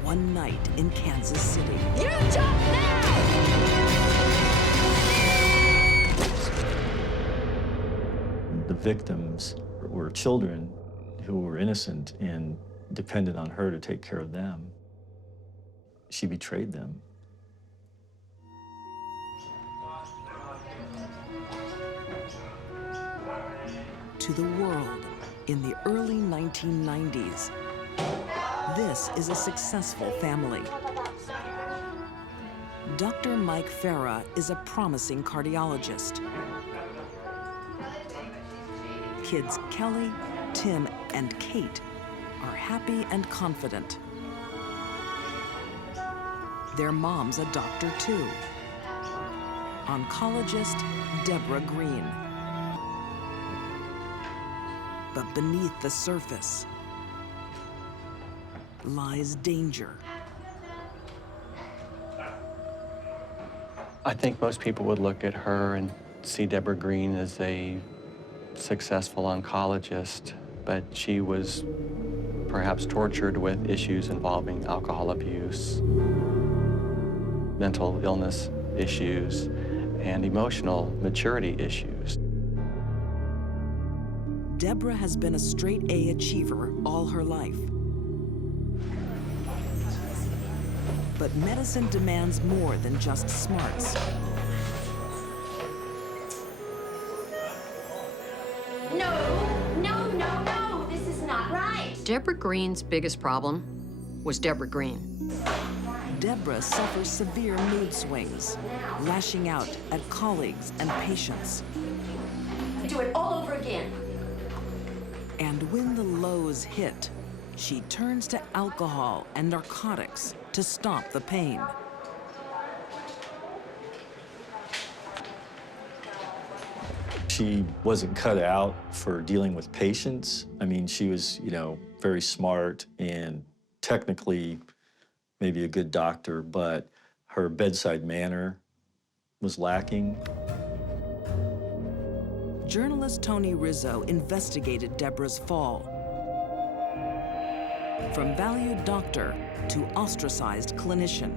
one night in Kansas City. You jump now! The victims were children who were innocent and depended on her to take care of them. She betrayed them. To the world in the early 1990s, this is a successful family. Dr. Mike Farah is a promising cardiologist. Kids Kelly, Tim, and Kate are happy and confident. Their mom's a doctor too. Oncologist Deborah Green. But beneath the surface lies danger. I think most people would look at her and see Deborah Green as a successful oncologist, but she was perhaps tortured with issues involving alcohol abuse, mental illness issues, and emotional maturity issues. Deborah has been a straight-A achiever all her life. But medicine demands more than just smarts. No, this is not right. Deborah Green's biggest problem was Deborah Green. Deborah suffers severe mood swings, lashing out at colleagues and patients. Do it all over again. And when the lows hit, she turns to alcohol and narcotics to stop the pain. She wasn't cut out for dealing with patients. I mean, she was, very smart and technically maybe a good doctor, but her bedside manner was lacking. Journalist Tony Rizzo investigated Deborah's fall. From valued doctor to ostracized clinician.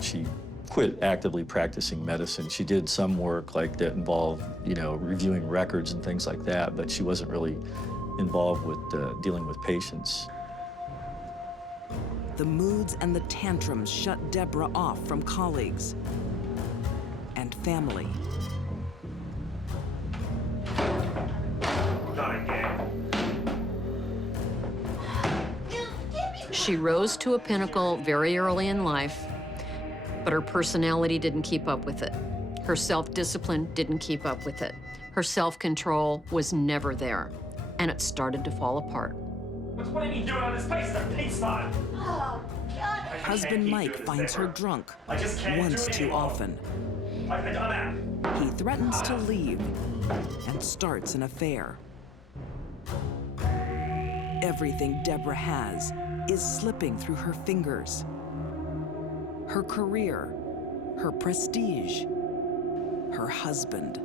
She quit actively practicing medicine. She did some work like that involved, reviewing records and things like that, but she wasn't really involved with dealing with patients. The moods and the tantrums shut Deborah off from colleagues and family. Not again. She rose to a pinnacle very early in life, but her personality didn't keep up with it. Her self-discipline didn't keep up with it. Her self-control was never there, and it started to fall apart. What are you doing on this place? It's a pigsty. Oh, God. Husband Mike finds her drunk once too often. I'm out. He threatens to leave and starts an affair. Everything Deborah has is slipping through her fingers. Her career, her prestige, her husband.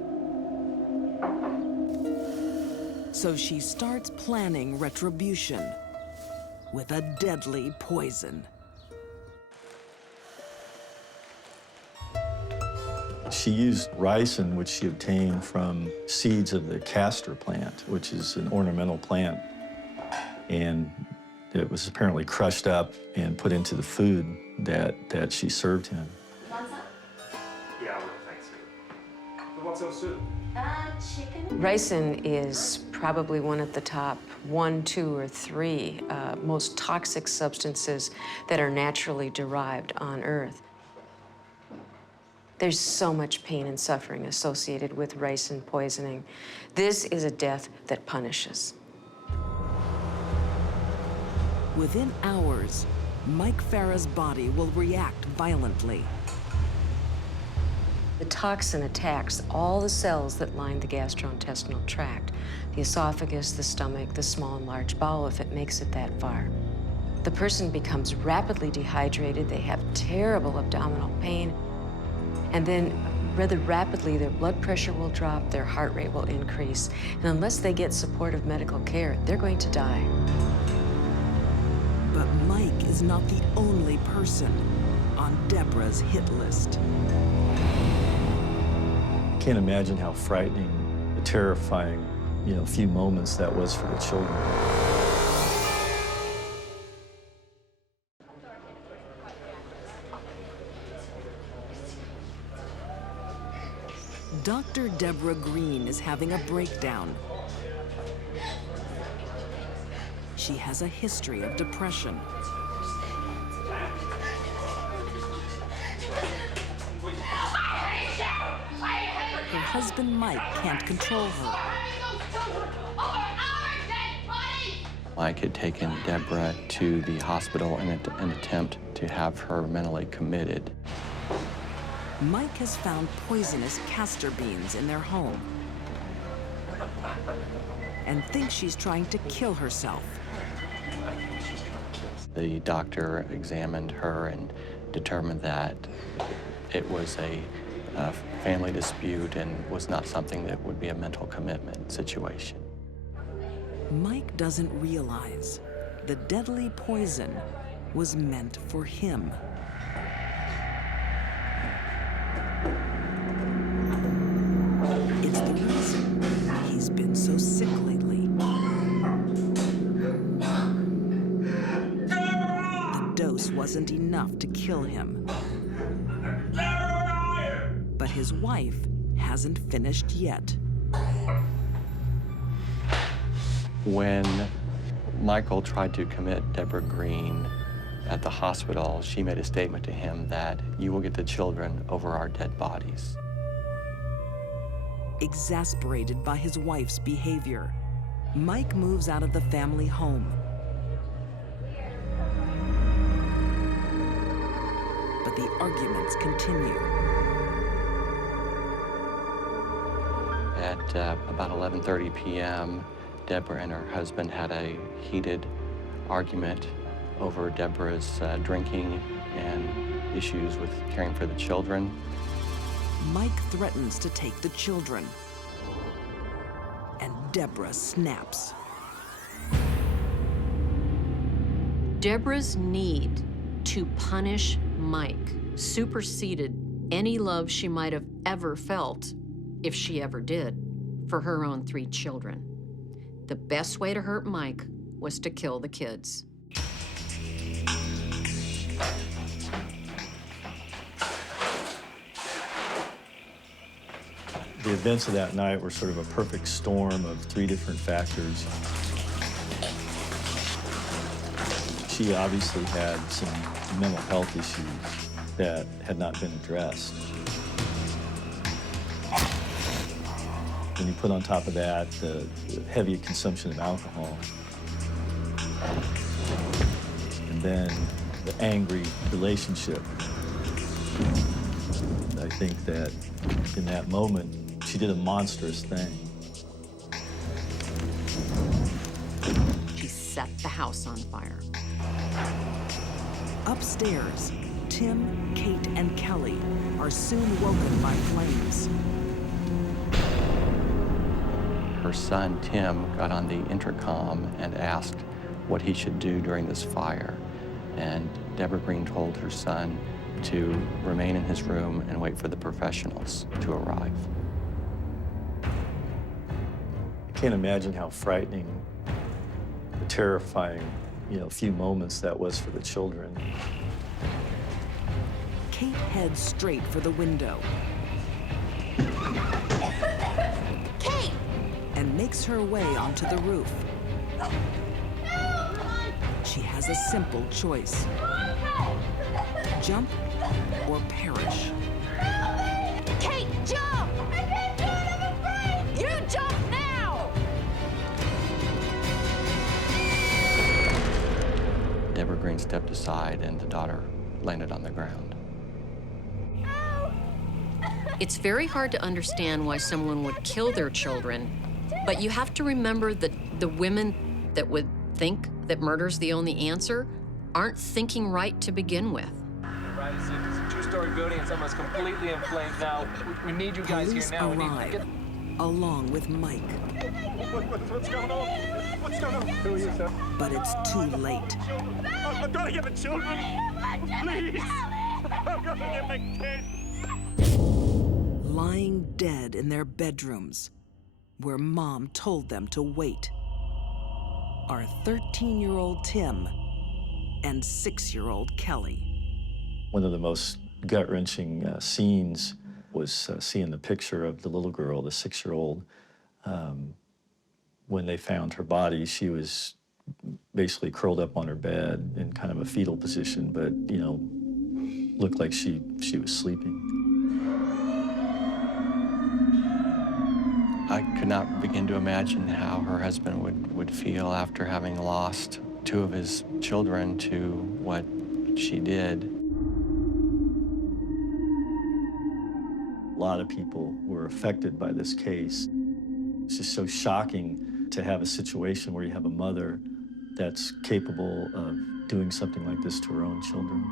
So she starts planning retribution with a deadly poison. She used ricin, which she obtained from seeds of the castor plant, which is an ornamental plant. And it was apparently crushed up and put into the food that she served him. Yeah, thanks. What's so soon? Chicken. Ricin is probably one of the top 1, 2, or 3 most toxic substances that are naturally derived on Earth. There's so much pain and suffering associated with ricin poisoning. This is a death that punishes. Within hours, Mike Farah's body will react violently. The toxin attacks all the cells that line the gastrointestinal tract, the esophagus, the stomach, the small and large bowel, if it makes it that far. The person becomes rapidly dehydrated, they have terrible abdominal pain, and then rather rapidly their blood pressure will drop, their heart rate will increase, and unless they get supportive medical care, they're going to die. But Mike is not the only person on Deborah's hit list. I can't imagine how frightening, terrifying, few moments that was for the children. Dr. Deborah Green is having a breakdown. She has a history of depression. Her husband Mike can't control her. Mike had taken Deborah to the hospital in an attempt to have her mentally committed. Mike has found poisonous castor beans in their home and thinks she's trying to kill herself. The doctor examined her and determined that it was a family dispute and was not something that would be a mental commitment situation. Mike doesn't realize the deadly poison was meant for him. It's the reason he's been so sick lately. The dose wasn't enough to kill him. But his wife hasn't finished yet. When Michael tried to commit Deborah Green at the hospital, she made a statement to him that, "You will get the children over our dead bodies." Exasperated by his wife's behavior, Mike moves out of the family home. But the arguments continue. At about 11:30 p.m., Deborah and her husband had a heated argument over Deborah's drinking and issues with caring for the children. Mike threatens to take the children, and Deborah snaps. Deborah's need to punish Mike superseded any love she might have ever felt, if she ever did, for her own 3 children. The best way to hurt Mike was to kill the kids. The events of that night were sort of a perfect storm of 3 different factors. She obviously had some mental health issues that had not been addressed. When you put on top of that the heavy consumption of alcohol, and then the angry relationship, I think that in that moment, she did a monstrous thing. She set the house on fire. Upstairs, Tim, Kate, and Kelly are soon woken by flames. Her son, Tim, got on the intercom and asked what he should do during this fire. And Deborah Green told her son to remain in his room and wait for the professionals to arrive. I can't imagine how frightening, terrifying, few moments that was for the children. Kate heads straight for the window. Kate! And makes her way onto the roof. She has a simple choice. Jump or perish. Kate, jump! I can't do it, I'm afraid! You jump now! Deborah Green stepped aside and the daughter landed on the ground. It's very hard to understand why someone would kill their children, but you have to remember that the women that would think that murder's the only answer aren't thinking right to begin with. Right, it's a two-story building. It's almost completely in flames now. We need you guys Police here now. arrive, along with Mike. What's going on? What's going on? Who are you, sir? But it's too late. I'm gonna get the children. Please. I'm gonna get my kids. Lying dead in their bedrooms, where Mom told them to wait, are 13-year-old Tim and 6-year-old Kelly. One of the most gut-wrenching scenes was seeing the picture of the little girl, the 6-year-old. When they found her body, she was basically curled up on her bed in kind of a fetal position, but, you know, looked like she was sleeping. I could not begin to imagine how her husband would feel after having lost 2 of his children to what she did. A lot of people were affected by this case. It's just so shocking to have a situation where you have a mother that's capable of doing something like this to her own children.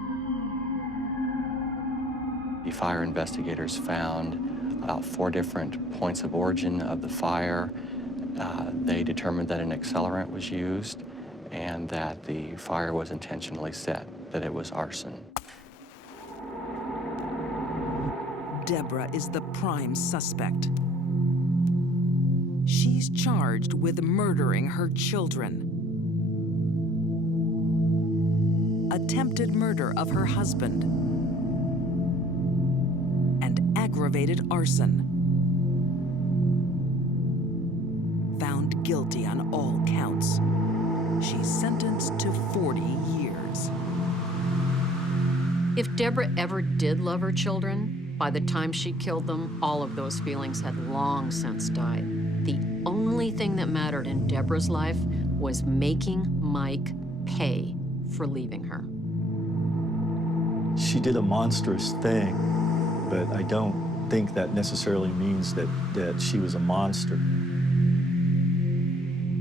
The fire investigators found about 4 different points of origin of the fire. They determined that an accelerant was used and that the fire was intentionally set, that it was arson. Deborah is the prime suspect. She's charged with murdering her children. Attempted murder of her husband. And aggravated arson. Found guilty on all counts. She's sentenced to 40 years. If Deborah ever did love her children, by the time she killed them, all of those feelings had long since died. The only thing that mattered in Deborah's life was making Mike pay for leaving her. She did a monstrous thing, but I don't think that necessarily means that she was a monster.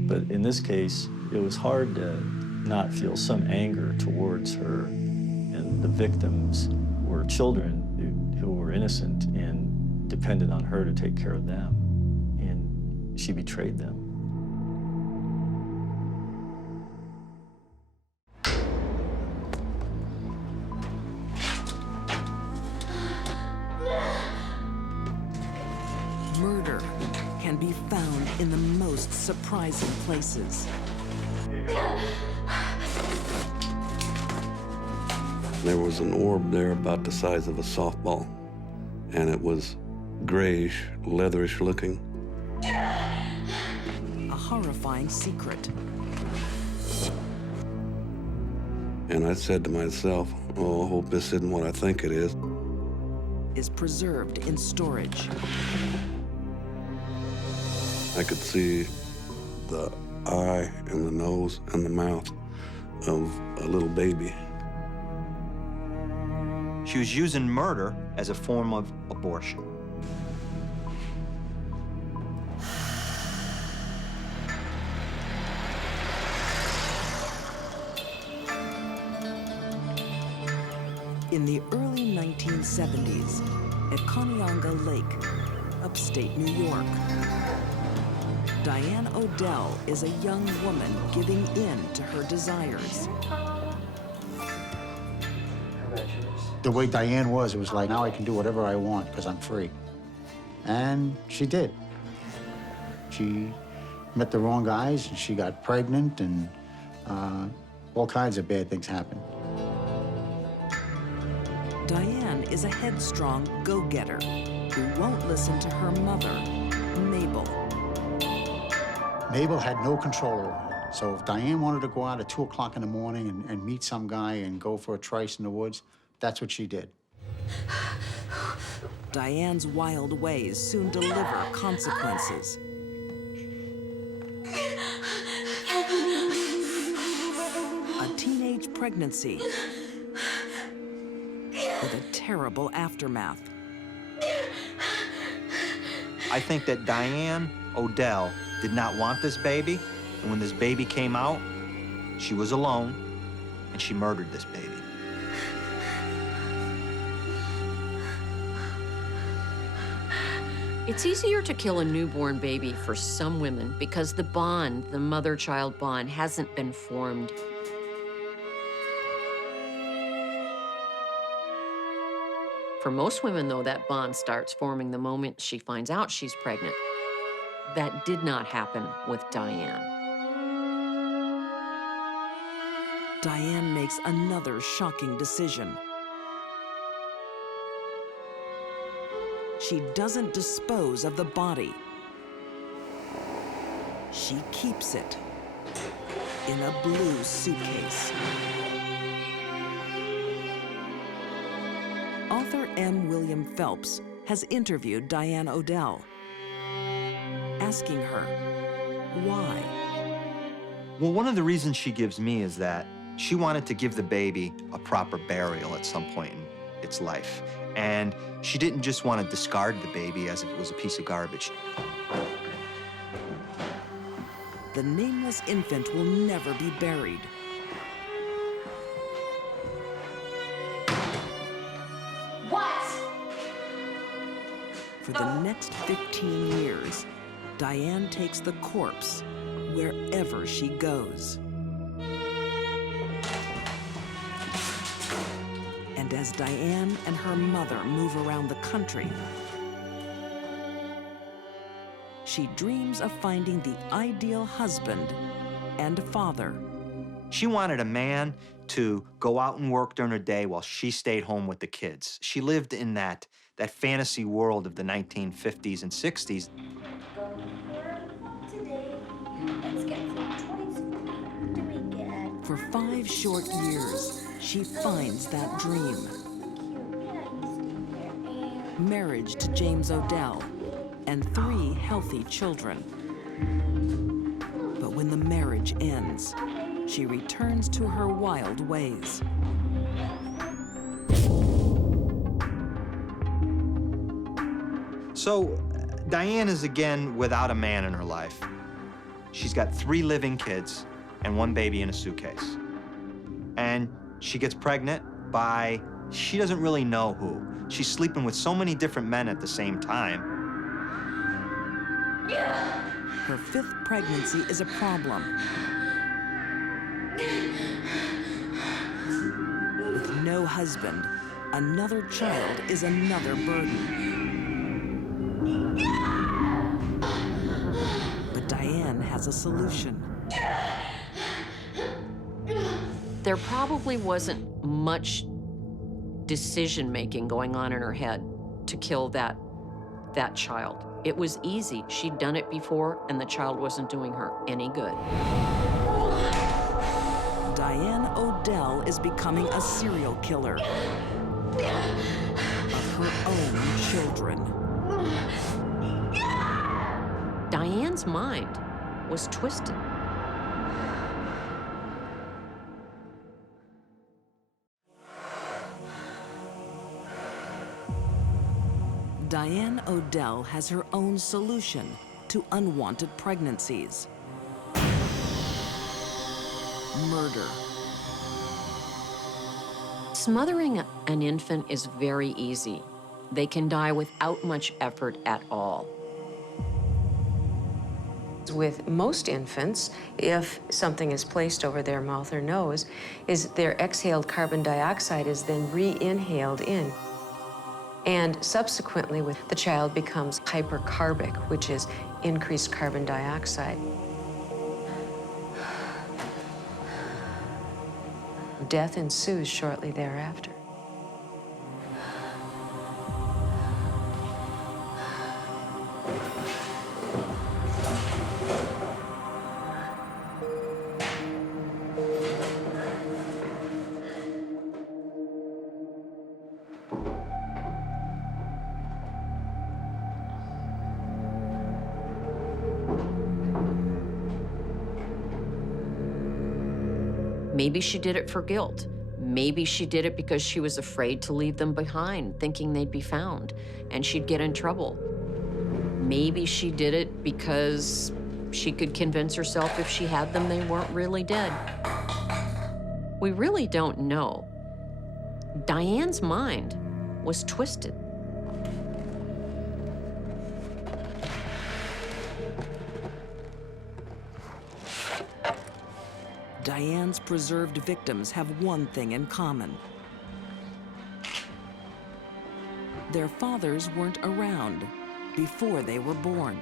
But in this case, it was hard to not feel some anger towards her. And the victims were children who were innocent and depended on her to take care of them. And she betrayed them. Murder can be found in the most surprising places. There was an orb there about the size of a softball, and it was grayish, leatherish looking. A horrifying secret. And I said to myself, oh, I hope this isn't what I think it is. Is preserved in storage. I could see the eye and the nose and the mouth of a little baby. She was using murder as a form of abortion. In the early 1970s, at Conneaut Lake, upstate New York, Diane Odell is a young woman giving in to her desires. The way Diane was, it was like, now I can do whatever I want because I'm free. And she did. She met the wrong guys, and she got pregnant, and all kinds of bad things happened. Diane is a headstrong go-getter who won't listen to her mother, Mabel. Mabel had no control over her. So if Diane wanted to go out at 2 o'clock in the morning and meet some guy and go for a trice in the woods, that's what she did. Diane's wild ways soon deliver consequences. A teenage pregnancy with a terrible aftermath. I think that Diane Odell did not want this baby, and when this baby came out, she was alone, and she murdered this baby. It's easier to kill a newborn baby for some women because the bond, the mother-child bond, hasn't been formed. For most women, though, that bond starts forming the moment she finds out she's pregnant. That did not happen with Diane. Diane makes another shocking decision. She doesn't dispose of the body. She keeps it in a blue suitcase. Author M. William Phelps has interviewed Diane Odell, asking her why. Well, one of the reasons she gives me is that she wanted to give the baby a proper burial at some point in its life. And she didn't just want to discard the baby as if it was a piece of garbage. The nameless infant will never be buried. What? For the next 15 years, Diane takes the corpse wherever she goes. And as Diane and her mother move around the country, she dreams of finding the ideal husband and father. She wanted a man to go out and work during the day while she stayed home with the kids. She lived in that fantasy world of the 1950s and 60s. For 5 short years, she finds that dream. Marriage to James Odell and 3 healthy children. But when the marriage ends, she returns to her wild ways. So Diane is again without a man in her life. She's got 3 living kids and 1 baby in a suitcase. And she gets pregnant by, she doesn't really know who. She's sleeping with so many different men at the same time. Her 5th pregnancy is a problem. With no husband, another child is another burden. But Diane has a solution. There probably wasn't much decision-making going on in her head to kill that child. It was easy. She'd done it before, and the child wasn't doing her any good. Diane Odell is becoming a serial killer of her own children. Diane's mind was twisted. Diane Odell has her own solution to unwanted pregnancies. Murder. Smothering an infant is very easy. They can die without much effort at all. With most infants, if something is placed over their mouth or nose, their exhaled carbon dioxide is then re-inhaled in. And subsequently, the child becomes hypercarbic, which is increased carbon dioxide. Death ensues shortly thereafter. Maybe she did it for guilt. Maybe she did it because she was afraid to leave them behind, thinking they'd be found, and she'd get in trouble. Maybe she did it because she could convince herself if she had them, they weren't really dead. We really don't know. Diane's mind was twisted. Diane's preserved victims have one thing in common. Their fathers weren't around before they were born.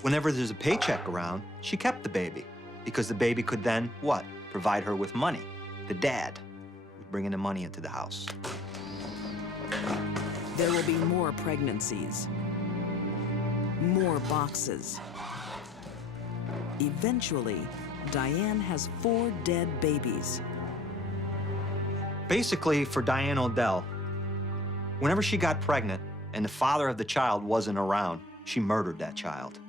Whenever there's a paycheck around, she kept the baby because the baby could then, what? Provide her with money. The dad was bringing the money into the house. There will be more pregnancies, more boxes. Eventually, Diane has 4 dead babies. Basically, for Diane Odell, whenever she got pregnant and the father of the child wasn't around, she murdered that child.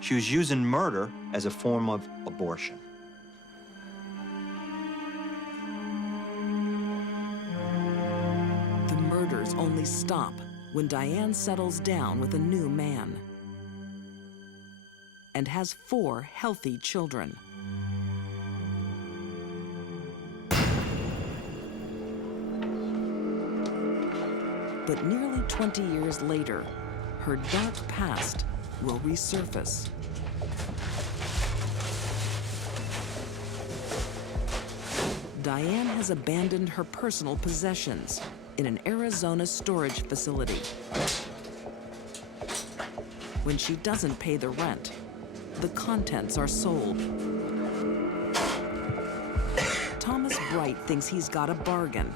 She was using murder as a form of abortion. The murders only stop when Diane settles down with a new man and has 4 healthy children. But nearly 20 years later, her dark past will resurface. Diane has abandoned her personal possessions in an Arizona storage facility. When she doesn't pay the rent, the contents are sold. Thomas Bright thinks he's got a bargain.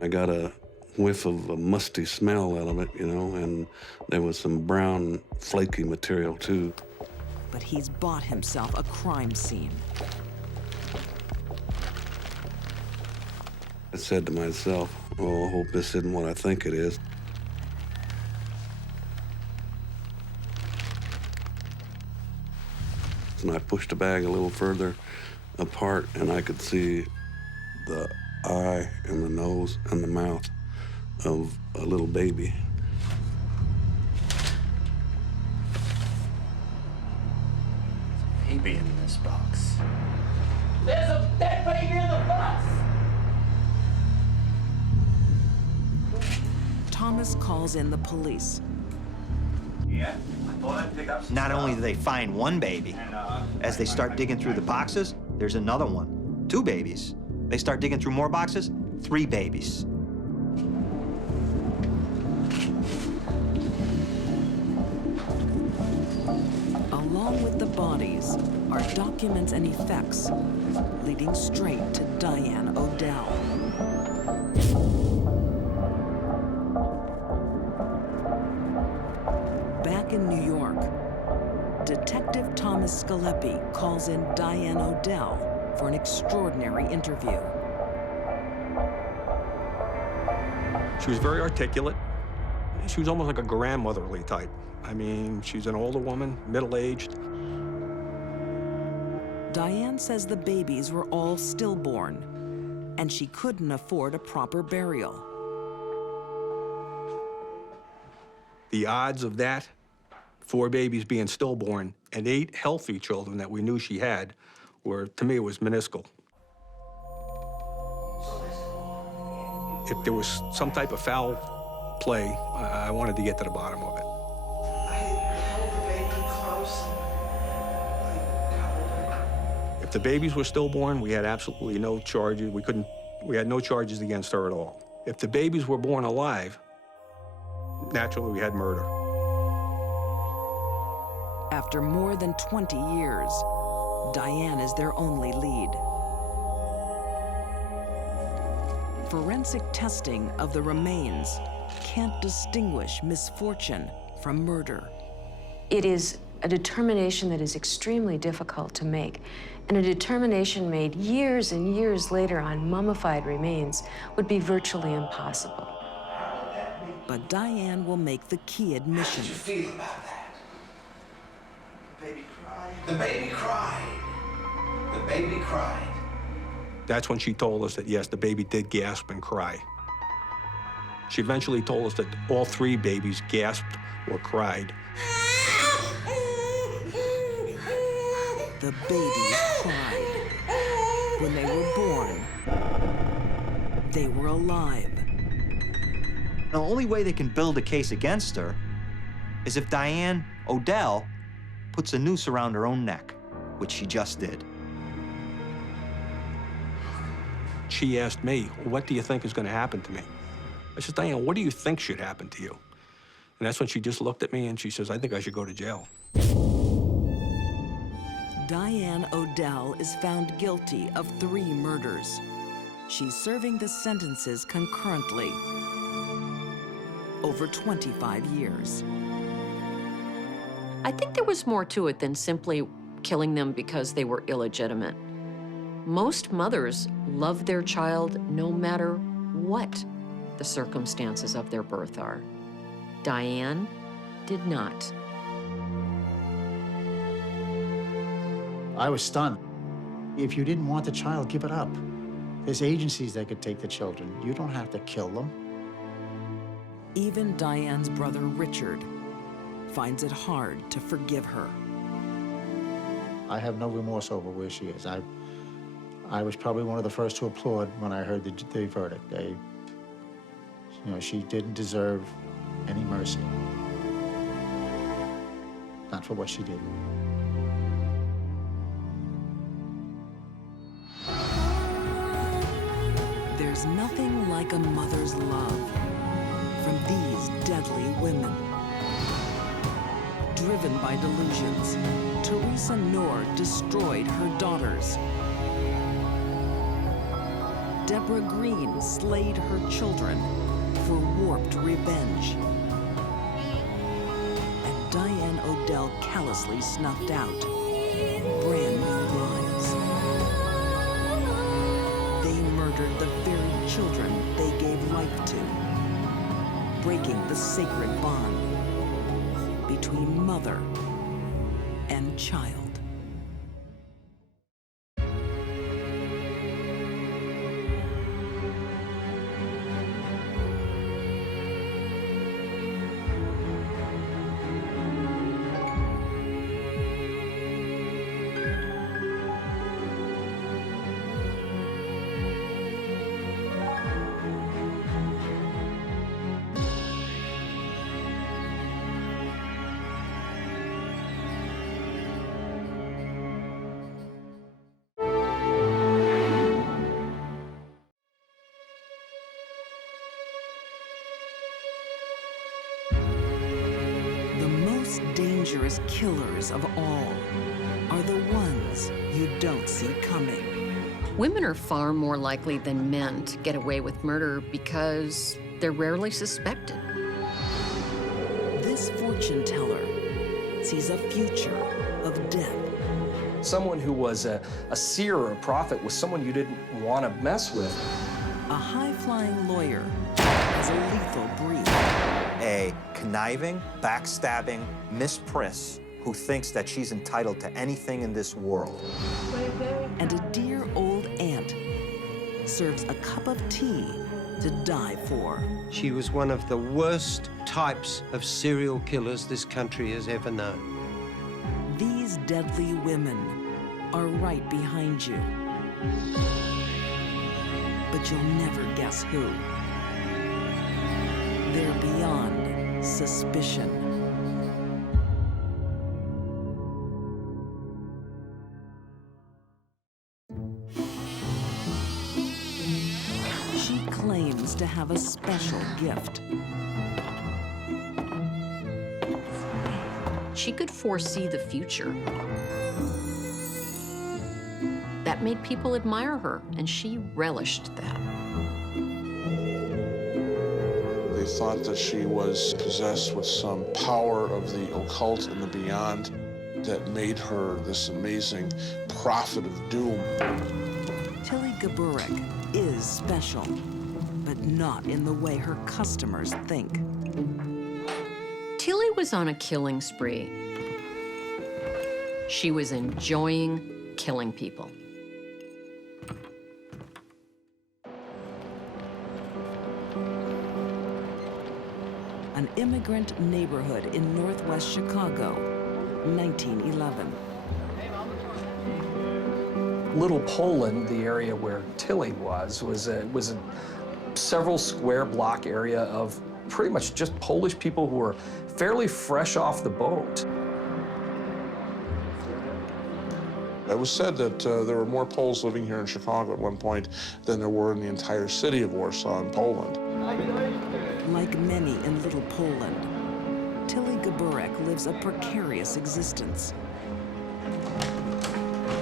I got a whiff of a musty smell out of it, you know, and there was some brown, flaky material, too. But he's bought himself a crime scene. I said to myself, oh, I hope this isn't what I think it is. And I pushed the bag a little further apart, and I could see the eye and the nose and the mouth of a little baby. Baby in this box. There's a dead baby in the box! Thomas calls in the police. Yeah, I thought I'd pick up some Not stuff. only do they find one baby, as they start digging through the boxes, there's another one. 2 babies. They start digging through more boxes, 3 babies. Along with the bodies are documents and effects leading straight to Diane Odell. Back in New York, Detective Thomas Scalepi calls in Diane Odell for an extraordinary interview. She was very articulate. She was almost like a grandmotherly type. I mean, she's an older woman, middle-aged. Diane says the babies were all stillborn, and she couldn't afford a proper burial. The odds of that, 4 babies being stillborn, and 8 healthy children that we knew she had, were, to me, it was minuscule. If there was some type of foul play, I wanted to get to the bottom of it. I held the baby close. If the babies were stillborn, we had absolutely no charges. We had no charges against her at all. If the babies were born alive, naturally we had murder. After more than 20 years, Diane is their only lead. Forensic testing of the remains can't distinguish misfortune from murder. It is a determination that is extremely difficult to make, and a determination made years and years later on mummified remains would be virtually impossible. But Diane will make the key admission. How did you feel about that? The baby cried. The baby cried. The baby cried. That's when she told us that, yes, the baby did gasp and cry. She eventually told us that all 3 babies gasped or cried. The babies cried. When they were born, they were alive. The only way they can build a case against her is if Diane Odell puts a noose around her own neck, which she just did. She asked me, what do you think is going to happen to me? I said, Diane, what do you think should happen to you? And that's when she just looked at me and she says, I think I should go to jail. Diane Odell is found guilty of 3 murders. She's serving the sentences concurrently. Over 25 years. I think there was more to it than simply killing them because they were illegitimate. Most mothers love their child no matter what the circumstances of their birth are. Diane did not. I was stunned. If you didn't want the child, give it up. There's agencies that could take the children. You don't have to kill them. Even Diane's brother, Richard, finds it hard to forgive her. I have no remorse over where she is. I was probably one of the first to applaud when I heard the verdict. You know, she didn't deserve any mercy. Not for what she did. There's nothing like a mother's love from these deadly women. Driven by delusions, Teresa Noor destroyed her daughters. Deborah Green slayed her children for warped revenge. And Diane Odell callously snuffed out brand new lives. They murdered the very children they gave life to, breaking the sacred bond between mother and child. Dangerous killers of all are the ones you don't see coming. Women are far more likely than men to get away with murder because they're rarely suspected. This fortune teller sees a future of death. Someone who was a seer or a prophet was someone you didn't want to mess with. A high-flying lawyer has a lethal brief. A conniving, backstabbing Miss Priss who thinks that she's entitled to anything in this world. And a dear old aunt serves a cup of tea to die for. She was one of the worst types of serial killers this country has ever known. These deadly women are right behind you. But you'll never guess who. They're beyond suspicion. She claims to have a special gift. She could foresee the future. That made people admire her, and she relished that. They thought that she was possessed with some power of the occult and the beyond that made her this amazing prophet of doom. Tilly Gaburek is special, but not in the way her customers think. Tilly was on a killing spree. She was enjoying killing people. an immigrant neighborhood in northwest Chicago, 1911. Little Poland, the area where Tilly was a several square block area of pretty much just Polish people who were fairly fresh off the boat. It was said that there were more Poles living here in Chicago at one point than there were in the entire city of Warsaw in Poland. Like many in Little Poland, Tilly Gaburek lives a precarious existence.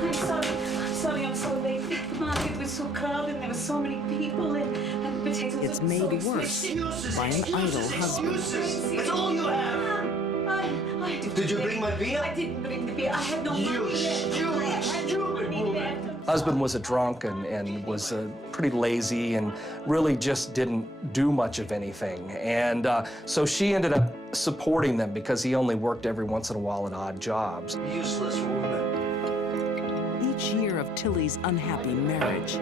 I'm sorry, I'm so late. The market was so crowded and there were so many people and potatoes. It's made worse by an idle husband. It's all you have. Did you bring my beer? I didn't bring the beer. I had no money left. Husband was a drunk and was pretty lazy and really just didn't do much of anything. And so she ended up supporting them because he only worked every once in a while at odd jobs. Useless woman. Each year of Tilly's unhappy marriage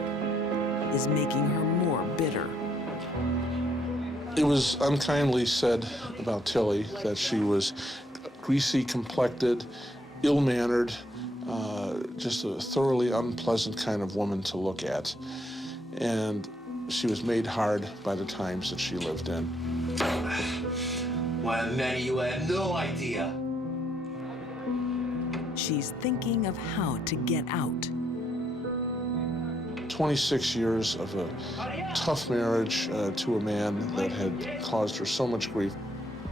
is making her more bitter. It was unkindly said about Tilly that she was greasy-complected, ill-mannered, just a thoroughly unpleasant kind of woman to look at. And she was made hard by the times that she lived in. Why, Manny, you have no idea. She's thinking of how to get out. 26 years of a tough marriage to a man that had caused her so much grief.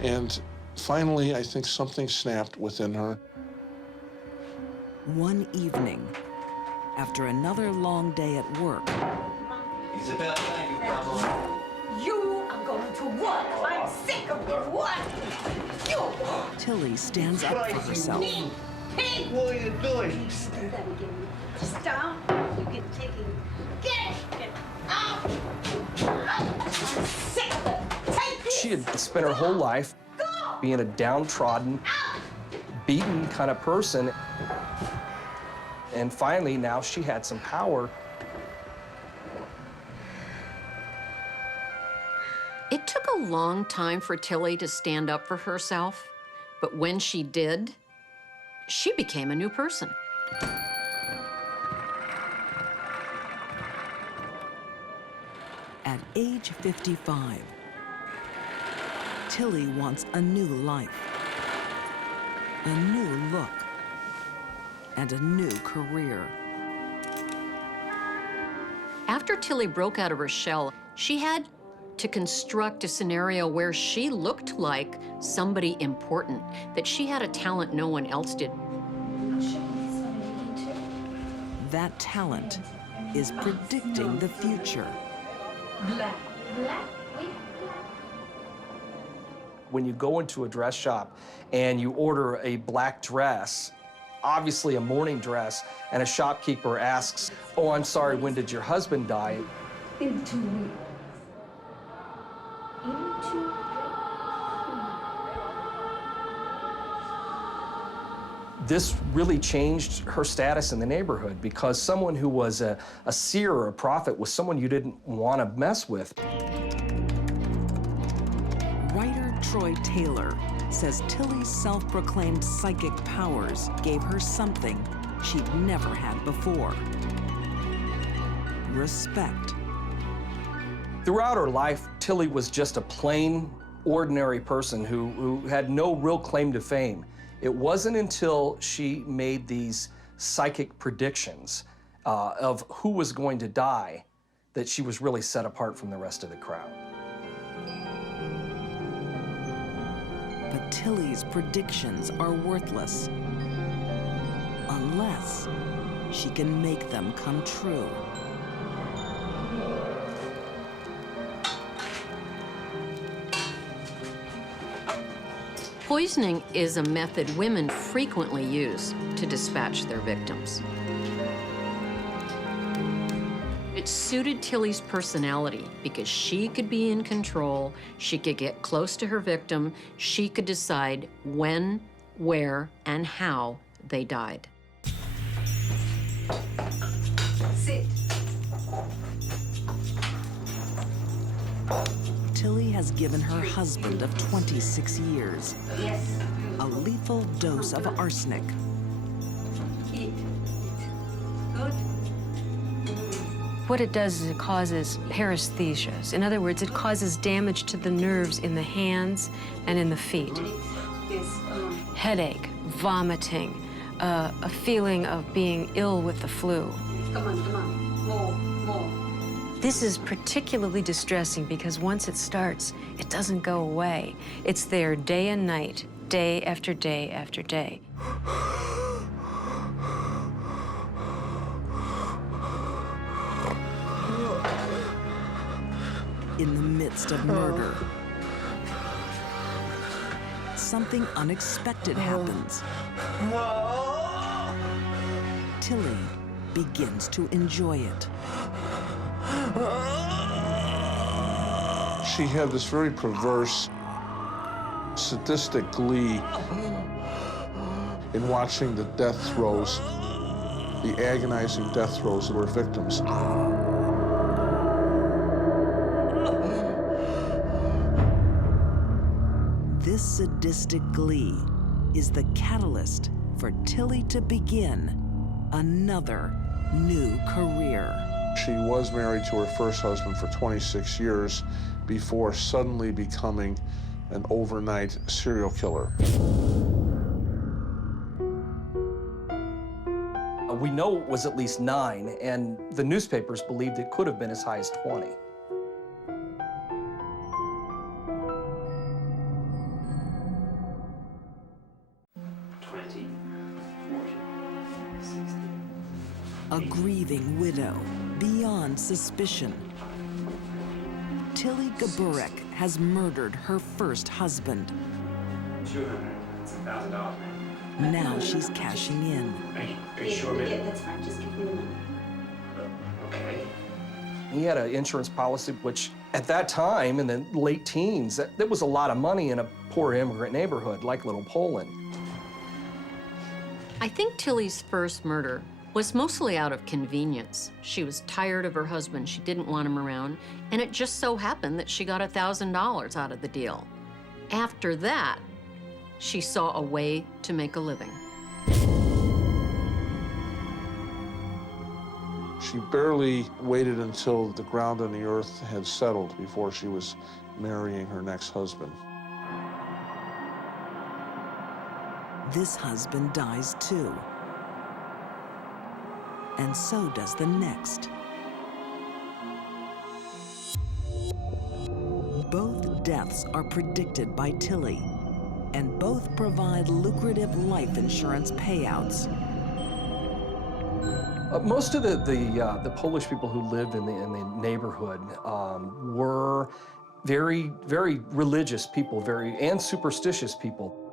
And finally, I think something snapped within her. One evening, after another long day at work, It's about time you come home. You are going to work. I'm sick of your work. You. Tilly stands up for herself. Pig. What are you doing? Stand up again. Just down. You get taken. Get out. I'm sick of it. Take this. She had spent her whole life being a downtrodden, beaten kind of person. And finally, now she had some power. It took a long time for Tilly to stand up for herself, but when she did, she became a new person. At age 55, Tilly wants a new life, a new look, and a new career. After Tilly broke out of her shell, she had to construct a scenario where she looked like somebody important, that she had a talent no one else did. That talent is predicting the future. When you go into a dress shop and you order a black dress, obviously a morning dress, and a shopkeeper asks, "Oh, I'm sorry, when did your husband die?" In 2 weeks. This really changed her status in the neighborhood because someone who was a seer or a prophet was someone you didn't want to mess with. Writer Troy Taylor says Tilly's self-proclaimed psychic powers gave her something she'd never had before: respect. Throughout her life, Tilly was just a plain, ordinary person who had no real claim to fame. It wasn't until she made these psychic predictions of who was going to die that she was really set apart from the rest of the crowd. But Tilly's predictions are worthless unless she can make them come true. Poisoning is a method women frequently use to dispatch their victims. It suited Tilly's personality because she could be in control, she could get close to her victim, she could decide when, where, and how they died. Sit. Tilly has given her husband of 26 years Yes. a lethal dose of arsenic. Eat. Good. What it does is it causes paresthesias. In other words, it causes damage to the nerves in the hands and in the feet. Yes. Headache, vomiting, a feeling of being ill with the flu. Come on. More. This is particularly distressing because once it starts, it doesn't go away. It's there day and night, day after day after day. In the midst of murder, something unexpected happens. Tilly begins to enjoy it. She had this very perverse, sadistic glee in watching the death throes, the agonizing death throes of her victims. This sadistic glee is the catalyst for Tilly to begin another new career. She was married to her first husband for 26 years before suddenly becoming an overnight serial killer. We know it was at least 9, and the newspapers believed it could have been as high as 20. A grieving widow beyond suspicion. Tilly Gaburek has murdered her first husband. $200,000. Now she's cashing in. Are you sure, man? Yeah, that's fine. Just give me the money. Okay. He had an insurance policy, which at that time, in the late teens, that was a lot of money in a poor immigrant neighborhood like Little Poland. I think Tilly's first murder was mostly out of convenience. She was tired of her husband. She didn't want him around. And it just so happened that she got $1,000 out of the deal. After that, she saw a way to make a living. She barely waited until the ground and the earth had settled before she was marrying her next husband. This husband dies too. And so does the next. Both deaths are predicted by Tilly, and both provide lucrative life insurance payouts. Most of the Polish people who lived in the neighborhood were very, very religious people, and superstitious people.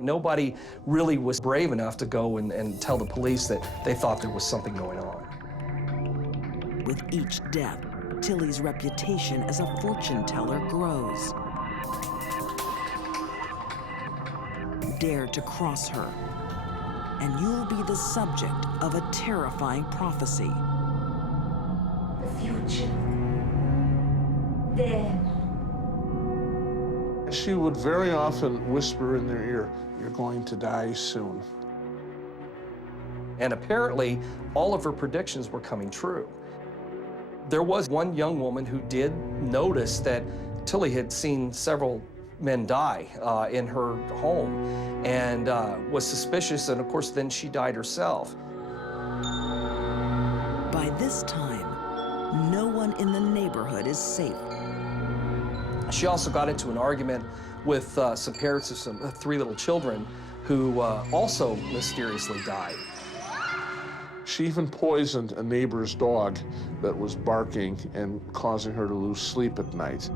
Nobody really was brave enough to go and tell the police that they thought there was something going on. With each death, Tilly's reputation as a fortune teller grows. Dare to cross her, and you'll be the subject of a terrifying prophecy. The future. There. She would very often whisper in their ear, "You're going to die soon." And apparently, all of her predictions were coming true. There was one young woman who did notice that Tilly had seen several men die in her home and was suspicious, and of course, then she died herself. By this time, no one in the neighborhood is safe. She also got into an argument with some parents of some 3 little children who also mysteriously died. She even poisoned a neighbor's dog that was barking and causing her to lose sleep at night.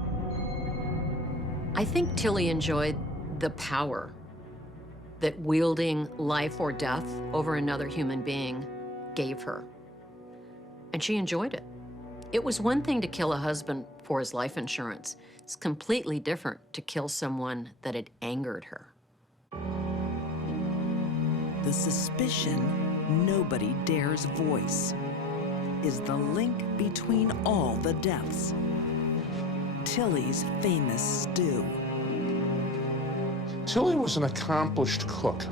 I think Tilly enjoyed the power that wielding life or death over another human being gave her. And she enjoyed it. It was one thing to kill a husband for his life insurance. It's completely different to kill someone that had angered her. The suspicion nobody dares voice is the link between all the deaths. Tilly's famous stew. Tilly was an accomplished cook.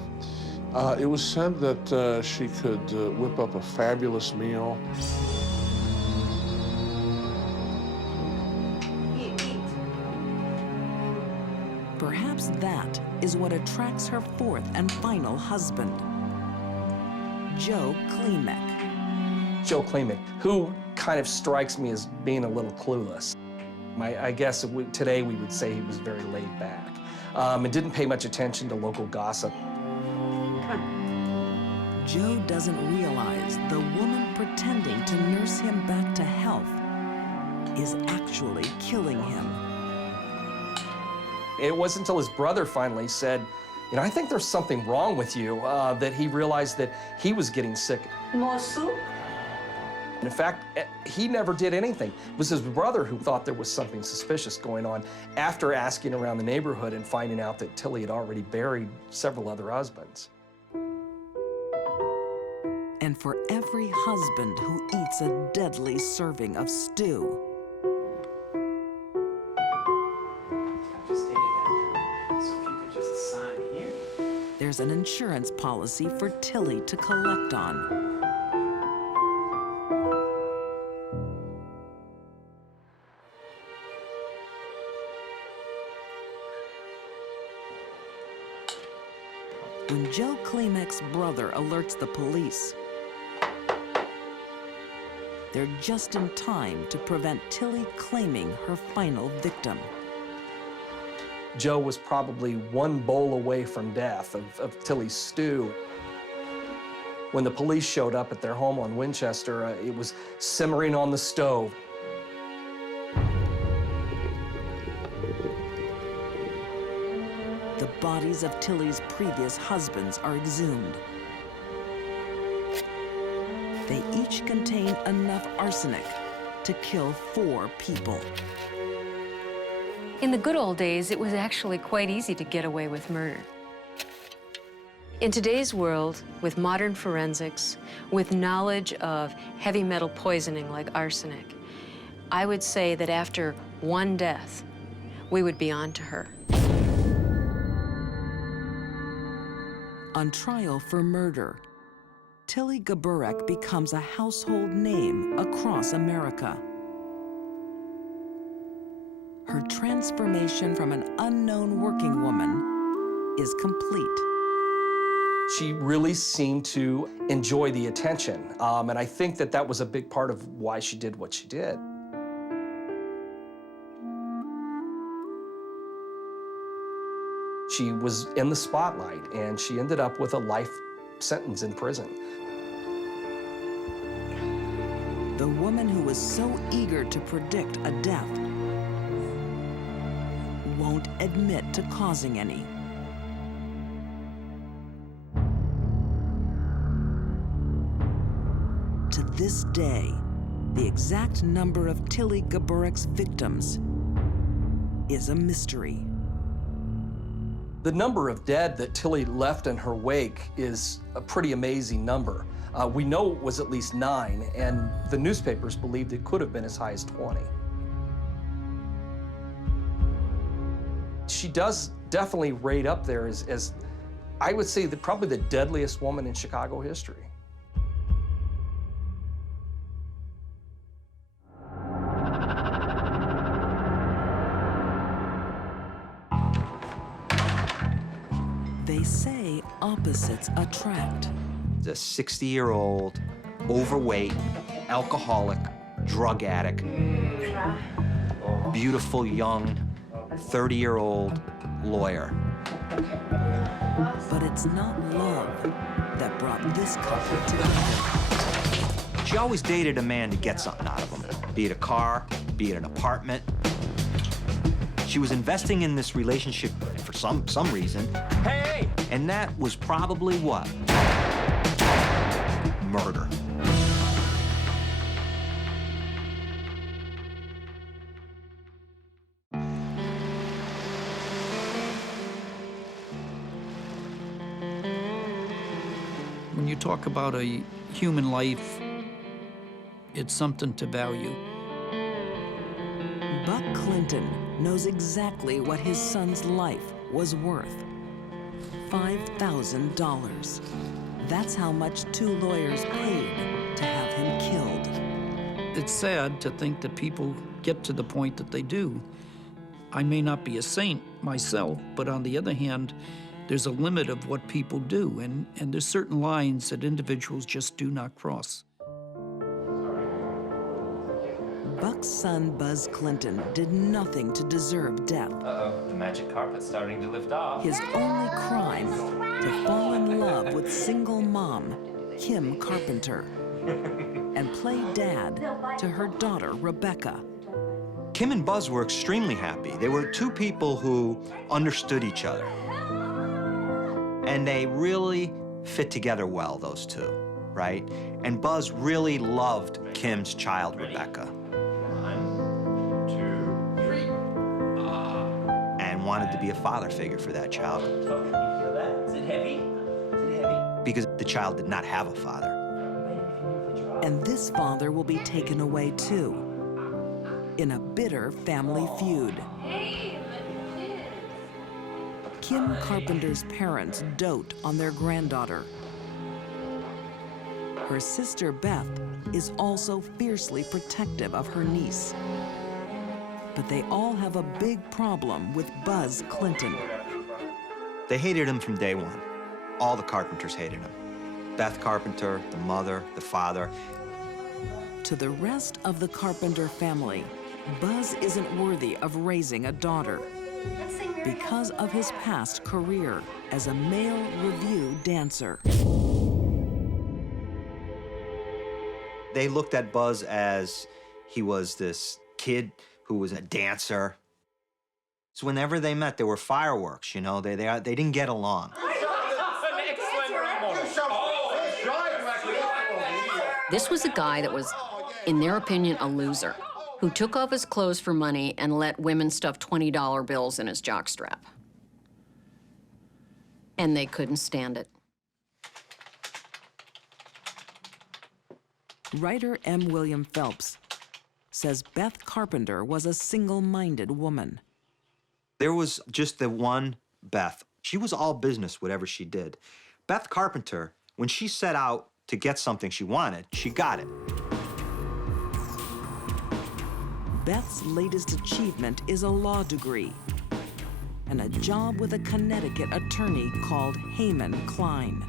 It was said that she could whip up a fabulous meal. Perhaps that is what attracts her fourth and final husband, Joe Klimek. Joe Klimek, who kind of strikes me as being a little clueless. I guess today we would say he was very laid back and didn't pay much attention to local gossip. Joe doesn't realize the woman pretending to nurse him back to health is actually killing him. It wasn't until his brother finally said, you know, I think there's something wrong with you, that he realized that he was getting sick. More soup? In fact, he never did anything. It was his brother who thought there was something suspicious going on after asking around the neighborhood and finding out that Tilly had already buried several other husbands. And for every husband who eats a deadly serving of stew, there's an insurance policy for Tilly to collect on. When Joe Klimek's brother alerts the police, they're just in time to prevent Tilly claiming her final victim. Joe was probably one bowl away from death of Tilly's stew. When the police showed up at their home on Winchester, it was simmering on the stove. The bodies of Tilly's previous husbands are exhumed. They each contain enough arsenic to kill 4 people. In the good old days, it was actually quite easy to get away with murder. In today's world, with modern forensics, with knowledge of heavy metal poisoning like arsenic, I would say that after one death, we would be on to her. On trial for murder, Tilly Gaburek becomes a household name across America. Her transformation from an unknown working woman is complete. She really seemed to enjoy the attention, and I think that that was a big part of why she did what she did. She was in the spotlight, and she ended up with a life sentence in prison. The woman who was so eager to predict a death won't admit to causing any. To this day, the exact number of Tilly Gaburek's victims is a mystery. The number of dead that Tilly left in her wake is a pretty amazing number. We know it was at least 9, and the newspapers believed it could have been as high as 20. She does definitely rate up there as I would say, probably the deadliest woman in Chicago history. They say opposites attract. A 60-year-old, overweight, alcoholic, drug addict, beautiful, young, 30-year-old lawyer. But it's not love that brought this couple together. She always dated a man to get something out of him, be it a car, be it an apartment. She was investing in this relationship for some reason. Hey! And that was probably what? Murder. When you talk about a human life, it's something to value. Buck Clinton knows exactly what his son's life was worth. $5,000. That's how much 2 lawyers paid to have him killed. It's sad to think that people get to the point that they do. I may not be a saint myself, but on the other hand, there's a limit of what people do, and there's certain lines that individuals just do not cross. Buck's son, Buzz Clinton, did nothing to deserve death. Uh-oh, the magic carpet's starting to lift off. His only crime, to fall in love with single mom, Kim Carpenter, and play dad to her daughter, Rebecca. Kim and Buzz were extremely happy. They were 2 people who understood each other. And they really fit together well, those 2, right? And Buzz really loved Kim's child, Rebecca. 1, 2, 3. And wanted to be a father figure for that child. You feel that? Is it heavy? Is it heavy? Because the child did not have a father. And this father will be taken away too, in a bitter family feud. Kim Carpenter's parents dote on their granddaughter. Her sister Beth is also fiercely protective of her niece. But they all have a big problem with Buzz Clinton. They hated him from day one. All the Carpenters hated him. Beth Carpenter, the mother, the father. To the rest of the Carpenter family, Buzz isn't worthy of raising a daughter because of his past career as a male revue dancer. They looked at Buzz as he was this kid who was a dancer. So whenever they met, there were fireworks, you know, they didn't get along. This was a guy that was, in their opinion, a loser, who took off his clothes for money and let women stuff $20 bills in his jockstrap. And they couldn't stand it. Writer M. William Phelps says Beth Carpenter was a single-minded woman. There was just the one Beth. She was all business, whatever she did. Beth Carpenter, when she set out to get something she wanted, she got it. Beth's latest achievement is a law degree and a job with a Connecticut attorney called Heyman Klein.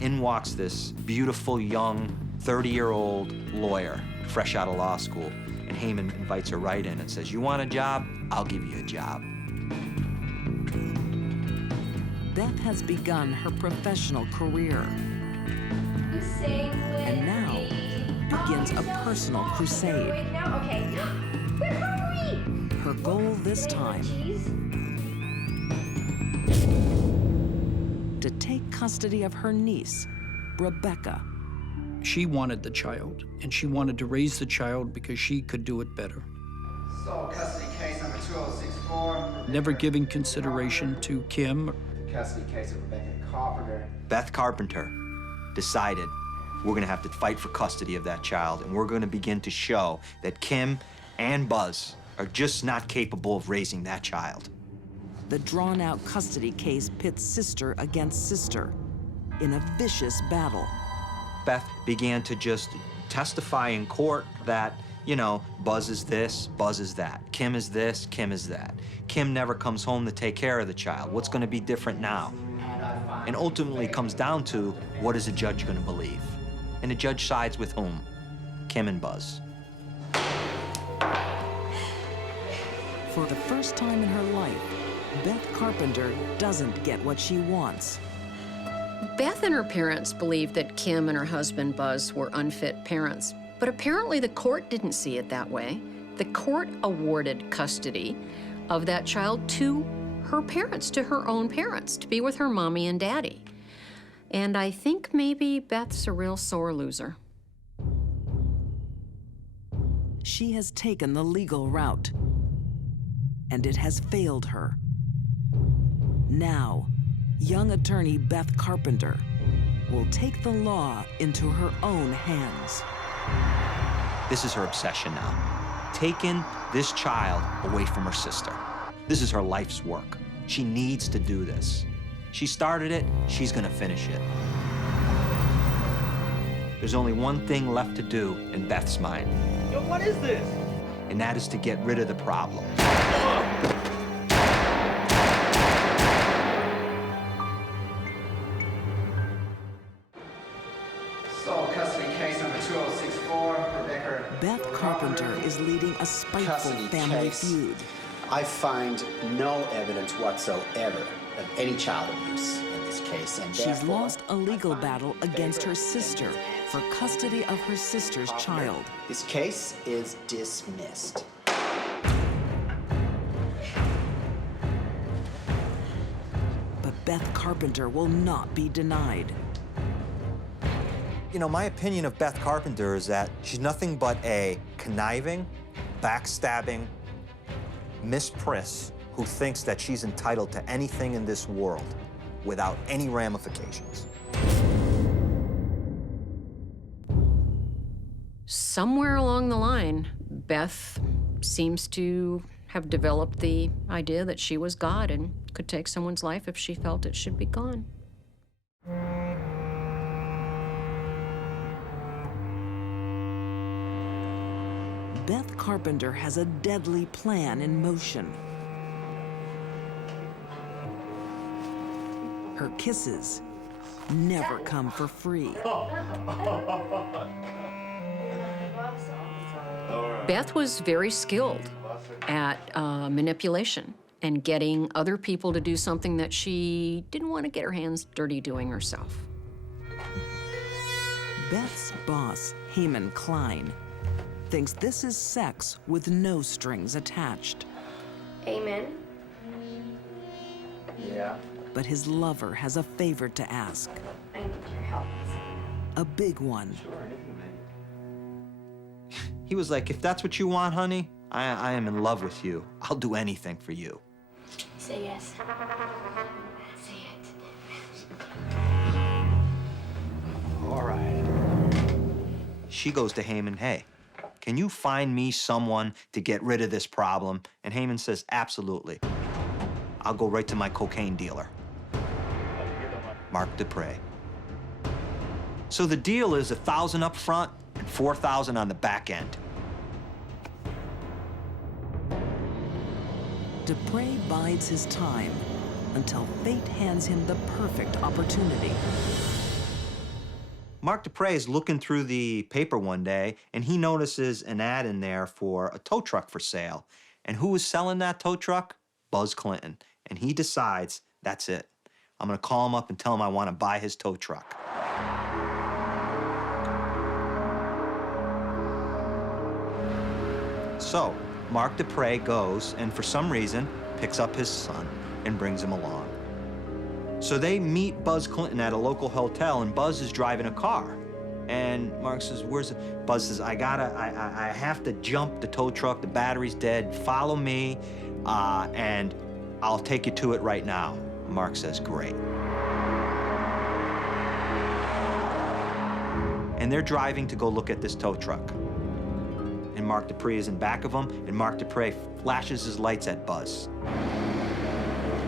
In walks this beautiful, young, 30-year-old lawyer, fresh out of law school. And Heyman invites her right in and says, "You want a job? I'll give you a job." Beth has begun her professional career. And now begins a personal crusade. Her goal this time, to take custody of her niece, Rebecca. She wanted the child, and she wanted to raise the child because she could do it better. Sole custody case number 2064. Never giving consideration to Kim. Custody case of Rebecca Carpenter. Beth Carpenter decided we're gonna have to fight for custody of that child, and we're gonna begin to show that Kim and Buzz are just not capable of raising that child. The drawn-out custody case pits sister against sister in a vicious battle. Beth began to just testify in court that, you know, Buzz is this, Buzz is that. Kim is this, Kim is that. Kim never comes home to take care of the child. What's gonna be different now? And ultimately comes down to, what is a judge gonna believe? And the judge sides with whom? Kim and Buzz. For the first time in her life, Beth Carpenter doesn't get what she wants. Beth and her parents believed that Kim and her husband, Buzz, were unfit parents. But apparently the court didn't see it that way. The court awarded custody of that child to her parents, to her own parents, to be with her mommy and daddy. And I think maybe Beth's a real sore loser. She has taken the legal route, and it has failed her. Now, young attorney Beth Carpenter will take the law into her own hands. This is her obsession now. Taking this child away from her sister. This is her life's work. She needs to do this. She started it, she's gonna finish it. There's only one thing left to do in Beth's mind. Yo, what is this? And that is to get rid of the problem. Sole custody case number 2064, Rebecca. Beth Carpenter is leading a spiteful Custody family case. feud. I find no evidence whatsoever of any child abuse in this case, and She's therefore, lost a legal battle against her sister for custody of her sister's child. this case is dismissed. But Beth Carpenter will not be denied. You know, my opinion of Beth Carpenter is that she's nothing but a conniving, backstabbing Miss Priss who thinks that she's entitled to anything in this world without any ramifications. Somewhere along the line, Beth seems to have developed the idea that she was God and could take someone's life if she felt it should be gone. Beth Carpenter has a deadly plan in motion. Her kisses never come for free. Beth was very skilled at manipulation and getting other people to do something that she didn't want to get her hands dirty doing herself. Beth's boss, Heyman Klein, thinks this is sex with no strings attached. Amen. Yeah. But his lover has a favor to ask. I need your help. A big one. He was like, if that's what you want, honey, I am in love with you. I'll do anything for you. Say yes. Say it. All right. She goes to Heyman, hey, can you find me someone to get rid of this problem? And Heyman says, absolutely. I'll go right to my cocaine dealer, Mark Dupre. So the deal is $1,000 up front and $4,000 on the back end. Dupre bides his time until fate hands him the perfect opportunity. Mark Dupre is looking through the paper one day, and he notices an ad in there for a tow truck for sale. And who is selling that tow truck? Buzz Clinton. And he decides, that's it. I'm gonna call him up and tell him I wanna buy his tow truck. So, Mark Dupre goes and for some reason picks up his son and brings him along. So they meet Buzz Clinton at a local hotel, and Buzz is driving a car. And Mark says, where's it? Buzz says, I have to jump the tow truck, the battery's dead, follow me, and I'll take you to it right now. Mark says, great. And they're driving to go look at this tow truck. And Mark Dupre is in back of him, and Mark Dupre flashes his lights at Buzz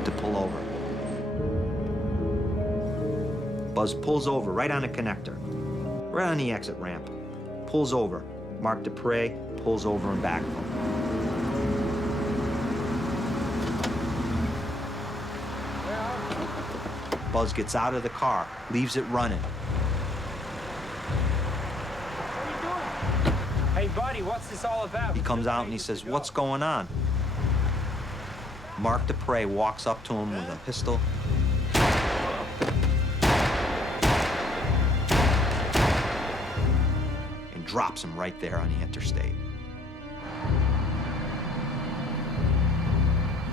to pull over. Buzz pulls over right on the connector, right on the exit ramp. Pulls over. Mark Dupre pulls over in back of him. Buzz gets out of the car, leaves it running. Hey, buddy, what's this all about? He comes out and he says, what's going on? Mark Dupre walks up to him with a pistol. And drops him right there on the interstate.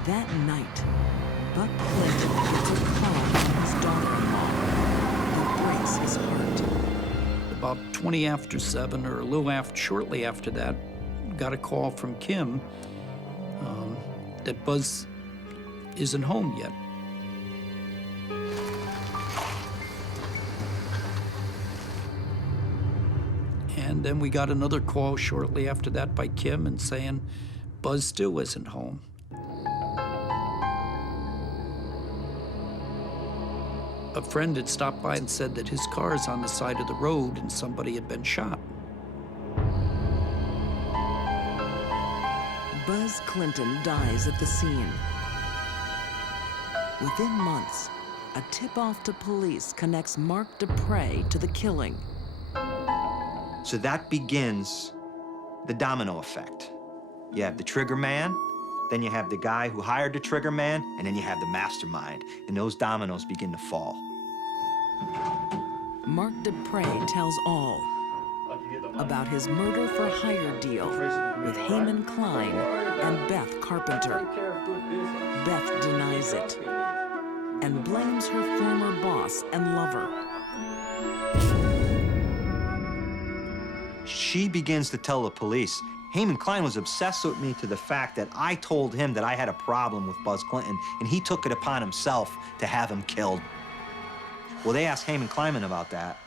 That night, Buck Clinton gets a call from his daughter-in-law who breaks his heart. About 20 after 7 or a little after, shortly after that, got a call from Kim that Buzz isn't home yet. And then we got another call shortly after that by Kim and saying Buzz still isn't home. A friend had stopped by and said that his car is on the side of the road and somebody had been shot. Buzz Clinton dies at the scene. Within months, a tip-off to police connects Mark Dupre to the killing. So that begins the domino effect. You have the trigger man, then you have the guy who hired the trigger man, and then you have the mastermind. And those dominoes begin to fall. Mark Dupre tells all about his murder-for-hire deal with Heyman Klein and Beth Carpenter. Beth denies it and blames her former boss and lover. She begins to tell the police, Heyman Klein was obsessed with me to the fact that I told him that I had a problem with Buzz Clinton, and he took it upon himself to have him killed. Well, they asked Heyman Kleinman about that,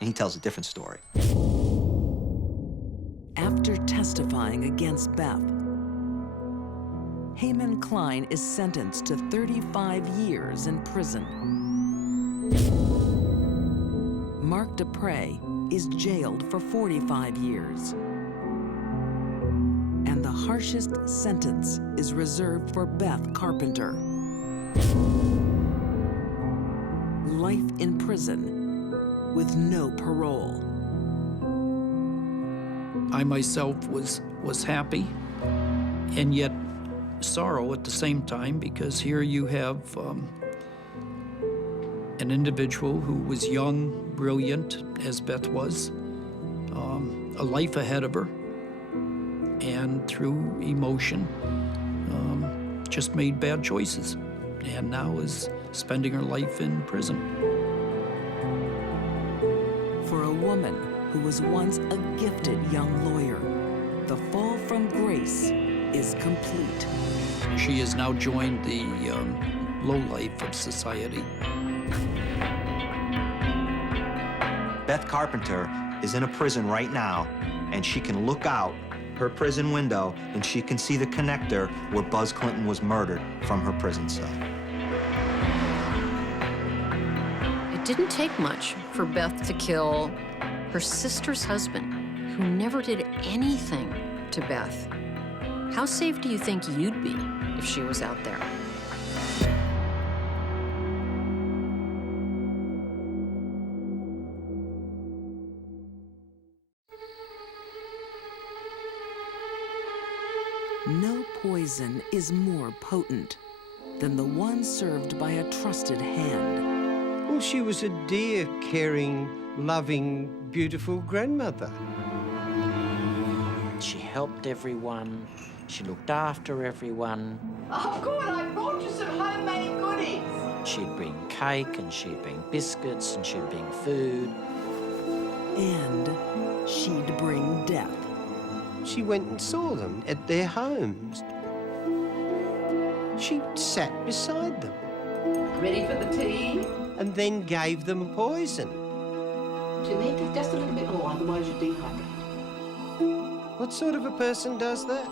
and he tells a different story. After testifying against Beth, Heyman Klein is sentenced to 35 years in prison. Mark Dupre is jailed for 45 years. And the harshest sentence is reserved for Beth Carpenter. Life in prison with no parole. I myself was happy, and yet sorrow at the same time, because here you have an individual who was young, brilliant, as Beth was, a life ahead of her, and through emotion, just made bad choices, and now is spending her life in prison. For a woman who was once a gifted young lawyer, the fall from grace is complete. She has now joined the lowlife of society. Beth Carpenter is in a prison right now, and she can look out her prison window and she can see the connector where Buzz Clinton was murdered from her prison cell. It didn't take much for Beth to kill her sister's husband, who never did anything to Beth. How safe do you think you'd be if she was out there? No poison is more potent than the one served by a trusted hand. Well, she was a dear, caring, loving, beautiful grandmother. She helped everyone. She looked after everyone. Oh, good, I brought you some homemade goodies. She'd bring cake, and she'd bring biscuits, and she'd bring food. And she'd bring death. She went and saw them at their homes. She sat beside them. Ready for the tea? And then gave them poison. Do you need just a little bit more, otherwise you're dehydrated. What sort of a person does that?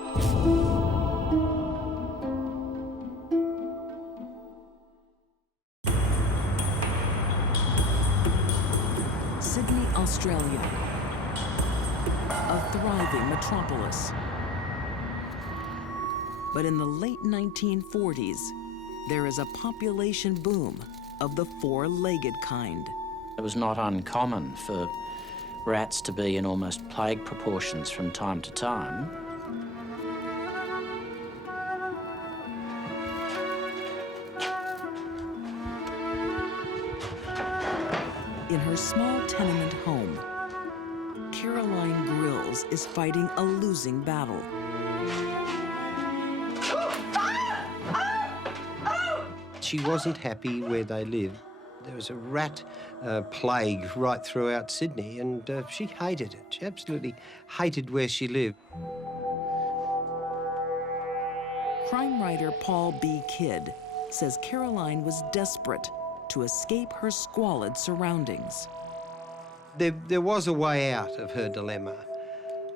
Sydney, Australia, a thriving metropolis. But in the late 1940s, there is a population boom of the four-legged kind. It was not uncommon for rats to be in almost plague proportions from time to time. In her small tenement home, Caroline Grills is fighting a losing battle. She wasn't happy where they lived. There was a rat plague right throughout Sydney, and she hated it. She absolutely hated where she lived. Crime writer Paul B. Kidd says Caroline was desperate to escape her squalid surroundings. There was a way out of her dilemma.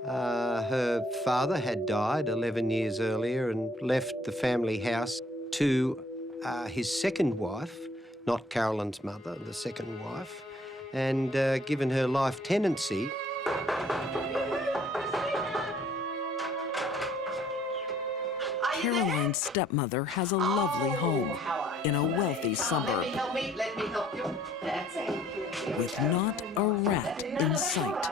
Her father had died 11 years earlier and left the family house to his second wife, not Carolyn's mother, the second wife, and given her life tenancy. Caroline's stepmother has a lovely home in a wealthy suburb Let me help you. That's it. with not a rat in sight.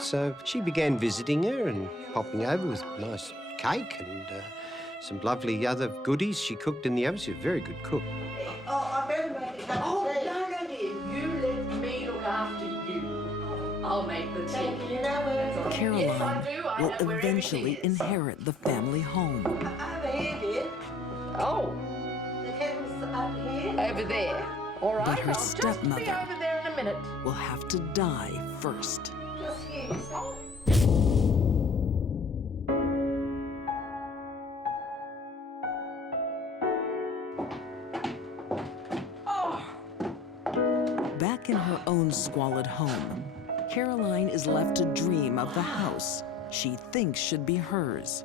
So she began visiting her and popping over with nice cake and some lovely other goodies she cooked in the oven. She was a very good cook. I better make it. Oh, no, dear. You let me look after you. I'll make the tea. Caroline will eventually inherit the family home. Over here, dear. Oh. The kettle's over here. Over there. All right. But her I'll just be stepmother over there in a minute. will have to die first. Just here, son. Back in her own squalid home, Caroline is left to dream of the house she thinks should be hers.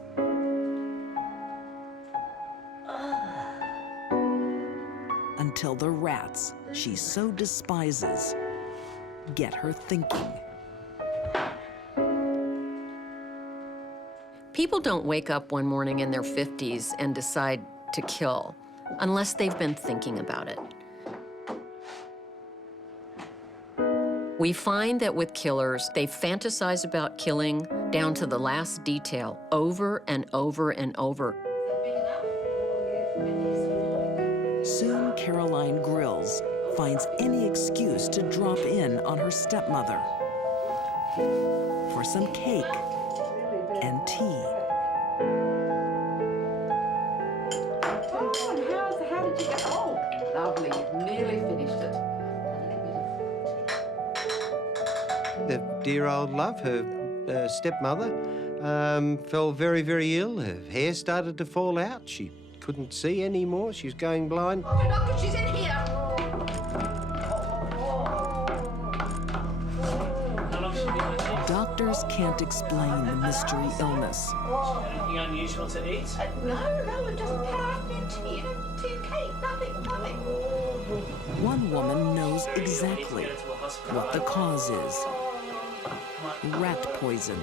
Until the rats she so despises get her thinking. People don't wake up one morning in their 50s and decide to kill unless they've been thinking about it. We find that with killers, they fantasize about killing down to the last detail over and over and over. Soon, Caroline Grills finds any excuse to drop in on her stepmother for some cake and tea. Oh, and how did you get? Oh, lovely. You've nearly finished it. The dear old love, her stepmother, fell very, very ill. Her hair started to fall out. She couldn't see anymore. She was going blind. Oh, doctor, she's in here. Doctors can't explain the mystery illness. Anything unusual to eat? No, it doesn't have tea and cake. Nothing. One woman knows exactly what the cause is. Rat poison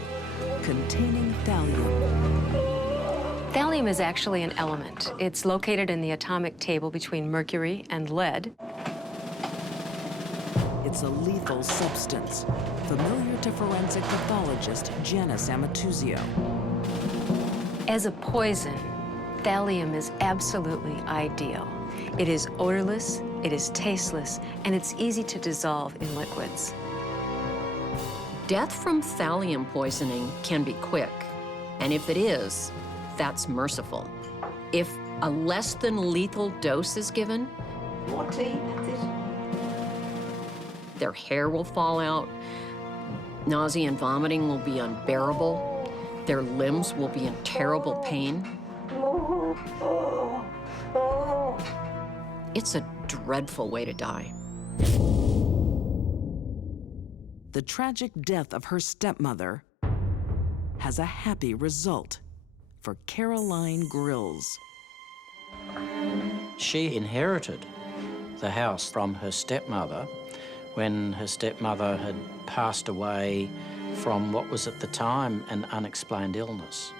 containing thallium. Thallium is actually an element. It's located in the atomic table between mercury and lead. It's a lethal substance, familiar to forensic pathologist Janice Amatuzio. As a poison, thallium is absolutely ideal. It is odorless, it is tasteless, and it's easy to dissolve in liquids. Death from thallium poisoning can be quick, and if it is, that's merciful. If a less than lethal dose is given, More tea, that's it. their hair will fall out, nausea and vomiting will be unbearable, their limbs will be in terrible pain. It's a dreadful way to die. The tragic death of her stepmother has a happy result for Caroline Grills. She inherited the house from her stepmother when her stepmother had passed away from what was at the time an unexplained illness.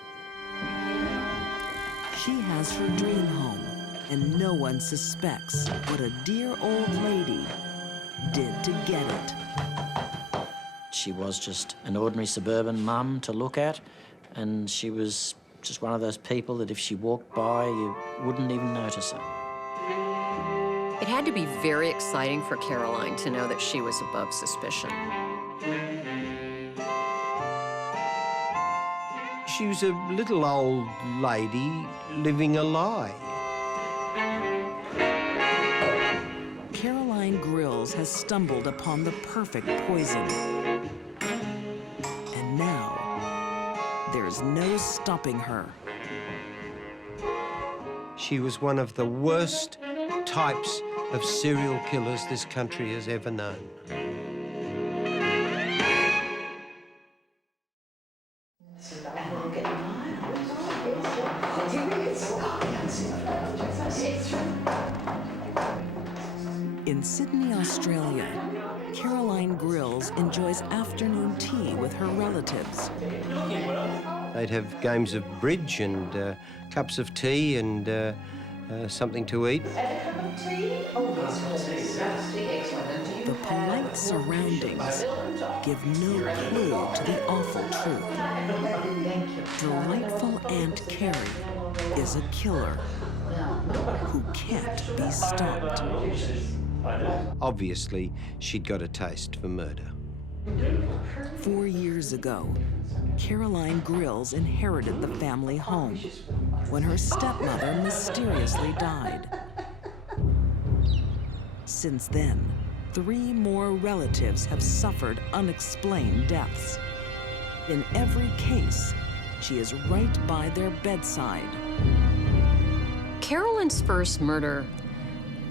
She has her dream home, and no one suspects what a dear old lady did to get it. She was just an ordinary suburban mum to look at, and she was just one of those people that if she walked by, you wouldn't even notice her. It had to be very exciting for Caroline to know that she was above suspicion. She was a little old lady living a lie. Caroline Grills has stumbled upon the perfect poison. And now, there's no stopping her. She was one of the worst types of serial killers this country has ever known. In Sydney, Australia, Caroline Grills enjoys afternoon tea with her relatives. They'd have games of bridge and cups of tea and something to eat. The polite surroundings give no clue to the awful truth. Delightful Aunt Carrie is a killer who can't be stopped. Obviously, she'd got a taste for murder. 4 years ago, Caroline Grills inherited the family home when her stepmother mysteriously died. Since then, 3 more relatives have suffered unexplained deaths. In every case, she is right by their bedside. Carolyn's first murder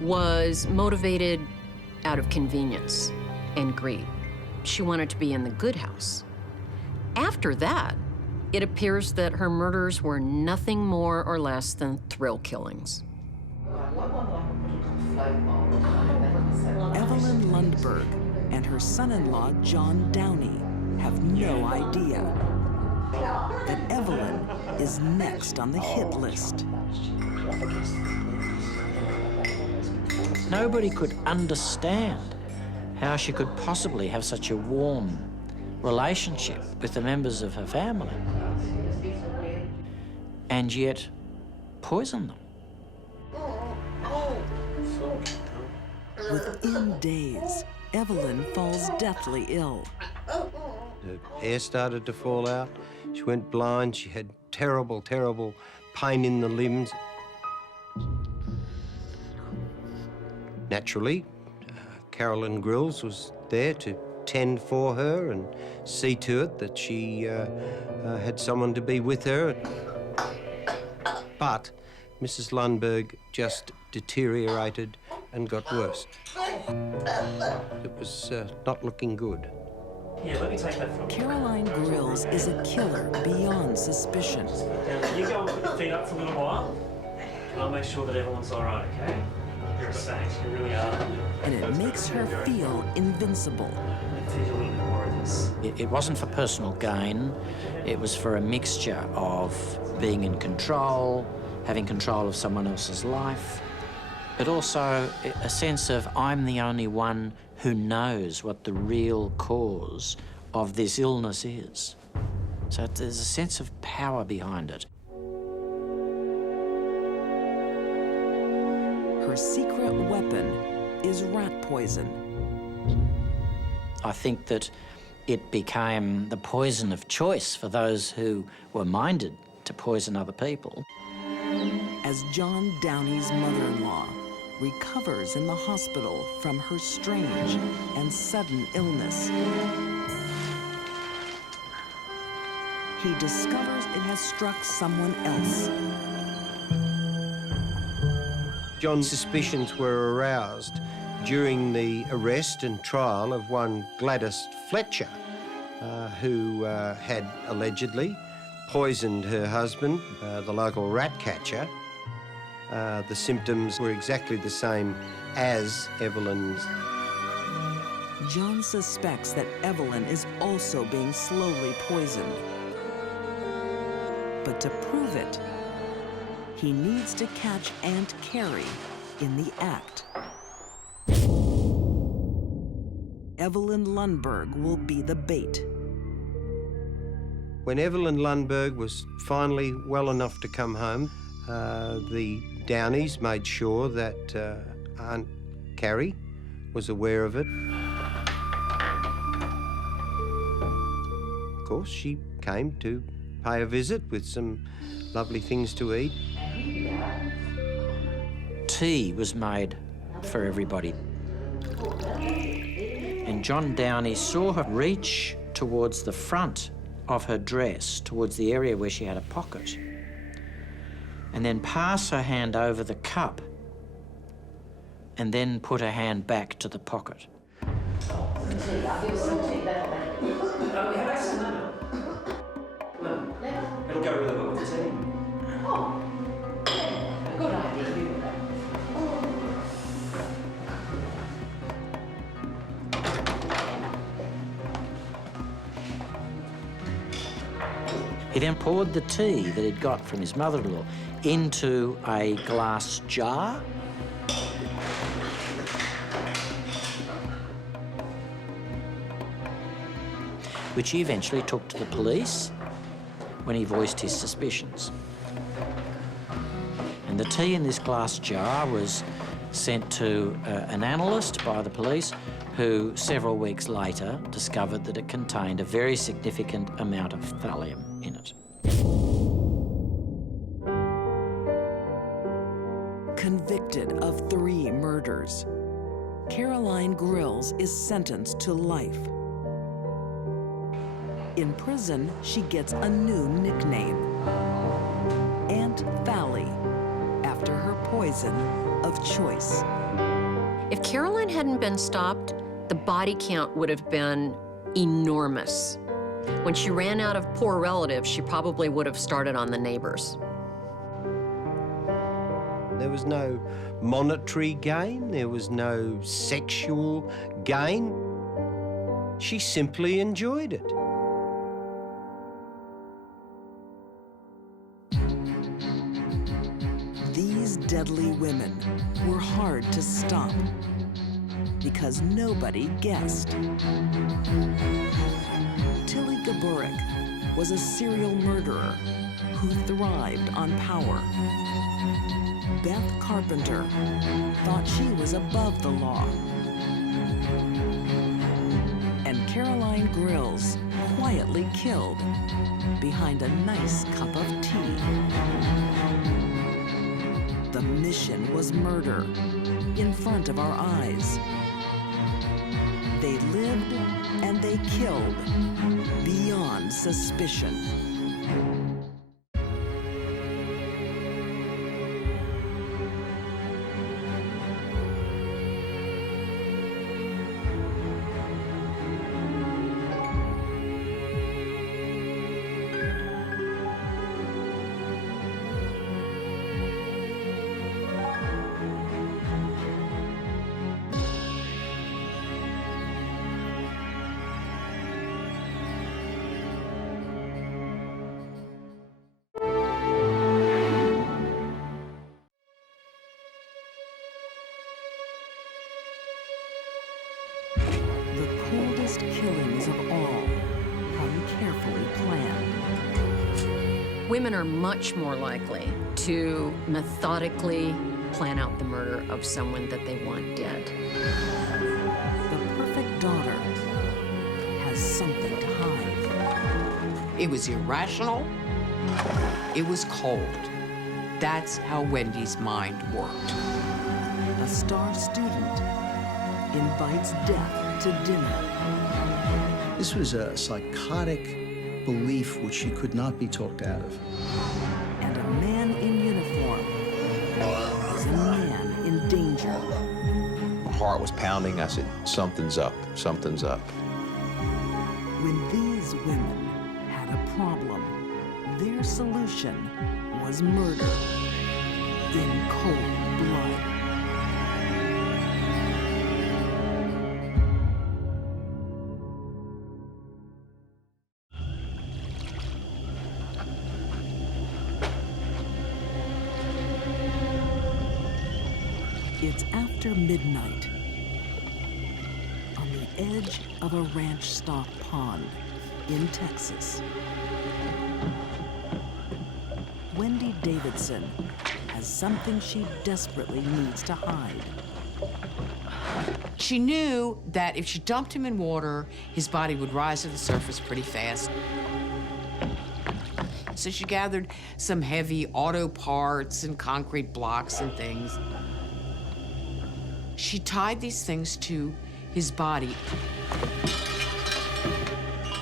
was motivated out of convenience and greed. She wanted to be in the good house. After that, it appears that her murders were nothing more or less than thrill killings. Evelyn Lundberg and her son-in-law, John Downey, have no idea that Evelyn is next on the hit list. Nobody could understand how she could possibly have such a warm relationship with the members of her family and yet poison them. Within days, Evelyn falls deathly ill. Her hair started to fall out. She went blind. She had terrible, terrible pain in the limbs. Naturally, Caroline Grills was there to tend for her and see to it that she had someone to be with her. But Mrs. Lundberg just deteriorated and got worse. It was not looking good. Yeah, let me take that from you. Caroline Grills is a killer beyond suspicion. Now, you go and put your feet up for a little while, and I'll make sure that everyone's all right, okay? You're a saint, you really are. And it makes her feel invincible. Teach a little bit more of this. It wasn't for personal gain. It was for a mixture of being in control, having control of someone else's life, but also a sense of I'm the only one who knows what the real cause of this illness is. So there's a sense of power behind it. Her secret weapon is rat poison. I think that it became the poison of choice for those who were minded to poison other people. As John Downey's mother-in-law recovers in the hospital from her strange and sudden illness, he discovers it has struck someone else. John's suspicions were aroused during the arrest and trial of one Gladys Fletcher, who had allegedly poisoned her husband, the local rat catcher. The symptoms were exactly the same as Evelyn's. John suspects that Evelyn is also being slowly poisoned. But to prove it, he needs to catch Aunt Carrie in the act. Evelyn Lundberg will be the bait. When Evelyn Lundberg was finally well enough to come home, the Downeys made sure that Aunt Carrie was aware of it. Of course, she came to pay a visit with some lovely things to eat. Tea was made for everybody. And John Downey saw her reach towards the front of her dress, towards the area where she had a pocket, and then pass her hand over the cup, and then put her hand back to the pocket. It'll go really well with the tea. Good idea. He then poured the tea that he'd got from his mother-in-law into a glass jar. Which he eventually took to the police when he voiced his suspicions. And the tea in this glass jar was sent to an analyst by the police, who several weeks later discovered that it contained a very significant amount of thallium in it. Convicted of 3 murders, Caroline Grills is sentenced to life. In prison, she gets a new nickname, Aunt Thally, after her poison of choice. If Caroline hadn't been stopped, the body count would have been enormous. When she ran out of poor relatives, she probably would have started on the neighbors. There was no monetary gain, there was no sexual gain. She simply enjoyed it. These deadly women were hard to stop because nobody guessed. Tilly Gaburik was a serial murderer who thrived on power. Beth Carpenter thought she was above the law. And Caroline Grills quietly killed behind a nice cup of tea. The mission was murder in front of our eyes. They lived and they killed beyond suspicion. Killings of all come carefully planned. Women are much more likely to methodically plan out the murder of someone that they want dead. The perfect daughter has something to hide. It was irrational. It was cold. That's how Wendy's mind worked. A star student invites death to dinner. This was a psychotic belief which she could not be talked out of. And a man in uniform is a man in danger. My heart was pounding. I said, something's up, something's up. When these women had a problem, their solution was murder in cold blood. It's after midnight, on the edge of a ranch stock pond in Texas. Wendy Davidson has something she desperately needs to hide. She knew that if she dumped him in water, his body would rise to the surface pretty fast. So she gathered some heavy auto parts and concrete blocks and things. She tied these things to his body.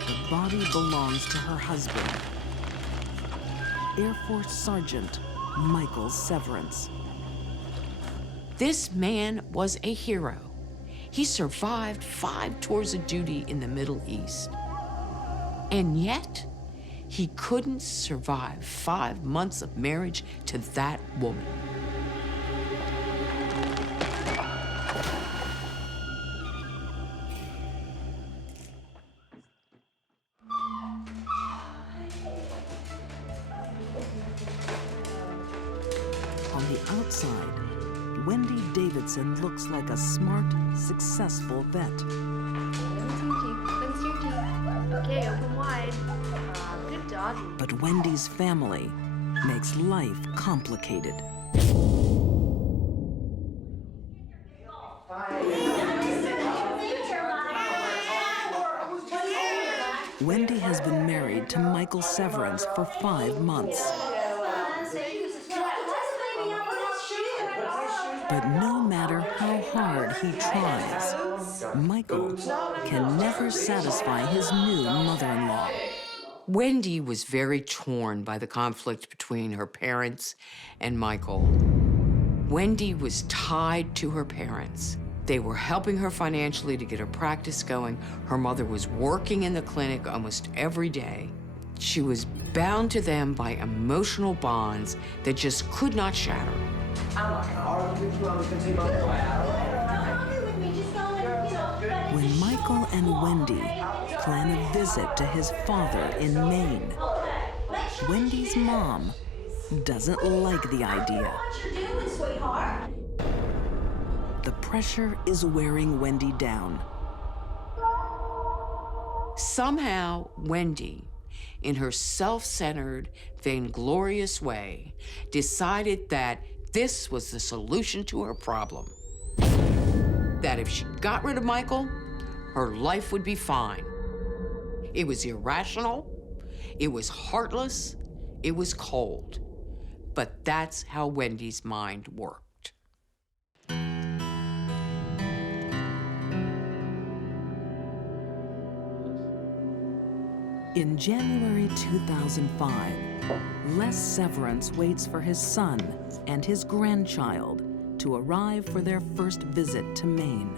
The body belongs to her husband, Air Force Sergeant Michael Severance. This man was a hero. He survived 5 tours of duty in the Middle East. And yet, he couldn't survive 5 months of marriage to that woman. On the outside, Wendy Davidson looks like a smart, successful vet. Cleanse your teeth. Okay, open wide. Good doggy. But Wendy's family makes life complicated. Wendy has been married to Michael Severance for 5 months. But no matter how hard he tries, Michael can never satisfy his new mother-in-law. Wendy was very torn by the conflict between her parents and Michael. Wendy was tied to her parents. They were helping her financially to get her practice going. Her mother was working in the clinic almost every day. She was bound to them by emotional bonds that just could not shatter. When Michael and Wendy plan a visit to his father in Maine, Wendy's mom doesn't like the idea. The pressure is wearing Wendy down. Somehow, Wendy, in her self-centered, vainglorious way, decided that this was the solution to her problem. That if she got rid of Michael, her life would be fine. It was irrational, it was heartless, it was cold. But that's how Wendy's mind worked. In January 2005, Les Severance waits for his son and his grandchild to arrive for their first visit to Maine.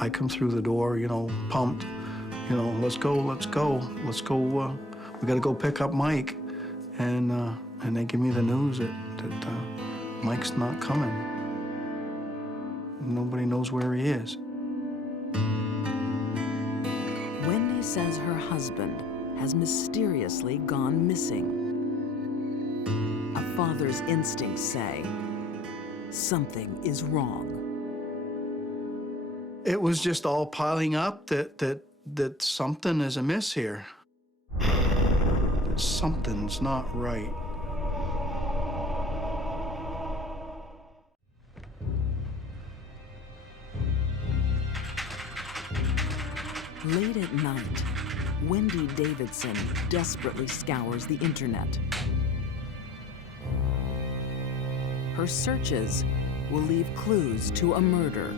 I come through the door, you know, pumped, you know, let's go, we gotta go pick up Mike. And they give me the news that Mike's not coming. Nobody knows where he is. Wendy says her husband has mysteriously gone missing. A father's instincts say something is wrong. It was just all piling up that something is amiss here. That something's not right. Late at night, Wendy Davidson desperately scours the internet. Her searches will leave clues to a murder.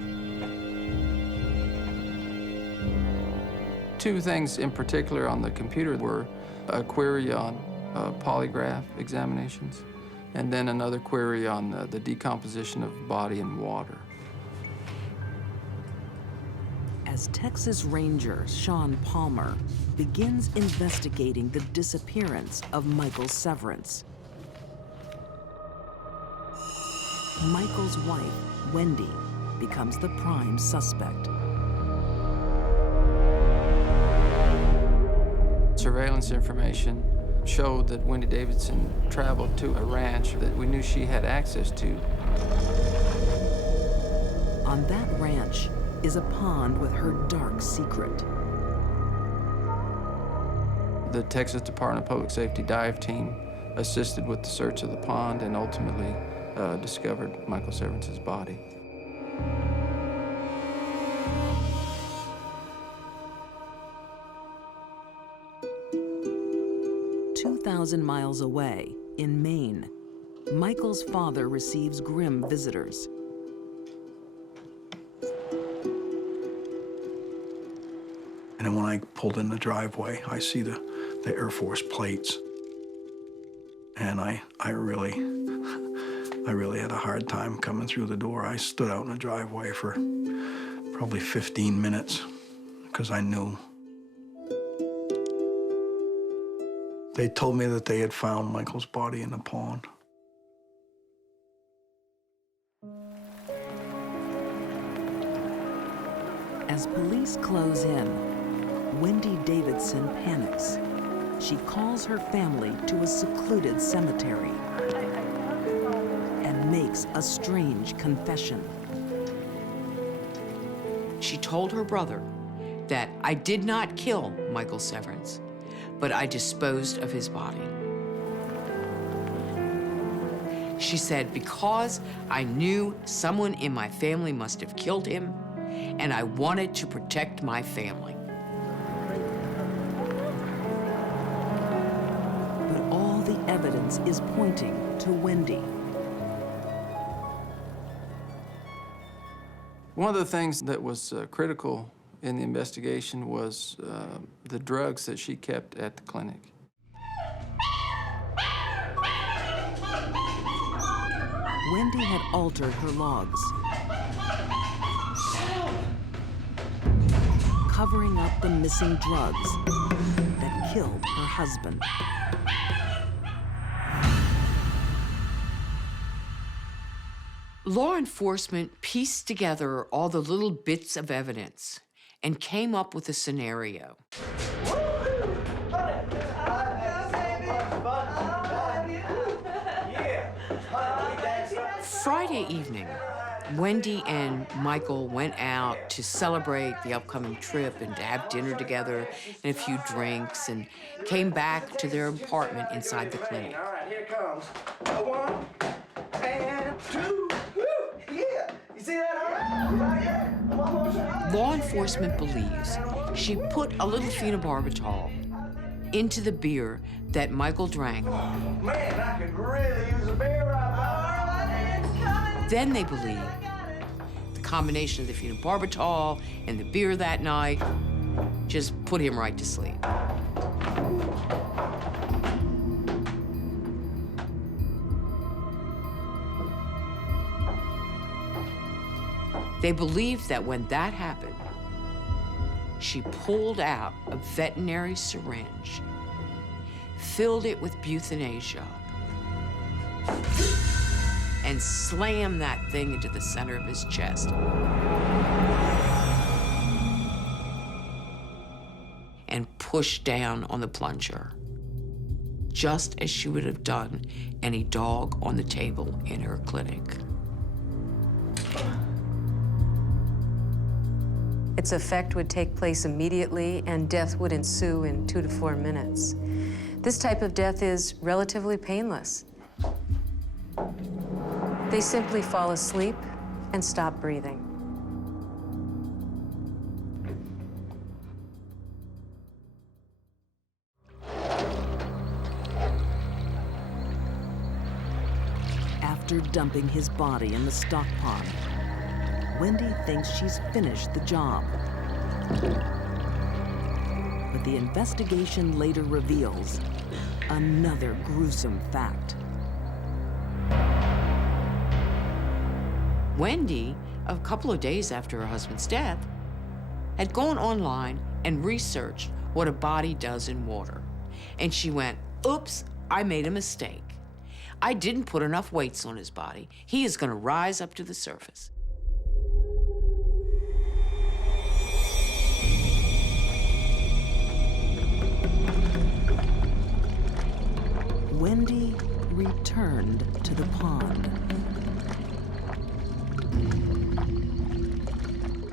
Two things in particular on the computer were a query on polygraph examinations, and then another query on the decomposition of body in water. As Texas Ranger Sean Palmer begins investigating the disappearance of Michael Severance, Michael's wife, Wendy, becomes the prime suspect. Surveillance information showed that Wendy Davidson traveled to a ranch that we knew she had access to. On that ranch is a pond with her dark secret. The Texas Department of Public Safety dive team assisted with the search of the pond and ultimately discovered Michael Severance's body. Miles away, in Maine, Michael's father receives grim visitors. And then when I pulled in the driveway, I see the Air Force plates. And I really had a hard time coming through the door. I stood out in the driveway for probably 15 minutes because I knew. They told me that they had found Michael's body in the pond. As police close in, Wendy Davidson panics. she calls her family to a secluded cemetery and makes a strange confession. She told her brother that I did not kill Michael Severance, but I disposed of his body. She said, because I knew someone in my family must have killed him, and I wanted to protect my family. But all the evidence is pointing to Wendy. One of the things that was critical in the investigation was the drugs that she kept at the clinic. Wendy had altered her logs, covering up the missing drugs that killed her husband. Law enforcement pieced together all the little bits of evidence and came up with a scenario. Friday evening, Wendy and Michael went out to celebrate the upcoming trip and to have dinner together and a few drinks, and came back to their apartment inside the clinic. All right, here it comes. 1 and 2. Yeah, you see that? Law enforcement believes she put a little phenobarbital into the beer that Michael drank. Man, I could really use a beer right now. Then they believe the combination of the phenobarbital and the beer that night just put him right to sleep. They believe that when that happened, she pulled out a veterinary syringe, filled it with euthanasia, and slammed that thing into the center of his chest. And pushed down on the plunger, just as she would have done any dog on the table in her clinic. Its effect would take place immediately, and death would ensue in 2 to 4 minutes. This type of death is relatively painless. They simply fall asleep and stop breathing. After dumping his body in the stock pond, Wendy thinks she's finished the job. But the investigation later reveals another gruesome fact. Wendy, a couple of days after her husband's death, had gone online and researched what a body does in water. And she went, oops, I made a mistake. I didn't put enough weights on his body. He is going to rise up to the surface. Wendy returned to the pond.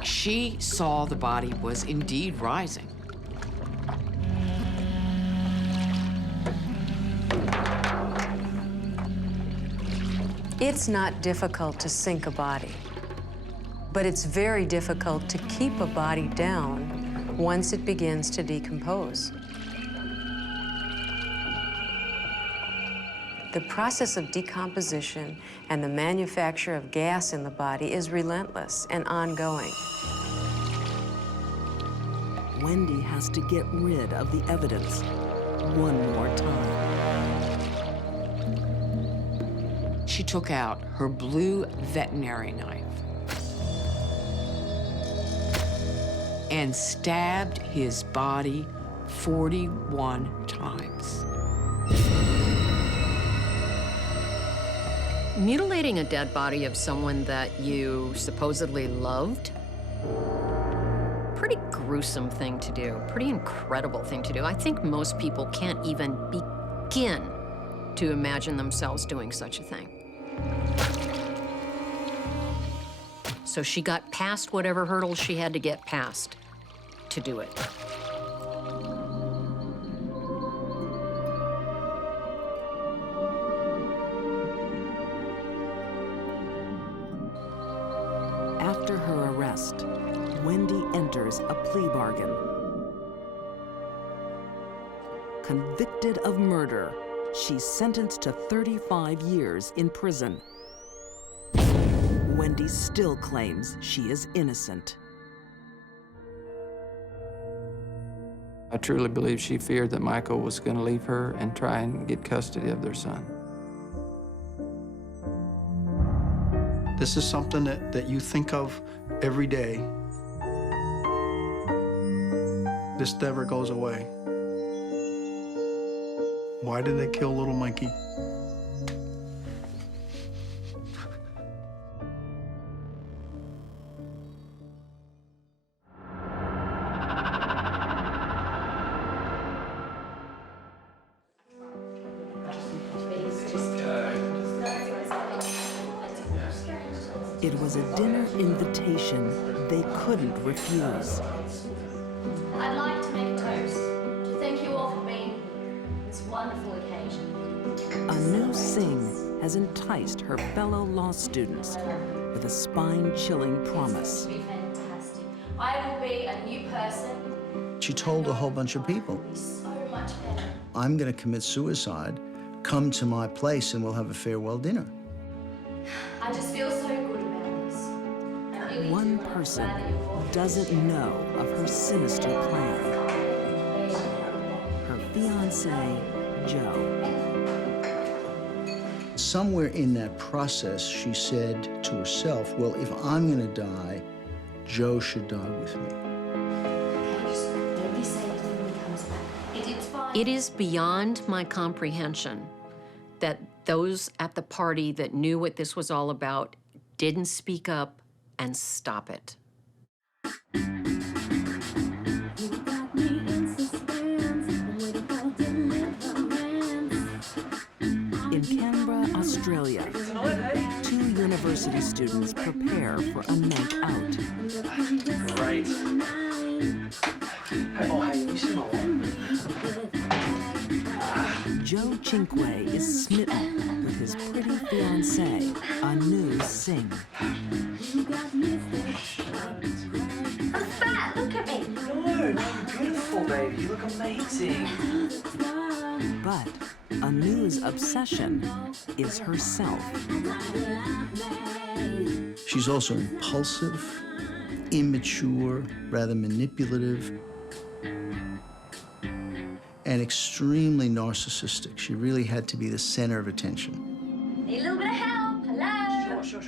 She saw the body was indeed rising. It's not difficult to sink a body, but it's very difficult to keep a body down once it begins to decompose. The process of decomposition and the manufacture of gas in the body is relentless and ongoing. Wendy has to get rid of the evidence one more time. She took out her blue veterinary knife and stabbed his body 41 times. Mutilating a dead body of someone that you supposedly loved pretty gruesome thing to do, pretty incredible thing to do. I think most people can't even begin to imagine themselves doing such a thing. So she got past whatever hurdles she had to get past to do it. After her arrest, Wendy enters a plea bargain. Convicted of murder, she's sentenced to 35 years in prison. Wendy still claims she is innocent. I truly believe she feared that Michael was going to leave her and try and get custody of their son. This is something that you think of every day. This never goes away. Why did they kill little Mikey? It was a dinner invitation they couldn't refuse. I'd like to make a toast to thank you all for being here on this wonderful occasion. Anu Singh has enticed her fellow law students with a spine-chilling promise. Be fantastic. I will be a new person. She told a whole bunch of people, So much better. I'm going to commit suicide. Come to my place and we'll have a farewell dinner. I just feel so good about this. I really One do. I'm person glad that you're all here. doesn't know of her sinister plan. Her fiancé, Joe. Somewhere in that process, she said to herself, well, if I'm going to die, Joe should die with me. Don't be sad when he comes back. It's fine. It is beyond my comprehension that those at the party that knew what this was all about didn't speak up and stop it. In Canberra, Australia, 2 university students prepare for a night out. Great. Hey, you see my one? Joe Chinque is smitten with his pretty fiancée, Anu Singh. I'm fat. Look at me. No, you're beautiful, baby. You look amazing. But Anu's obsession is herself. She's also impulsive, immature, rather manipulative, and extremely narcissistic. She really had to be the center of attention. Need a little bit of help. Hello. Sure.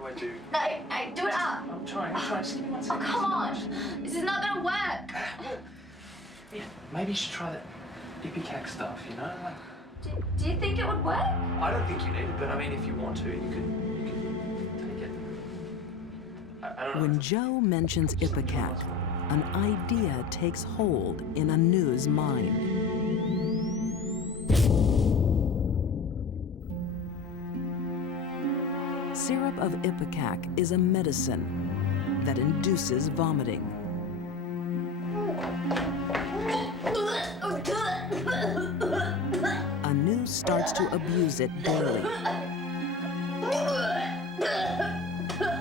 What do I do? No, do it up. I'm trying. Just give me 1 Oh, second. come on. This is not gonna work. Yeah, maybe you should try that Ipecac stuff, you know? Like, Do you think it would work? I don't think you need it, but I mean, if you want to, you can take it. I don't know. When Joe mentions Ipecac, an idea takes hold in Anu's mind. Syrup of Ipecac is a medicine that induces vomiting. Anu starts to abuse it daily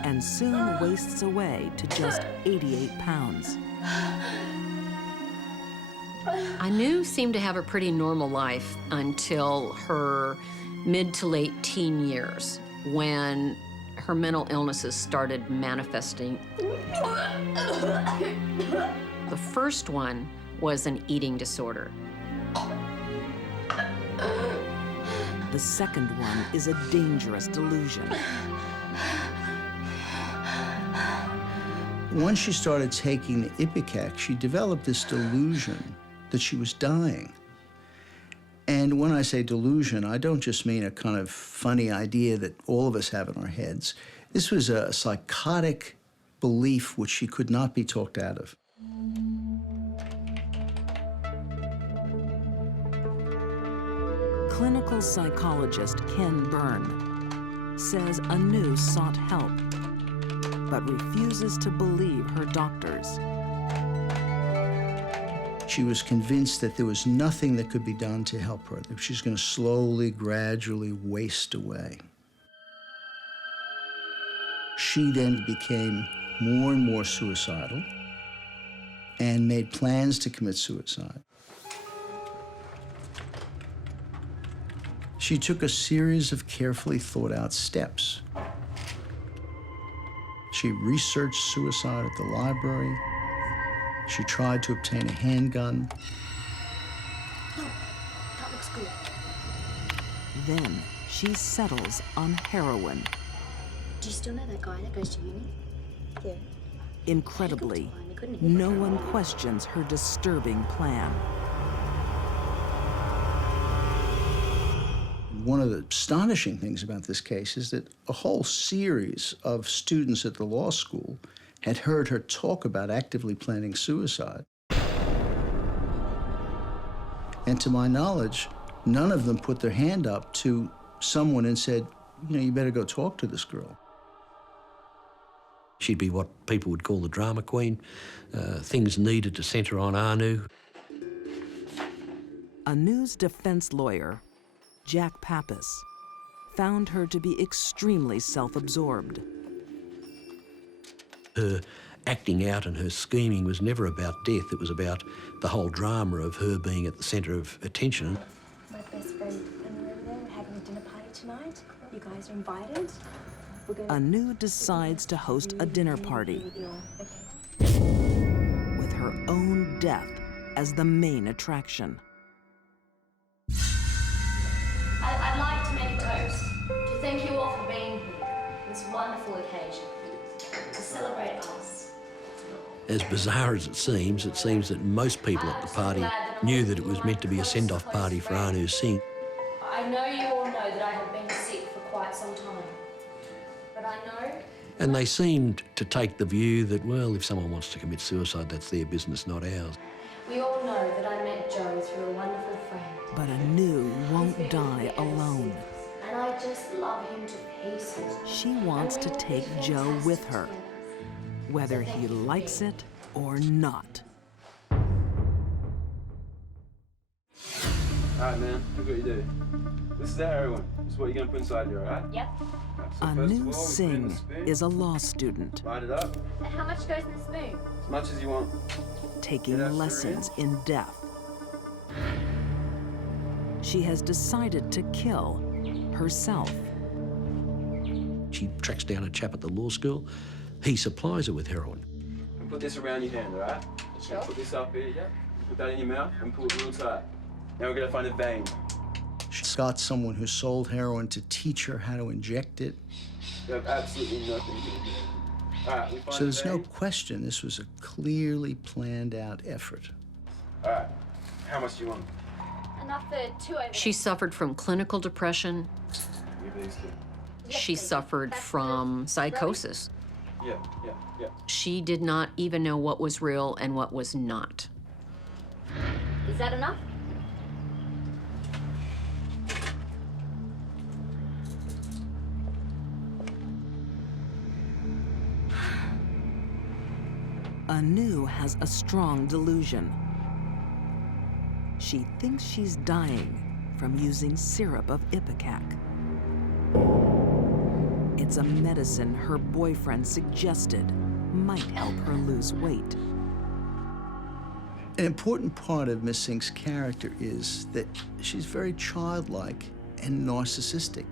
and soon wastes away to just 88 pounds. Anu seemed to have a pretty normal life until her mid to late teen years, when her mental illnesses started manifesting. The first one was an eating disorder. The second one is a dangerous delusion. Once she started taking the Ipecac, she developed this delusion that she was dying. And when I say delusion, I don't just mean a kind of funny idea that all of us have in our heads. This was a psychotic belief which she could not be talked out of. Clinical psychologist Ken Byrne says Anu sought help, but refuses to believe her doctors. She was convinced that there was nothing that could be done to help her, that she's going to slowly, gradually waste away. She then became more and more suicidal and made plans to commit suicide. She took a series of carefully thought out steps. She researched suicide at the library. She tried to obtain a handgun. Oh, that looks good. Then she settles on heroin. Do you still know that guy that goes to uni? Yeah. Incredibly, no one questions her disturbing plan. One of the astonishing things about this case is that a whole series of students at the law school had heard her talk about actively planning suicide. And to my knowledge, none of them put their hand up to someone and said, you know, you better go talk to this girl. She'd be what people would call the drama queen. Things needed to centre on Anu. Anu's defense lawyer, Jack Pappas, found her to be extremely self-absorbed. Her acting out and her scheming was never about death. It was about the whole drama of her being at the centre of attention. My best friend and over there, we're having a dinner party tonight. You guys are invited. Anu decides to host a dinner party with her own death as the main attraction. I'd like to make a toast to thank you all for being here on this wonderful occasion to celebrate us. As bizarre as it seems that most people at the party knew that it was meant to be a send-off party for Anu Singh. I know you all know that I have been sick for quite some time, but I know. And they seemed to take the view that, well, if someone wants to commit suicide, that's their business, not ours. We all know that I met Joe through a wonderful friend. But Anu won't die alone. And I just love him to pieces. She wants to take Joe with her, whether he likes it or not. All right, man, look what you do. This is the heroin. This is what you're gonna put inside you, all right? Yep. So Anu Singh is a law student. Light it up. How much goes in the spoon? As much as you want. Taking lessons in death. She has decided to kill herself. She tracks down a chap at the law school. He supplies her with heroin. And put this around your hand, all right? Sure. Put this up here, yeah? Put that in your mouth and pull it real tight. Now we're gonna find a vein. She's got someone who sold heroin to teach her how to inject it. You have absolutely nothing to do. All right, we find So there's a no vein. question this was a clearly planned out effort. All right, how much do you want? Enough for 2 over. She suffered from clinical depression. Give these two. She suffered from psychosis. Yeah. She did not even know what was real and what was not. Is that enough? Anu has a strong delusion. She thinks she's dying from using syrup of ipecac. It's a medicine her boyfriend suggested might help her lose weight. An important part of Miss Singh's character is that she's very childlike and narcissistic.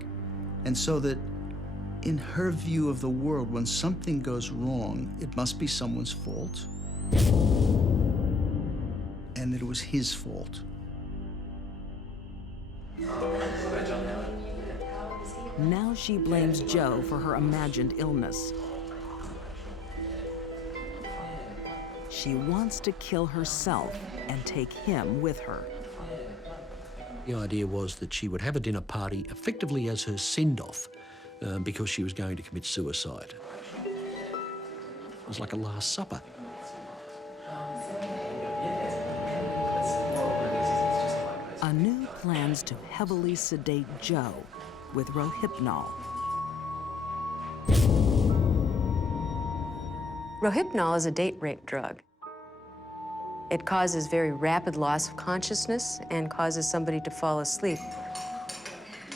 And so that in her view of the world, when something goes wrong, it must be someone's fault, and that it was his fault. Now she blames Joe for her imagined illness. She wants to kill herself and take him with her. The idea was that she would have a dinner party effectively as her send-off because she was going to commit suicide. It was like a Last Supper. Anu plans to heavily sedate Joe with Rohypnol. Rohypnol is a date rape drug. It causes very rapid loss of consciousness and causes somebody to fall asleep.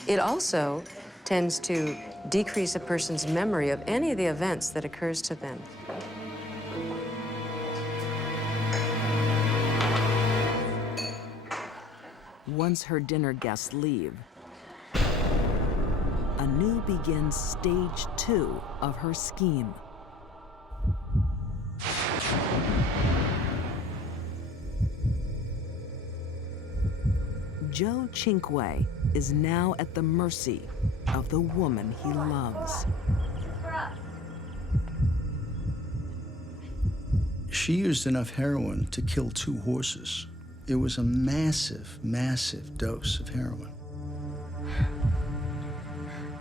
It also tends to decrease a person's memory of any of the events that occurs to them. Once her dinner guests leave, Anu begins stage 2 of her scheme. Joe Chinque is now at the mercy of the woman he loves. She used enough heroin to kill 2 horses. It was a massive, massive dose of heroin.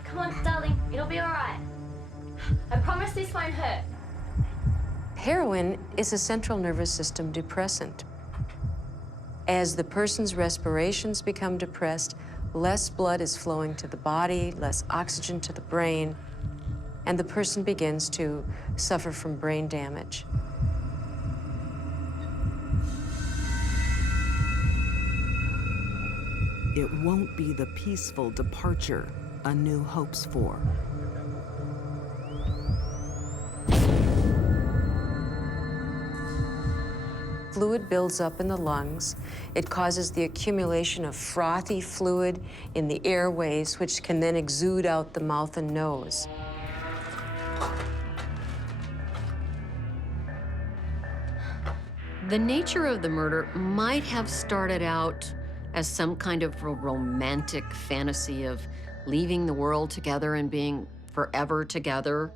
Come on, darling, it'll be all right. I promise this won't hurt. Heroin is a central nervous system depressant. As the person's respirations become depressed, less blood is flowing to the body, less oxygen to the brain, and the person begins to suffer from brain damage. It won't be the peaceful departure Anu hopes for. Fluid builds up in the lungs. It causes the accumulation of frothy fluid in the airways, which can then exude out the mouth and nose. The nature of the murder might have started out as some kind of a romantic fantasy of leaving the world together and being forever together.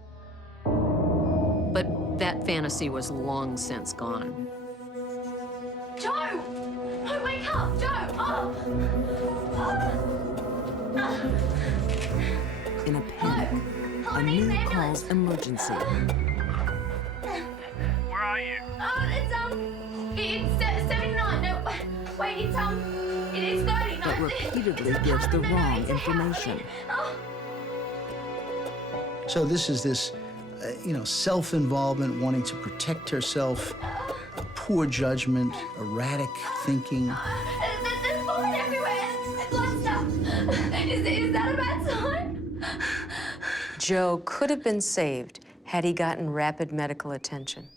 But that fantasy was long since gone. Joe! No, wake up! Joe! Oh! In a panic, Anu calls emergency. Where are you? It's 79. No, wait, it's 30. No, But repeatedly gives the wrong information. So this is this, self-involvement, wanting to protect herself, poor judgment, erratic thinking. There's blood everywhere. Blood stuff. Is that a bad sign? Joe could have been saved had he gotten rapid medical attention.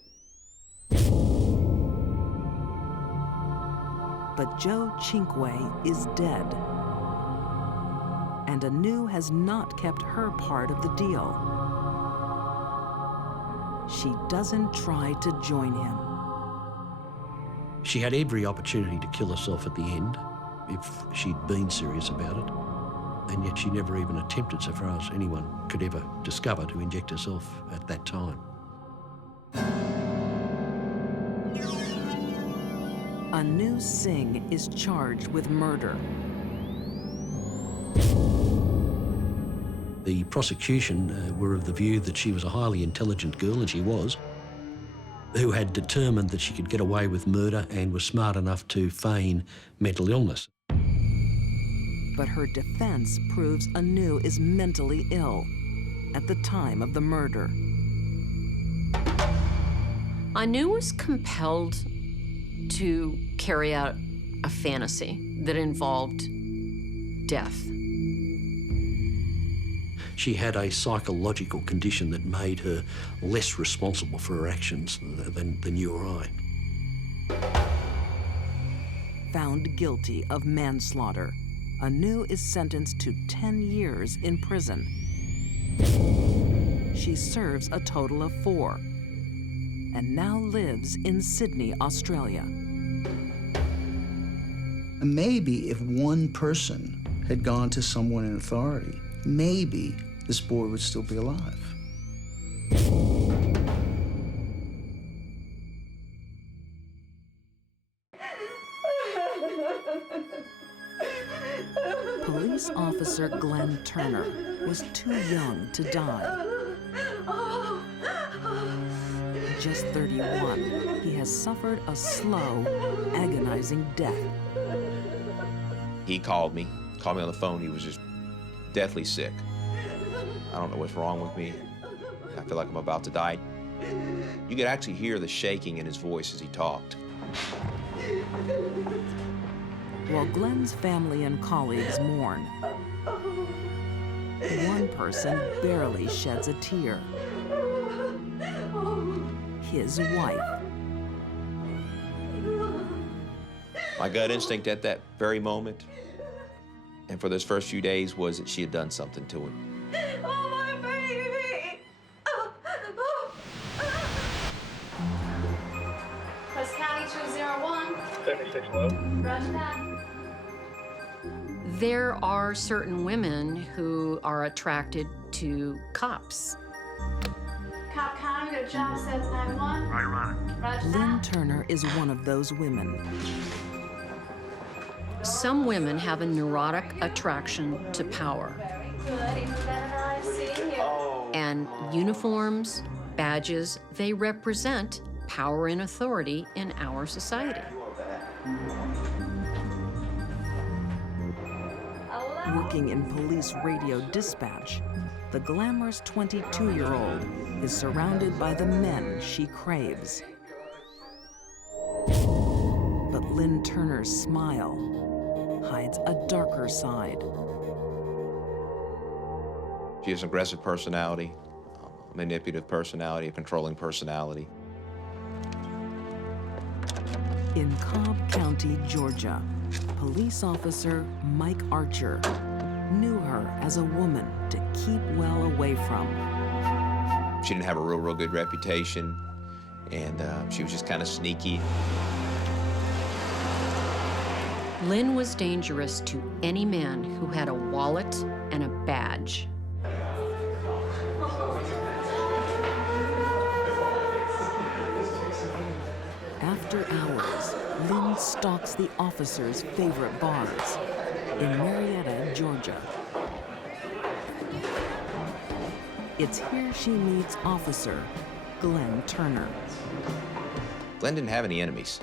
But Joe Chinque is dead. And Anu has not kept her part of the deal. She doesn't try to join him. She had every opportunity to kill herself at the end if she'd been serious about it, and yet she never even attempted, so far as anyone could ever discover, to inject herself at that time. Anu Singh is charged with murder. The prosecution were of the view that she was a highly intelligent girl, and she was, who had determined that she could get away with murder and was smart enough to feign mental illness. But her defense proves Anu is mentally ill at the time of the murder. Anu was compelled to carry out a fantasy that involved death. She had a psychological condition that made her less responsible for her actions than you or I. Found guilty of manslaughter, Anu is sentenced to 10 years in prison. She serves a total of 4 and now lives in Sydney, Australia. And maybe if one person had gone to someone in authority, maybe this boy would still be alive. Police officer Glenn Turner was too young to die. just 31, he has suffered a slow, agonizing death. He called me on the phone. He was just deathly sick. I don't know what's wrong with me. I feel like I'm about to die. You could actually hear the shaking in his voice as he talked. While Glenn's family and colleagues mourn, one person barely sheds a tear. His wife. My gut instinct at that very moment, and for those first few days, was that she had done something to him. Oh, my baby! Press County 201. 76 low. Roger that. There are certain women who are attracted to cops. Cop County, go to job 791. Right, running. Roger Lynn that. Turner is one of those women. Some women have a neurotic attraction to power. Good, even better I see you. And uniforms, badges, they represent power and authority in our society. Working in police radio dispatch, the glamorous 22-year-old is surrounded by the men she craves. But Lynn Turner's smile hides a darker side. She has an aggressive personality, a manipulative personality, a controlling personality. In Cobb County, Georgia, police officer Mike Archer knew her as a woman to keep well away from. She didn't have a real good reputation, and she was just kind of sneaky. Lynn was dangerous to any man who had a wallet and a badge. After hours, Lynn stalks the officer's favorite bars in Marietta, Georgia. It's here she meets Officer Glenn Turner. Glenn didn't have any enemies.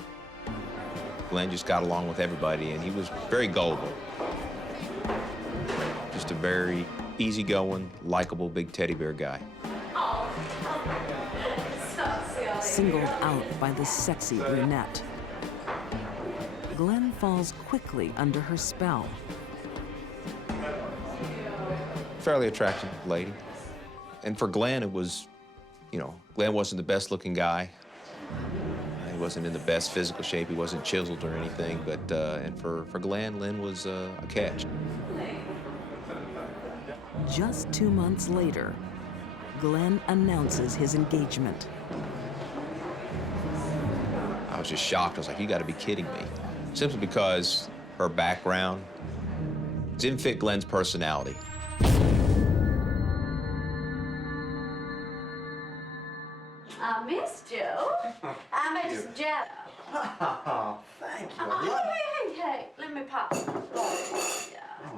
Glenn just got along with everybody, and he was very gullible. Just a very easygoing, likable, big teddy bear guy. Singled out by the sexy brunette, Glenn falls quickly under her spell. Fairly attractive lady. And for Glenn, it was, Glenn wasn't the best looking guy. He wasn't in the best physical shape. He wasn't chiseled or anything, but, and for Glenn, Lynn was a catch. Just 2 months later, Glenn announces his engagement. I was just shocked. I was like, you gotta be kidding me. Simply because her background didn't fit Glenn's personality. I missed you. I made some Jetta. Oh, thank you. Hey, let me pop. Oh,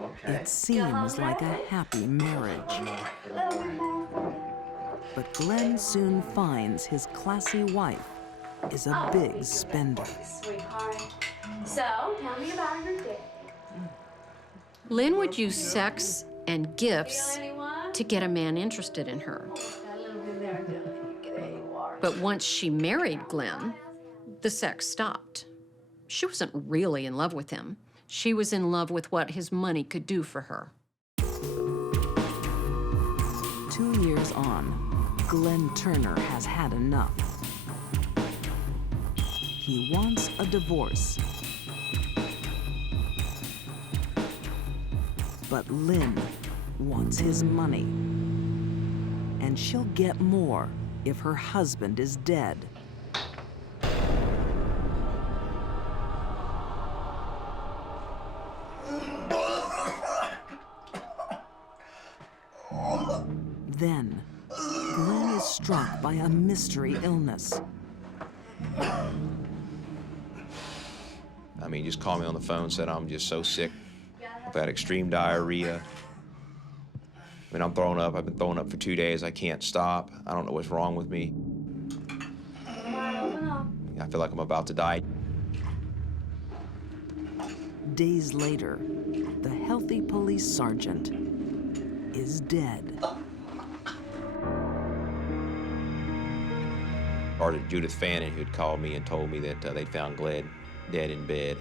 okay. It seems like a happy marriage. But Glenn soon finds his classy wife is a big spender. Sweetheart. So, tell me about your day. Lynn would use sex and gifts to get a man interested in her. Got a little bit there. There you are. But once she married Glenn, the sex stopped. She wasn't really in love with him. She was in love with what his money could do for her. 2 years on, Glenn Turner has had enough. He wants a divorce. But Lynn wants his money. And she'll get more if her husband is dead. Then, Glenn is struck by a mystery illness. I mean, he just called me on the phone, said, I'm just so sick. I've had extreme diarrhea. I mean, I'm throwing up. I've been throwing up for 2 days. I can't stop. I don't know what's wrong with me. I feel like I'm about to die. Days later, the healthy police sergeant is dead. Sergeant Judith Fannin, who had called me and told me that they'd found Glenn dead in bed.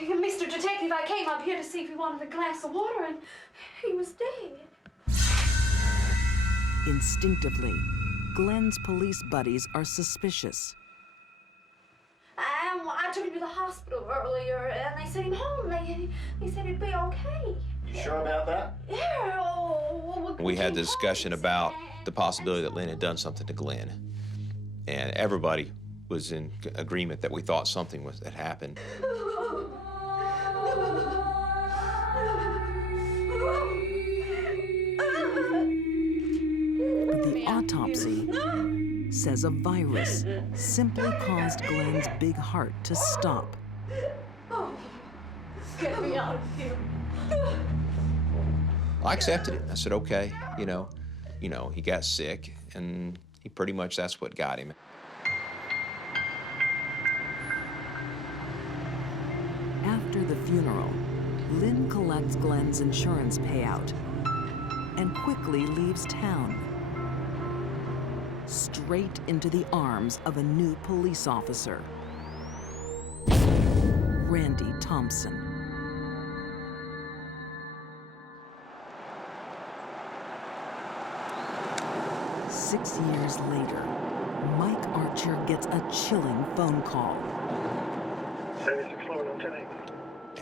Mr. Detective, I came up here to see if he wanted a glass of water, and he was dead. Instinctively, Glenn's police buddies are suspicious. I took him to the hospital earlier, and they sent him home. They said he'd be okay. You sure about that? Yeah. We had the discussion about the possibility that Lynn had done something to Glenn, and everybody was in agreement that we thought something had happened. The autopsy says a virus simply caused Glenn's big heart to stop. Oh, get me out of here. I accepted it. I said, okay, you know, he got sick, and he pretty much, that's what got him. After the funeral, Lynn collects Glenn's insurance payout and quickly leaves town, straight into the arms of a new police officer, Randy Thompson. Six years later, Mike Archer gets a chilling phone call. 76 floor, Lieutenant.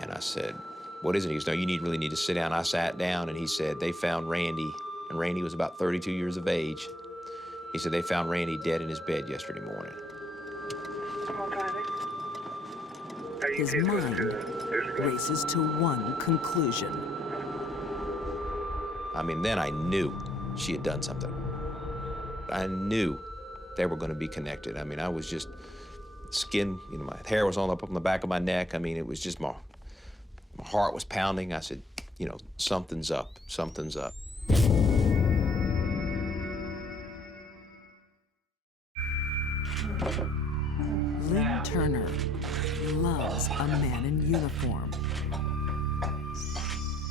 And I said, what is it? He goes, no, you really need to sit down. I sat down, and he said, they found Randy, and Randy was about 32 years of age. He said, they found Randy dead in his bed yesterday morning. His mind races to one conclusion. I mean, then I knew she had done something. I knew they were going to be connected. I mean, I was just skin, my hair was all up on the back of my neck. I mean, it was just my heart was pounding. I said, something's up, something's up. Lynn Turner loves a man in uniform.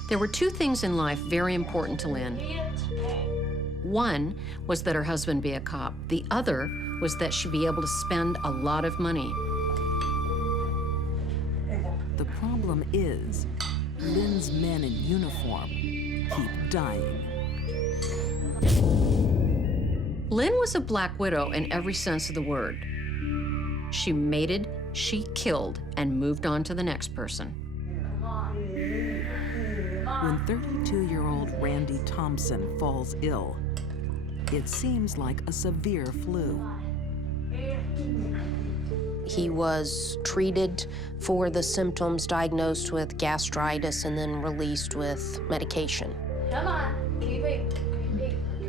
There were two things in life very important to Lynn. One was that her husband be a cop. The other was that she be able to spend a lot of money. The problem is, Lynn's men in uniform keep dying. Lynn was a black widow in every sense of the word. She mated, she killed, and moved on to the next person. When 32-year-old Randy Thompson falls ill, it seems like a severe flu. He was treated for the symptoms, diagnosed with gastritis, and then released with medication. Come on, keep it.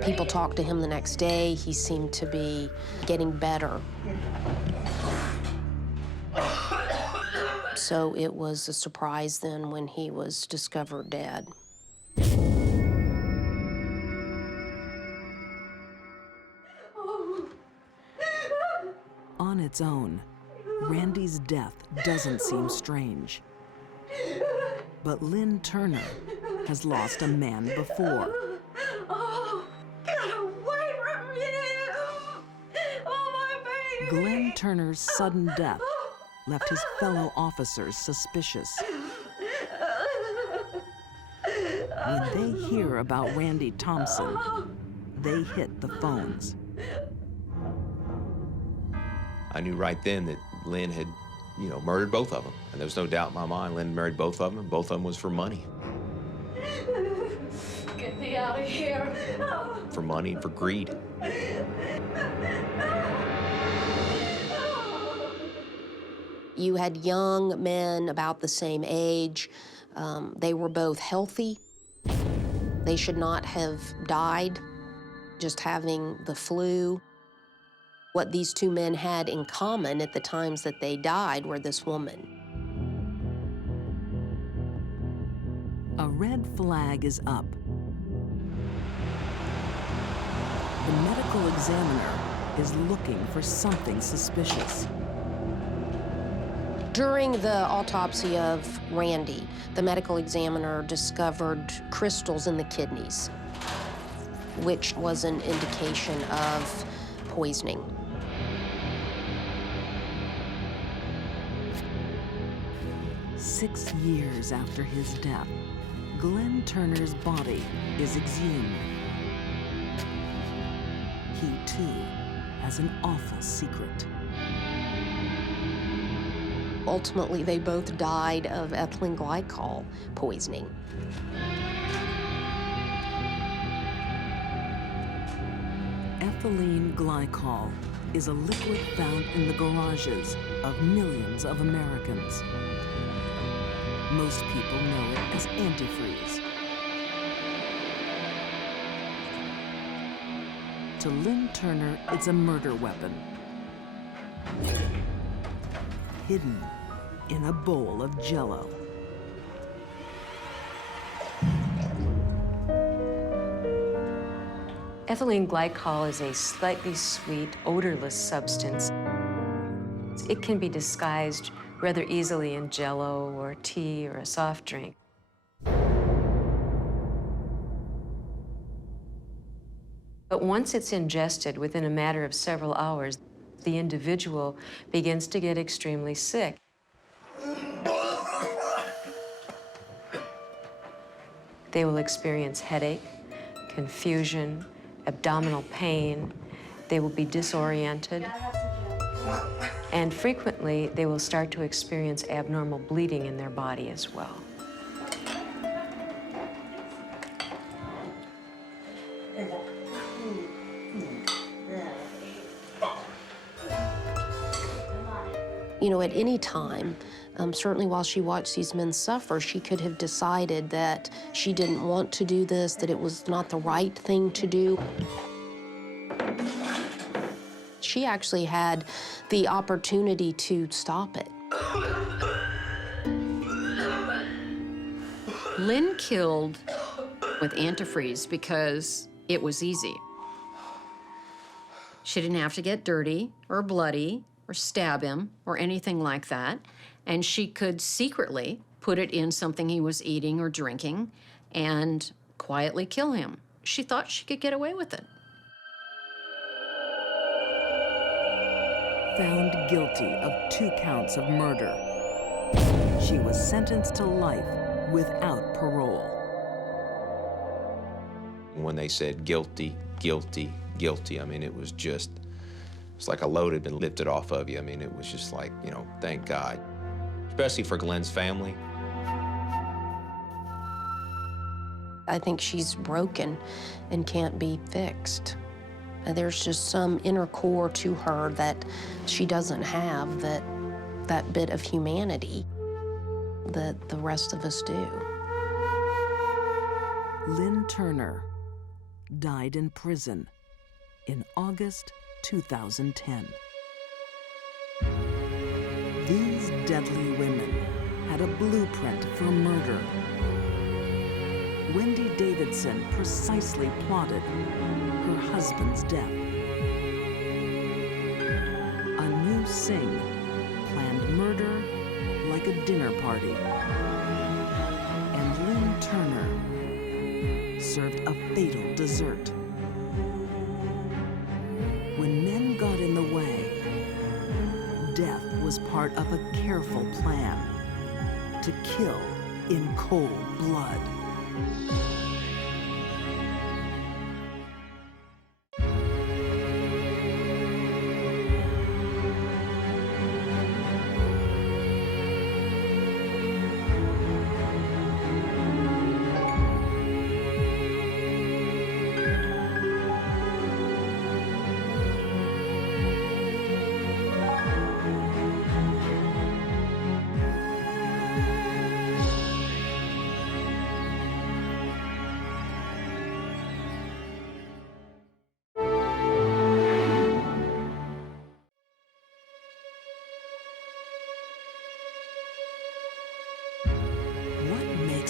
People talked to him the next day. He seemed to be getting better. So it was a surprise then when he was discovered dead. On its own, Randy's death doesn't seem strange. But Lynn Turner has lost a man before. Oh, get away from me! Oh, my baby! Glenn Turner's sudden death left his fellow officers suspicious. When they hear about Randy Thompson, they hit the phones. I knew right then that Lynn had, murdered both of them. And there was no doubt in my mind, Lynn married both of them, and both of them was for money. Get me out of here. For money and for greed. You had young men about the same age. They were both healthy. They should not have died just having the flu. What these two men had in common at the times that they died were this woman. A red flag is up. The medical examiner is looking for something suspicious. During the autopsy of Randy, the medical examiner discovered crystals in the kidneys, which was an indication of poisoning. Six years after his death, Glenn Turner's body is exhumed. He, too, has an awful secret. Ultimately, they both died of ethylene glycol poisoning. Ethylene glycol is a liquid found in the garages of millions of Americans. Most people know it as antifreeze. To Lynn Turner, it's a murder weapon, hidden in a bowl of Jell-O. Ethylene glycol is a slightly sweet, odorless substance. It can be disguised rather easily in Jell-O or tea or a soft drink. But once it's ingested, within a matter of several hours, the individual begins to get extremely sick. They will experience headache, confusion, abdominal pain. They will be disoriented. And frequently, they will start to experience abnormal bleeding in their body as well. You know, at any time, certainly while she watched these men suffer, she could have decided that she didn't want to do this, that it was not the right thing to do. She actually had the opportunity to stop it. Lynn killed with antifreeze because it was easy. She didn't have to get dirty or bloody or stab him or anything like that. And she could secretly put it in something he was eating or drinking and quietly kill him. She thought she could get away with it. Found guilty of 2 counts of murder, she was sentenced to life without parole. When they said guilty, guilty, guilty, I mean, it was just, it's like a load had been lifted off of you. I mean, it was just like, you know, thank God. Especially for Glenn's family. I think she's broken and can't be fixed. And there's just some inner core to her that she doesn't have, that bit of humanity that the rest of us do. Lynn Turner died in prison in August 2010. These deadly women had a blueprint for murder. Wendy Davidson precisely plotted her husband's death. Anu Singh planned murder like a dinner party. And Lynn Turner served a fatal dessert. When men got in the way, death was part of a careful plan to kill in cold blood.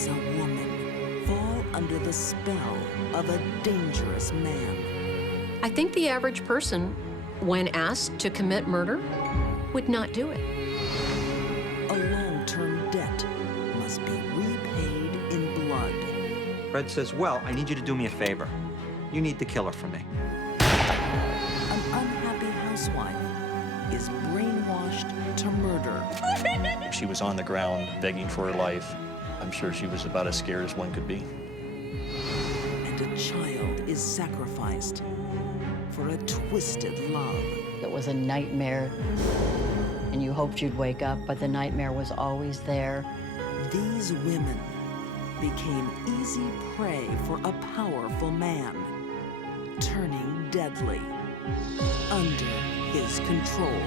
A woman fall under the spell of a dangerous man? I think the average person when asked to commit murder, would not do it. A long-term debt must be repaid in blood. Fred says, well, I need you to do me a favor. You need to kill her for me. An unhappy housewife is brainwashed to murder. She was on the ground begging for her life. I'm sure she was about as scared as one could be. And a child is sacrificed for a twisted love. It was a nightmare, and you hoped you'd wake up, but the nightmare was always there. These women became easy prey for a powerful man, turning deadly under his control.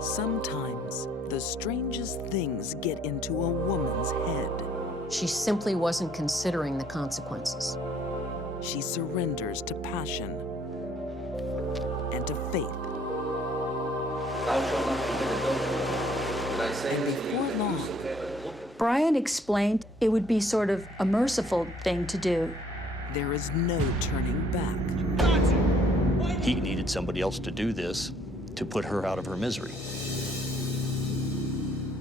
Sometimes the strangest things get into a woman's head. She simply wasn't considering the consequences. She surrenders to passion and to faith. And before long, Brian explained it would be sort of a merciful thing to do. there is no turning back. He needed somebody else to do this to put her out of her misery.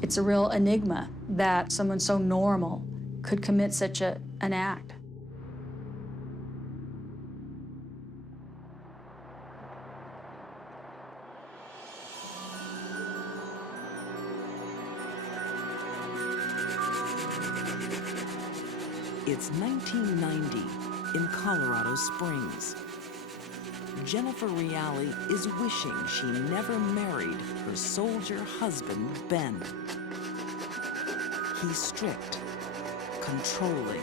It's a real enigma that someone so normal could commit such an act. It's 1990 in Colorado Springs. Jennifer Reale is wishing she never married her soldier husband, Ben. He's strict, controlling,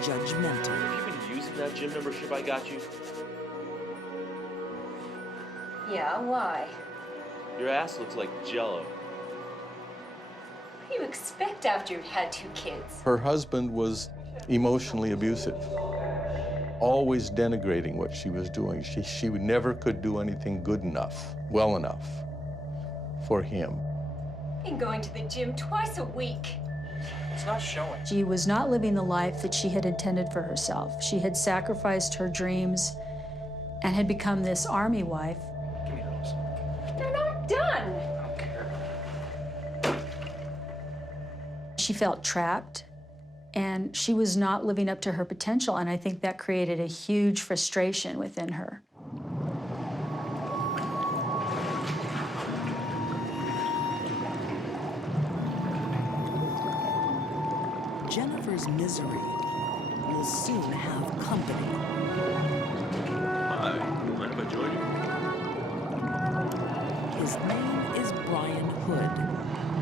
judgmental. Have you been using that gym membership I got you? Yeah, why? Your ass looks like Jell-O. What do you expect after you've had 2 kids? Her husband was emotionally abusive, always denigrating what she was doing. She never could do anything good enough, well enough for him. Been going to the gym twice a week. It's not showing. She was not living the life that she had intended for herself. She had sacrificed her dreams and had become this army wife. Give me those. They're not done. I don't care. She felt trapped, and she was not living up to her potential, and I think that created a huge frustration within her. Jennifer's misery will soon have company. Hi, mind if I join you? His name is Brian Hood,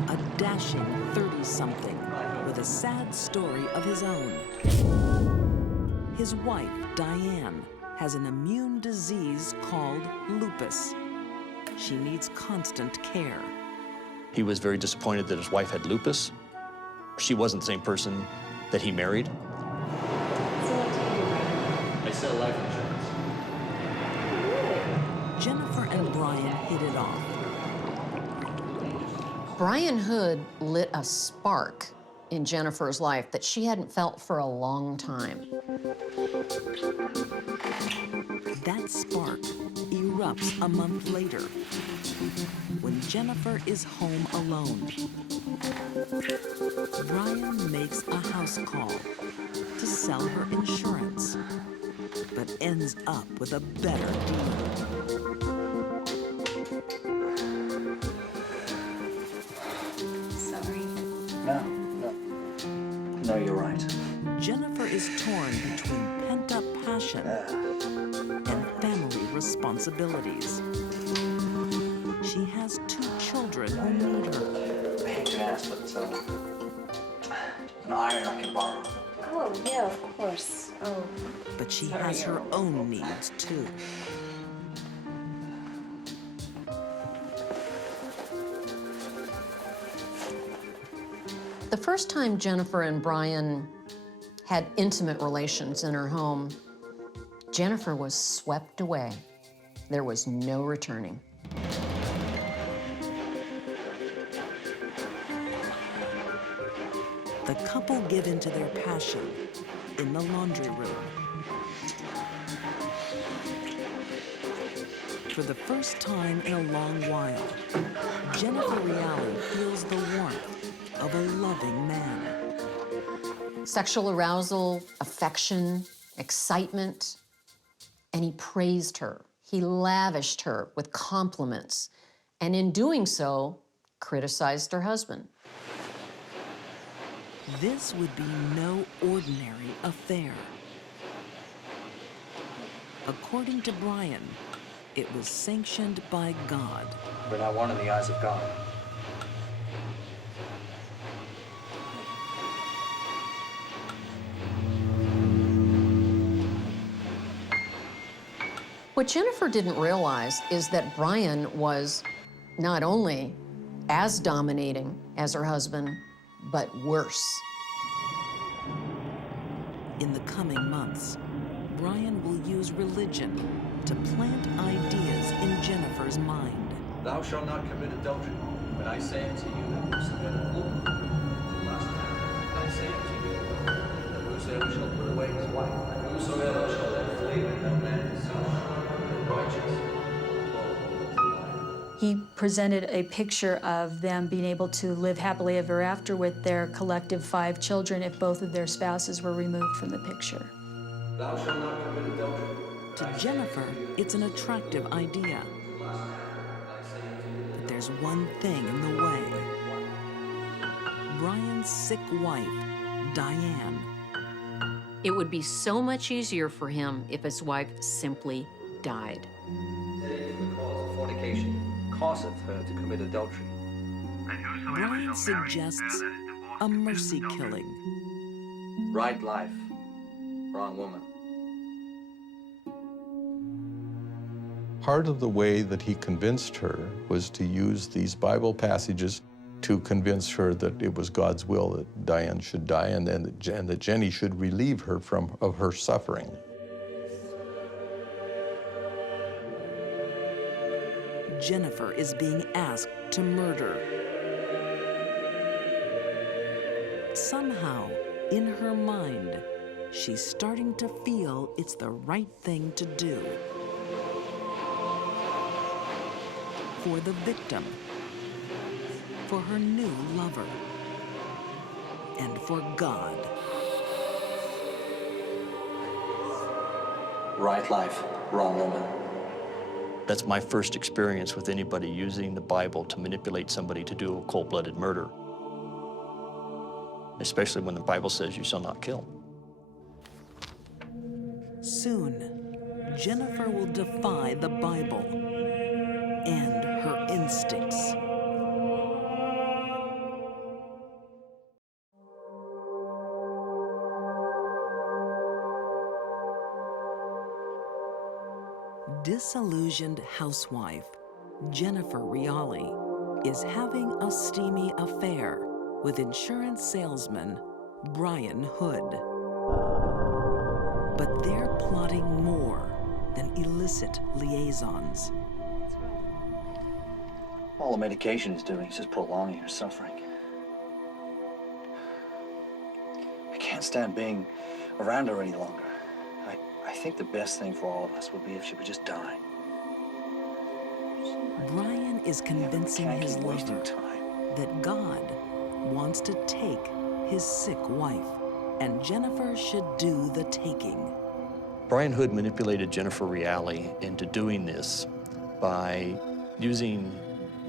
a dashing 30-something with a sad story of his own. His wife, Diane, has an immune disease called lupus. She needs constant care. He was very disappointed that his wife had lupus. She wasn't the same person that he married. I sell life insurance. Jennifer and Brian hit it off. Brian Hood lit a spark in Jennifer's life that she hadn't felt for a long time. That spark erupts a month later when Jennifer is home alone. Brian makes a house call to sell her insurance, but ends up with a better deal. Sorry. No, you're right. Jennifer is torn between pent-up passion and family responsibilities. She has 2 children who need her. I hate to ask, but an iron I can borrow. Oh, yeah, of course. Oh. But she has her own needs, too. The first time Jennifer and Brian had intimate relations in her home, Jennifer was swept away. There was no returning. the couple give in to their passion in the laundry room. For the first time in a long while, Jennifer Reale feels the warmth of a loving man. Sexual arousal, affection, excitement, and he praised her. He lavished her with compliments, and in doing so, criticized her husband. This would be no ordinary affair. According to Brian, it was sanctioned by God. We're not one in the eyes of God. What Jennifer didn't realize is that Brian was not only as dominating as her husband, but worse. In the coming months, Brian will use religion to plant ideas in Jennifer's mind. Thou shalt not commit adultery. When I say unto you that whosoever will lust after, I say unto you that whosoever shall put away his wife, and whosoever shall let flee with no man his son, righteous. He presented a picture of them being able to live happily ever after with their collective 5 children if both of their spouses were removed from the picture. Thou shalt not commit adultery. To Jennifer, it's an attractive idea. But there's one thing in the way. Brian's sick wife, Diane. It would be so much easier for him if his wife simply died. If the cause of fornication causeth her to commit adultery. Brian suggests a mercy killing. Right life, wrong woman. Part of the way that he convinced her was to use these Bible passages to convince her that it was God's will that Diane should die and that Jenny should relieve her of her suffering. Jennifer is being asked to murder. Somehow, in her mind, she's starting to feel it's the right thing to do. For the victim, for her new lover, and for God. Right life, wrong woman. That's my first experience with anybody using the Bible to manipulate somebody to do a cold-blooded murder. Especially when the Bible says you shall not kill. Soon, Jennifer will defy the Bible and her instincts. Disillusioned housewife Jennifer Reale is having a steamy affair with insurance salesman Brian Hood. But they're plotting more than illicit liaisons. All the medication is doing is just prolonging her suffering. I can't stand being around her any longer. I think the best thing for all of us would be if she would just die. Brian is convincing his lover that God wants to take his sick wife, and Jennifer should do the taking. Brian Hood manipulated Jennifer Reale into doing this by using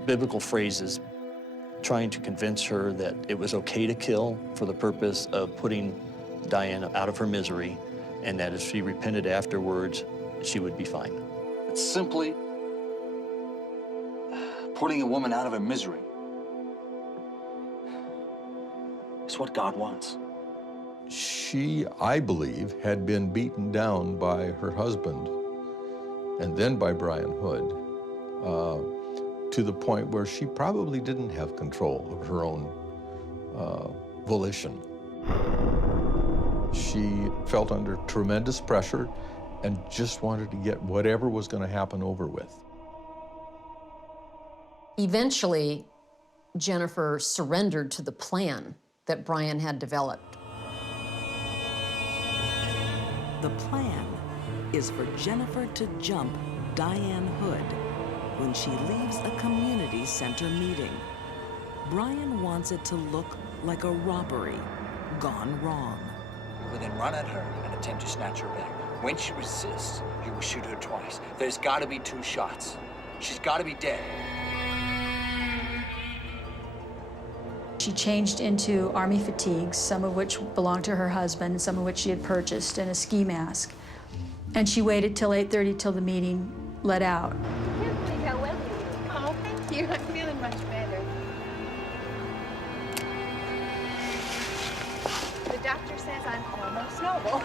biblical phrases, trying to convince her that it was okay to kill for the purpose of putting Diane out of her misery, and that if she repented afterwards, she would be fine. It's simply putting a woman out of her misery. It's what God wants. She, I believe, had been beaten down by her husband and then by Brian Hood to the point where she probably didn't have control of her own volition. She felt under tremendous pressure and just wanted to get whatever was going to happen over with. Eventually, Jennifer surrendered to the plan that Brian had developed. The plan is for Jennifer to jump Diane Hood when she leaves a community center meeting. Brian wants it to look like a robbery gone wrong. You will then run at her and attempt to snatch her back. When she resists, you will shoot her twice. There's got to be 2 shots. She's got to be dead. She changed into army fatigues, some of which belonged to her husband, some of which she had purchased, and a ski mask. And she waited till 8:30 till the meeting let out. I can't believe how well you look. Oh, thank you. I'm feeling much better. The doctor says I'm almost normal.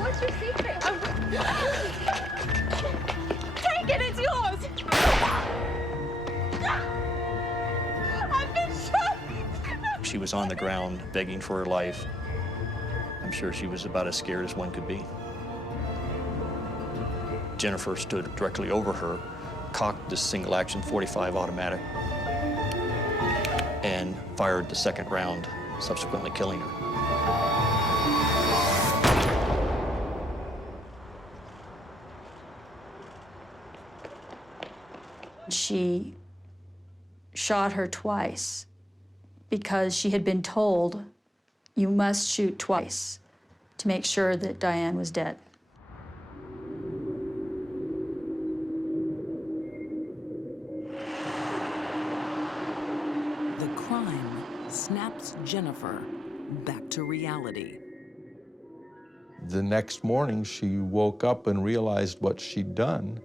What's your secret? Take it, it's yours. I've been shot. She was on the ground begging for her life. I'm sure she was about as scared as one could be. Jennifer stood directly over her, cocked this single-action .45 automatic, and fired the second round, subsequently killing her. She shot her twice because she had been told, you must shoot twice to make sure that Diane was dead. The crime snaps Jennifer back to reality. The next morning, she woke up and realized what she'd done.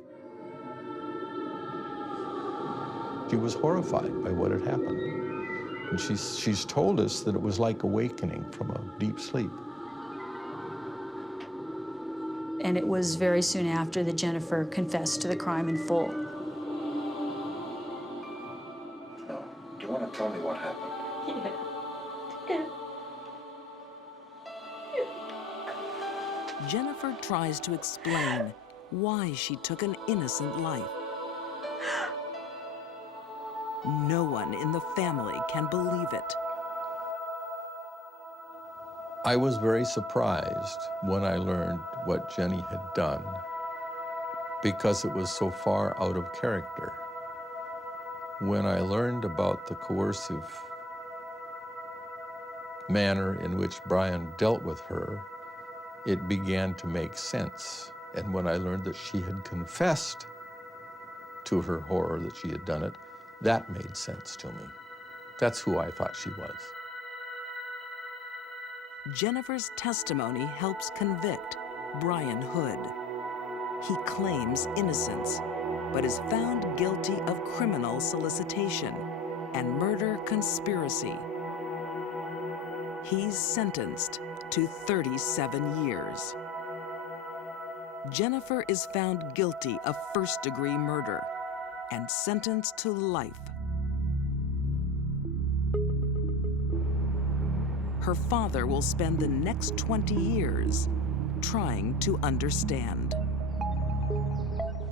She was horrified by what had happened. And she's told us that it was like awakening from a deep sleep. And it was very soon after that Jennifer confessed to the crime in full. No. Do you want to tell me what happened? Jennifer tries to explain why she took an innocent life. No one in the family can believe it. I was very surprised when I learned what Jenny had done because it was so far out of character. When I learned about the coercive manner in which Brian dealt with her, it began to make sense. And when I learned that she had confessed to her horror that she had done it, that made sense to me. That's who I thought she was. Jennifer's testimony helps convict Brian Hood. He claims innocence, but is found guilty of criminal solicitation and murder conspiracy. He's sentenced to 37 years. Jennifer is found guilty of first-degree murder and sentenced to life. Her father will spend the next 20 years trying to understand.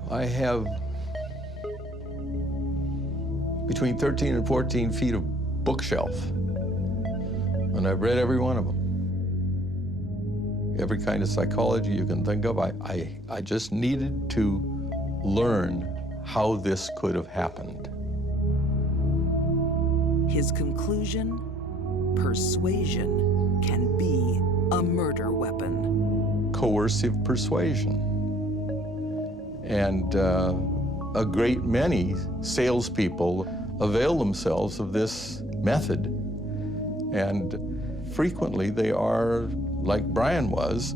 I have between 13 and 14 feet of bookshelf, and I've read every one of them. Every kind of psychology you can think of. I just needed to learn how this could have happened. His conclusion: persuasion can be a murder weapon. Coercive persuasion. And a great many salespeople avail themselves of this method. And frequently they are, like Brian was,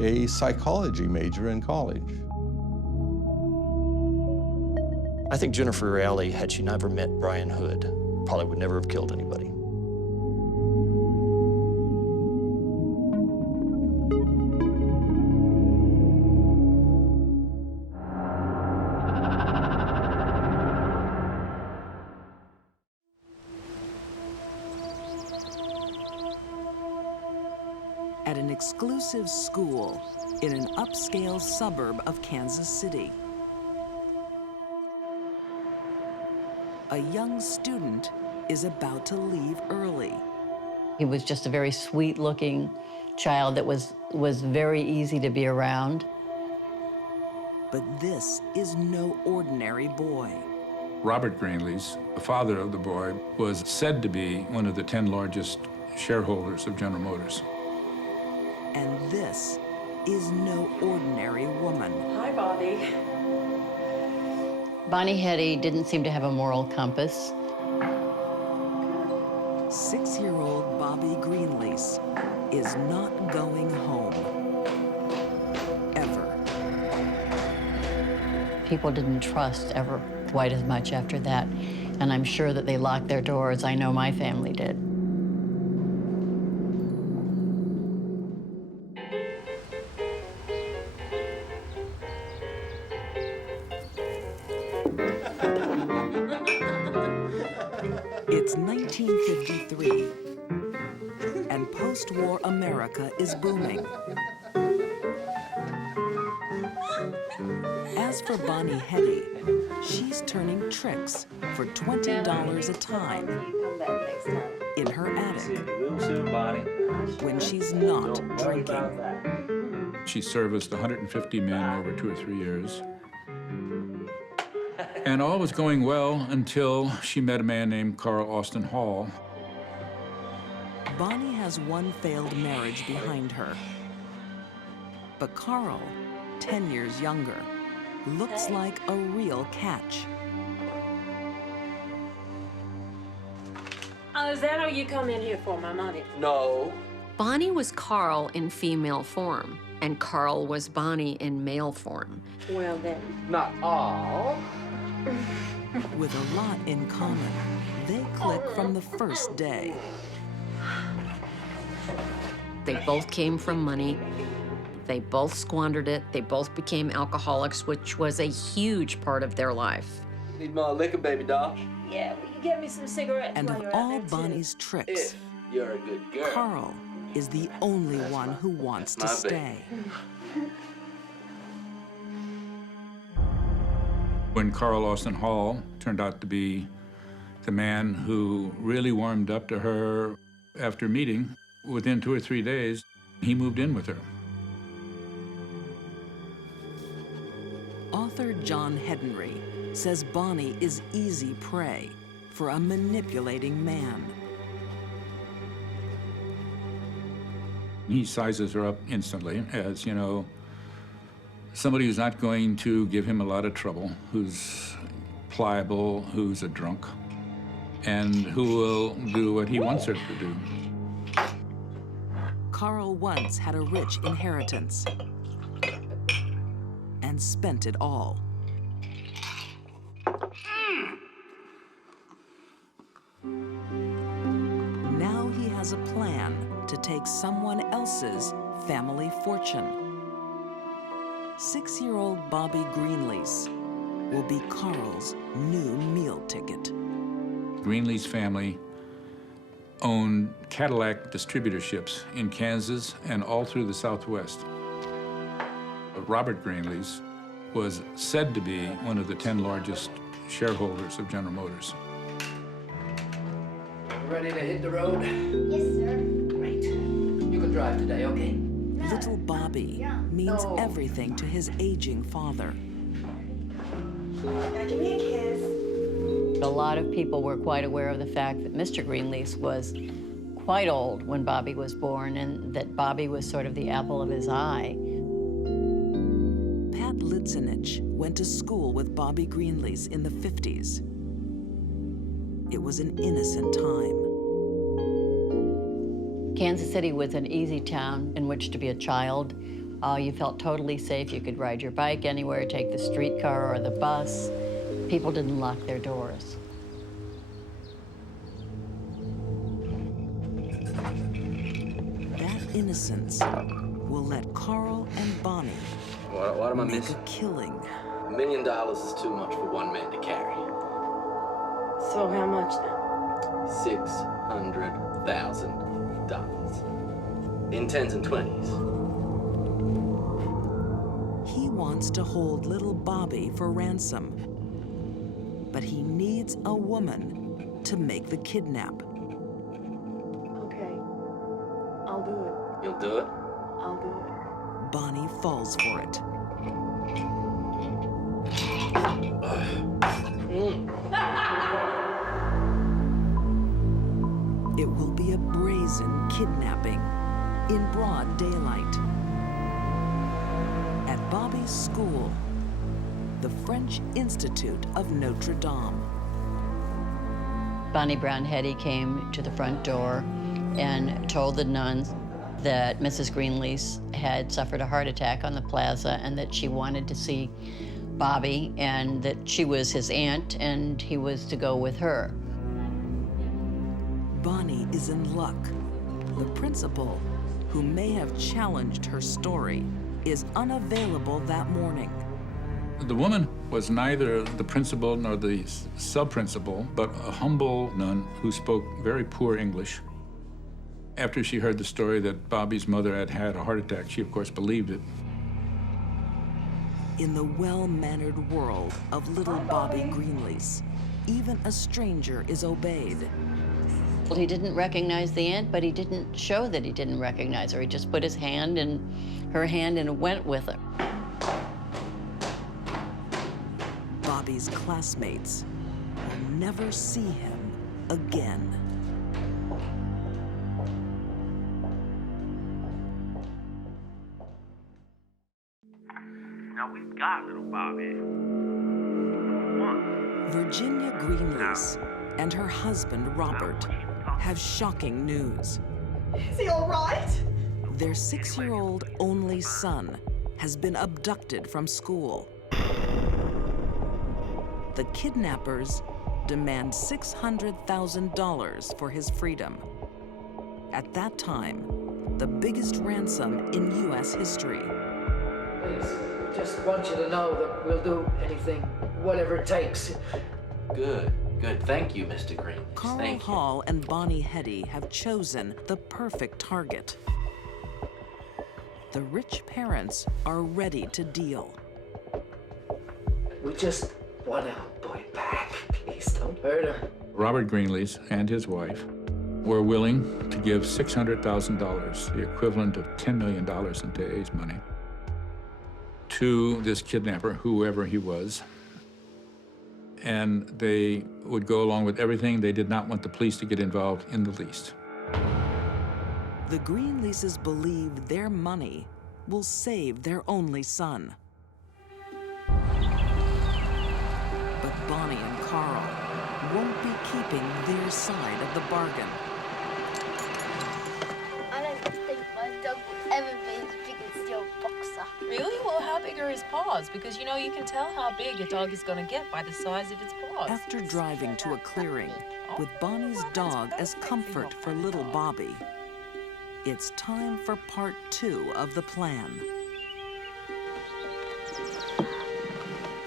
a psychology major in college. I think Jennifer Reale, had she never met Brian Hood, probably would never have killed anybody. At an exclusive school in an upscale suburb of Kansas City, a young student is about to leave early. He was just a very sweet-looking child that was very easy to be around. But this is no ordinary boy. Robert Greenlease, the father of the boy, was said to be one of the 10 largest shareholders of General Motors. And this is no ordinary woman. Hi, Bobby. Bonnie Hetty didn't seem to have a moral compass. 6-year-old Bobby Greenlease is not going home. Ever. People didn't trust ever quite as much after that, and I'm sure that they locked their doors. I know my family did. It's 1953, and post-war America is booming. As for Bonnie Hetty, she's turning tricks for $20 a time in her attic when she's not drinking. She serviced 150 men over 2 or 3 years. And all was going well until she met a man named Carl Austin Hall. Bonnie has one failed marriage behind her. But Carl, 10 years younger, looks like a real catch. Oh, is that all you come in here for, my money? No. Bonnie was Carl in female form, and Carl was Bonnie in male form. Well, then. Not all. With a lot in common, they click from the first day. They both came from money. They both squandered it. They both became alcoholics, which was a huge part of their life. Need more liquor, baby doll? Yeah, will you get me some cigarettes? And while of you're all at that, too? Bonnie's tricks, If you're a good girl. Carl is the only one who wants to That's my stay. When Carl Austin Hall turned out to be the man who really warmed up to her after meeting, within 2 or 3 days, he moved in with her. Author John Hedenry says Bonnie is easy prey for a manipulating man. He sizes her up instantly as, you know, somebody who's not going to give him a lot of trouble, who's pliable, who's a drunk, and who will do what he wants her to do. Carl once had a rich inheritance and spent it all. Now he has a plan to take someone else's family fortune. 6-year-old Bobby Greenlease will be Carl's new meal ticket. Greenlease family owned Cadillac distributorships in Kansas and all through the Southwest. Robert Greenlease was said to be one of the 10 largest shareholders of General Motors. Ready to hit the road? Yes, sir. Great. You can drive today, okay? Little Bobby means everything to his aging father. Now give me a kiss. A lot of people were quite aware of the fact that Mr. Greenlease was quite old when Bobby was born, and that Bobby was sort of the apple of his eye. Pat Lidzenich went to school with Bobby Greenlease in the 50s. It was an innocent time. Kansas City was an easy town in which to be a child. You felt totally safe. You could ride your bike anywhere, take the streetcar or the bus. People didn't lock their doors. That innocence will let Carl and Bonnie What am I make missing? a killing. $1 million is too much for one man to carry. So how much now? $600,000. In 10s and 20s. He wants to hold little Bobby for ransom. but he needs a woman to make the kidnap. Okay, I'll do it. You'll do it? I'll do it. Bonnie falls for it. It will be a brazen kidnapping in broad daylight. At Bobby's school, the French Institute of Notre Dame. Bonnie Brown Hetty came to the front door and told the nuns that Mrs. Greenlease had suffered a heart attack on the plaza and that she wanted to see Bobby and that she was his aunt and he was to go with her. Bonnie is in luck. The principal, who may have challenged her story, is unavailable that morning. The woman was neither the principal nor the sub-principal, but a humble nun who spoke very poor English. After she heard the story that Bobby's mother had had a heart attack, she, of course, believed it. In the well-mannered world of little Bobby Greenlease, even a stranger is obeyed. Well, he didn't recognize the aunt, but he didn't show that he didn't recognize her. He just put his hand in her hand and went with her. Bobby's classmates will never see him again. Now we've got little Bobby. Virginia Greenlease and her husband, Robert, have shocking news. Is he all right? Their 6-year-old only son has been abducted from school. The kidnappers demand $600,000 for his freedom. At that time, the biggest ransom in U.S. history. Please, just want you to know that we'll do anything, whatever it takes. Good, good. Thank you, Mr. Green. Carl Hall and Bonnie Hetty have chosen the perfect target. The rich parents are ready to deal. We just want our boy back. Please don't hurt him. Robert Greenlease and his wife were willing to give $600,000, the equivalent of $10 million in today's money, to this kidnapper, whoever he was. And they would go along with everything. They did not want the police to get involved in the least. The Greenleases believe their money will save their only son. But Bonnie and Carl won't be keeping their side of the bargain. I don't think my dog will ever be as big as your boxer. Really? Well, how big are his paws? Because, you know, you can tell how big a dog is going to get by the size of its paws. After driving to a clearing with Bonnie's dog as comfort for little Bobby, it's time for part 2 of the plan.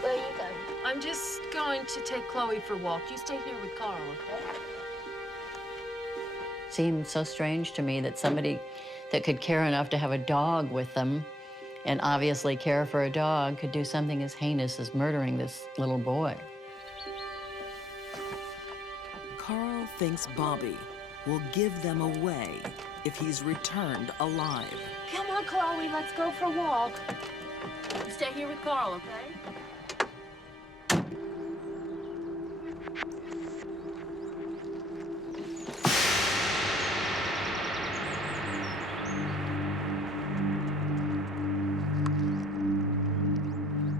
Where are you going? I'm just going to take Chloe for a walk. You stay here with Carl, okay? Seemed so strange to me that somebody that could care enough to have a dog with them and obviously care for a dog could do something as heinous as murdering this little boy. Carl thinks Bobby will give them away if he's returned alive. Come on, Chloe, let's go for a walk. You stay here with Carl, okay?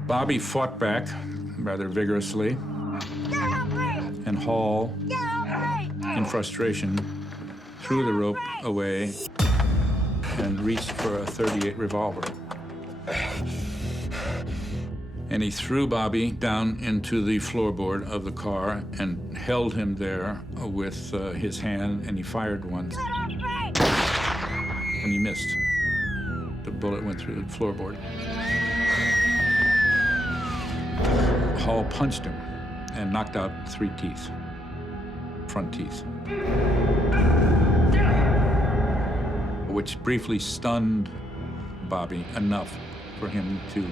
Bobby fought back rather vigorously, and Hall, in frustration, threw the rope away and reached for a .38 revolver. And he threw Bobby down into the floorboard of the car and held him there with his hand, and he fired once. And he missed. The bullet went through the floorboard. Hall punched him and knocked out 3 teeth, front teeth, which briefly stunned Bobby enough for him to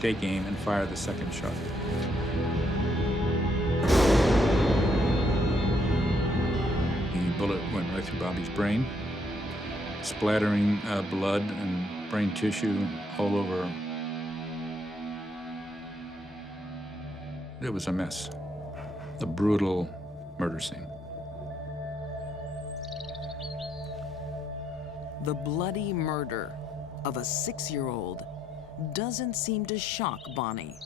take aim and fire the second shot. bullet went right through Bobby's brain, splattering blood and brain tissue all over. It was a mess. A brutal murder scene. The bloody murder of a 6-year-old doesn't seem to shock Bonnie.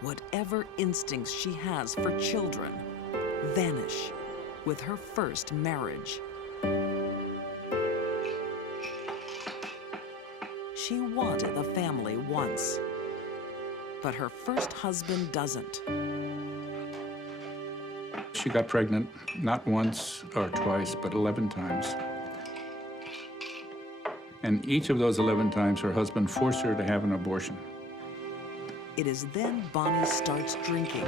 Whatever instincts she has for children vanish with her first marriage. She wanted a family once, but her first husband doesn't. She got pregnant not once or twice, but 11 times. And each of those 11 times, her husband forced her to have an abortion. It is then Bonnie starts drinking.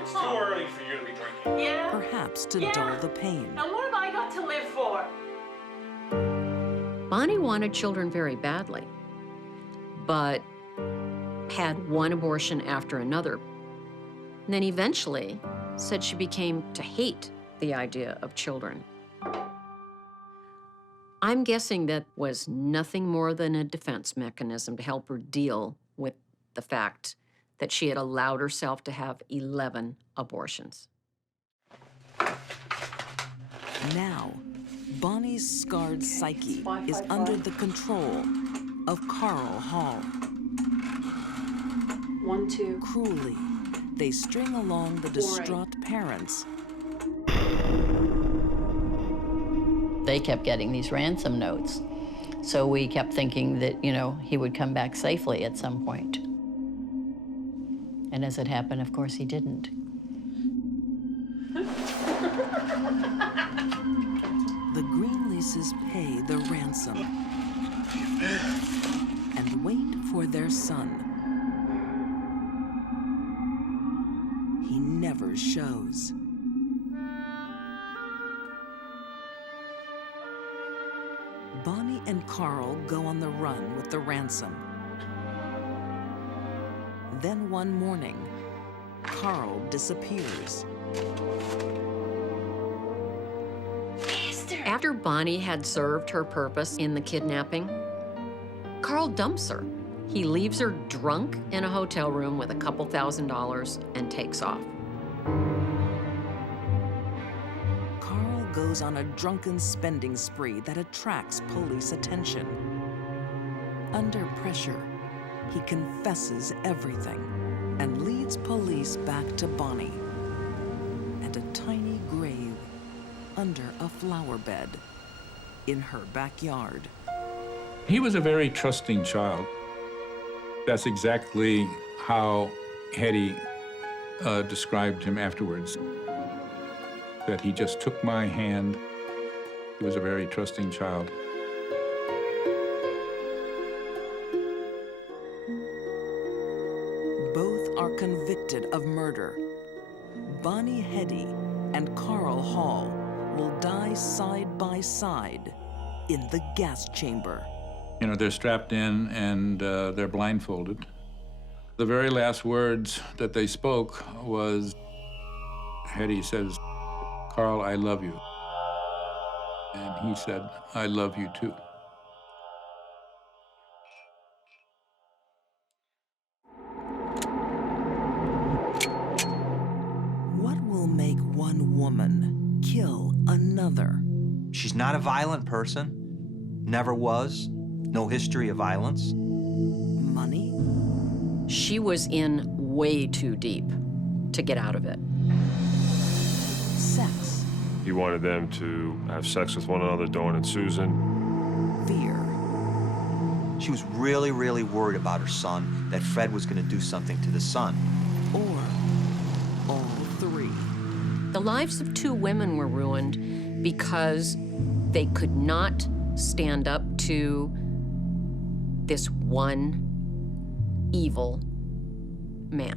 It's too early for you to be drinking. Yeah? Perhaps to dull the pain. And what have I got to live for? Bonnie wanted children very badly, but had one abortion after another. And then eventually said she became to hate the idea of children. I'm guessing that was nothing more than a defense mechanism to help her deal with the fact that she had allowed herself to have 11 abortions. Now, Bonnie's scarred psyche is under the control of Carl Hall. 1, 2. Cruelly, they string along the distraught parents. They kept getting these ransom notes. So we kept thinking that, you know, he would come back safely at some point. And as it happened, of course, he didn't. The Greenleases pay the ransom and wait for their son. He never shows. Bonnie and Carl go on the run with the ransom. Then one morning, Carl disappears. After Bonnie had served her purpose in the kidnapping, Carl dumps her. He leaves her drunk in a hotel room with a couple $1,000s and takes off. Carl goes on a drunken spending spree that attracts police attention. Under pressure, he confesses everything and leads police back to Bonnie and a tiny grave under a flower bed in her backyard. He was a very trusting child. That's exactly how Hetty described him afterwards, that he just took my hand. He was a very trusting child. Both are convicted of murder. Bonnie Hetty and Carl Hall will die side by side in the gas chamber. You know, they're strapped in and they're blindfolded. The very last words that they spoke was, Hetty says, "Carl, I love you." And he said, "I love you too." What will make one woman kill another? She's not a violent person, never was, no history of violence. Money? She was in way too deep to get out of it. Sex. He wanted them to have sex with one another, Dawn and Susan. Fear. She was really, really worried about her son, that Fred was going to do something to the son. Or all three. The lives of two women were ruined because they could not stand up to this one evil man.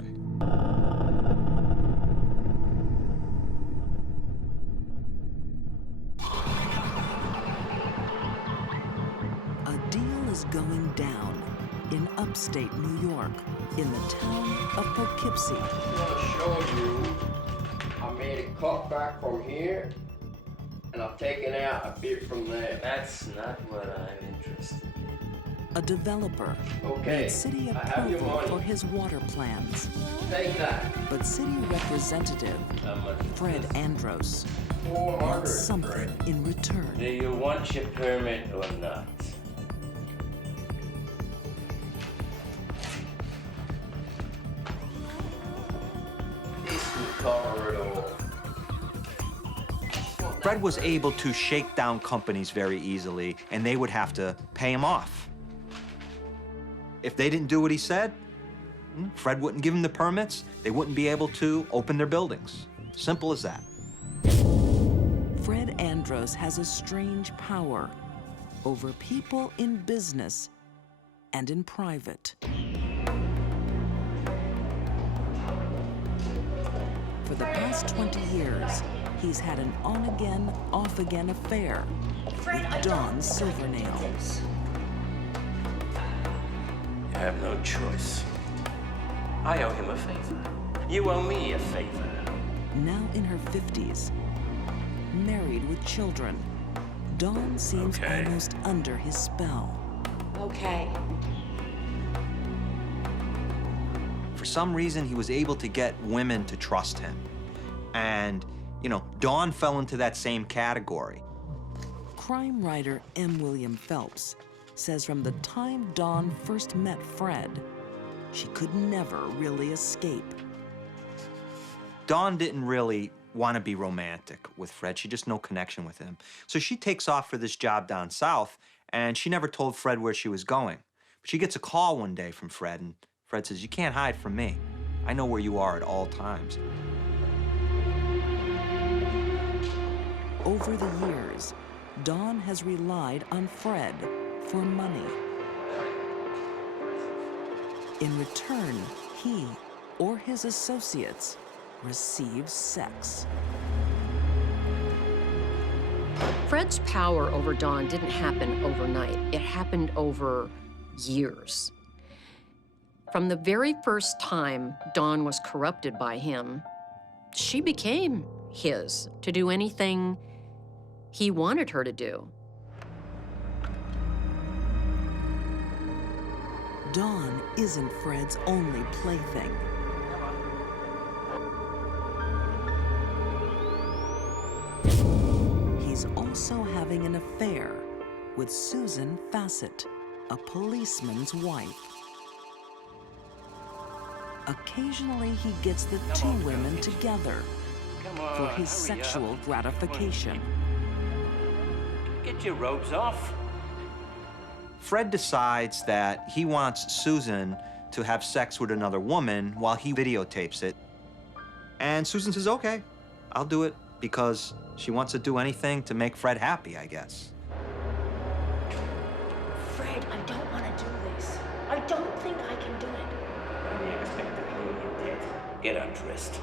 A deal is going down in upstate New York, in the town of Poughkeepsie. I want to show you cut back from here, and I've taken out a bit from there. That's not what I'm interested in. A developer Okay, made city I have your approval money. for his water plans. Take that. But city representative How much? Fred Andros 400. wants something in return. Do you want your permit or not? This will cover it all. Fred was able to shake down companies very easily, and they would have to pay him off. If they didn't do what he said, Fred wouldn't give them the permits. They wouldn't be able to open their buildings. Simple as that. Fred Andros has a strange power over people in business and in private. For the past 20 years, he's had an on-again, off-again affair with Dawn Silvernail. You have no choice. I owe him a favor. You owe me a favor. Now in her 50s, married with children, Dawn seems almost under his spell. Okay. For some reason, he was able to get women to trust him. And, you know, Dawn fell into that same category. Crime writer M. William Phelps says from the time Dawn first met Fred, she could never really escape. Dawn didn't really want to be romantic with Fred. She just no connection with him. So she takes off for this job down south, and she never told Fred where she was going. But she gets a call one day from Fred, and Fred says, "You can't hide from me. I know where you are at all times." Over the years, Dawn has relied on Fred for money. In return, he or his associates receive sex. Fred's power over Dawn didn't happen overnight. It happened over years. From the very first time Dawn was corrupted by him, she became his to do anything he wanted her to do. Dawn isn't Fred's only plaything. He's also having an affair with Susan Fassett, a policeman's wife. Occasionally, he gets the two women together for his sexual gratification. Get your robes off. Fred decides that he wants Susan to have sex with another woman while he videotapes it. And Susan says, "Okay, I'll do it," because she wants to do anything to make Fred happy, I guess. Fred, I don't want to do this. I don't think I can do it. Get undressed.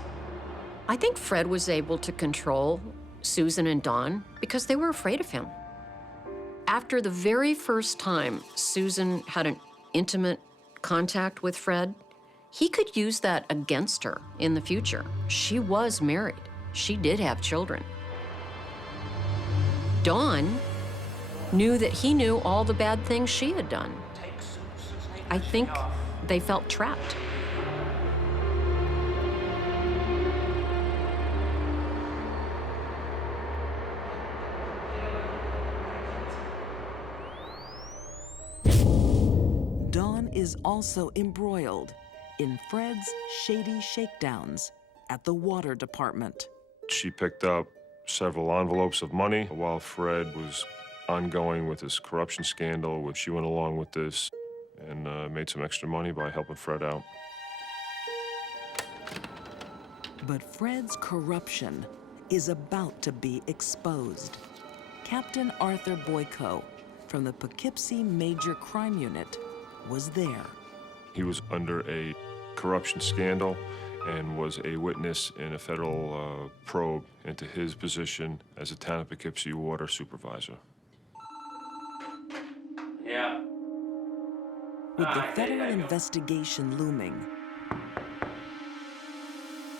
I think Fred was able to control Susan and Dawn because they were afraid of him. After the very first time Susan had an intimate contact with Fred, he could use that against her in the future. She was married. She did have children. Dawn knew that he knew all the bad things she had done. I think they felt trapped. Dawn is also embroiled in Fred's shady shakedowns at the water department. She picked up several envelopes of money while Fred was ongoing with his corruption scandal. She went along with this and made some extra money by helping Fred out. But Fred's corruption is about to be exposed. Captain Arthur Boyko from the Poughkeepsie Major Crime Unit was there. He was under a corruption scandal and was a witness in a federal probe into his position as a town of Poughkeepsie water supervisor. Yeah. With the federal investigation looming,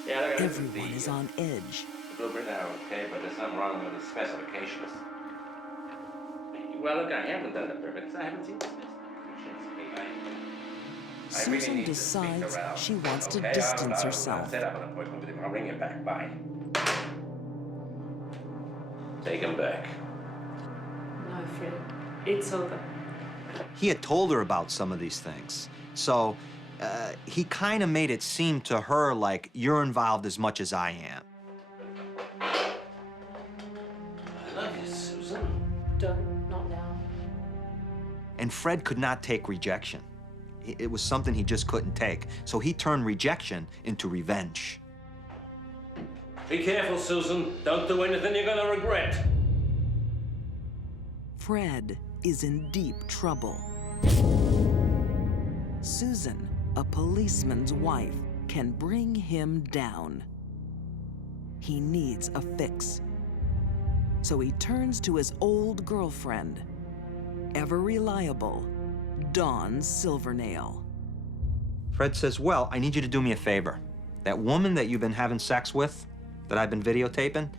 everyone is on edge. Cooper now, okay, but there's something wrong with the specifications. Well, look, I haven't done the permit because I haven't seen the specifications. Susan decides she wants to distance herself. Set up an appointment with him. I'll ring you back. Bye. Take him back. No, Fred. It's over. He had told her about some of these things. So he kind of made it seem to her like you're involved as much as I am. I love you, Susan. Don't, not now. And Fred could not take rejection. It was something he just couldn't take. So he turned rejection into revenge. Be careful, Susan. Don't do anything you're gonna regret. Fred is in deep trouble. Susan, a policeman's wife, can bring him down. He needs a fix. So he turns to his old girlfriend, ever reliable, Dawn Silvernail. Fred says, well, I need you to do me a favor. That woman that you've been having sex with, that I've been videotaping,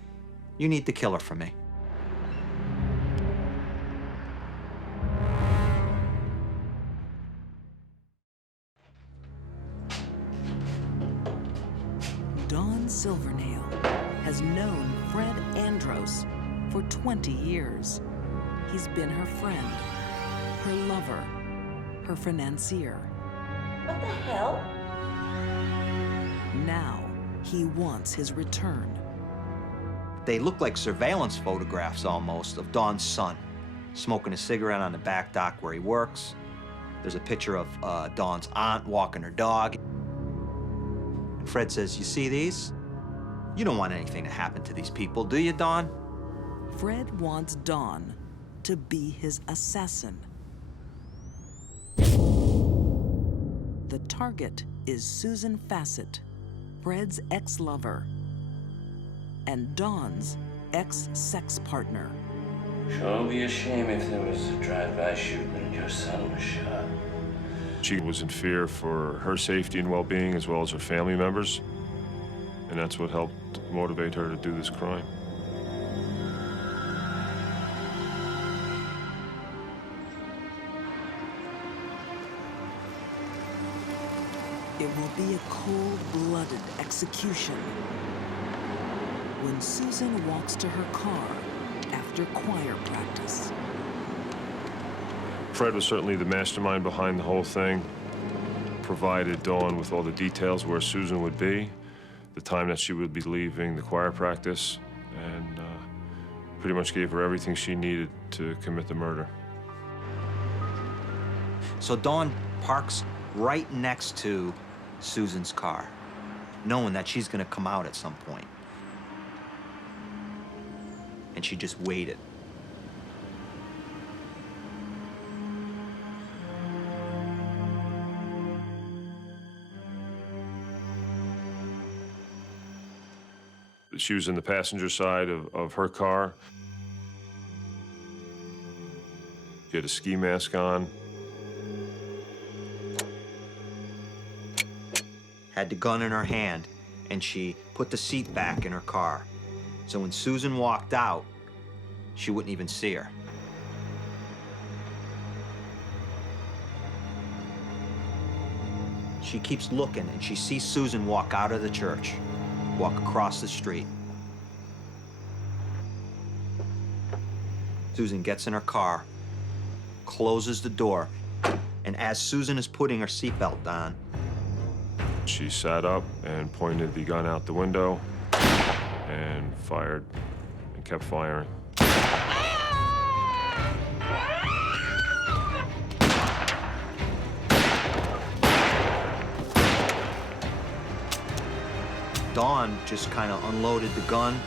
you need to kill her for me. Dawn Silvernail has known Fred Andros for 20 years. He's been her friend, her lover, her financier. What the hell? Now, he wants his return. They look like surveillance photographs almost of Dawn's son, smoking a cigarette on the back dock where he works. There's a picture of Dawn's aunt walking her dog. And Fred says, you see these? You don't want anything to happen to these people, do you, Dawn? Fred wants Dawn to be his assassin. The target is Susan Fassett, Fred's ex-lover, and Dawn's ex-sex partner. Sure be a shame if there was a drive-by shooting and your son was shot. She was in fear for her safety and well-being as well as her family members, and that's what helped motivate her to do this crime. It will be a cold-blooded execution when Susan walks to her car after choir practice. Fred was certainly the mastermind behind the whole thing, provided Dawn with all the details where Susan would be, the time that she would be leaving the choir practice, and pretty much gave her everything she needed to commit the murder. So Dawn parks right next to Susan's car, knowing that she's gonna come out at some point. And she just waited. She was in the passenger side of her car. She had a ski mask on. Had the gun in her hand, and she put the seat back in her car. So when Susan walked out, she wouldn't even see her. She keeps looking, and she sees Susan walk out of the church, walk across the street. Susan gets in her car, closes the door, and as Susan is putting her seatbelt on, She sat up and pointed the gun out the window and fired and kept firing. Dawn just kind of unloaded the gun.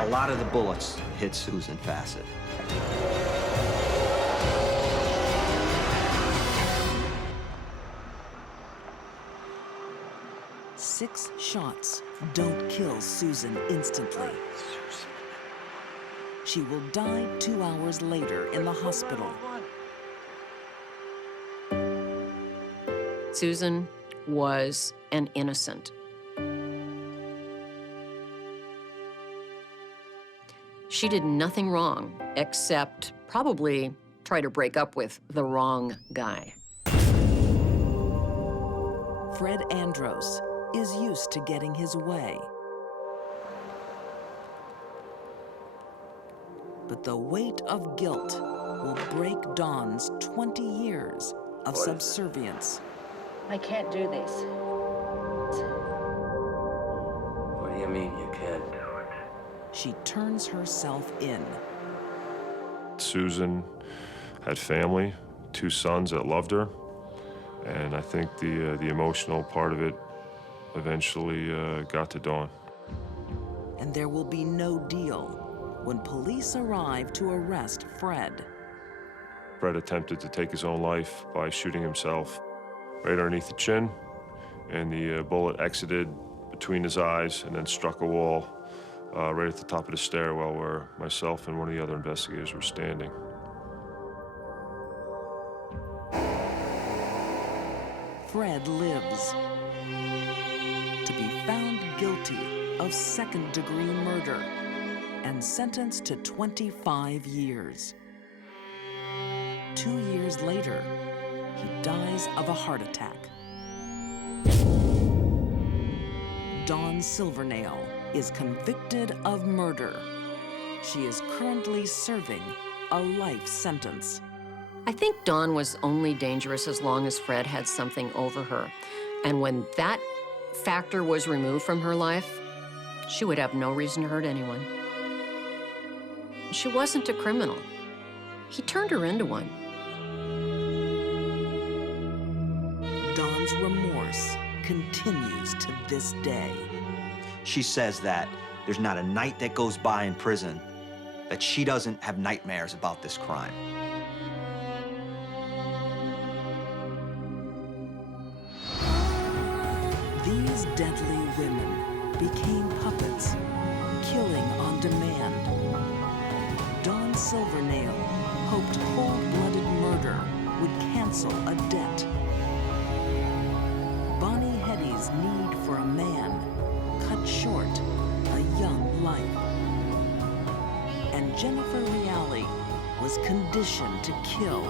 A lot of the bullets hit Susan Fassett. Six shots don't kill Susan instantly. She will die 2 hours later in the hospital. Susan was an innocent. She did nothing wrong, except probably try to break up with the wrong guy. Fred Andros is used to getting his way. But the weight of guilt will break Dawn's 20 years of subservience. I can't do this. What do you mean you can't do it? She turns herself in. Susan had family, 2 sons that loved her, and I think the emotional part of it eventually got to Dawn. And there will be no deal when police arrive to arrest Fred. Fred attempted to take his own life by shooting himself right underneath the chin, and the bullet exited between his eyes and then struck a wall right at the top of the stairwell where myself and one of the other investigators were standing. Fred lives to be found guilty of second-degree murder and sentenced to 25 years. 2 years later, he dies of a heart attack. Dawn Silvernail is convicted of murder. She is currently serving a life sentence. I think Dawn was only dangerous as long as Fred had something over her. And when that factor was removed from her life, she would have no reason to hurt anyone. She wasn't a criminal. He turned her into one. Dawn's remorse continues to this day. She says that there's not a night that goes by in prison that she doesn't have nightmares about this crime. These deadly women became puppets, killing on demand. Dawn Silvernail hoped cold-blooded murder would cancel a debt. Bonnie Heddy's need for a man cut short a young life. And Jennifer Reale was conditioned to kill.